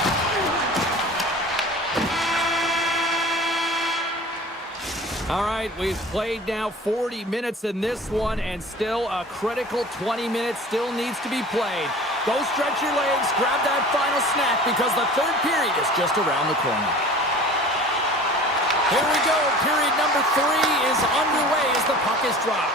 All right, we've played now 40 minutes in this one, and still a critical 20 minutes still needs to be played. Go stretch your legs, grab that final snack, because the third period is just around the corner. Here we go. Period number 3 is underway as the puck is dropped.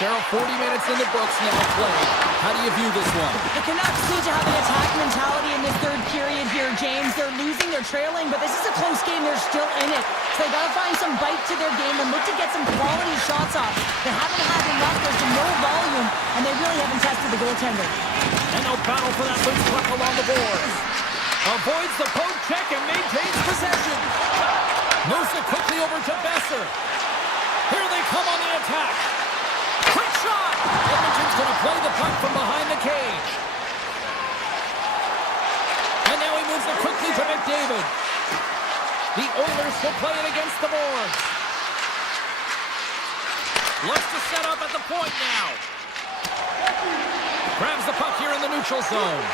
Cheryl, 40 minutes in the books now played. How do you view this one? The Canucks need to have an attack mentality in this third period here, James. They're losing, they're trailing, but this is a close game. They're still in it. So they got to find some bite to their game and look to get some quality shots off. They haven't had enough. There's been no volume, and they really haven't tested the goaltender. And they'll battle for that loose puck along the boards. Avoids the poke check and maintains possession. Moves it quickly over to Besser. Here they come on the attack. Quick shot! Edmonton's going to play the puck from behind the cage. And now he moves it quickly to McDavid. The Oilers will play it against the boards. Looks to set up at the point now. Grabs the puck here in the neutral zone.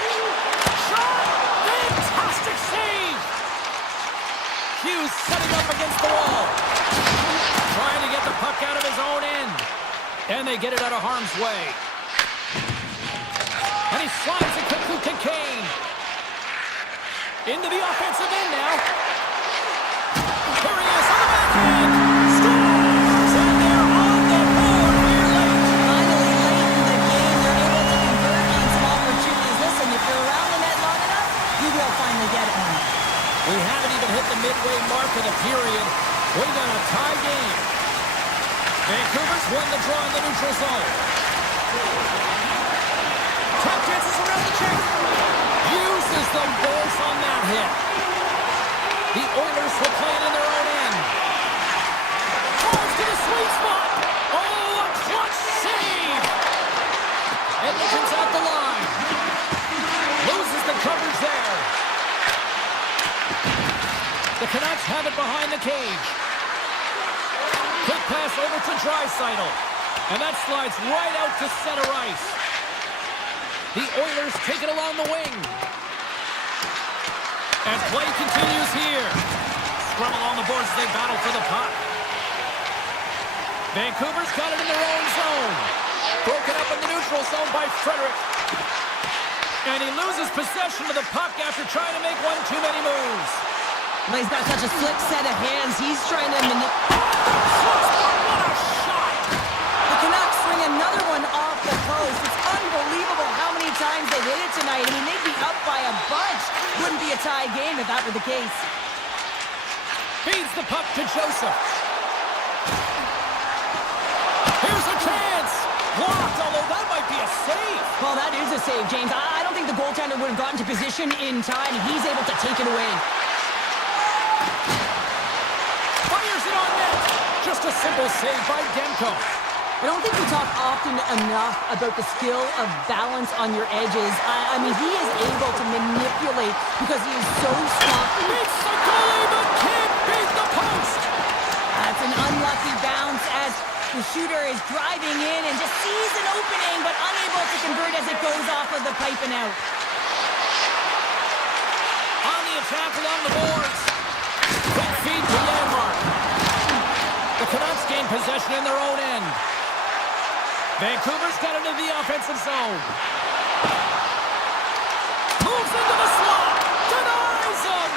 Shot! Fantastic save! Hughes setting up against the wall. Trying to get the puck out of his own end. And they get it out of harm's way. And he slides it quickly to Kane. Into the offensive end now. Here he is on the backhand. Scores! And they're on the board here late. Finally, late in the game, they're able to convert on some opportunities. Listen, if you're around the net long enough, you will finally get one. We haven't even hit the midway mark of the period. We got a tie game. Vancouver's won the draw in the neutral zone. Top chances around the check. Uses the force on that hit. The Oilers will play it in their own end. Falls to the sweet spot. Oh, a clutch save. Edmonton's out the line. Loses the coverage there. The Canucks have it behind the cage. Quick pass over to Draisaitl. And that slides right out to center ice. The Oilers take it along the wing. And play continues here. Scrum along the boards as they battle for the puck. Vancouver's got it in their own zone. Broken up in the neutral zone by Frederick. And he loses possession of the puck after trying to make one too many moves. But he's got such a slick set of hands. He's trying to What a shot! The Canucks swing another one off the post. It's unbelievable how many times they hit it tonight. I mean, they'd be up by a bunch. Wouldn't be a tie game if that were the case. Feeds the puck to Joseph. Here's a chance. Blocked, although that might be a save. Well, that is a save, James. I don't think the goaltender would have gotten to position in time. He's able to take it away. Fires it on net. Just a simple save by Demko. I don't think we talk often enough about the skill of balance on your edges. I mean, he is able to manipulate because he is so strong. Beats the goalie, but can't beat the post. That's an unlucky bounce as the shooter is driving in and just sees an opening, but unable to convert as it goes off of the pipe and out. On the attack along the boards. Quick feed to Janmark. The Canucks gain possession in their own end. Vancouver's got into the offensive zone. Moves into the slot. Denies him.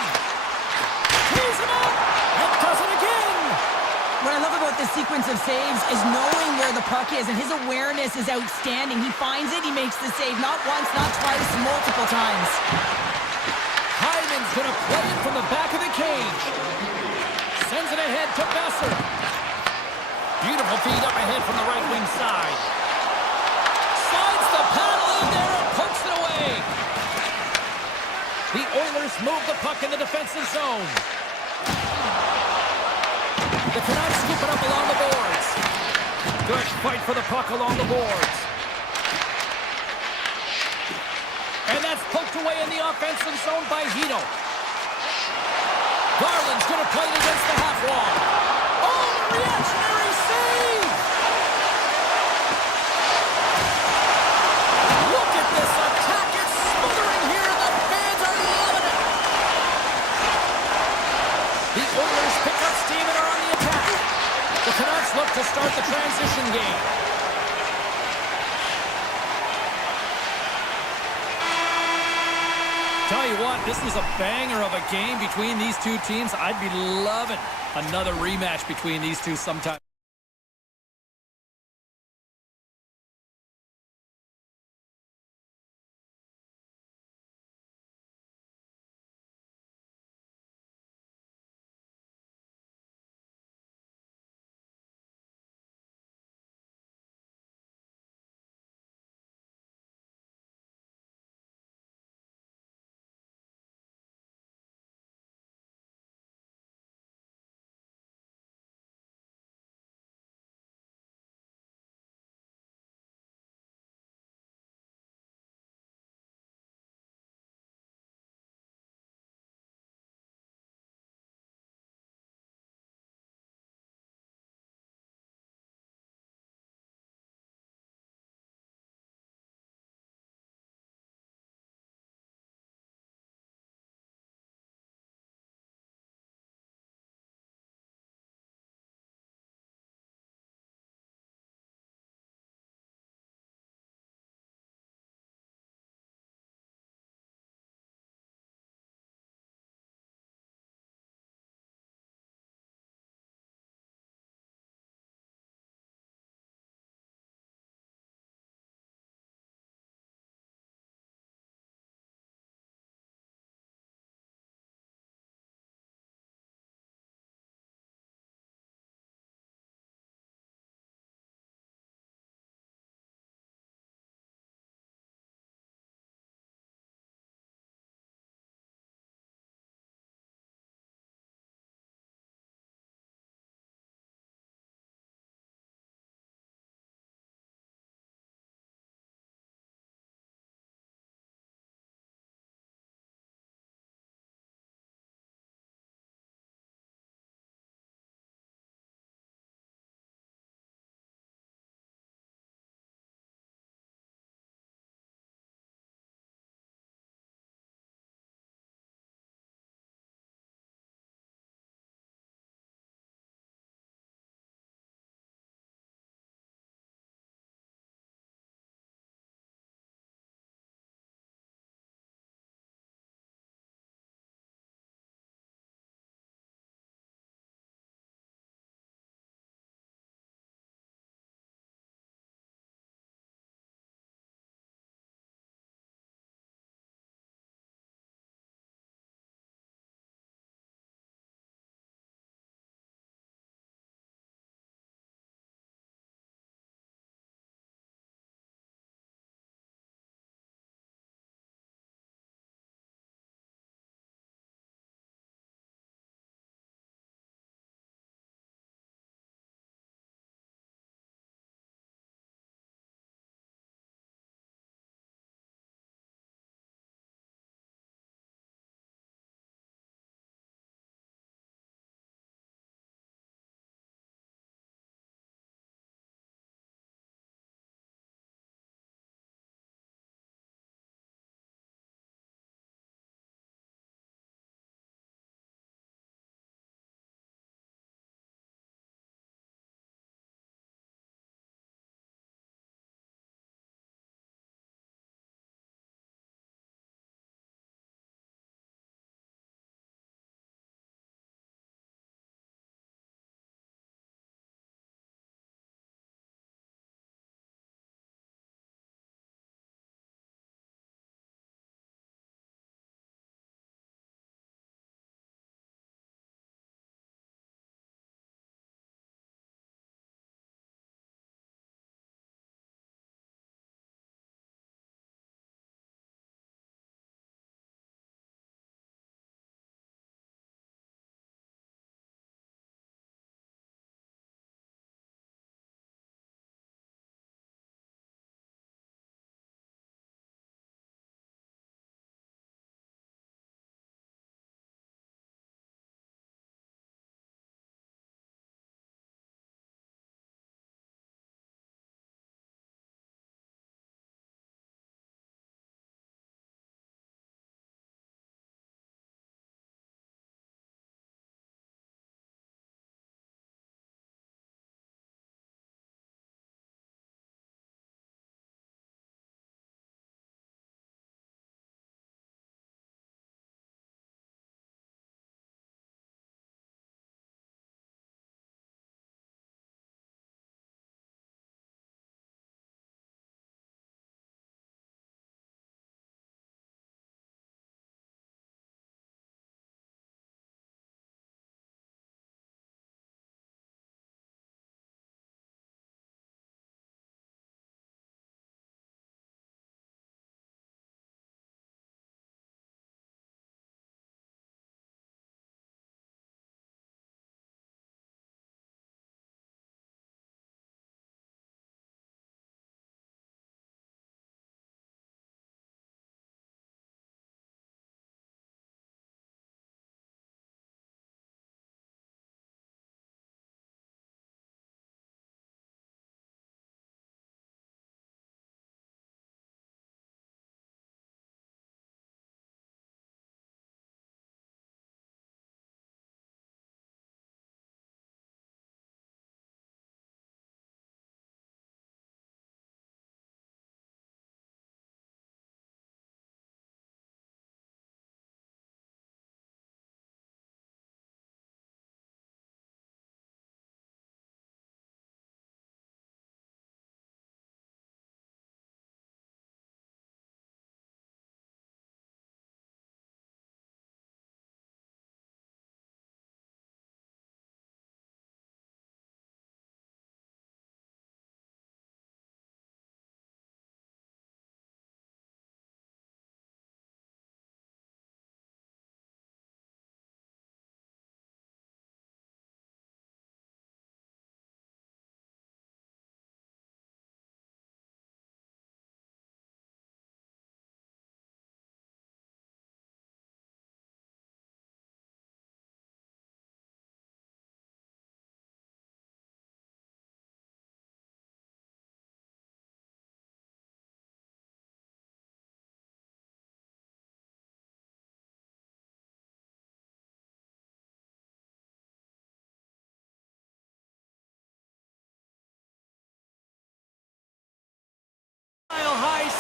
Tees him up. And does it again. What I love about this sequence of saves is knowing where the puck is, and his awareness is outstanding. He finds it, he makes the save, not once, not twice, multiple times. Hyman's going to play it from the back of the cage. Sends it ahead to Besser. Beautiful feed up ahead from the right wing side. Slides the paddle in there and pokes it away. The Oilers move the puck in the defensive zone. The Canucks scoop it up along the boards. Good fight for the puck along the boards. And that's poked away in the offensive zone by Hito. Garland's going to play it against the half wall. Oh, the reactionary save! Look at this attack. It's smothering here, and the fans are loving it. The Oilers pick up steam and are on the attack. The Canucks look to start the transition game. Tell you what, this was a banger of a game between these two teams. I'd be loving another rematch between these two sometime.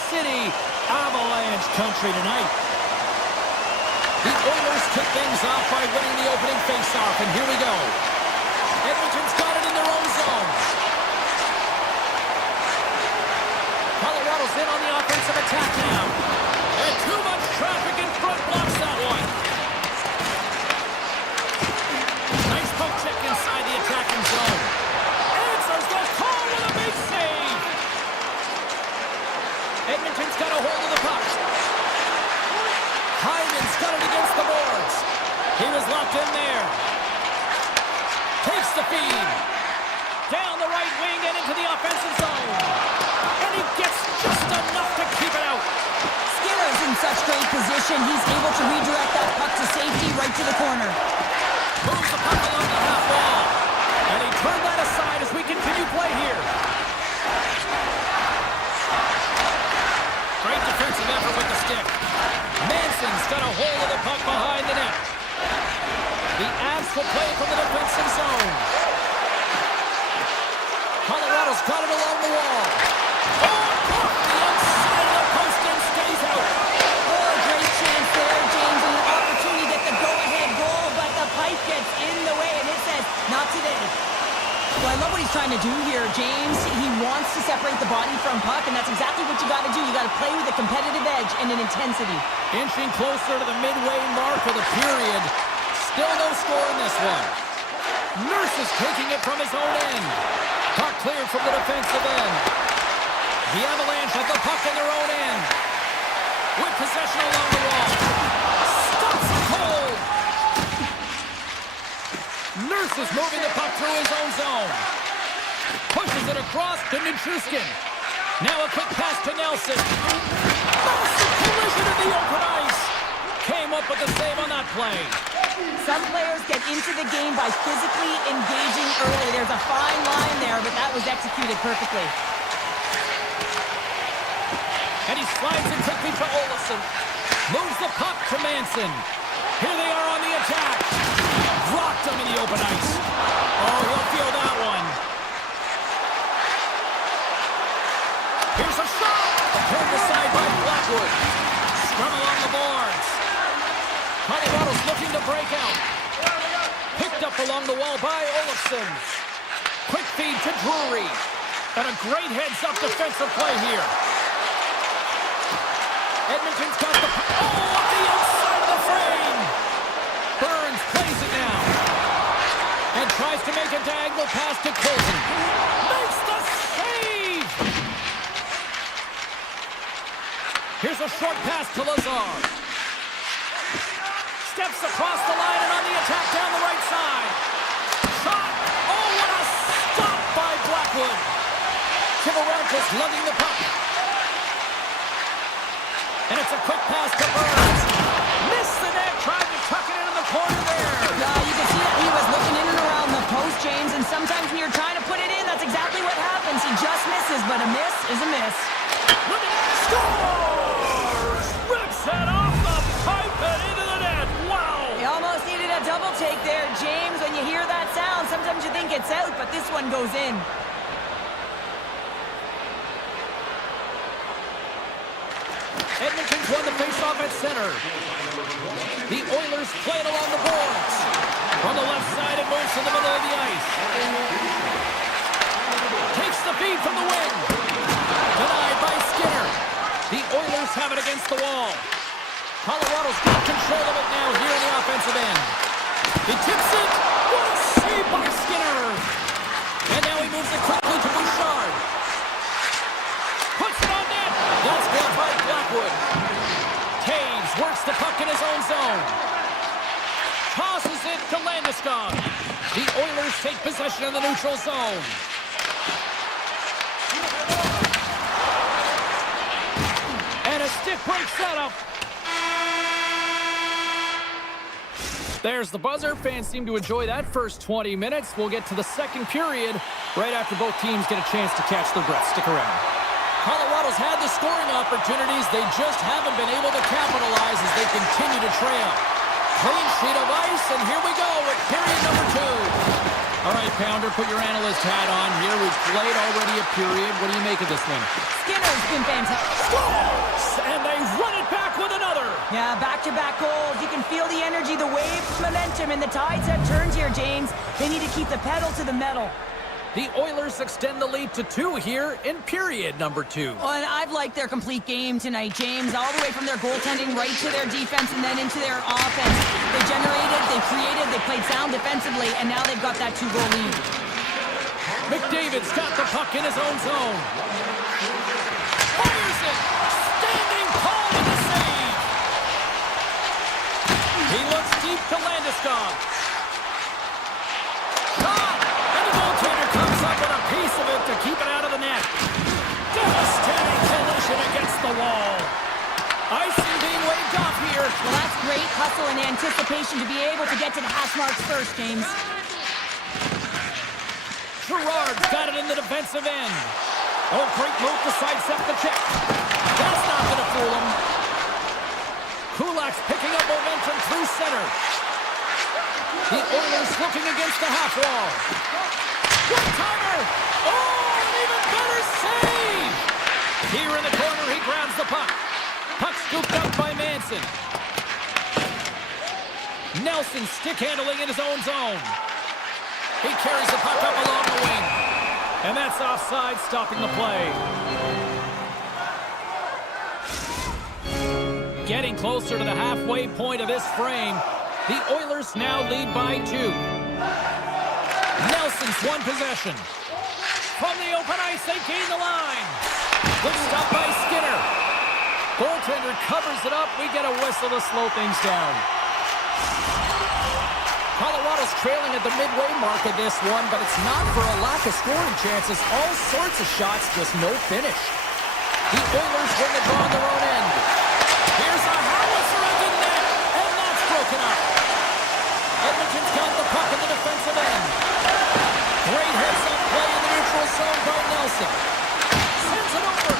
City, Avalanche country tonight. The Oilers kick things off by winning the opening faceoff, and here we go. Edmonton's got it in their own zone. Colorado's in on the offensive attack now. And too much traffic in front blocks that one. Nice poke check inside the attacking zone. Answers the call with a big save. Edmonton's got a hold of the puck. Hyman's got it against the boards. He was locked in there. Takes the feed. Down the right wing and into the offensive zone. And he gets just enough to keep it out. Skinner's in such great position. He's able to redirect that puck to safety right to the corner. Moves the puck along the half wall. And he turned that aside as we continue play here. Great defensive effort with the stick. Manson's got a hold of the puck behind the net. The Avs will play from the defensive zone. Colorado's got it along the wall. Oh, off the outside of the post and stays out. Oh, great chance there, James, and an opportunity to get the go-ahead goal, but the pipe gets in the way, and it says, not today. Well, I love what he's trying to do here, James. He wants to separate the body from puck, and that's exactly what you got to do. You got to play with a competitive edge and an intensity. Inching closer to the midway mark of the period. Still no score in this one. Nurse is taking it from his own end. Puck cleared from the defensive end. The Avalanche have the puck in their own end. With possession along the wall. Stops it cold. Nurse is moving the puck through his own zone. Pushes it across to Nichushkin. Now a quick pass to Nelson. Massive collision in the open ice. Came up with the save on that play. Some players get into the game by physically engaging early. There's a fine line there, but that was executed perfectly. And he slides it quickly to Olofsson. Moves the puck to Manson. Here they are on the attack. Rocked him in the open ice. Oh, he'll feel that one. Here's a shot. Turned aside by Blackwood. Scrum along the boards. Colorado's looking to break out. Picked up along the wall by Olofsson. Quick feed to Drury. And a great heads-up defensive play here. Edmonton's got the... Oh, up the outside of the frame! Burns plays it now. And tries to make a diagonal pass to Colton. Makes the save! Here's a short pass to Lazar. Steps across the line and on the attack down the right side. Shot! Oh, what a stop by Blackwood! Kivarakis lugging the puck. And it's a quick pass to Burns. Missed the net, tried to tuck it into the corner there. You can see that he was looking in and around the post, James, and sometimes when you're trying to put it in, that's exactly what happens. He just misses, but a miss is a miss. Look at that! Scores! Rips it off the pipe and into the net. Wow! He almost needed a double take there, James. When you hear that sound, sometimes you think it's out, but this one goes in. Edmonton's won the faceoff at center. The Oilers play it along the boards. From the left side, it moves to the middle of the ice. Takes the feed from the wing. Denied by Skinner. The Oilers have it against the wall. Colorado's got control of it now here in the offensive end. He tips it. What a save by Skinner. And now he moves it quickly to Bouchard. Puts it on net. That's blocked by Blackwood. Taves works the puck in his own zone. Tosses it to Landeskog. The Oilers take possession in the neutral zone. And a stick break setup. There's the buzzer. Fans seem to enjoy that first 20 minutes. We'll get to the second period right after both teams get a chance to catch their breath. Stick around. Colorado's had the scoring opportunities. They just haven't been able to capitalize as they continue to trail. Clean sheet of ice, and here we go with period number 2. All right, pounder. Put your analyst hat on here. We've played already a period. What do you make of this one? Skinner's been fantastic. Scores! And they run it back with another. Yeah, back-to-back goals. You can feel the energy, the wave, momentum, and the tides have turned here, James. They need to keep the pedal to the metal. The Oilers extend the lead to 2 here in period number 2. Oh, and I've liked their complete game tonight, James, all the way from their goaltending right to their defense and then into their offense. They generated, they created, they played sound defensively, and now they've got that 2-goal lead. McDavid's got the puck in his own zone. Fires it! Standing tall with the save! He looks deep to Landeskog. Shot! And the goaltender comes up with a piece of it to keep it out of the net. Devastating collision against the wall. Icing being waved off here. Well, that's great hustle and anticipation to be able to get to the hash marks first, James. Gerard's got it in the defensive end. Oh, great move to sidestep the check. That's not going to fool him. Kulak's picking up momentum through center. The Oilers looking against the half wall. One-timer! Oh, an even better save! Here in the corner, he grabs the puck. Puck scooped up by Manson. Nelson stick handling in his own zone. He carries the puck up along the wing. And that's offside, stopping the play. Getting closer to the halfway point of this frame. The Oilers now lead by 2. Nelson's won possession. From the open ice, they gain the line. Good stop by Skinner. Goaltender covers it up. We get a whistle to slow things down. Colorado's trailing at the midway mark of this one, but it's not for a lack of scoring chances. All sorts of shots, just no finish. The Oilers win the draw on their own end. Here's a howitzer into the net, and that's broken up. Edmonton's got the puck in the defensive end. Great heads-up play in the neutral zone by Nelson. Sends it over.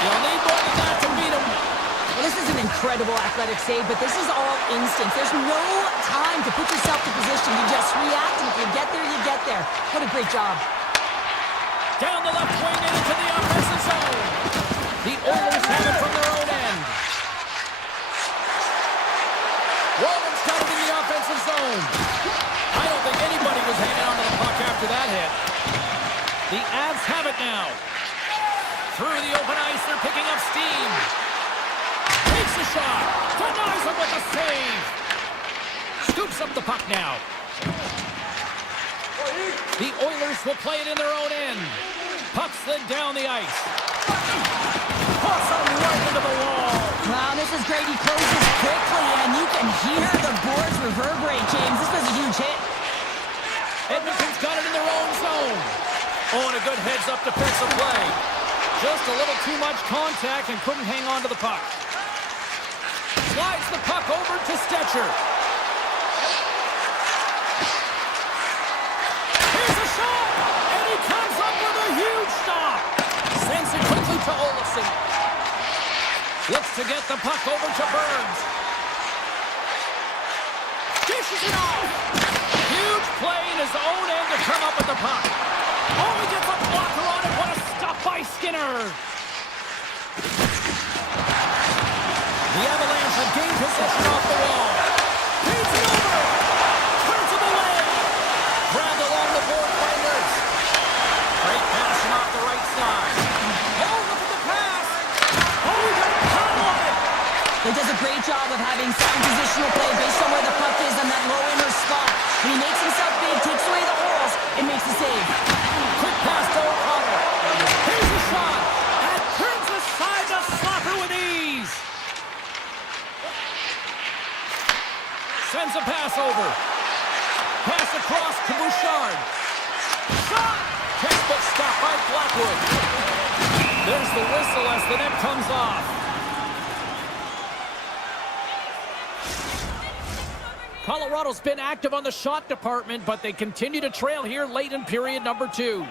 You'll need more than that to beat him. Well, this is an incredible athletic save, but this is all instant. There's no time to put yourself to position. You just react, and if you get there, you get there. What a great job. Down the left wing and into the offensive zone. The Oilers have it from their own end. Walden's got it in the offensive zone. I don't think anybody was hanging on to the puck after that hit. The Avs have it now. Through the open ice, they're picking up steam. Takes a shot. Denies him with a save. Scoops up the puck now. The Oilers will play it in their own end. Puck slid down the ice. Puts him right into the wall. Wow, this is great. He closes quickly, and you can hear the boards reverberate, James. This was a huge hit. Edmonton's got it in their own zone. Oh, and a good heads-up defensive play. Just a little too much contact and couldn't hang on to the puck. Slides the puck over to Stetcher. Here's a shot! And he comes up with a huge stop. Sends it quickly to Olofsson. Looks to get the puck over to Burns. Dishes it off. Huge play in his own end to come up with the puck. Oh, he gets a blocker on it. What a stop by Skinner. The Avalanche have gained possession off the wall. Feeds it over. Turns it away. Grabbed along the board by Nurse. Great pass from off the right side. Oh, look at the pass. Oh, he got a pile of it. He does a great job of having sound positional play based on where the puck is on that low inner spot. When he makes himself big, takes away the holes, and makes the save. Quick pass to O'Connor. Here's a shot. And turns aside the slapper with ease. Sends a pass over. Pass across to Bouchard. Shot! Textbook stop by Blackwood. There's the whistle as the net comes off. Colorado's been active on the shot department, but they continue to trail here late in period number 2.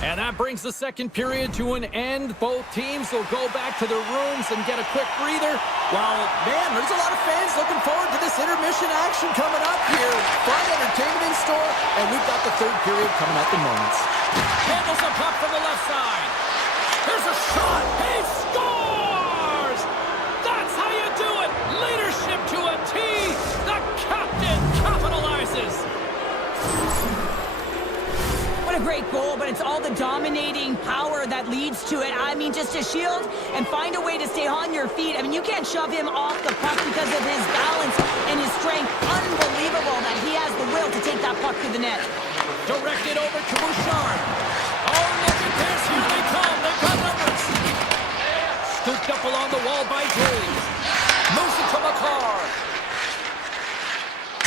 And that brings the second period to an end. Both teams will go back to their rooms and get a quick breather. Well, man, there's a lot of fans looking forward to this intermission action coming up here. Fun entertainment in store, and we've got the third period coming up in moments. Handles the puck from the left side. Here's a shot. He scores! That's how you do it. Leadership to a T. The captain capitalizes. What a great goal, but it's all the dominating power that leads to it. I mean, just to shield and find a way to stay on your feet. I mean, you can't shove him off the puck because of his balance and his strength. Unbelievable that he has the will to take that puck to the net. Directed over to Bouchard. Oh, look at this. Here they come. They've got numbers. Scooped up along the wall by James. Moves it to McCarr.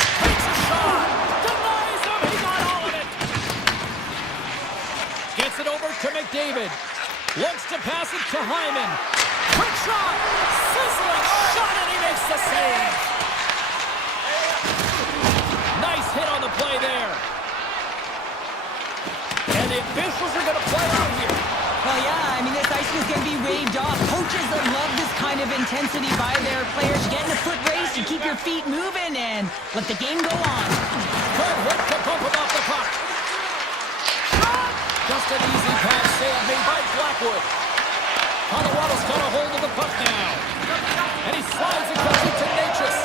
Takes a shot. Denies him. He got all of it. Gets it over to McDavid. Looks to pass it to Hyman. Quick shot. Sizzling shot, and he makes the save. Nice hit on the play there. And the officials are going to play out here. Well, yeah, I mean, this icing is going to be waved off. Coaches that love this kind of intensity by their players. You get in a foot race, you keep your feet moving, and let the game go on. Good hit to bump him off the puck. Shot! Just an easy pass save made by Blackwood. Colorado's got a hold of the puck now. And he slides across it to Natchez.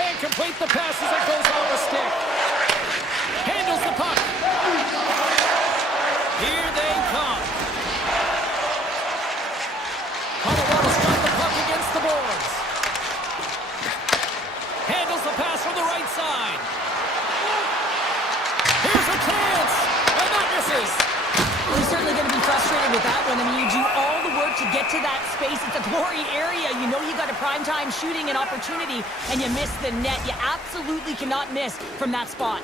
Can't complete the pass as it goes off the stick. Handles the puck. Here they come. Colorado's got the puck against the boards. Handles the pass from the right side. Here's a chance, and that misses. Well, he's certainly going to be frustrated with that one. I mean, you do all the work to get to that space. It's a glory area. You know you got a primetime shooting and opportunity, and you miss the net. You absolutely cannot miss from that spot.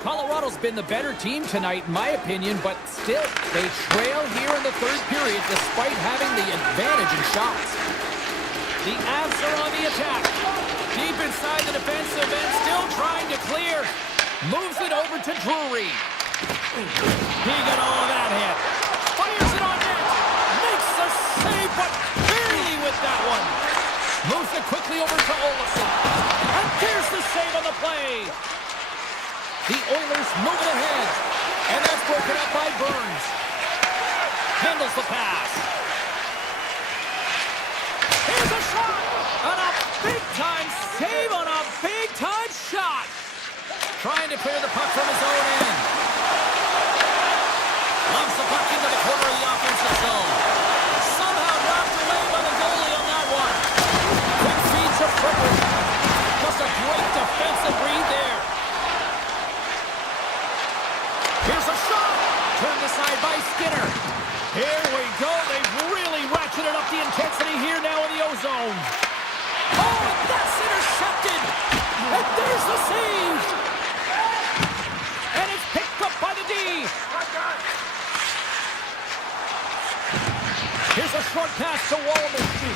Colorado's been the better team tonight, in my opinion, but still, they trail here in the third period despite having the advantage in shots. The Avs are on the attack. Deep inside the defensive end, still trying to clear. Moves it over to Drury. He got all of that hit. Fires it on net. Makes the save, but barely with that one. Moves it quickly over to Olsen. And there's the save on the play. The Oilers move it ahead. And that's broken up by Burns. Handles the pass. Here's a shot. And a big-time save on a big-time shot. Trying to clear the puck from his own end. Lumps the puck into the corner of the offensive zone. Somehow knocked away by the goalie on that one. Quick feed to Frederick. Just a great defensive read there. Here's a shot. Turned aside by Skinner. Here we go. They've really ratcheted up the intensity here now in the O-zone. Oh, and that's intercepted. And there's the save. And it's picked up by the D. Here's a short pass to Wallenstein.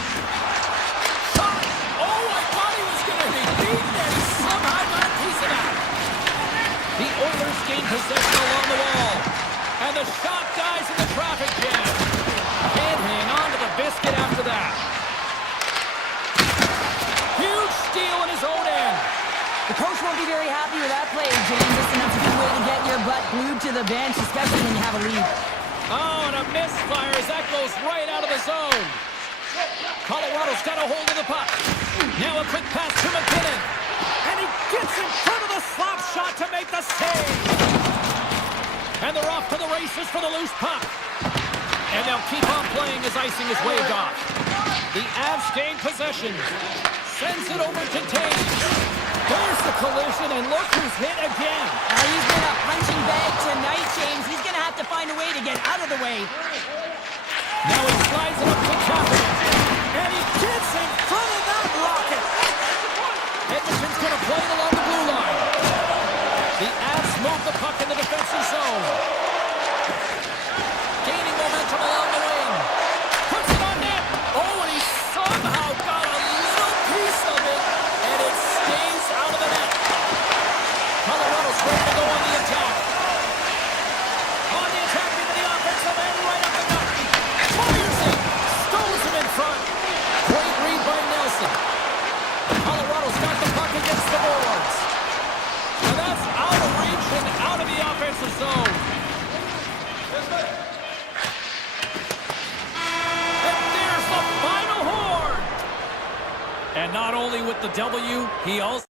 Shot. Oh, I thought he was going to be beaten, and he somehow got a piece of that. The Oilers gain possession along the wall. And the shot dies in the traffic jam. Can't hang on to the biscuit after that. Huge steal in his own end. The coach won't be very happy with that play, James. Listen, that's a good way to get your butt glued to the bench, especially when you have a lead. Oh, and a misfire as that goes right out of the zone. Colorado's got a hold of the puck. Now a quick pass to McKinnon. And he gets in front of the slap shot to make the save. And they're off to the races for the loose puck. And they'll keep on playing as icing is waved off. The Avs gain possession. Sends it over to Taves. There's the collision, and look who's hit again. He's been a punching bag tonight, James. He's going to have to find a way to get out of the way. Now he slides it up to Kapanen. And he gets in front of that rocket. Edmonton's going to play it along the blue line. The Avs move the puck in the defensive zone. Gaining momentum along the wing. Puts it on net. Oh, and he somehow got a little piece of it. And it stays out of the net. Colorado's ready to go on the attack. On the attack into the gets the boards. And that's out of reach and out of the offensive zone. And there's the final horn. And not only with the W, he also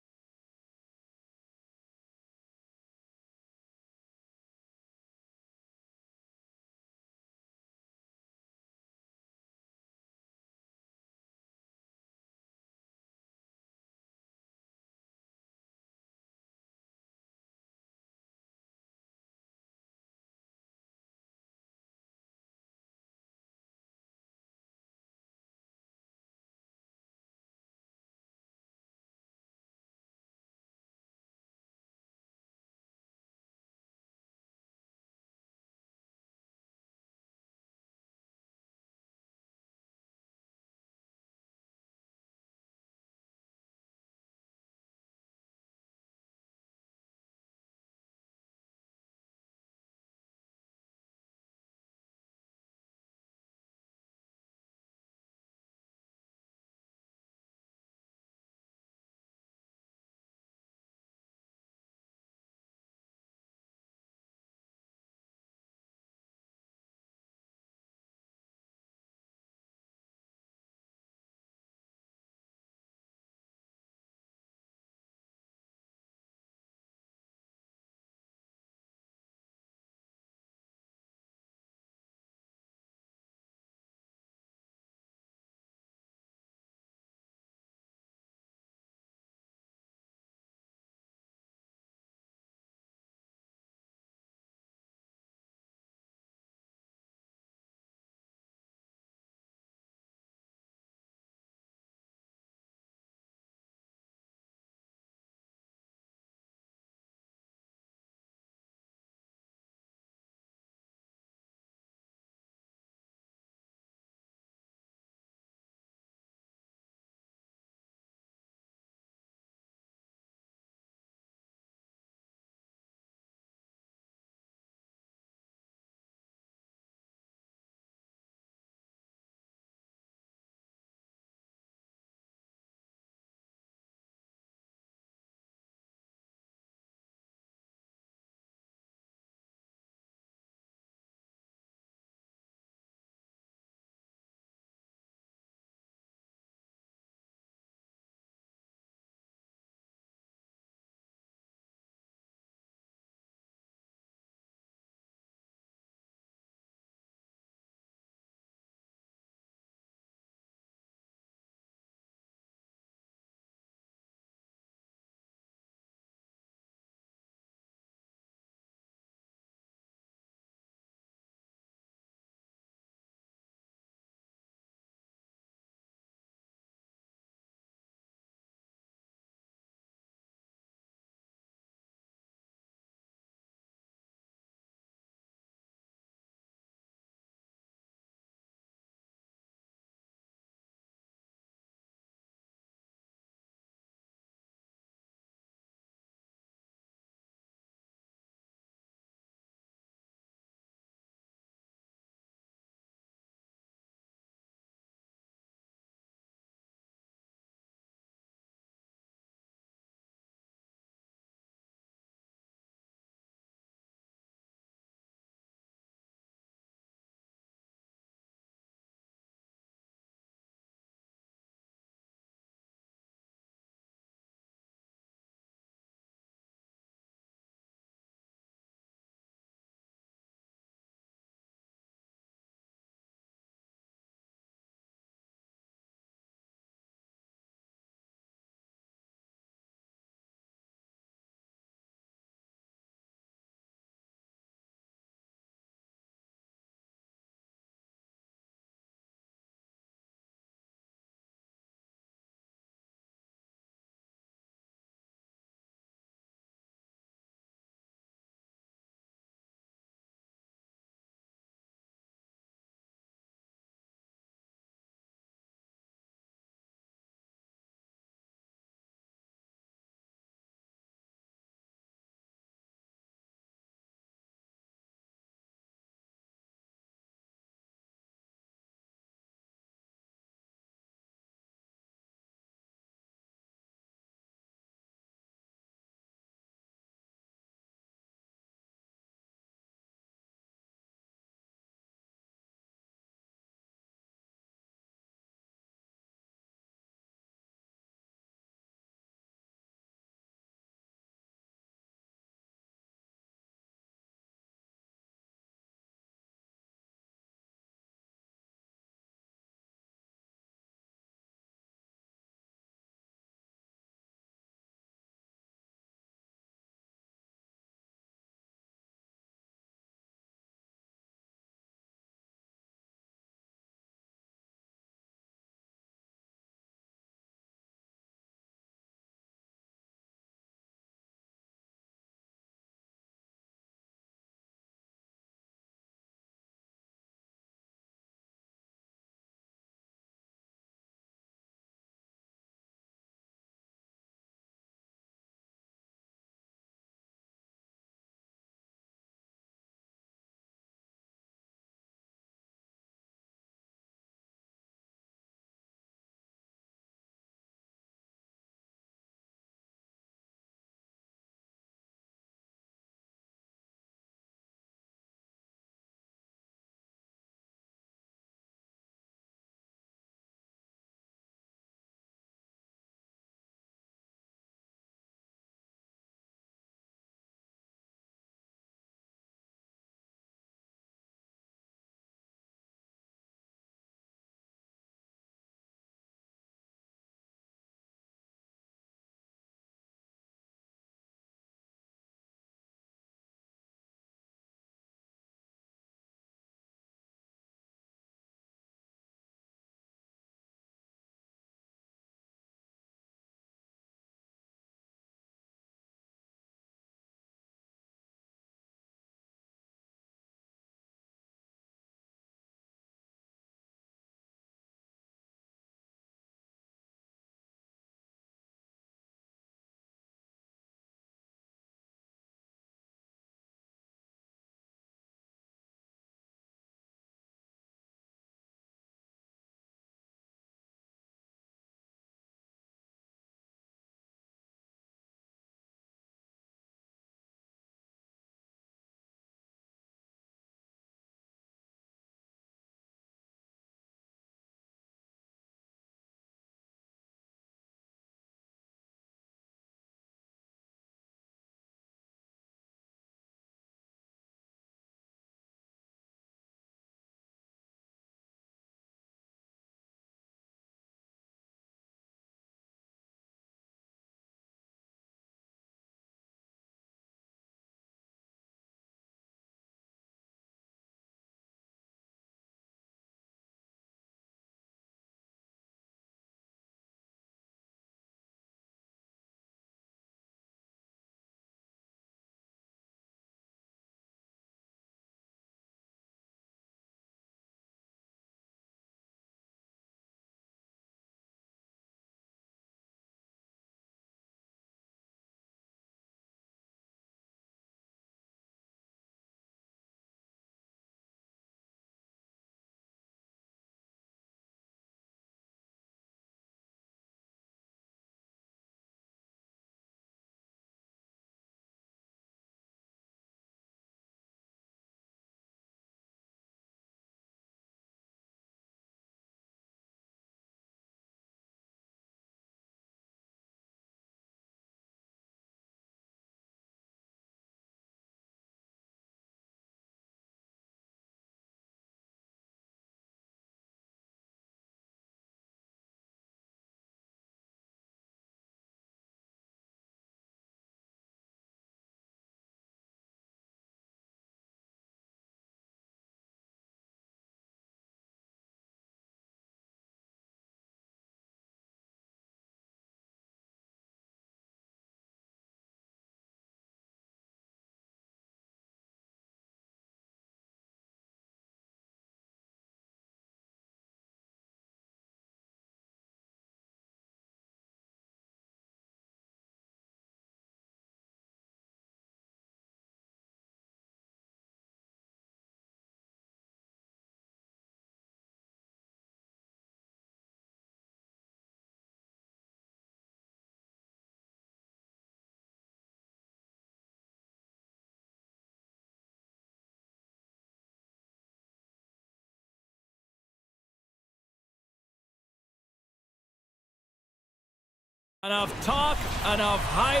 Enough talk, enough hype.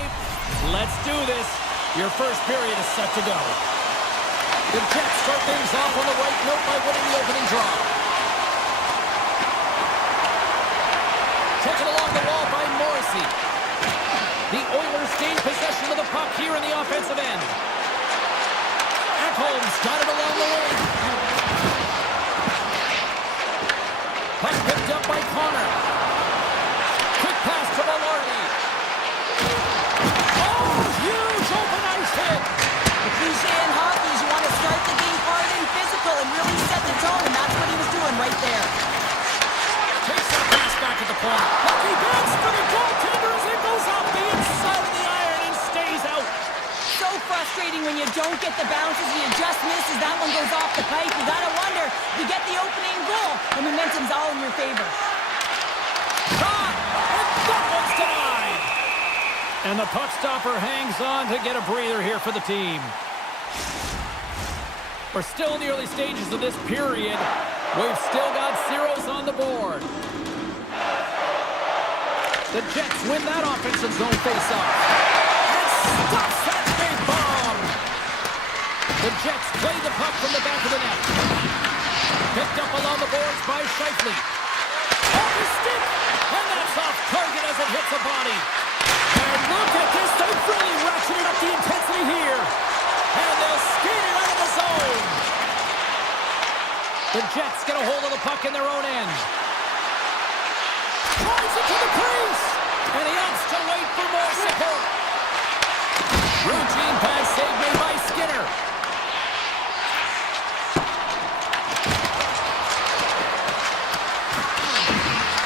Let's do this. Your first period is set to go. The Jets start things off on the right note by winning the opening draw. Taken along the wall by Morrissey. The Oilers gain possession of the puck here in the offensive end. Ekholm's got it along the wing. Puck picked up by Connor. Quick pass to Velarde. Oh, huge open ice hit. The cliche in hockey is you want to start the game hard and physical and really set the tone, and that's what he was doing right there. Takes that pass back at the point. Lucky bounce for the goaltender as it goes off the inside of the iron and stays out. So frustrating when you don't get the bounces and you just miss as that one goes off the pipe. You gotta wonder if you get the opening goal, the momentum's all in your favor. Shot! And that one's denied! And the puck stopper hangs on to get a breather here for the team. We're still in the early stages of this period. We've still got zeros on the board. The Jets win that offensive zone face-off. And stops that big bomb! The Jets play the puck from the back of the net. Picked up along the boards by Scheifele. Off his stick! And that's off target as it hits a body. And look at this, they've really ratcheted up the intensity here. And they'll skate it out of the zone. The Jets get a hold of the puck in their own end. Drives it to the crease. And he opts to wait for more support. Routine pass save made by Skinner.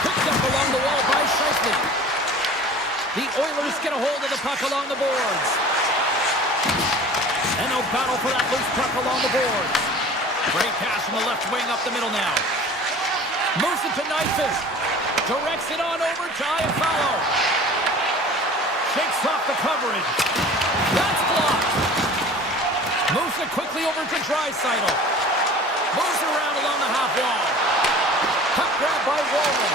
Picked up along the wall by Scheifele. The Oilers get a hold of the puck along the boards. And they'll battle for that loose puck along the boards. Great pass from the left wing up the middle now. Moves it to Nyquist. Directs it on over to Iafallo. Shakes off the coverage. That's blocked. Moves it quickly over to Draisaitl. Moves it around along the half wall. Puck grab by Wallman.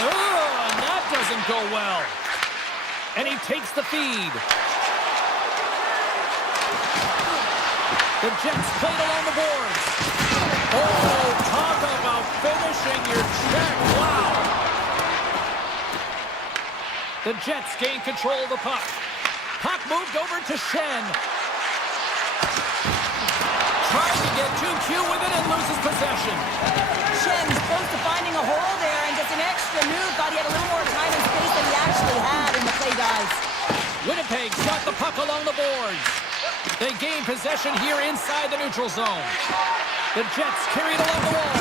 And that doesn't go well. And he takes the feed. The Jets played along the boards. Oh, talk about finishing your check. Wow. The Jets gain control of the puck. Puck moved over to Shen. Trying to get too cute with it and loses possession. Shen's close to finding a hole there and gets an extra move. Thought he had a little more time and space than he actually had in the play, guys. Winnipeg's got the puck along the boards. They gain possession here inside the neutral zone. The Jets carry it along the wall.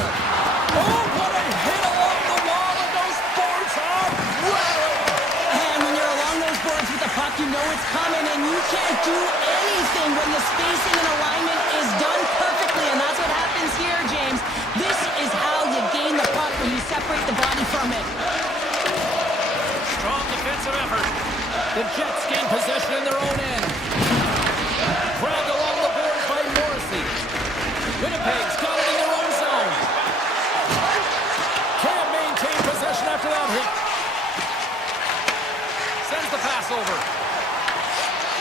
Oh, what a hit along the wall, and those boards are rattling. And when you're along those boards with the puck, you know it's coming, and you can't do anything when the spacing and alignment is done perfectly, and that's what happens here, James. This is how you gain the puck when you separate the body from it. Strong defensive effort. The Jets gain possession in their own end. Grabbed along the boards by Morrissey. Winnipeg's got it in their own zone. Can't maintain possession after that hit. Sends the pass over.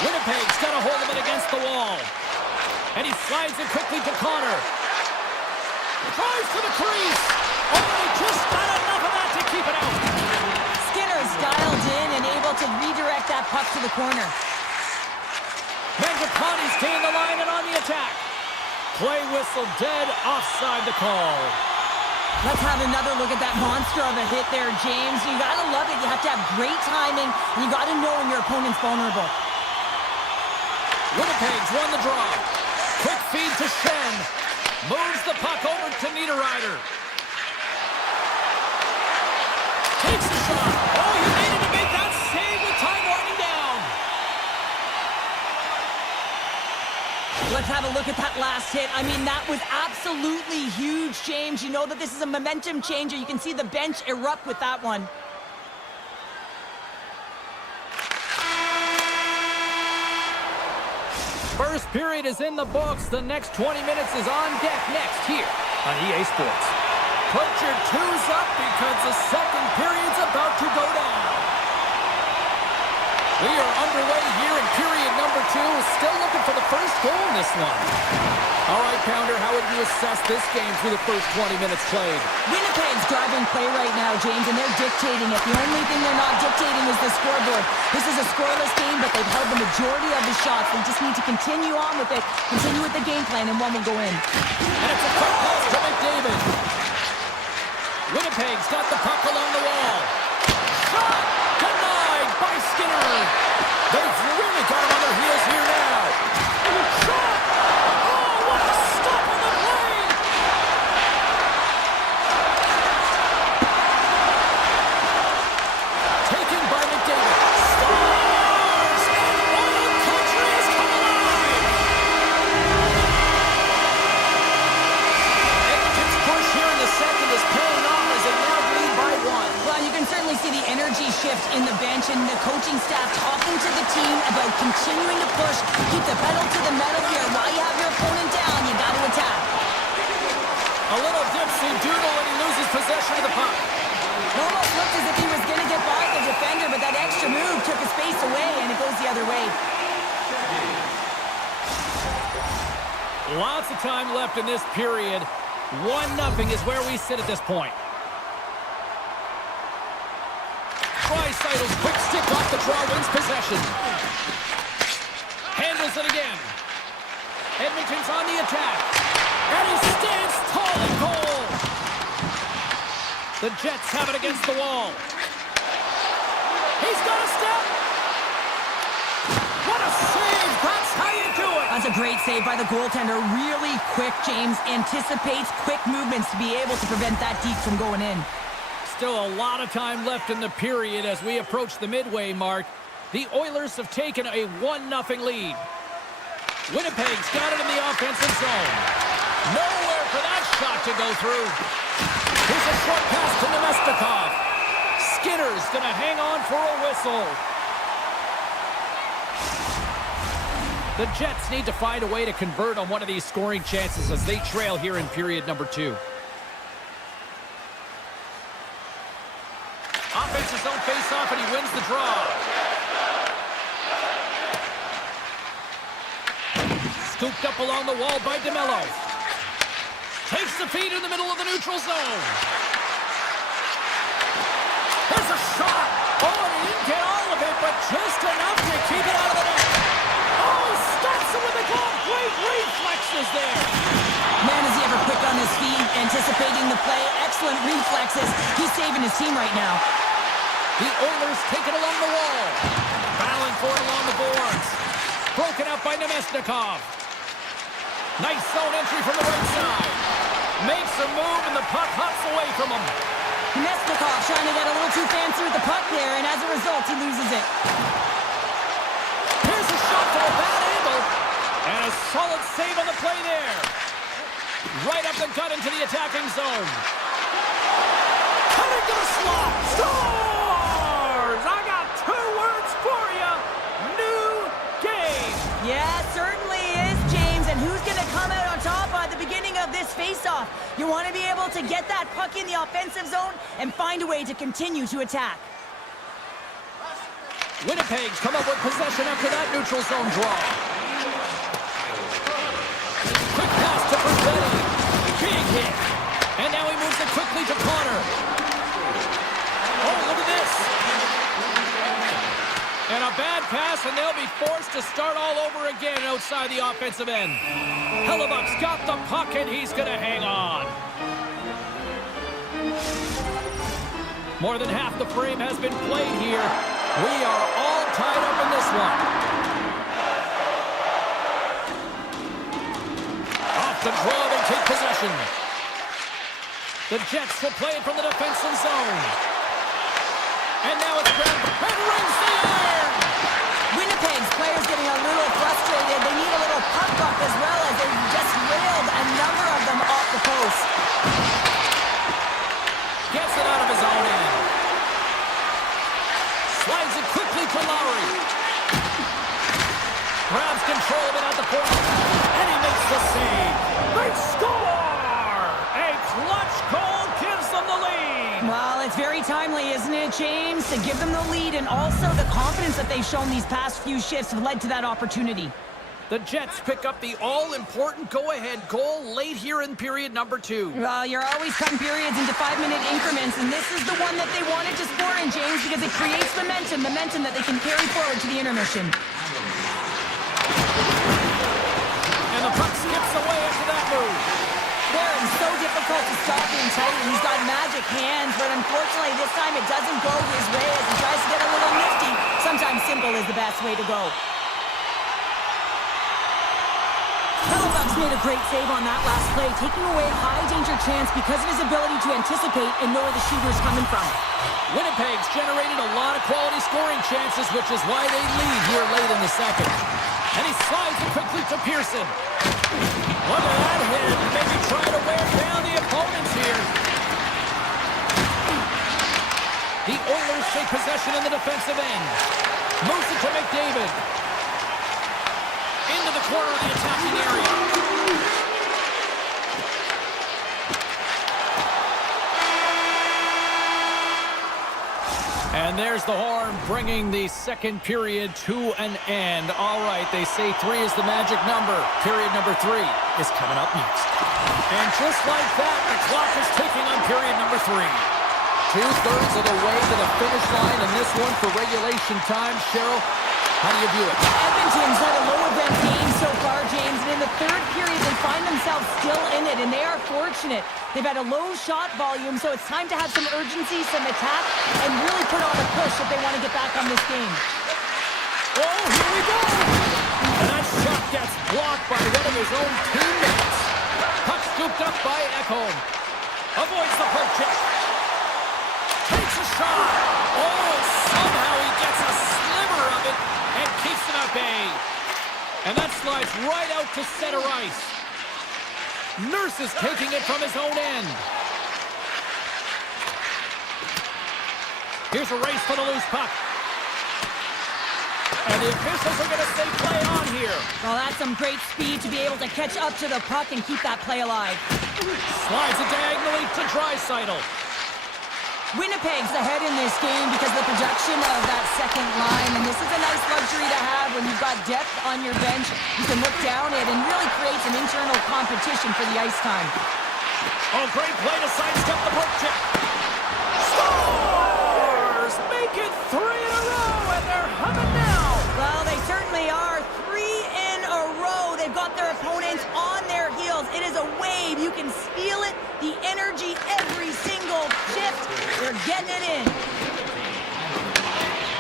Winnipeg's got a hold of it against the wall. And he slides it quickly to Connor. Drives to the crease. Oh, he just got enough of that to keep it out. Skinner's dialed in and able to redirect that puck to the corner. Mangiapane's gained the line and on the attack. Play whistle dead, offside the call. Let's have another look at that monster of a hit there, James. You gotta love it. You have to have great timing, and you gotta know when your opponent's vulnerable. Winnipeg's won the draw. Quick feed to Shen. Moves the puck over to Niederreiter. Takes the shot. Oh, he needed to make that save with time winding down. Let's have a look at that last hit. I mean, that was absolutely huge, James. You know that this is a momentum changer. You can see the bench erupt with that one. First period is in the books. The next 20 minutes is on deck next here on EA Sports. Put your twos up because the second period's about to go down. We are underway here in period number 2. Still looking for the first goal in this one. All right, Pounder, how would you assess this game through the first 20 minutes played? Winnipeg's driving play right now, James, and they're dictating it. The only thing they're not dictating is the scoreboard. This is a scoreless game, but they've held the majority of the shots. They just need to continue on with it, continue with the game plan, and one will go in. And it's a quick pass to McDavid. Winnipeg's got the puck along the wall. Shot! Denied by Skinner. They've really got him on their heels here now. Shot! Oh, what a stop on the play! Taken by McDavid. Scores! And Oil Country has come alive! Edmonton's push here in the second is paying off as they now lead by 1. Well, you can certainly see the energy shift in the bench and the coaching staff talking to the team about continuing to push, keep the pedal to the metal here. While you have your opponent down, you got to attack. A little dipsy doodle when he loses possession of the puck. It almost looked as if he was going to get by the defender, but that extra move took his space away, and it goes the other way. Lots of time left in this period. 1-0 is where we sit at this point. Dreisaitl's quick stick off the draw wins possession. Handles it again. Edmonton's on the attack. And he stands tall in goal. The Jets have it against the wall. He's got a step. What a save. That's how you do it. That's a great save by the goaltender. Really quick, James. Anticipates quick movements to be able to prevent that deke from going in. Still a lot of time left in the period as we approach the midway mark. The Oilers have taken a 1-0 lead. Winnipeg's got it in the offensive zone. Nowhere for that shot to go through. Here's a short pass to Nemestikov. Skinner's going to hang on for a whistle. The Jets need to find a way to convert on one of these scoring chances as they trail here in period number 2. Offensive zone face-off, and he wins the draw. Scooped up along the wall by DeMello. Takes the feed in the middle of the neutral zone. There's a shot. Oh, and he didn't get all of it, but just enough to keep it out of the net. Oh, stops it with the glove. Great reflexes there. Man, is he ever quick on his feet, anticipating the play. Excellent reflexes. He's saving his team right now. The Oilers take it along the wall. Battling for it along the boards. Broken up by Nemestikov. Nice zone entry from the right side. Makes a move and the puck hops away from him. Nemestikov trying to get a little too fancy with the puck there, and as a result, he loses it. Here's a shot from a bad angle. And a solid save on the play there. Right up the gut into the attacking zone. Coming to the slot. Scores! I got 2 words for you. New game. Yeah, certainly is, James. And who's going to come out on top at the beginning of this face-off? You want to be able to get that puck in the offensive zone and find a way to continue to attack. Winnipeg's come up with possession after that neutral zone draw. Quick pass to Perfetti. Big hit. And now he moves it quickly to Connor. Oh, look at this. And a bad pass, and they'll be forced to start all over again outside the offensive end. Hellebuck's got the puck, and he's going to hang on. More than half the frame has been played here. We are all tied up in this one. Off the draw, they take possession. The Jets will play it from the defensive zone. And now it's grabbed and rings the iron. Winnipeg's players getting a little frustrated. They need a little puck up as well as they just railed a number of them off the post. Gets it out of his own end. Slides it quickly to Lowry. Grabs control of it at the point. And he makes the save. They score! A clutch goal James, to give them the lead, and also the confidence that they've shown these past few shifts have led to that opportunity. The Jets pick up the all-important go-ahead goal late here in period number 2. Well, you're always cutting periods into 5-minute increments, and this is the one that they wanted to score in, James, because it creates momentum that they can carry forward to the intermission. And the puck skips away after that move. It's so difficult to stop him tight. He's got magic hands, but unfortunately this time it doesn't go his way as he tries to get a little nifty. Sometimes simple is the best way to go. Hellebuyck's made a great save on that last play, taking away a high-danger chance because of his ability to anticipate and know where the shooter is coming from. Winnipeg's generated a lot of quality scoring chances, which is why they lead here late in the second. And he slides it quickly to Pearson. Look at that hit. Maybe trying to wear down the opponents here. The Oilers take possession in the defensive end. Moves it to McDavid. Into the corner of the attacking area. And there's the horn, bringing the second period to an end. All right, they say 3 is the magic number. Period number 3 is coming up next. And just like that, the clock is ticking on period number 3. 2/3 of the way to the finish line in this one for regulation time. Cheryl, how do you view it? Edmonton's had a low-event game so far, James, and in the third period they find themselves still in it, and they are fortunate. They've had a low shot volume, so it's time to have some urgency, some attack, and really put on a push if they want to get back on this game. Oh, here we go! And that shot gets blocked by one of his own teammates. Puck scooped up by Ekholm. Avoids the poke check. Takes a shot. Oh, somehow he gets a sliver of it and keeps it at bay. And that slides right out to center ice. Nurse is taking it from his own end. Here's a race for the loose puck. And the officials are going to say play on here. Well, that's some great speed to be able to catch up to the puck and keep that play alive. Slides it diagonally to Draisaitl. Winnipeg's ahead in this game because of the production of that second line, and this is a nice luxury to have when you've got depth on your bench. You can look down it and really create some internal competition for the ice time. Oh, great play to sidestep the poke check. Scores! Make it 3 in a row, and they're humming now. Well, they certainly are. 3 in a row. They've got their opponents on their heels. It is a wave. You can feel it. The energy every single shift. They're getting it in.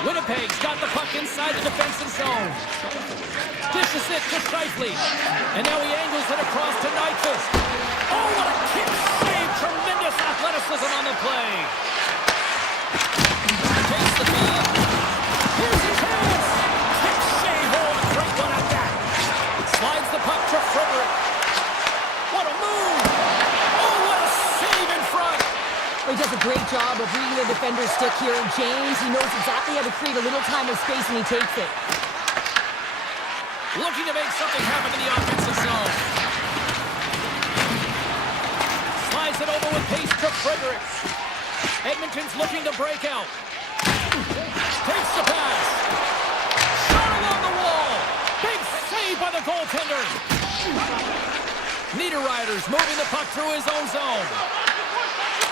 Winnipeg's got the puck inside the defensive zone. Dishes it to Scheifele. And now he angles it across to Nyquist. Oh, what a kick save. Tremendous athleticism on the play. Takes the feed. Here's a chance. Kick save. Oh, a great one at that. Slides the puck to Frederick. What a move. Oh, what a save in front. He does a great job of reading the defender's stick here. James, he knows exactly how to create a little time and space, and he takes it. Looking to make something happen in the offensive zone. Slides it over with pace to Frederick. Edmonton's looking to break out. Takes the pass. Shot along the wall. Big save by the goaltender. Niederreiter's moving the puck through his own zone.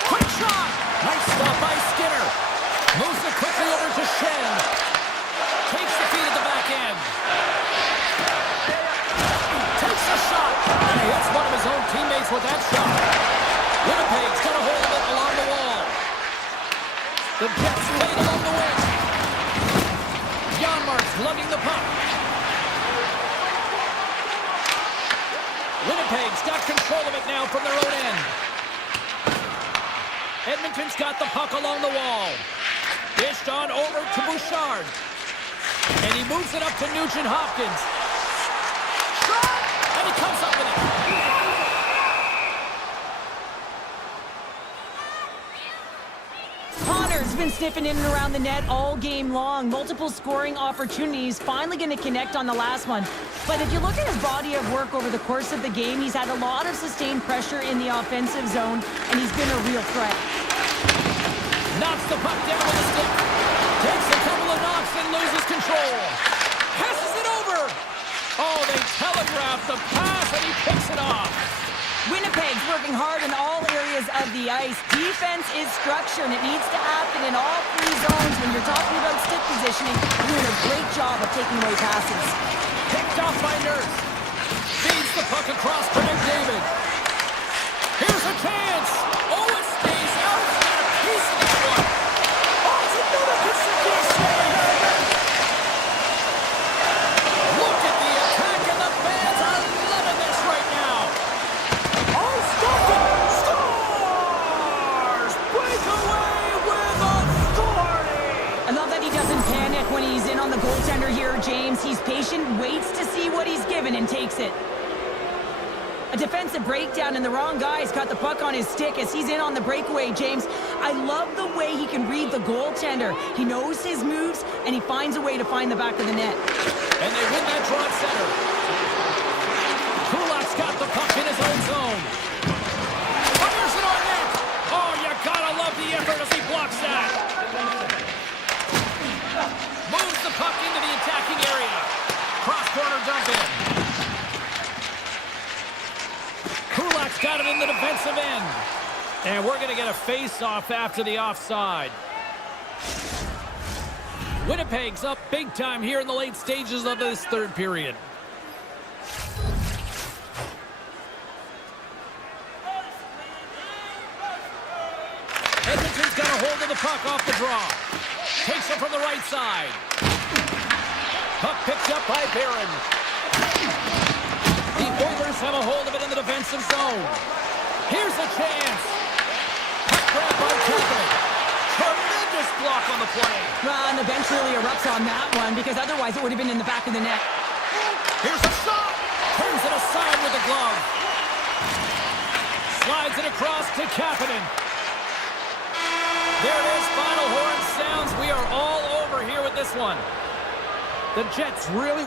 Quick shot. Nice stop by Skinner. Moves it quickly over to Shen. Takes the feed at the back end. Takes a shot. And he hits one of his own teammates with that shot. Winnipeg's got a hold of it along the wall. The Jets played along the wing. Janmark's lugging the puck. Winnipeg's got control of it now from their own end. Edmonton's got the puck along the wall. Dished on over to Bouchard. And he moves it up to Nugent-Hopkins. Shot! And he comes up with it. Connor's been sniffing in and around the net all game long. Multiple scoring opportunities. Finally going to connect on the last one. But if you look at his body of work over the course of the game, he's had a lot of sustained pressure in the offensive zone, and he's been a real threat. knocks the puck down with a stick. Takes a couple of knocks and loses control. Passes it over. Oh, they telegraph the pass, and he picks it off. Winnipeg's working hard in all areas of the ice. Defense is structure, and it needs to happen in all three zones. When you're talking about stick positioning, you're doing a great job of taking away passes. Picked off by Nurse. Feeds the puck across to McDavid. Here's a chance. Oh, it stays out. He got a piece of that one. Oh, it's another consecutive save. Look at the attack, and the fans are loving this right now. Oh, stopped it. Scores! Breakaway with authority. I love that he doesn't panic when he's in on the goaltender here, James. He's patient, waits to see what he's given, and takes it. A defensive breakdown, and the wrong guy's got the puck on his stick as he's in on the breakaway, James. I love the way he can read the goaltender. He knows his moves, and he finds a way to find the back of the net. And they win that draw at center. Kulak's got the puck in his own zone. Fires it on net. Oh, you gotta love the effort as he blocks that. Moves the puck into the attacking area. Cross-corner dump in. Kulak's got it in the defensive end. And we're going to get a face-off after the offside. Winnipeg's up big time here in the late stages of this third period. Edmonton's got a hold of the puck off the draw. Takes it from the right side. Puck picked up by Barron. The Oilers have a hold of it in the defensive zone. Here's a chance. Puck grabbed by Kapanen. Tremendous block on the play. Well, and the bench really erupts on that one, because otherwise it would have been in the back of the net. Here's a shot. Turns it aside with the glove. Slides it across to Kapanen. There it is. Final horn sounds. We are all over here with this one. The Jets really...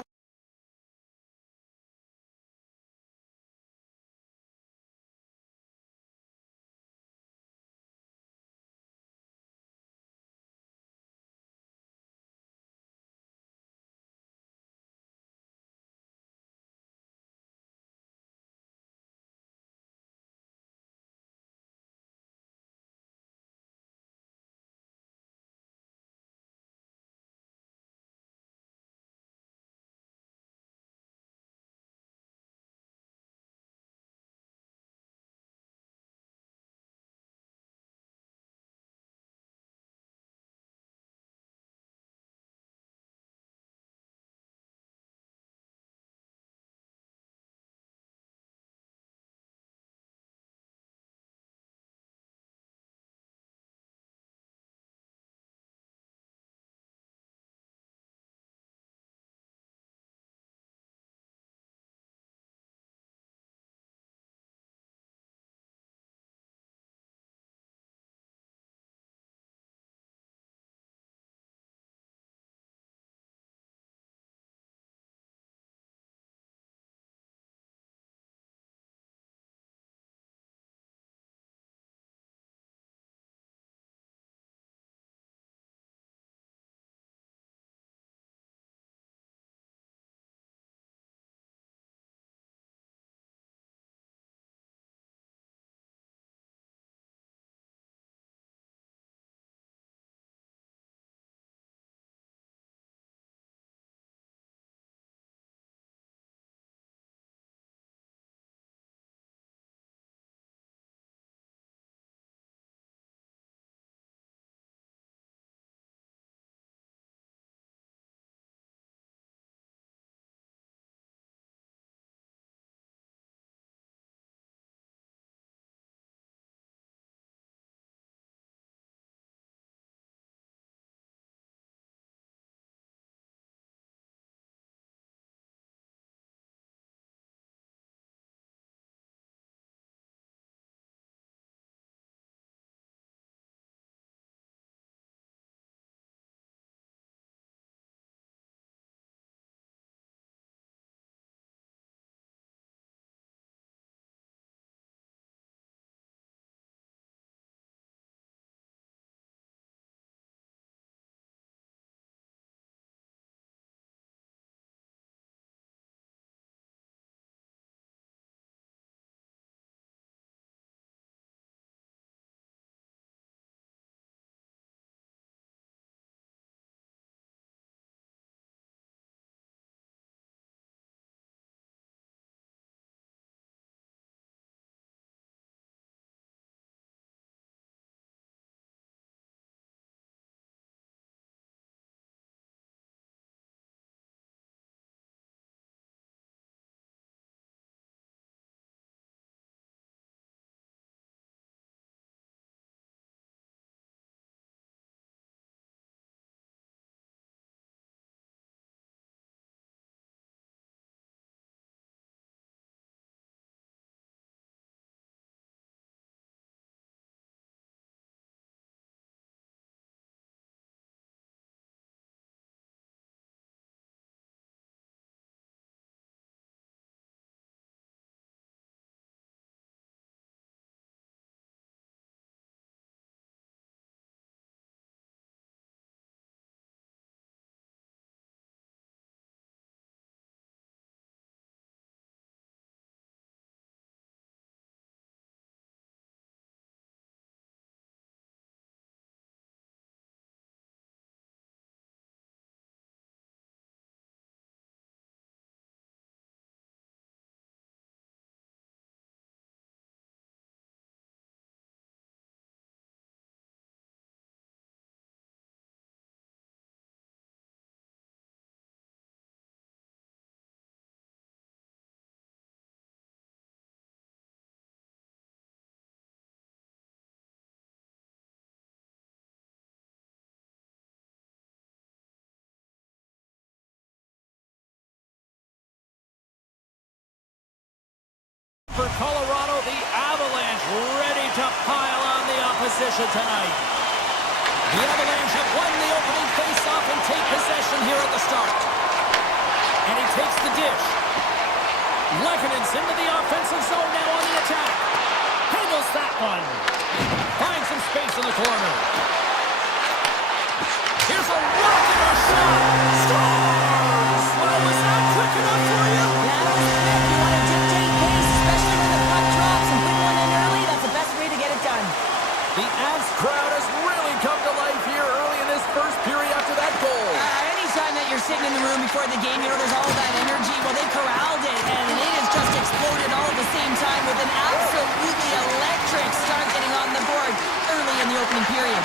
for Colorado, the Avalanche ready to pile on the opposition tonight. The Avalanche have won the opening face-off and take possession here at the start. And he takes the dish. Lekanen's into the offensive zone now on the attack. Handles that one. Finds some space in the corner. Here's a rocket or shot. Scores! Well, was that quick enough for you? That was quick. You want to dictate pace, especially when the puck drops, and put one in early. That's the best way to get it done. The Avs crowd has really come to life here early in this first period after that goal. Anytime that you're sitting in the room before the game, you know there's all that energy. Well, they corralled it, and it has just exploded all at the same time with an absolutely electric start getting on the board early in the opening period.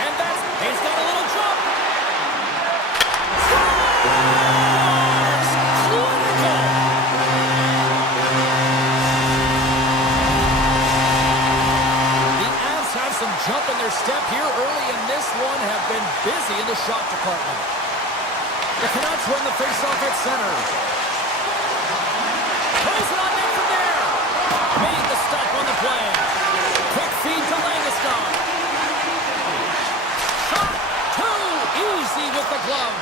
And that's, he's got a little jump. Some jump in their step here early in this one, have been busy in the shot department. The Canucks win the faceoff at center. Throws it on net from there. Made the stop on the play. Quick feed to Landeskog. Shot too easy with the glove.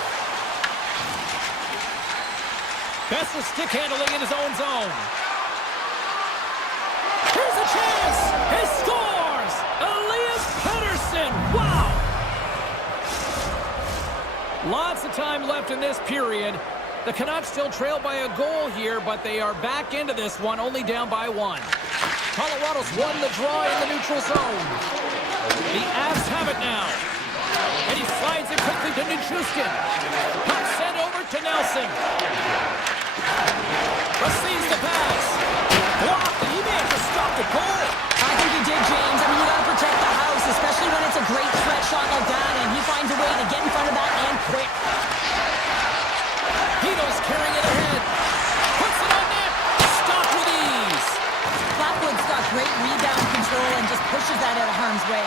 Best of stick handling in his own zone. Here's a chance. He scores. Wow! Lots of time left in this period. The Canucks still trail by a goal here, but they are back into this one, only down by one. Colorado's won the draw in the neutral zone. The Avs have it now. And he slides it quickly to Nichushkin. Puck sent over to Nelson. Receives the pass. Blocked. He may have just stopped the goal. I think he did, James. I mean, you got to protect the house, especially when it's a great threat shot like that, and he finds a way to get in front of that and quick. Hito's carrying it ahead. Puts it on net. Stopped with ease. Blackwood's got great rebound control and just pushes that out of harm's way.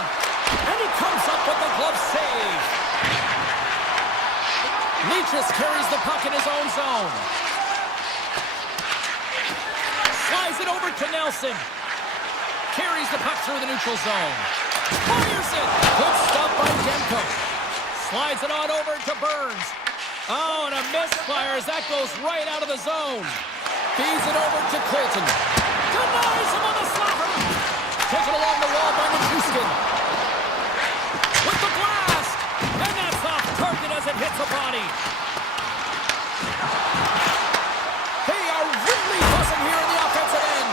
And he comes up with the glove save. Leachus carries the puck in his own zone. Slides it over to Nelson. Carries the puck through the neutral zone. Fires it. Good stop by Demko. Slides it on over to Burns. Oh, and a misfire as that goes right out of the zone. Feeds it over to Colton. Denies him on the slapper. Taken along the wall by Nichushkin. With the blast. And that's off target as it hits a body. They are really buzzing here in the offensive end.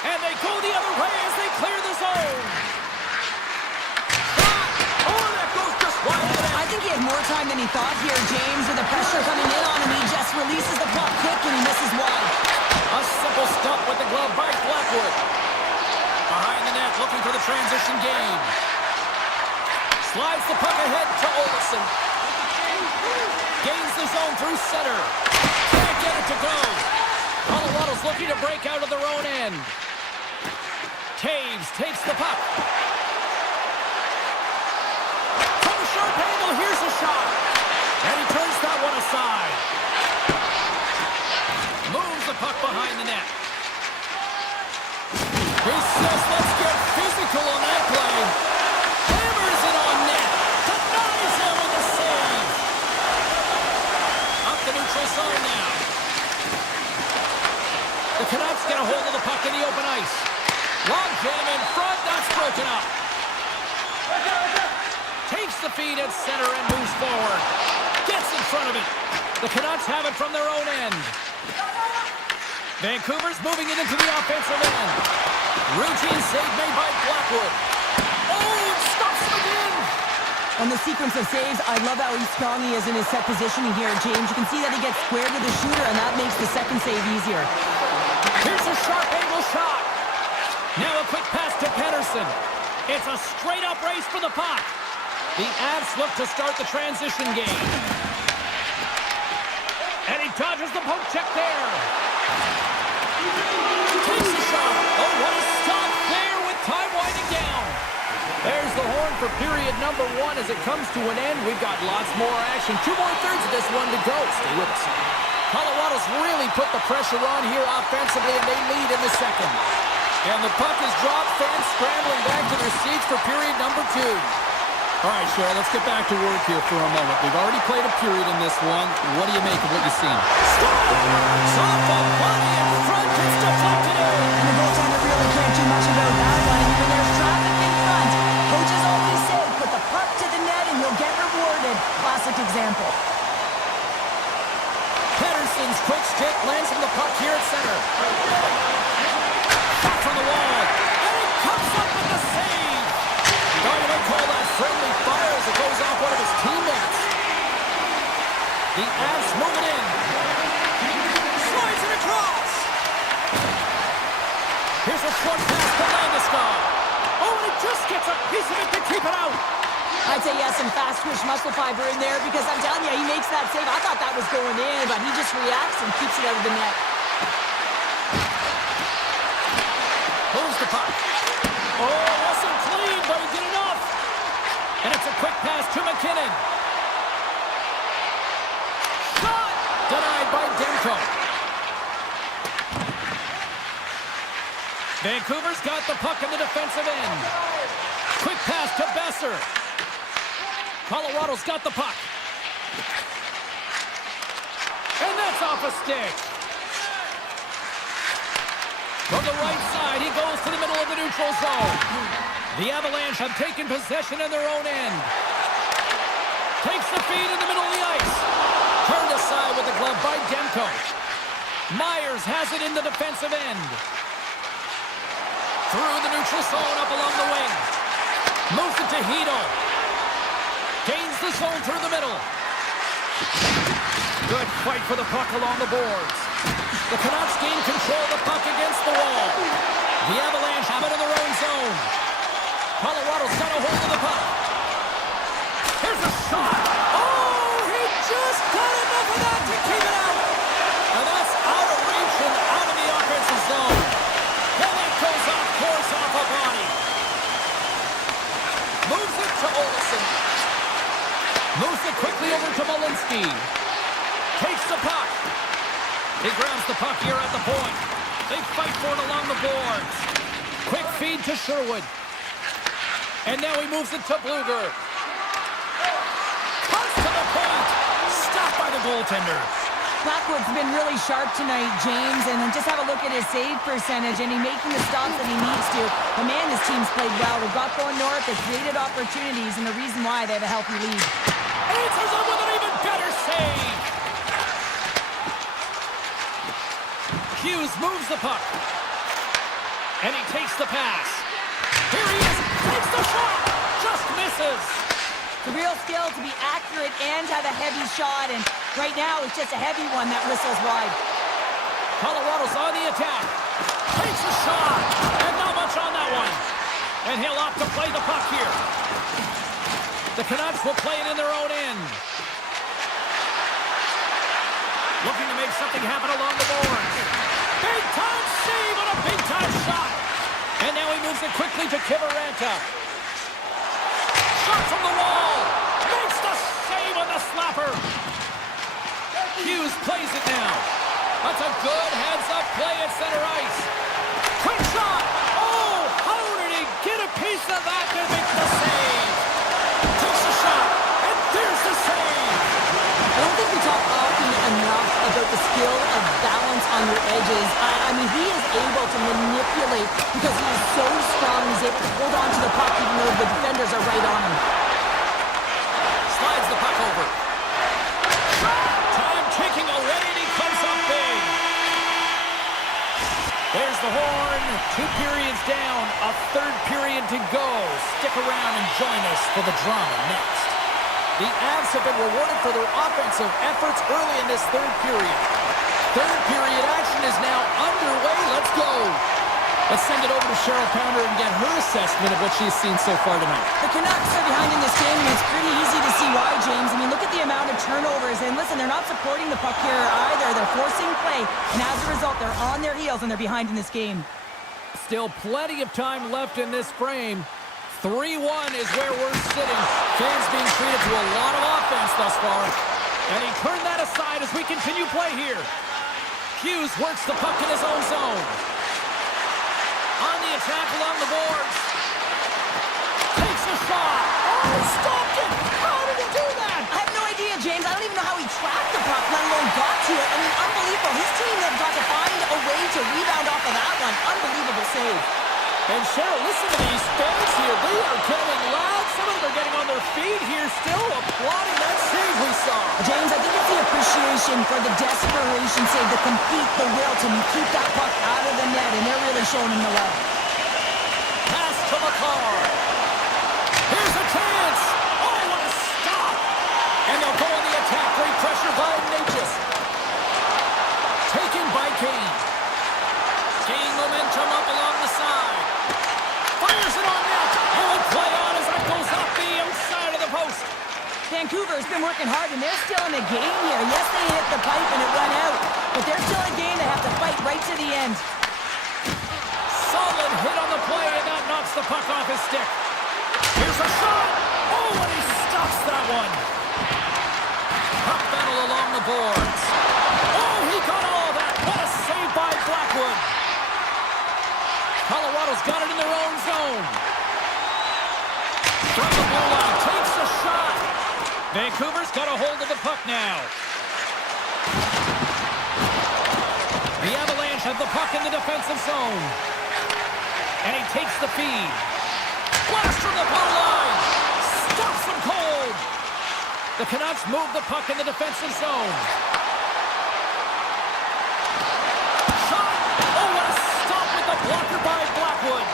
And they go the other way as they clear the zone. Oh, that goes just wide of the net. I think he had more time than he thought here, James. With the pressure coming in on him, he just releases the puck quick and he misses wide. A simple stop with the glove by Blackwood. Behind the net, looking for the transition game. Slides the puck ahead to Olsen. Gains the zone through center. Can't get it to go. Colorado's looking to break out of their own end. Taves takes the puck. From a sharp angle, here's a shot. And he turns that one aside. Moves the puck behind the net. He says, let's get physical on that play. Hammers it on net. Denies him with the save. Up the neutral zone now. The Canucks get a hold of the puck in the open ice. Long jam in front, that's broken up. Takes the feed at center and moves forward. Gets in front of it. The Canucks have it from their own end. Vancouver's moving it into the offensive end. Routine save made by Blackwood. Oh, it stops him again. On the sequence of saves, I love how strong he is in his set positioning here, James. You can see that he gets squared with the shooter, and that makes the second save easier. Here's a sharp angle shot. Now a quick pass to Pettersson. It's a straight-up race for the puck. The Avs look to start the transition game. And he dodges the poke check there. Takes the shot. Oh, what a stop there with time winding down. There's the horn for period number one as it comes to an end. We've got lots more action. 2 more thirds of this one to go. Stay with us. Colorado's really put the pressure on here offensively, and they lead in the second. And the puck is dropped, fans scrambling back to their seats for period number 2. All right, Cheryl, let's get back to work here for a moment. We've already played a period in this one. What do you make of what you've seen? Scores! Off a body in front, it's deflected in. And the goaltender really can't do much about that one. Even there's traffic in front. Coaches always say, put the puck to the net and you'll get rewarded. Classic example. Pedersen's quick stick lands him the puck here at center. Shot from the wall. And he comes up with the save. Now you might call that friendly fire as it goes off one of his teammates. The Avs moving in. Slides it across. Here's a short pass to Landeskog. Oh, and he just gets a piece of it to keep it out. I'd say yes, some fast twitch muscle fiber in there because I'm telling you, he makes that save. I thought that was going in, but he just reacts and keeps it out of the net. Moves the puck. Oh, wasn't clean, but he did enough. And it's a quick pass to McKinnon. Shot! Denied by Demko. Vancouver's got the puck in the defensive end. Quick pass to Besser. Colorado's got the puck. And that's off a stick. From the right side, he goes to the middle of the neutral zone. The Avalanche have taken possession in their own end. Takes the feed in the middle of the ice. Turned aside with the glove by Demko. Myers has it in the defensive end. Through the neutral zone, up along the wing. Moves it to Hito. Gains the zone through the middle. Good fight for the puck along the boards. The Canucks gain control of the puck against the wall. The Avalanche have it in their own zone. Colorado's got a hold of the puck. Here's a shot. Oh, he just got enough of that to keep it out. And that's out of reach and out of the offensive zone. And it goes off course off a body. Moves it to Olsen. Moves it quickly over to Malinsky. Takes the puck. He grabs the puck here at the point. They fight for it along the boards. Quick feed to Sherwood. And now he moves it to Bluger. Cuts to the point. Stopped by the goaltender. Blackwood's been really sharp tonight, James, and just have a look at his save percentage, and he's making the stops that he needs to. The man, his team's played well. They've got going north. They've created opportunities, and the reason why they have a healthy lead. Answers him with an even better save. Hughes moves the puck. And he takes the pass. Here he is. Takes the shot. Just misses. It's a real skill to be accurate and have a heavy shot, and right now it's just a heavy one that whistles wide. Colorado's on the attack. Takes a shot. And not much on that one. And he'll opt to play the puck here. The Canucks will play it in their own end. Looking to make something happen along the boards. Big time save and a big time shot. And now he moves it quickly to Kivaranta. Shot from the wall. Makes the save on the slapper. Hughes plays it now. That's a good heads-up play at center ice. Quick shot. Oh, how did he get a piece of that to make the save? Takes the shot. And there's the save. I don't think we talk often enough about the skill of balance on your edges. I mean, he is able to manipulate because he is so strong. He's able to hold on to the puck even though the defenders are right on him. Slides the puck over. Time ticking already, and he comes up big. There's the horn. 2 periods down. A third period to go. Stick around and join us for the drama next. The Avs have been rewarded for their offensive efforts early in this third period. Third period action is now underway. Let's go. Let's send it over to Cheryl Pounder and get her assessment of what she's seen so far tonight. The Canucks are behind in this game, and it's pretty easy to see why, James. I mean, look at the amount of turnovers. And listen, they're not supporting the puck here either. They're forcing play, and as a result, they're on their heels, and they're behind in this game. Still plenty of time left in this frame. 3-1 is where we're sitting. Fans being treated to a lot of offense thus far. And he turned that aside as we continue play here. Hughes works the puck in his own zone. On the attack along the boards. Takes a shot. Oh, he stopped it. How did he do that? I have no idea, James. I don't even know how he tracked the puck, let alone got to it. I mean, unbelievable. His team have got to find a way to rebound off of that one. Unbelievable save. And Cheryl, listen to these fans here. They are getting loud. Some of them are getting on their feet here still, applauding that save we saw. James, I think it's the appreciation for the desperation save, the complete, the will to keep that puck out of the net, and they're really showing him the love. Pass to McCarr. Here's a chance. Oh, what a stop. And they'll go on the attack. Great pressure by Natchez. Taken by Kane. Gaining momentum up along the side. Fires it on net. And will play on as that goes off the outside of the post. Vancouver's been working hard, and they're still in the game here. Yes, they hit the pipe and it went out, but they're still in a game. They have to fight right to the end. Solid hit on the play, and that knocks the puck off his stick. Here's a shot. Oh, and he stops that one. Puck battle along the boards. Oh, he got all that. What a save by Blackwood. Colorado's got it in their own zone. From the blue line, takes a shot. Vancouver's got a hold of the puck now. The Avalanche have the puck in the defensive zone. And he takes the feed. Blast from the blue line. Stops him cold. The Canucks move the puck in the defensive zone. Shot. Oh, what a stop with the blocker by Blackwood.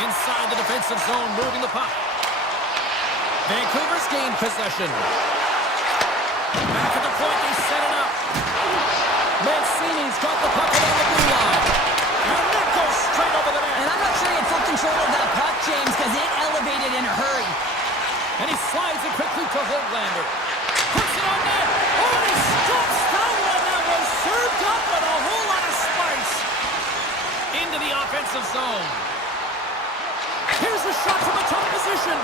Inside the defensive zone, moving the puck. Vancouver's gained possession. Back at the point, they set it up. Mancini's got the puck along the blue line. And that goes straight over the net. And I'm not sure he had full control of that puck, James, because it elevated in a hurry. And he slides it quickly to Hoaglander. Puts it on net. Oh, and he stops that one. That was served up with a whole lot of spice. Into the offensive zone. Here's a shot from a tough position.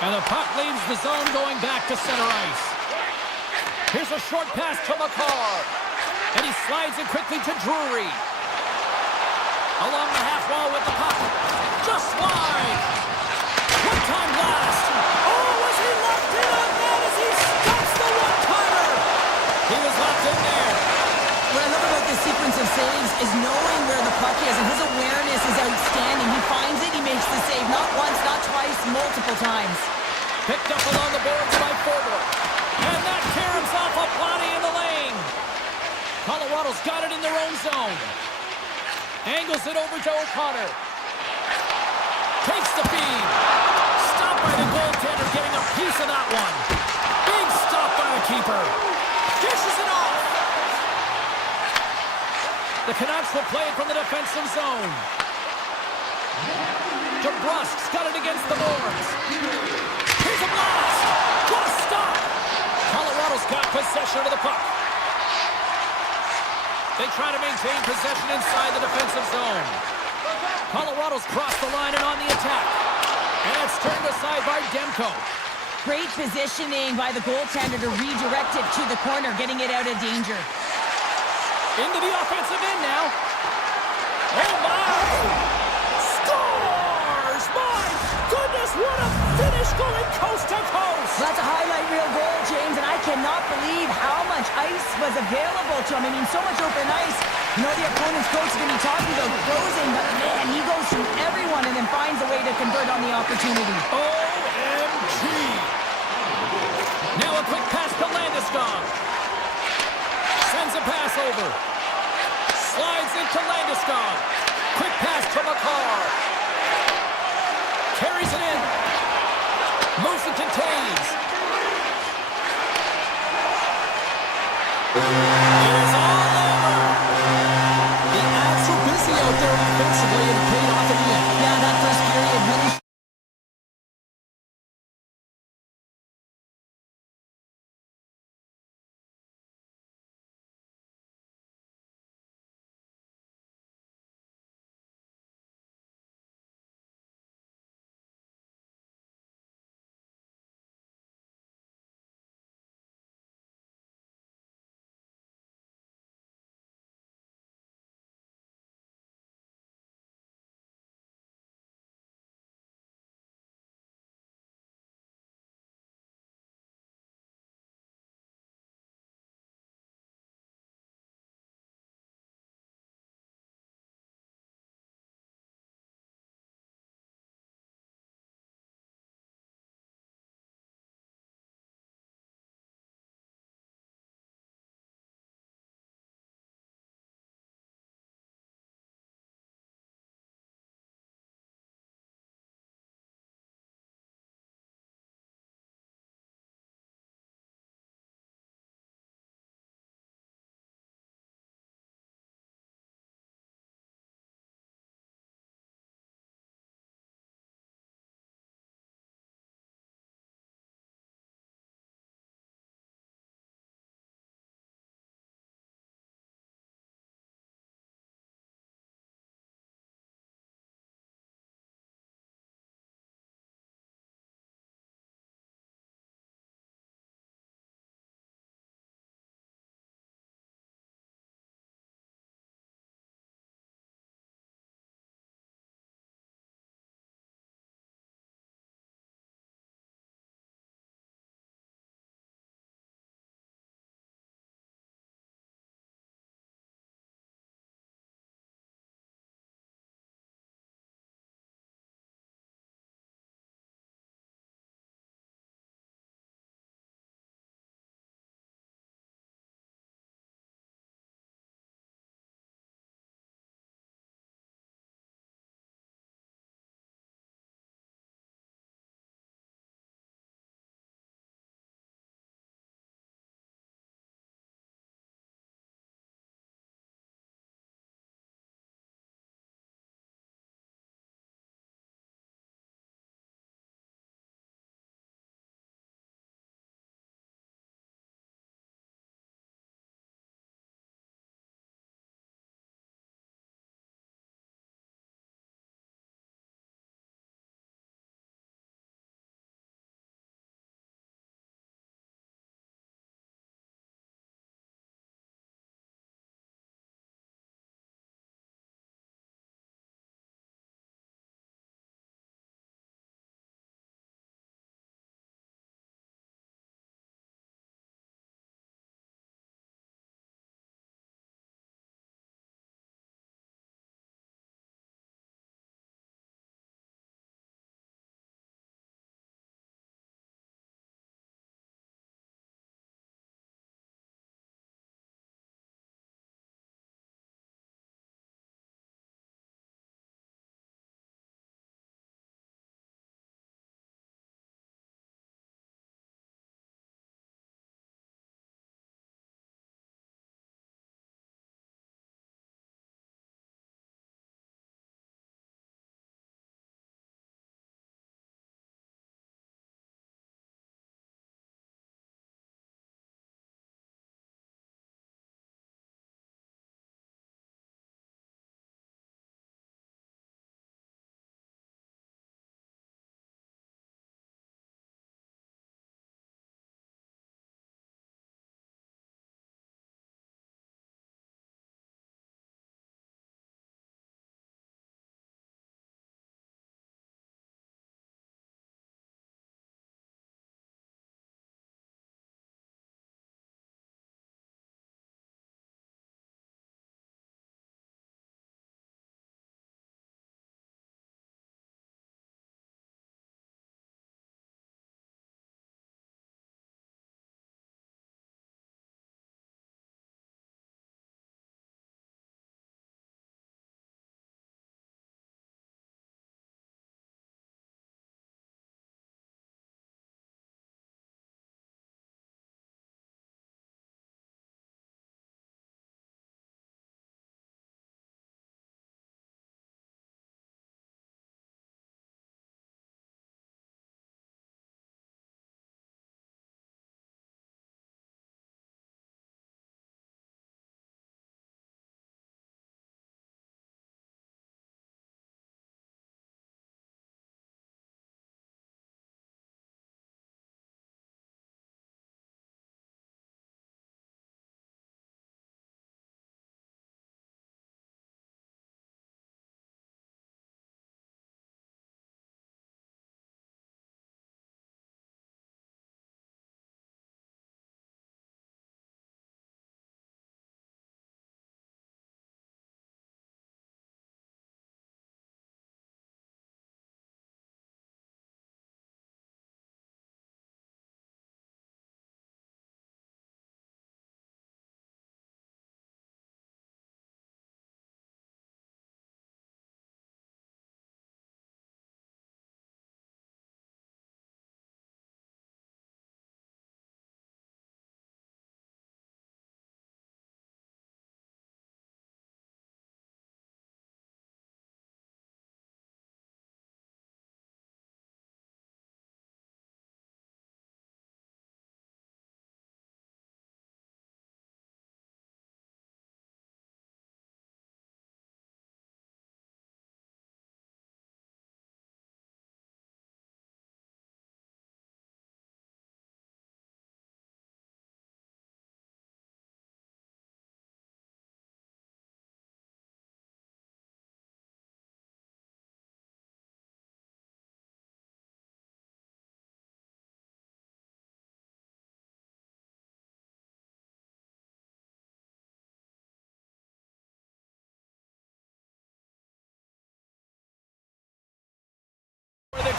And the puck leaves the zone going back to center ice. Here's a short pass to McCarr. And he slides it quickly to Drury. Along the half wall with the puck. Just wide. One-time blast. Oh, was he locked in on that as he stops the one-timer? He was locked in there. What I love about this sequence of saves is knowing where the puck is, and his awareness is outstanding. He finds it, he makes the save. Not once, not twice, multiple times. Picked up along the boards by Forbort. And that caroms off a body in the lane. Colorado's got it in their own zone. Angles it over to O'Connor. Takes the feed. Stopped by the goaltender, getting a piece of that one. Big stop by the keeper. Dishes it off. The Canucks will play it from the defensive zone. DeBrusk's got it against the boards. Here's a blast. What a stop. Colorado's got possession of the puck. They try to maintain possession inside the defensive zone. Colorado's crossed the line and on the attack. And it's turned aside by Demko. Great positioning by the goaltender to redirect it to the corner, getting it out of danger. Into the offensive end now. Oh, my! Scores! My goodness, what a finish going coast to coast! Well, that's a highlight reel goal, James, and I cannot believe how much ice was available to him. I mean, so much open ice. You know the opponent's coach is going to be talking about closing, but man, he goes through everyone and then finds a way to convert on the opportunity. OMG! Now a quick pass to Landeskog. Sends a pass over. Slides into Landeskog. Quick pass to McCarr. Carries it in. Moves it to Taves. It is all over. The Avs were busy out there offensively and paid off at the end. Yeah, that first period really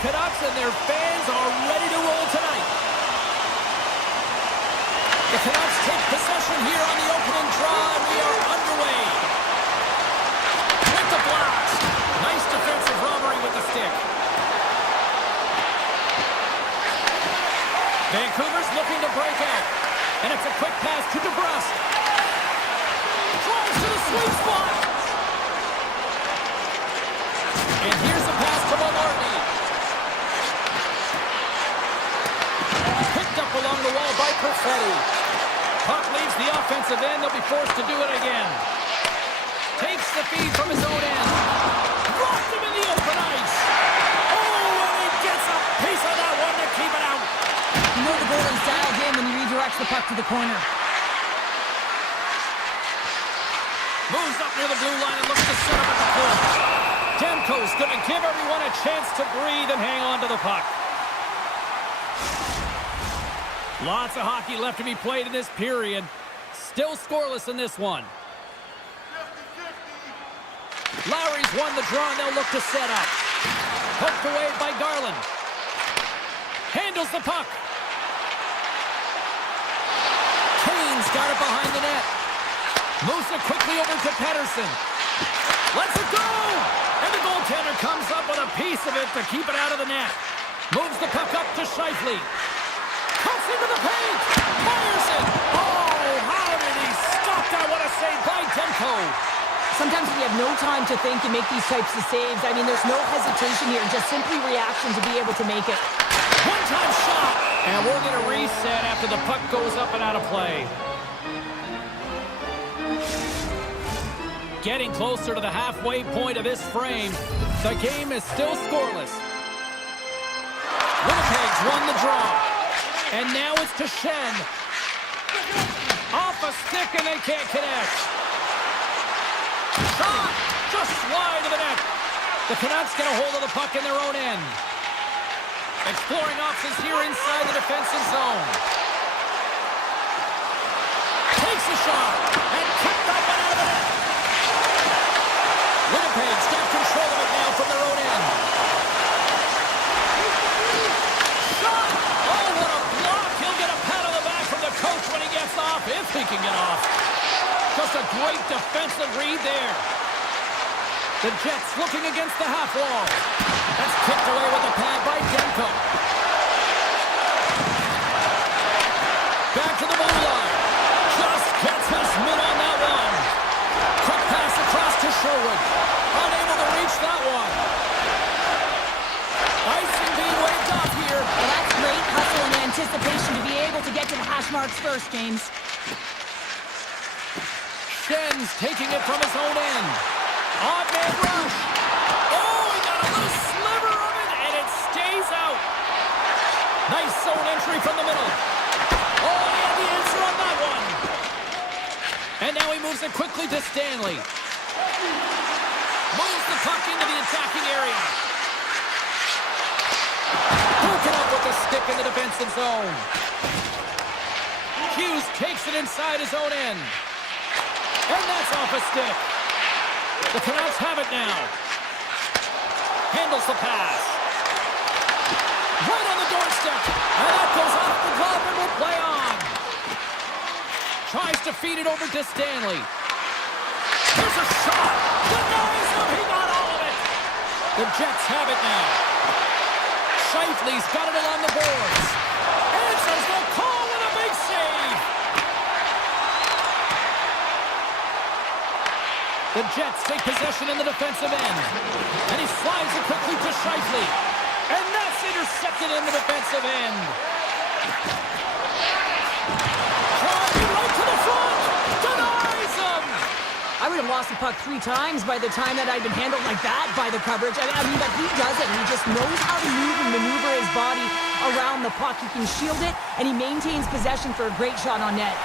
Canucks and their fans are ready to roll tonight. The Canucks take possession here on the opening draw, and we are underway. With the blast. Nice defensive robbery with the stick. Vancouver's looking to break out. And it's a quick pass to DeBrusque. Drives to the sweet spot. And here's a pass to Maloney. Picked up along the wall by Perfetti. Puck leaves the offensive end. They'll be forced to do it again. Takes the feed from his own end. Dropped him in the open ice. Oh, and he gets a piece of that one to keep it out. You know the goalie's dialed in when he redirects the puck to the corner. Moves up near the blue line and looks to set up at the point. Demko's going to give everyone a chance to breathe and hang on to the puck. Lots of hockey left to be played in this period. Still scoreless in this one. Lowry's won the draw and they'll look to set up. Poked away by Garland. Handles the puck. Kane's got it behind the net. Moves it quickly over to Pettersson. Lets it go! And the goaltender comes up with a piece of it to keep it out of the net. Moves the puck up to Scheifele. Cuts into the paint. Fires it. Oh, how did he stop that? What a save by Demko. Sometimes we have no time to think and make these types of saves. I mean, there's no hesitation here, just simply reaction to be able to make it. One-time shot. And we're going to reset after the puck goes up and out of play. Getting closer to the halfway point of this frame. The game is still scoreless. Winnipeg's won the draw. And now it's to Shen. Off a stick and they can't connect. Shot! Just wide of the net. The Canucks get a hold of the puck in their own end. Exploring options here inside the defensive zone. Takes a shot and kicked up and out of the net. Winnipeg's got control of it now from their own end. Shot! Oh, what a block! He'll get a pat on the back from the coach when he gets off, if he can get off. Just a great defensive read there. The Jets looking against the half wall. That's kicked away with a pad by Demko. Back to the blue line. Just gets his mitt on that one. Quick pass across to Sherwood. Unable to reach that one. Icing being waved off here. Well, that's great hustle and anticipation to be able to get to the hash marks first, James. Shen's taking it from his own end. Odd man rush. Oh, he got a little sliver of it, and it stays out. Nice zone entry from the middle. Oh, he had the answer on that one. And now he moves it quickly to Stanley. Moves the puck into the attacking area. Broken up with the stick in the defensive zone. Hughes takes it inside his own end. And that's off a stick. The Canucks have it now. Handles the pass. Right on the doorstep. And that goes off the glove and will play on. Tries to feed it over to Stanley. Here's a shot. Denies him. He got all of it. The Jets have it now. Scheifele's got it along the boards. Answers the call with a big save. The Jets take possession in the defensive end. And he slides it quickly to Scheifele. And that's intercepted in the defensive end. Driving right to the front. Denies him. I would have lost the puck 3 times by the time that I'd been handled like that by the coverage. I mean, but he does it. He just knows how to move and maneuver his body around the puck. He can shield it, and he maintains possession for a great shot on net.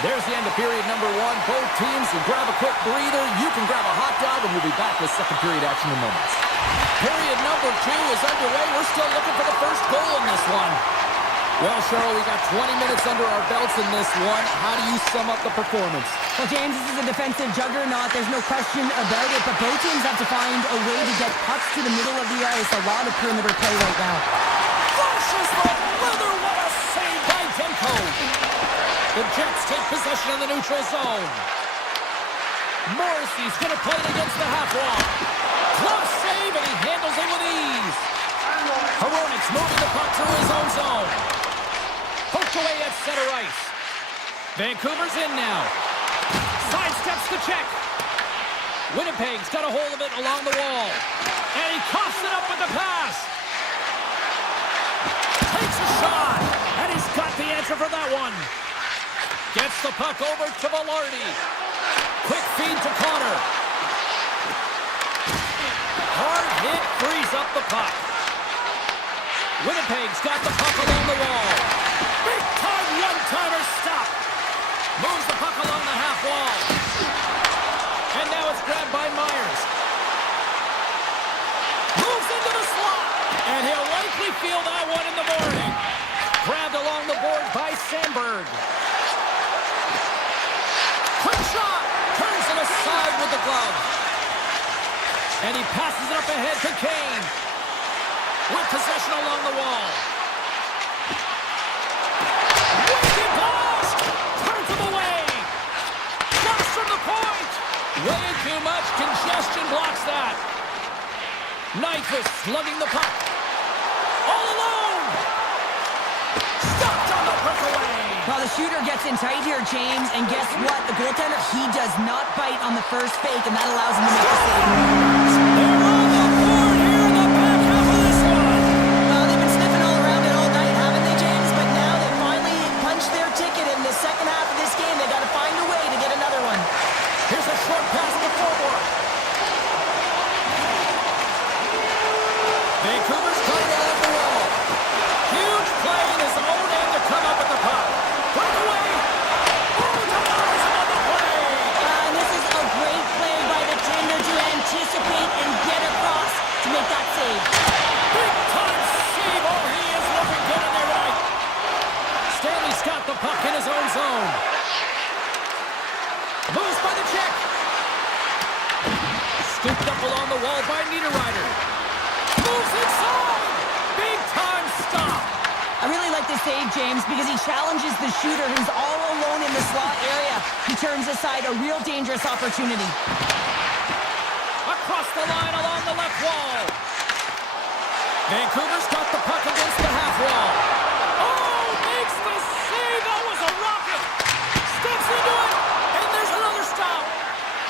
There's the end of period number 1. Both teams can grab a quick breather. You can grab a hot dog, and we'll be back with second period action in moments. Period number 2 is underway. We're still looking for the first goal in this one. Well, Cheryl, we got 20 minutes under our belts in this one. How do you sum up the performance? Well, James, this is a defensive juggernaut. There's no question about it, but both teams have to find a way to get pucks to the middle of the ice. A lot of perimeter play right now. Flushes the leather. What a save by Demko. The Jets take possession of the neutral zone. Morrissey's going to play it against the half wall. Glove save, and he handles it with ease. Hronik's moving the puck through his own zone. Poked away at center ice. Vancouver's in now. Sidesteps the check. Winnipeg's got a hold of it along the wall. And he coughs it up with the pass. Takes a shot. And he's got the answer for that one. Gets the puck over to Velarde. Quick feed to Connor. Hard hit frees up the puck. Winnipeg's got the puck along the wall. Big time one-timer stop. Moves the puck along the half wall. And now it's grabbed by Myers. Moves into the slot. And he'll likely feel that one in the morning. Grabbed along the board by Sandberg. Quick shot. Turns it aside with the glove. And he passes it up ahead to Kane. With possession along the wall. Wicked blast! Turns him away. Shots from the point. Way too much congestion blocks that. Nyquist slugging the puck. All alone. Stopped on the breakaway. Well, the shooter gets in tight here, James, and guess what? The goaltender, he does not bite on the first fake, and that allows him to make the save. They're on the board here in the back half of this one. Well, they've been sniffing all around it all night, haven't they, James? But now they finally punched their ticket in the second half of this game. They got to find a way to get another one. Here's a short pass to forward. Vancouver's coming out of the wall. Huge play in his own end to come up with the puck. Breakaway. Oh, Tavares on the play. And this is a great play by the tender to anticipate and get across to make that save. Big time save. Oh, he is looking good in there tonight. Stanley's got the puck in his own zone. Moves by the check. Scooped up along the wall by Niederreiter. Moves inside. Big time stop. I really like this save, James, because he challenges the shooter who's all alone in the slot area. He turns aside a real dangerous opportunity. Across the line along the left wall. Vancouver's got the puck against the half wall. Oh, makes the save. That was a rocket. Steps into it, and there's another stop.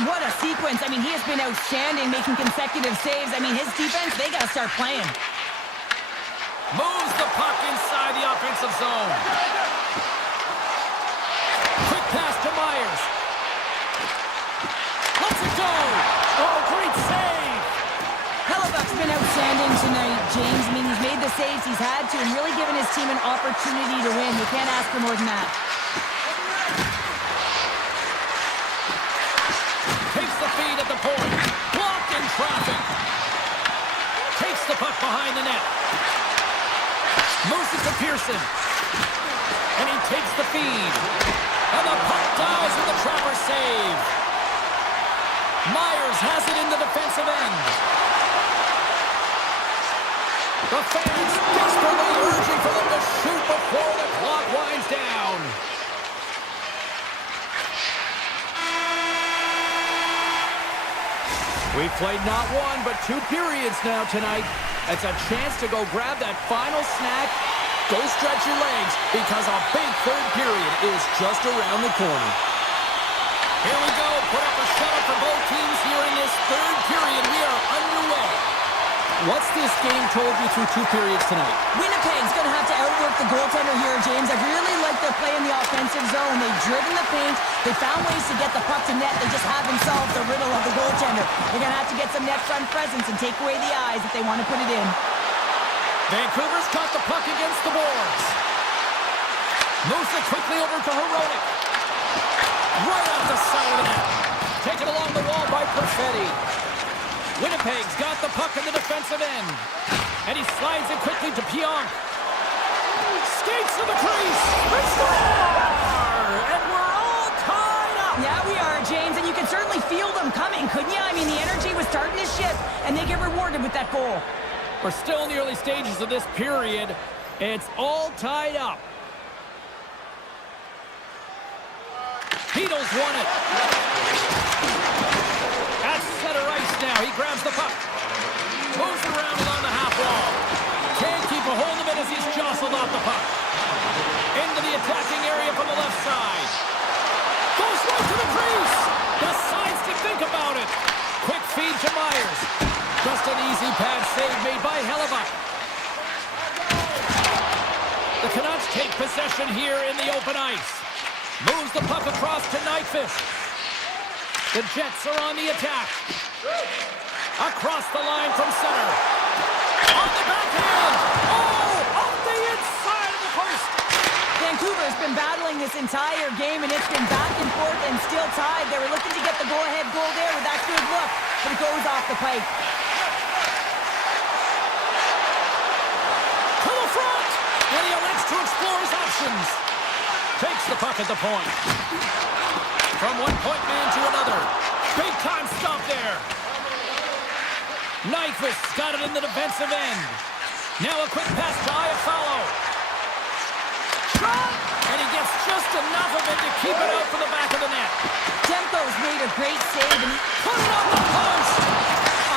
What a sequence. I mean, he has been outstanding making consecutive saves. I mean, his defense, they got to start playing. Moves the puck inside the offensive zone. Quick pass to Myers. Lets it go. Oh, great save. Hellebuck's been outstanding tonight, James. I mean, he's made the saves he's had to and really given his team an opportunity to win. You can't ask for more than that. Takes the feed at the point. Blocked in traffic. Takes the puck behind the net. Moves it to Pearson. And he takes the feed. And the puck dies with the trapper save. Myers has it in the defensive end. The fans desperately urging for them to shoot before the clock winds down. We've played not one, but 2 periods now tonight. It's a chance to go grab that final snack. Go stretch your legs, because a big third period is just around the corner. Here we go. Put up a shutout for both teams here in this third period. We are underway. What's this game told you through 2 periods tonight? Winnipeg's going to have to outwork the goaltender here, James. I really like their play in the offensive zone. They've driven the paint. They found ways to get the puck to net. They just haven't solved the riddle of the goaltender. They're going to have to get some net front presence and take away the eyes if they want to put it in. Vancouver's got the puck against the boards. Moves it quickly over to Hronik. Right off the side of the net. Taken along the wall by Perfetti. Winnipeg's got the puck in the defensive end. And he slides it quickly to Pionk. Skates to the crease. They score! And we're all tied up. Yeah, we are, James, and you can certainly feel them coming, couldn't you? I mean, the energy was starting to shift, and they get rewarded with that goal. We're still in the early stages of this period. It's all tied up. Beatles won it. At center ice now. He grabs the puck. Moves it around along the half wall. Can't keep a hold of it as he's jostled off the puck. Into the attacking area from the left side. Goes right to the crease. Decides to think about it. Quick feed to Myers. Just an easy pad save made by Hellebuck. The Canucks take possession here in the open ice. Moves the puck across to Nyquist. The Jets are on the attack. Across the line from center. On the backhand. Oh, off the inside of the post. Vancouver's been battling this entire game, and it's been back and forth and still tied. They were looking to get the go-ahead goal there with that good look, but it goes off the pipe. To the front. And he elects to explore his options. Takes the puck at the point. From one point man to another. Big time stop there. Nyquist's got it in the defensive end. Now a quick pass to Iafallo. Shot! And he gets just enough of it to keep it out for the back of the net. Demko's made a great save, and he Put it on the post!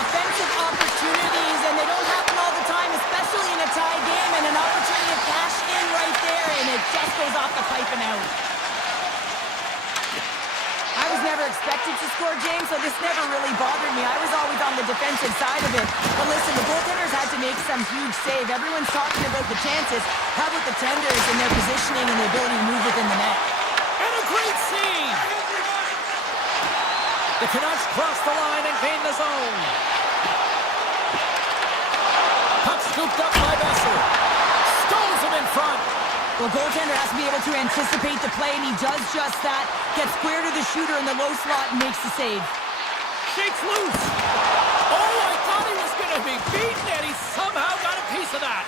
offensive opportunities, and they don't happen all the time, especially in a tie game, and an opportunity to cash in right there, and it just goes off the pipe and out. I was never expected to score, James, so this never really bothered me. I was always on the defensive side of it. But listen, the goaltenders had to make some huge save. Everyone's talking about the chances. How about the tenders and their positioning and the ability to move within the net? And a great save! The Canucks cross the line and gain the zone. Puck scooped up by Besser. Stones him in front. Well, goaltender has to be able to anticipate the play, and he does just that. Gets square to the shooter in the low slot and makes the save. Shakes loose. Oh, I thought he was going to be beaten, and he somehow got a piece of that.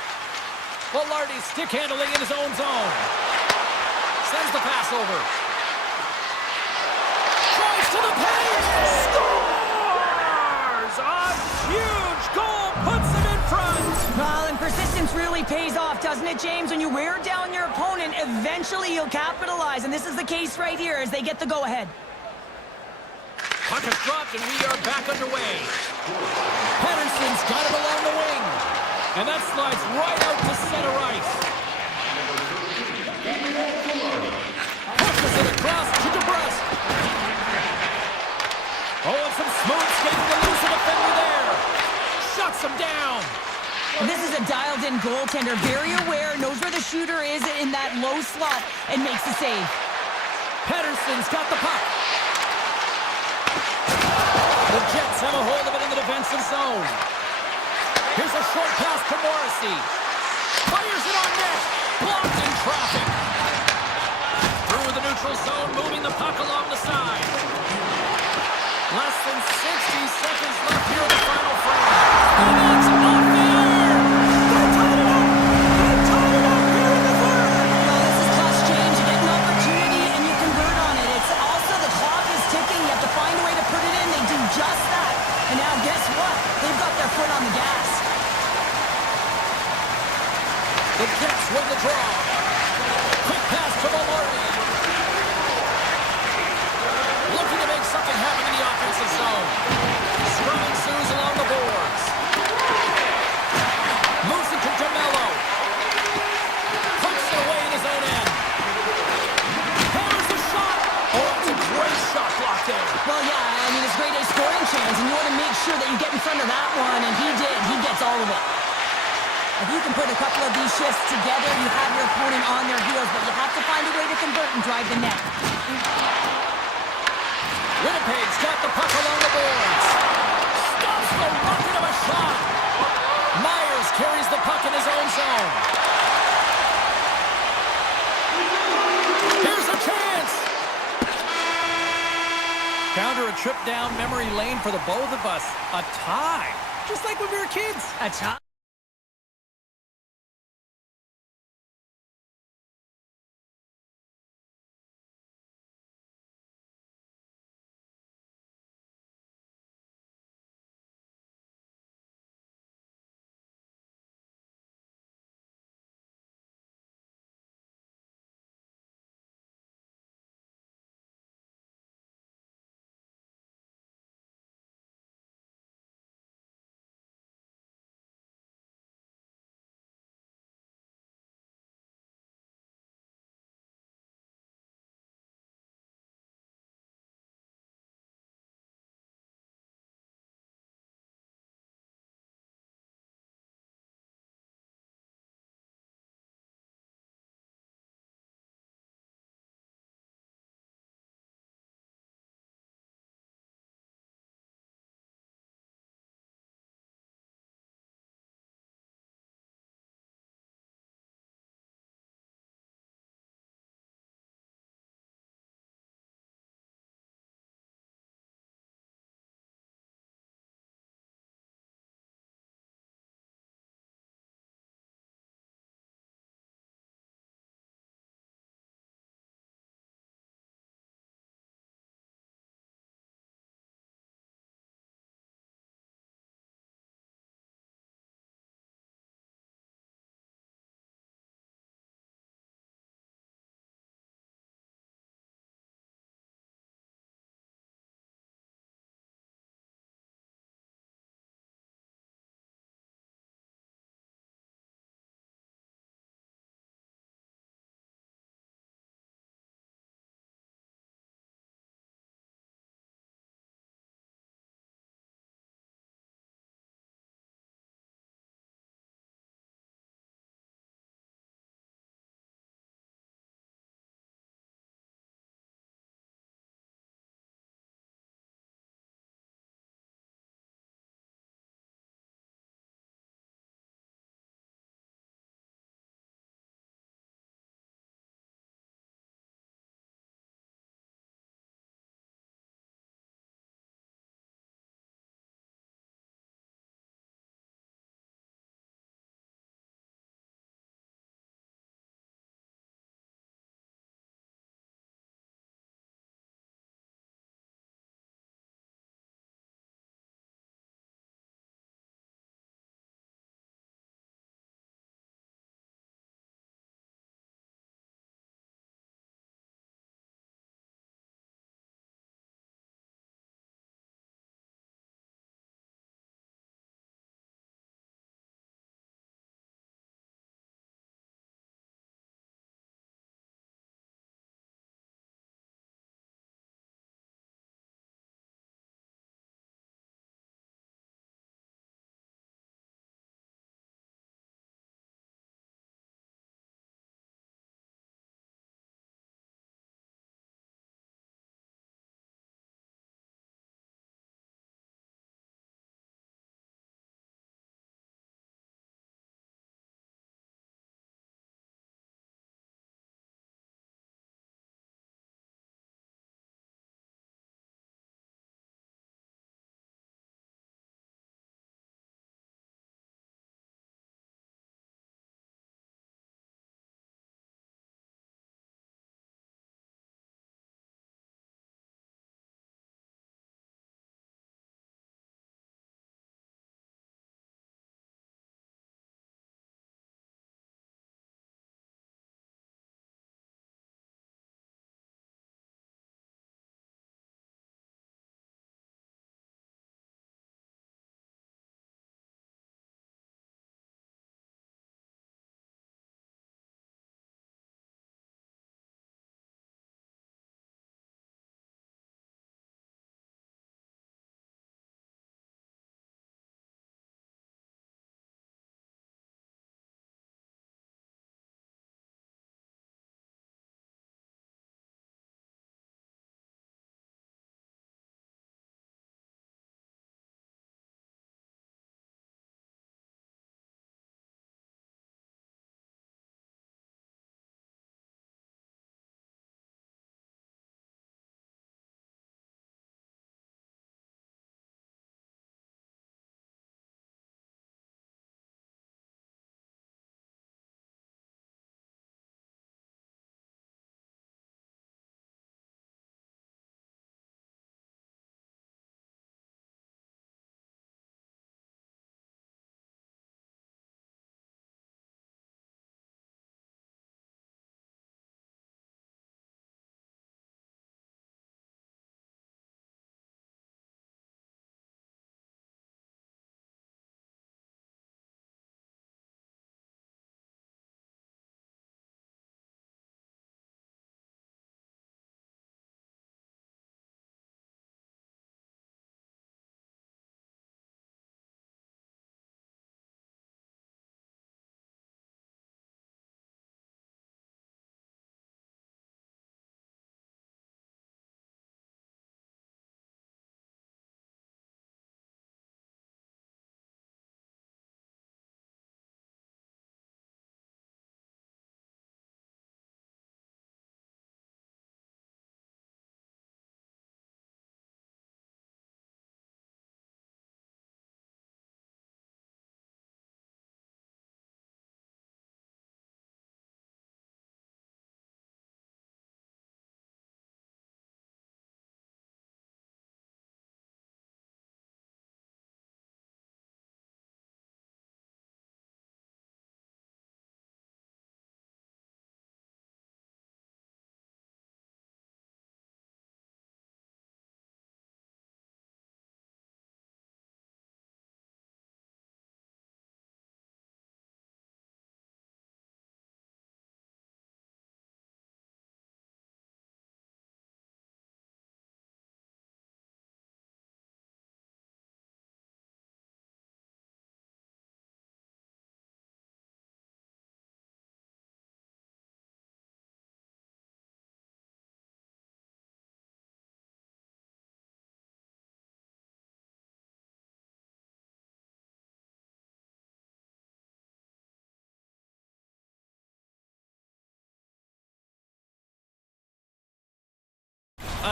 Velarde stick handling in his own zone. Sends the pass over. Tries to the paint. Scores! A huge goal puts him in front. Well, and persistence really pays off, doesn't it, James? When you wear down your opponent, eventually you'll capitalize, and this is the case right here as they get the go-ahead. Puck is dropped, and we are back underway. Patterson's got it along the wing, and that slides right out to center ice. Pushes it across to DeBrusque. Oh, and some smooth skating to lose a defender there. Shuts him down. And this is a dialed-in goaltender, very aware, knows where the shooter is in that low slot, and makes the save. Patterson's got the puck. The Jets have a hold of it in the defensive zone. Here's a short pass to Morrissey. Fires it on net. Blocked in traffic. Through the neutral zone, moving the puck along the side. Less than 60 seconds left here in the final frame. And it's off the air. They tied it up. They tied it up here in the third. Well, this is clutch change. You get an opportunity, and you convert on it. It's also the clock is ticking. You have to find a way to put it in. They do just that. And now, guess what? They've got their foot on the gas. The Jets win the draw. Quick pass to Velarde. Looking to make something happen in the offensive zone. Scrum ensues along the boards. Moves it to DeMello. Puts it away in his own end. Hammers the shot. Oh, it's a great shot block there. Well, yeah, I mean, it's grade A scoring chance, and you want to make sure that you get in front of that one, and he did. He gets all of it. If you can put a couple of these shifts together, you have your opponent on their heels, but you have to find a way to convert and drive the net. Winnipeg's got the puck along the boards. Stops the rocket of a shot. Myers carries the puck in his own zone. Here's a chance. Counter a trip down memory lane for the both of us. A tie. Just like when we were kids. A tie.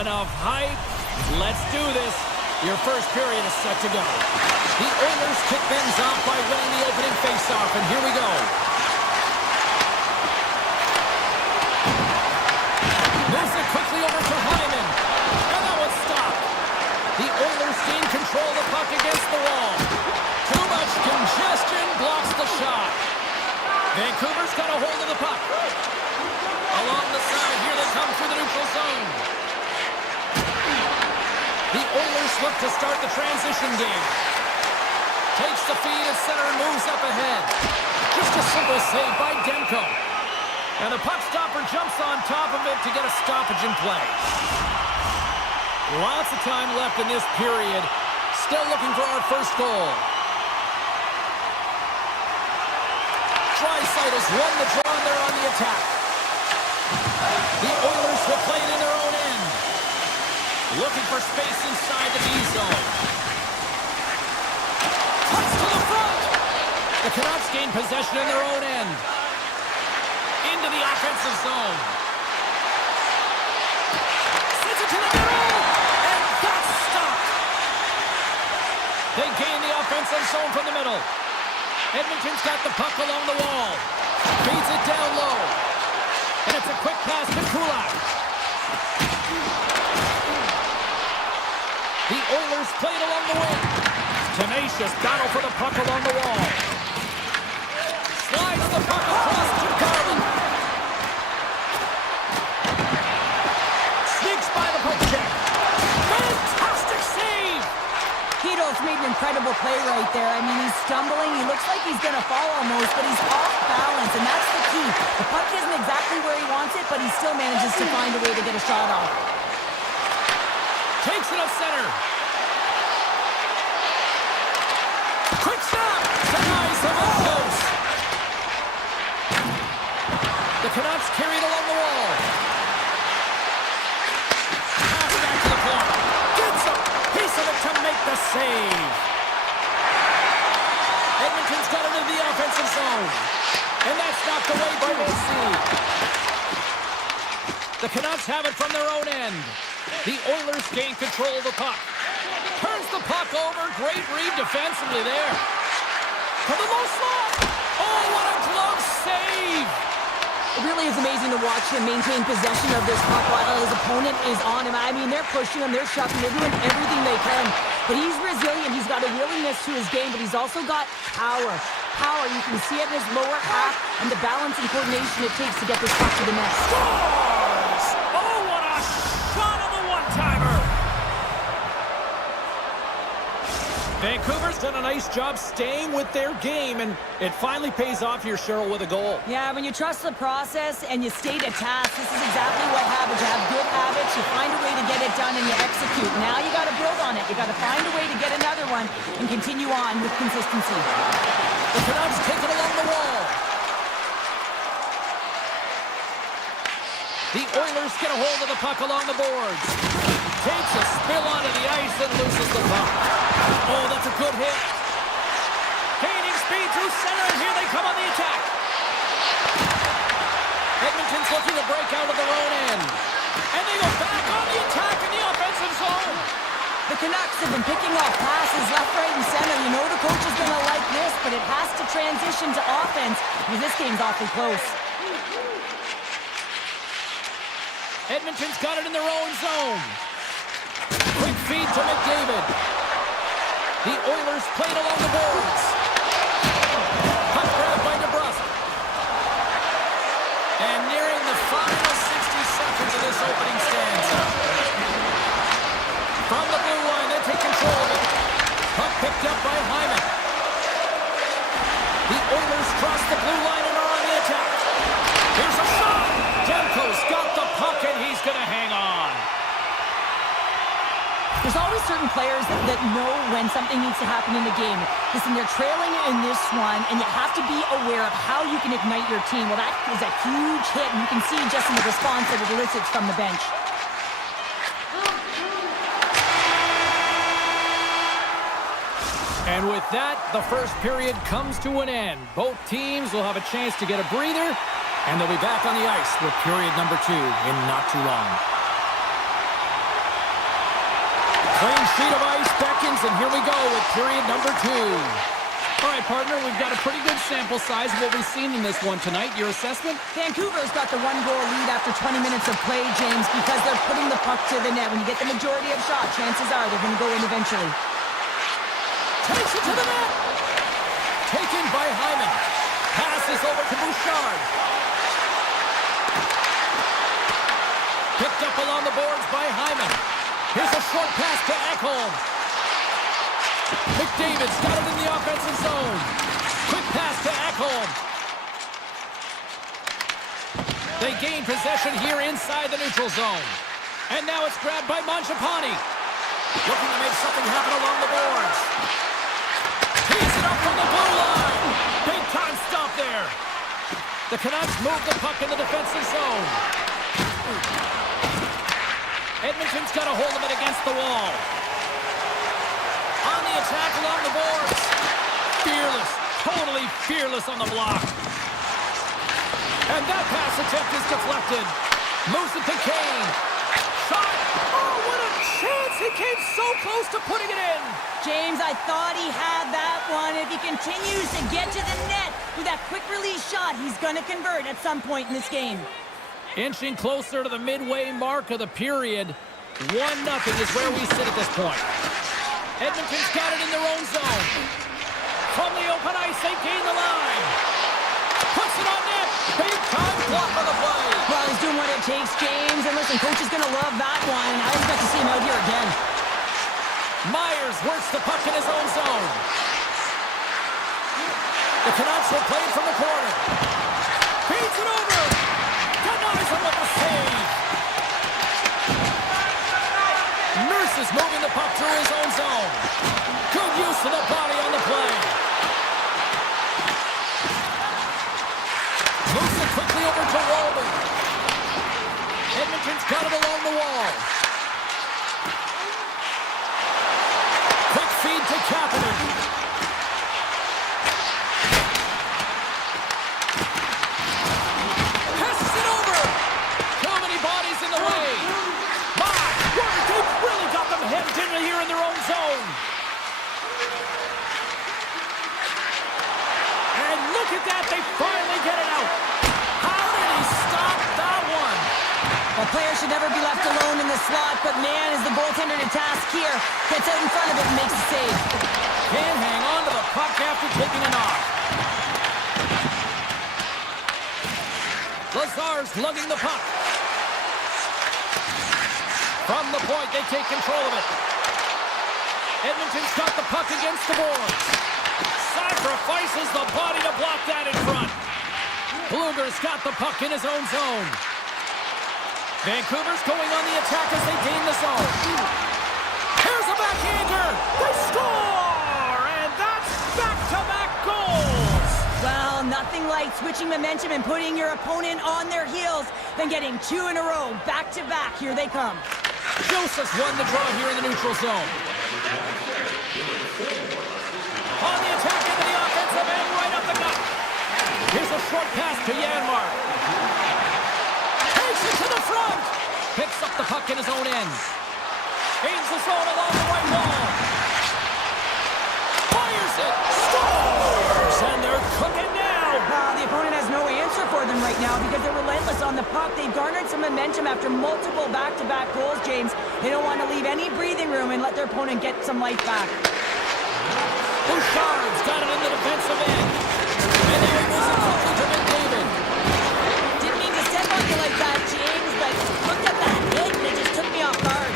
enough hype. Let's do this. Your first period is set to go. The Oilers kick things off by winning the opening faceoff, and here we go. Moves it quickly over to Hyman, and that was stopped. The Oilers gain control of the puck against the wall. Too much congestion blocks the shot. Vancouver's got a hold of the puck. Along the side, here they come through the neutral zone. The Oilers look to start the transition game. Takes the feed at center and moves up ahead. Just a simple save by Demko. And the puck stopper jumps on top of it to get a stoppage in play. Lots of time left in this period. Still looking for our first goal. Draisaitl won the draw and they're on the attack. The Oilers will play it in their own end. Looking for space inside the B-zone. Cuts to the front. The Canucks gain possession in their own end. Into the offensive zone. Sends it to the middle. And that's stopped. They gain the offensive zone from the middle. Edmonton's got the puck along the wall. Feeds it down low. And it's a quick pass to Kulak. The Oilers played along the wing. Tenacious battle for the puck along the wall. Slides the puck across to Garland. Sneaks by the poke check. Fantastic save! Hedo's made an incredible play right there. I mean, he's stumbling. He looks like he's going to fall almost, but he's off balance, and that's the key. The puck isn't exactly where he wants it, but he still manages to find a way to get a shot off. Takes it up center. Quick shot! Denies him up close. The Canucks carry it along the wall. Pass back to the corner. Gets a piece of it to make the save. Edmonton's got it into the offensive zone. And that's knocked away by Macy. The Canucks have it from their own end. The Oilers gain control of the puck. Turns the puck over. Great read defensively there. To the low slot. Oh, what a glove save! It really is amazing to watch him maintain possession of this puck while his opponent is on him. I mean, they're pushing him, they're shoving, they're doing everything they can. But he's resilient. He's got a willingness to his game, but he's also got power. Power, you can see it in his lower half and the balance and coordination it takes to get this puck to the net. Scores! Oh, what a shot on the one-timer! Vancouver's done a nice job staying with their game, and it finally pays off here, Cheryl, with a goal. Yeah, when you trust the process and you stay to task, this is exactly what happens. You have good habits, you find a way to get it done, and you execute. Now you got to build on it. You got to find a way to get another one and continue on with consistency. The Canucks take it along the wall. The Oilers get a hold of the puck along the boards. Takes a spill onto the ice and loses the puck. Oh, that's a good hit. Gaining speed through center, and here they come on the attack. Edmonton's looking to break out of their own end. And they go back on the attack in the offensive zone. The Canucks have been picking off passes left, right, and center. You know the coach is going to like this, but it has to transition to offense because this game's awfully close. Edmonton's got it in their own zone. Quick feed to McDavid. The Oilers played along the boards. Puck grab by DeBrusque. And nearing the final 60 seconds of this opening stanza. From the blue line, they take control of it. Puck picked up by Hyman. The Oilers cross the blue line and are on the attack. Here's a shot. Demko's got the puck and he's going to hang on. There's always certain players that know when something needs to happen in the game. Listen, they're trailing in this one, and you have to be aware of how you can ignite your team. Well, that is a huge hit, and you can see just in the response that it elicits from the bench. And with that, the first period comes to an end. Both teams will have a chance to get a breather, and they'll be back on the ice with period number 2 in not too long. Clean sheet of ice beckons, and here we go with period number 2. All right, partner, we've got a pretty good sample size of what we've seen in this one tonight. Your assessment? Vancouver's got the 1-goal lead after 20 minutes of play, James, because they're putting the puck to the net. When you get the majority of shots, chances are they're going to go in eventually. Takes it to the net. Taken by Hyman. Passes over to Bouchard. Picked up along the boards by Hyman. Here's a short pass to Ekholm. McDavid's got it in the offensive zone. Quick pass to Ekholm. They gain possession here inside the neutral zone. And now it's grabbed by Mangiapane. Looking to make something happen along the boards. Tees it up from the blue line. Big time stop there. The Canucks move the puck in the defensive zone. Edmonton's got a hold of it against the wall. On the attack along the boards. Fearless, totally fearless on the block. And that pass attempt is deflected. Moves it to Kane. Shot. Oh, what a chance. He came so close to putting it in. James, I thought he had that one. If he continues to get to the net with that quick release shot, he's going to convert at some point in this game. Inching closer to the midway mark of the period. 1-0 is where we sit at this point. Edmonton's got it in their own zone. From the open ice, they gain the line. Puts it on net. Big time block on the play. Well, he's doing what it takes, James. And listen, coach is going to love that one. I expect to see him out here again. Myers works the puck in his own zone. The Canucks will play it from the corner. Feeds it over. Denies him with the save. Nurse is moving the puck through his own zone. Good use of the body on the play. Moves it quickly over to Walden. Edmonton's got it along the wall. Quick feed to Kapanen. Passes it over. Too many bodies in the way. My word, they've really got them hemmed in here in their own zone. And look at that, they finally get it out. How did he stop that one? A player should never be left alone in the slot, but man, is the goaltender to task here. Gets out in front of it and makes a save. Can't hang on to the puck after taking a knock. Lazar's lugging the puck. From the point, they take control of it. Edmonton's got the puck against the boards. Sacrifices the body to block that in front. Bluger's got the puck in his own zone. Vancouver's going on the attack as they gain the zone. Here's a backhander. They score! And that's back-to-back goals. Well, nothing like switching momentum and putting your opponent on their heels than getting 2 in a row, back-to-back. Here they come. Joseph's won the draw here in the neutral zone. On the attack into the offensive end, right up the gut. Here's a short pass to Janmark. Takes it to the front. Picks up the puck in his own end. Aims the zone along the right wall. Fires it. Scores! And they're cooking now. The opponent has no answer for them right now because they're relentless on the puck. They've garnered some momentum after multiple back-to-back goals, James. They don't want to leave any breathing room and let their opponent get some life back. Bouchard's got it in the defensive end. And there it goes quickly to McDavid. Didn't mean to step on you like that, James, but looked at that hit and it just took me off guard.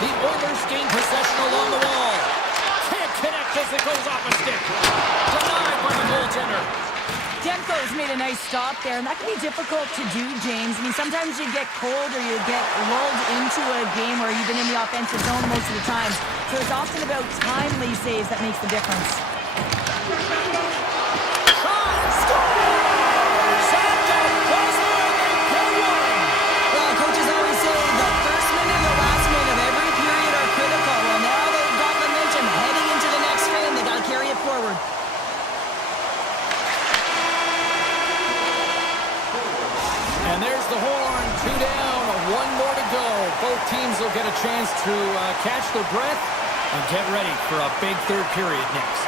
The Oilers gain possession along the wall. Can't connect as it goes off a stick. Denied by the goaltender. Demko's made a nice stop there, and that can be difficult to do, James. I mean, sometimes you get cold or you get lulled into a game where you've been in the offensive zone most of the time. So it's often about timely saves that makes the difference. Well, coaches always say the first minute and the last minute of every period are critical. Well, now they've got momentum heading into the next frame. They got to carry it forward. And there's the horn. 2 down, 1 more to go. Both teams will get a a chance to catch their breath and get ready for a big third period next.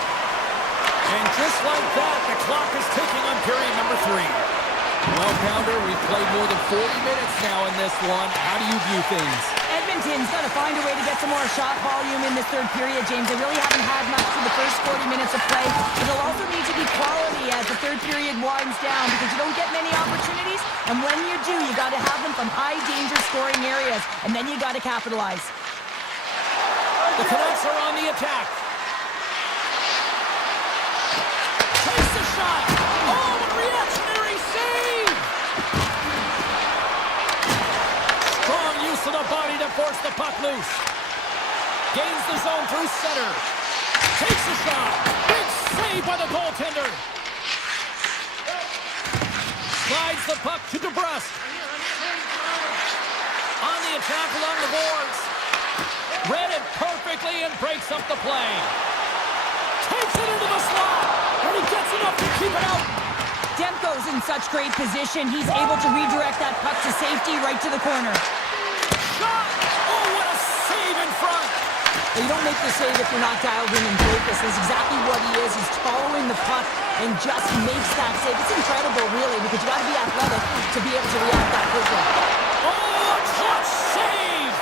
And just like that, the clock is ticking on period number 3. Well, Pounder, we've played more than 40 minutes now in this one. How do you view things? Edmonton's got to find a way to get some more shot volume in this third period, James. They really haven't had much for the first 40 minutes of play. But they'll also need to be quality as the third period winds down because you don't get many opportunities. And when you do, you got to have them from high-danger scoring areas. And then you got to capitalize. The Canucks are on the attack. Takes the shot. Oh, a reactionary save! Strong use of the body to force the puck loose. Gains the zone through center. Takes the shot. Big save by the goaltender. Slides the puck to DeBrusque. On the attack along the boards. Read it perfectly and breaks up the play. Takes it into the slot, and he gets enough to keep it out. Demko's in such great position. He's able to redirect that puck to safety right to the corner. Shot! Oh, what a save in front! You don't make the save if you're not dialed in and focused. That's exactly what he is. He's following the puck and just makes that save. It's incredible, really, because you got to be athletic to be able to react that quickly. Oh, a clutch save!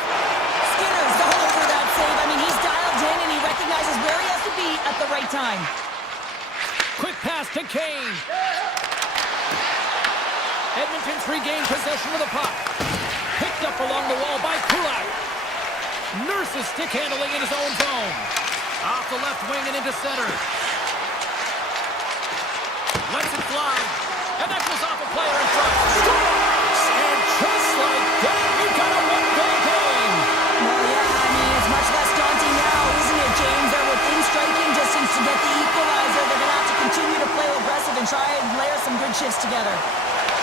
Skinner's all over that save. I mean, he's dialed in and he recognizes where he has to be at the right time. Quick pass to Kane. Edmonton's regained possession of the puck. Picked up along the wall by Kulak. Nurses stick handling in his own zone. Off the left wing and into center. Lets it fly. And that goes off a player in front. Scores! And just like that, we've got a one-goal game. Well, yeah, I mean, it's much less daunting now, isn't it, James? They're within striking distance to get the equalizer. They're going to have to continue to play aggressive and try and layer some good shifts together.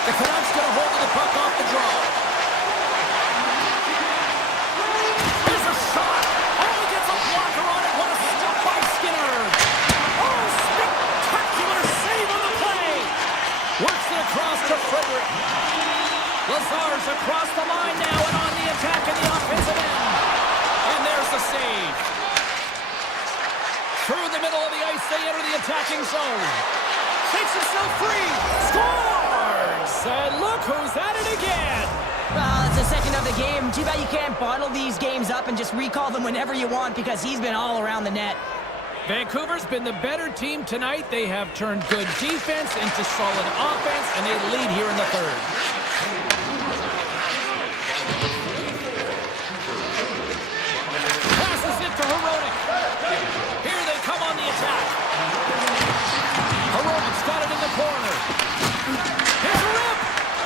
The Canucks get a hold of the puck off the draw. There's a shot. Oh, he gets a blocker on it. What a stop by Skinner. Oh, spectacular save on the play. Works it across to Frederick. Lazar's across the line now and on the attack in the offensive end. And there's the save. Through the middle of the ice, they enter the attacking zone. Takes himself free. Scores! And look who's at it again. Well, it's the second of the game. Too bad you can't bottle these games up and just recall them whenever you want because he's been all around the net. Vancouver's been the better team tonight. They have turned good defense into solid offense, and they lead here in the third. Passes it to Hronek. Here they come on the attack. Hronek's got it in the corner. Here's a rip.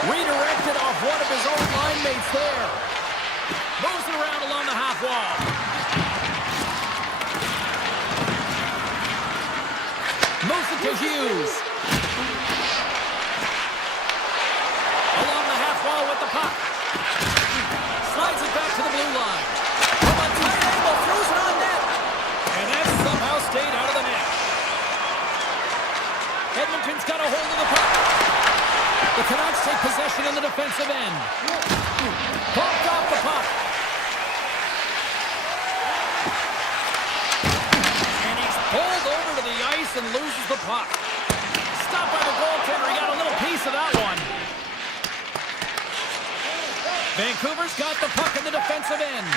Redirected off one of his own line mates there. Moves it around along the half wall. Moves it to Hughes. Along the half wall with the puck. Slides it back to the blue line. From a tight angle, throws it on net. And that somehow stayed out of the net. Edmonton's got a hold of the puck. The Canucks take possession in the defensive end. Bumped off the puck. And he's pulled over to the ice and loses the puck. Stopped by the goaltender. He got a little piece of that one. Vancouver's got the puck in the defensive end.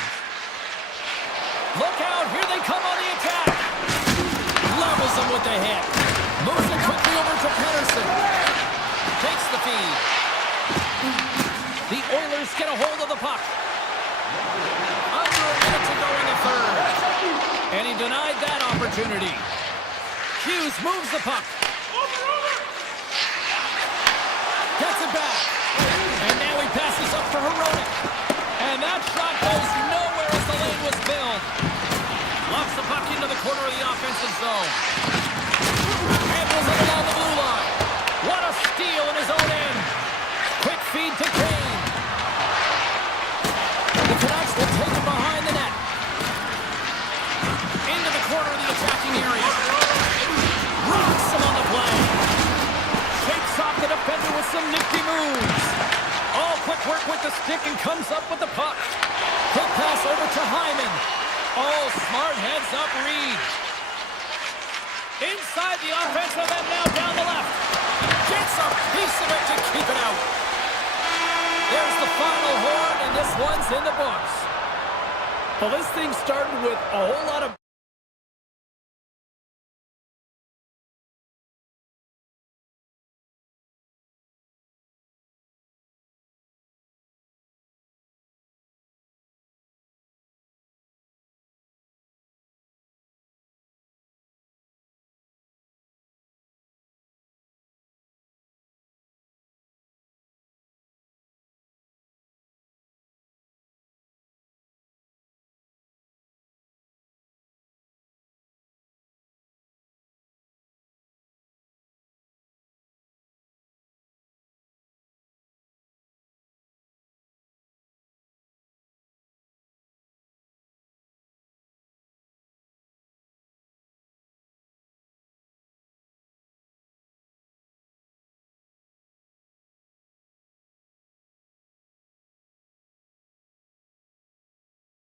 Look out. Here they come on the attack. Levels them with the hit. Moves it quickly over to Pettersson. Takes the feed. The Oilers get a hold of the puck. Under a minute to go in the third. And he denied that opportunity. Hughes moves the puck. Gets it back. And now he passes up to Hronek. And that shot goes nowhere as the lane was filled. Locks the puck into the corner of the offensive zone. Handles it along the blue line. What a steal in his own end. Quick feed to Kane. The Canucks will take it behind the net. Into the corner of the attacking area. Rocks him on the play. Shakes off the defender with some nifty moves. All quick work with the stick and comes up with the puck. Quick pass Hyman. Oh, smart heads-up read. Inside the offensive end now down the left. Gets a piece of it to keep it out. There's the final horn, and this one's in the books. Well, this thing started with a whole lot of